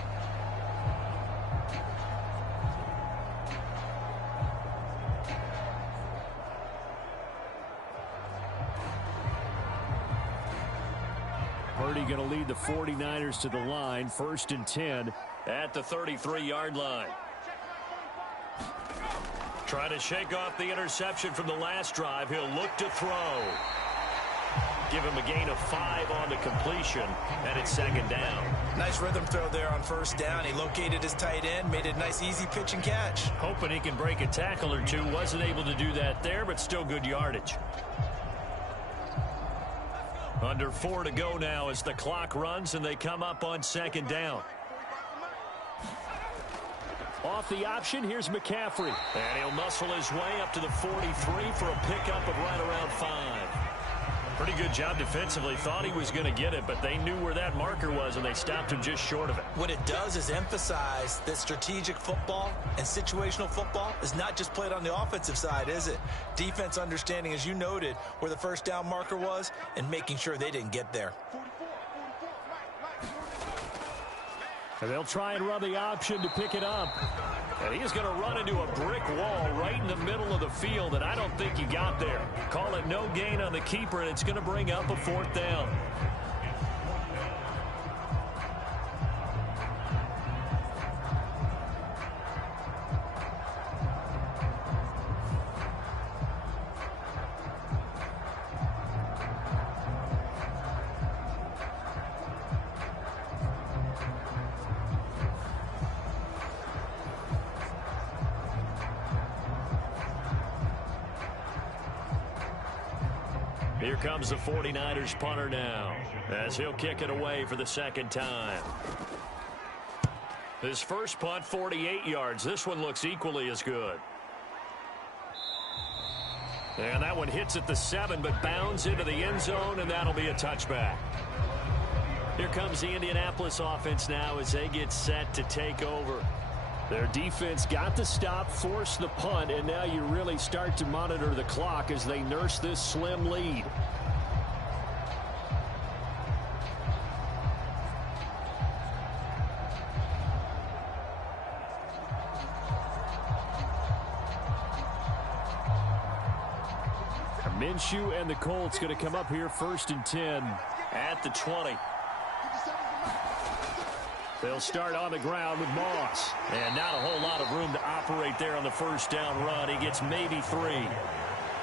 Purdy going to lead the 49ers to the line. 1st and 10 at the 33-yard line. Trying to shake off the interception from the last drive. He'll look to throw. Give him a gain of 5 on the completion, and it's 2nd down. Nice rhythm throw there on 1st down. He located his tight end, made it a nice easy pitch and catch. Hoping he can break a tackle or two. Wasn't able to do that there, but still good yardage. Under 4 to go now as the clock runs, and they come up on 2nd down. Off the option, here's McCaffrey. And he'll muscle his way up to the 43 for a pickup of right around 5. Pretty good job defensively. Thought he was going to get it, but they knew where that marker was, and they stopped him just short of it. What it does is emphasize that strategic football and situational football is not just played on the offensive side, is it? Defense understanding, as you noted, where the 1st down marker was and making sure they didn't get there. And they'll try and run the option to pick it up. And he's going to run into a brick wall right in the middle of the field, and I don't think he got there. Call it no gain on the keeper, and it's going to bring up a 4th down. Here comes the 49ers punter now as he'll kick it away for the 2nd time. His first punt, 48 yards. This one looks equally as good. And that one hits at the 7, but bounds into the end zone, and that'll be a touchback. Here comes the Indianapolis offense now as they get set to take over. Their defense got the stop, forced the punt, and now you really start to monitor the clock as they nurse this slim lead. Minshew and the Colts going to come up here 1st and 10 at the 20. They'll start on the ground with Moss. And not a whole lot of room to operate there on the 1st down run. He gets maybe 3.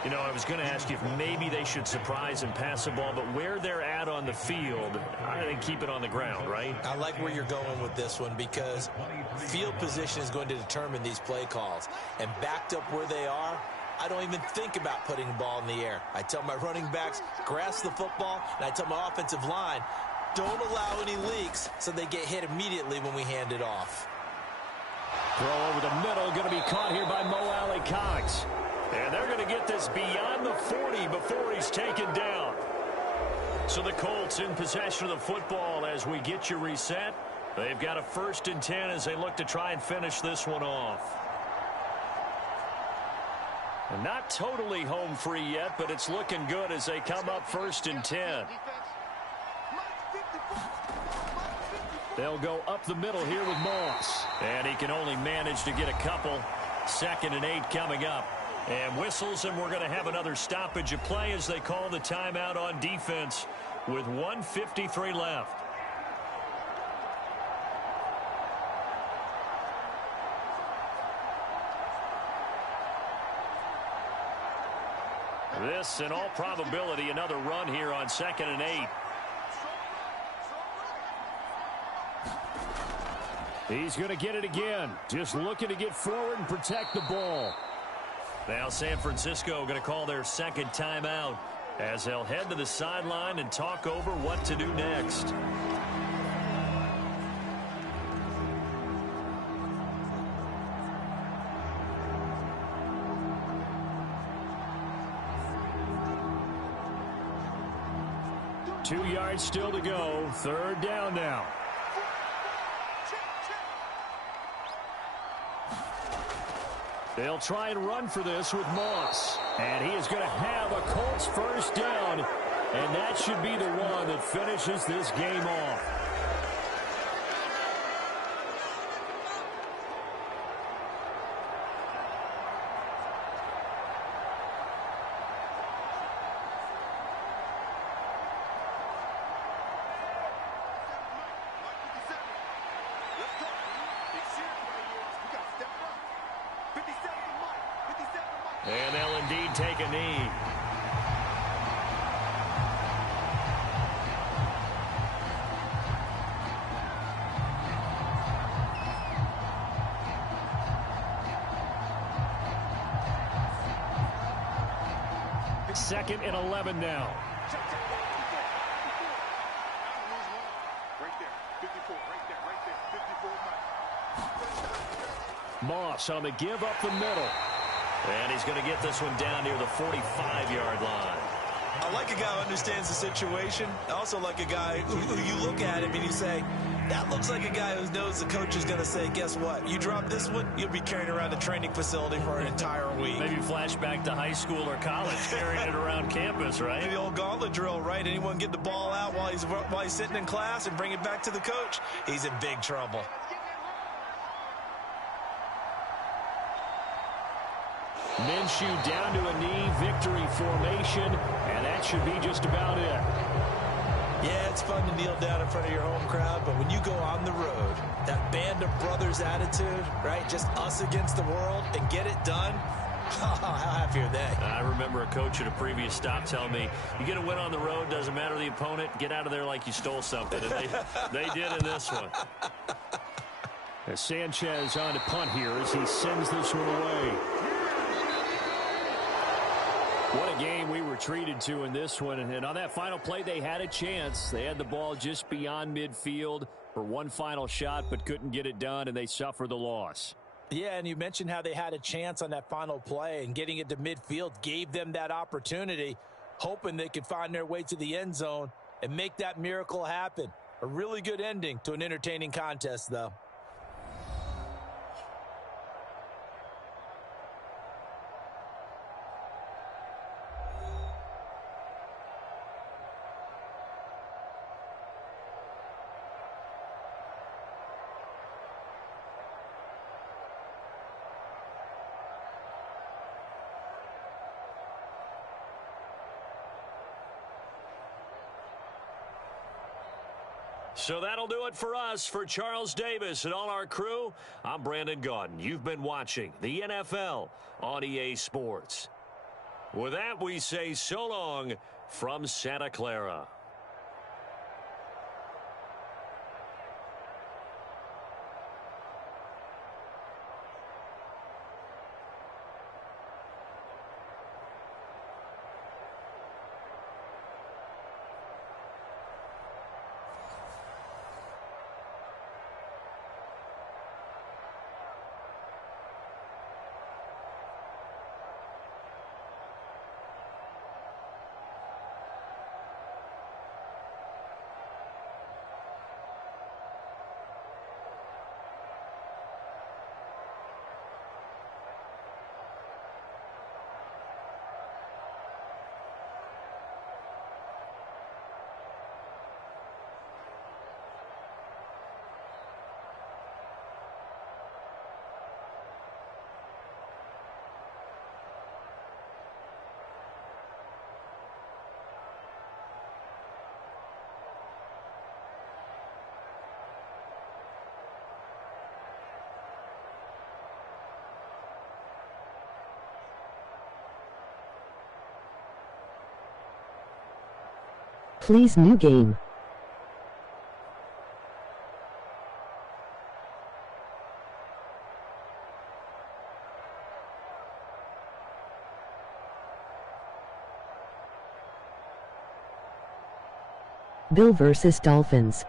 You know, I was going to ask you if maybe they should surprise and pass the ball, but where they're at had on the field, I think keep it on the ground, right? I like where you're going with this one because field position is going to determine these play calls. And backed up where they are, I don't even think about putting the ball in the air. I tell my running backs, grasp the football, and I tell my offensive line, don't allow any leaks so they get hit immediately when we hand it off. Throw over the middle, going to be caught here by Mo Alley-Cox. And they're going to get this beyond the 40 before he's taken down. So the Colts in possession of the football as we get you reset. They've got a 1st and 10 as they look to try and finish this one off. And not totally home free yet, but it's looking good as they come up 1st and 10. They'll go up the middle here with Moss. And he can only manage to get a couple. 2nd and 8 coming up. And whistles, and we're going to have another stoppage of play as they call the timeout on defense with 1:53 left. This, in all probability, another run here on 2nd and 8. He's going to get it again. Just looking to get forward and protect the ball. Now San Francisco going to call their 2nd timeout as they'll head to the sideline and talk over what to do next. Two yards still to go. 3rd down now. They'll try and run for this with Moss. And he is going to have a Colts 1st down. And that should be the one that finishes this game off. And they'll indeed take a knee. Second and 11 now. Moss on the give up the middle. And he's going to get this one down near the 45-yard line. I like a guy who understands the situation. I also like a guy who you look at him and you say, that looks like a guy who knows the coach is going to say, guess what? You drop this one, you'll be carrying around the training facility for an entire week. Maybe flashback to high school or college, carrying it around campus, right? The old gauntlet drill, right? Anyone get the ball out while he's sitting in class and bring it back to the coach? He's in big trouble. Minshew down to a knee, victory formation, and that should be just about it. Yeah, it's fun to kneel down in front of your home crowd, but when you go on the road, that band of brothers attitude, right? Just us against the world and get it done. How happy are they? I remember a coach at a previous stop telling me, you get a win on the road, doesn't matter the opponent, get out of there like you stole something. And they did in this one. As Sanchez on to punt here as he sends this one away. What a game we were treated to in this one. And on that final play, they had a chance. They had the ball just beyond midfield for one final shot, but couldn't get it done, and they suffered the loss. Yeah, and you mentioned how they had a chance on that final play, and getting it to midfield gave them that opportunity, hoping they could find their way to the end zone and make that miracle happen. A really good ending to an entertaining contest, though. So that'll do it for us. For Charles Davis and all our crew, I'm Brandon Gaudin. You've been watching the NFL on EA Sports. With that, we say so long from Santa Clara. Please new game. Bill vs. Dolphins.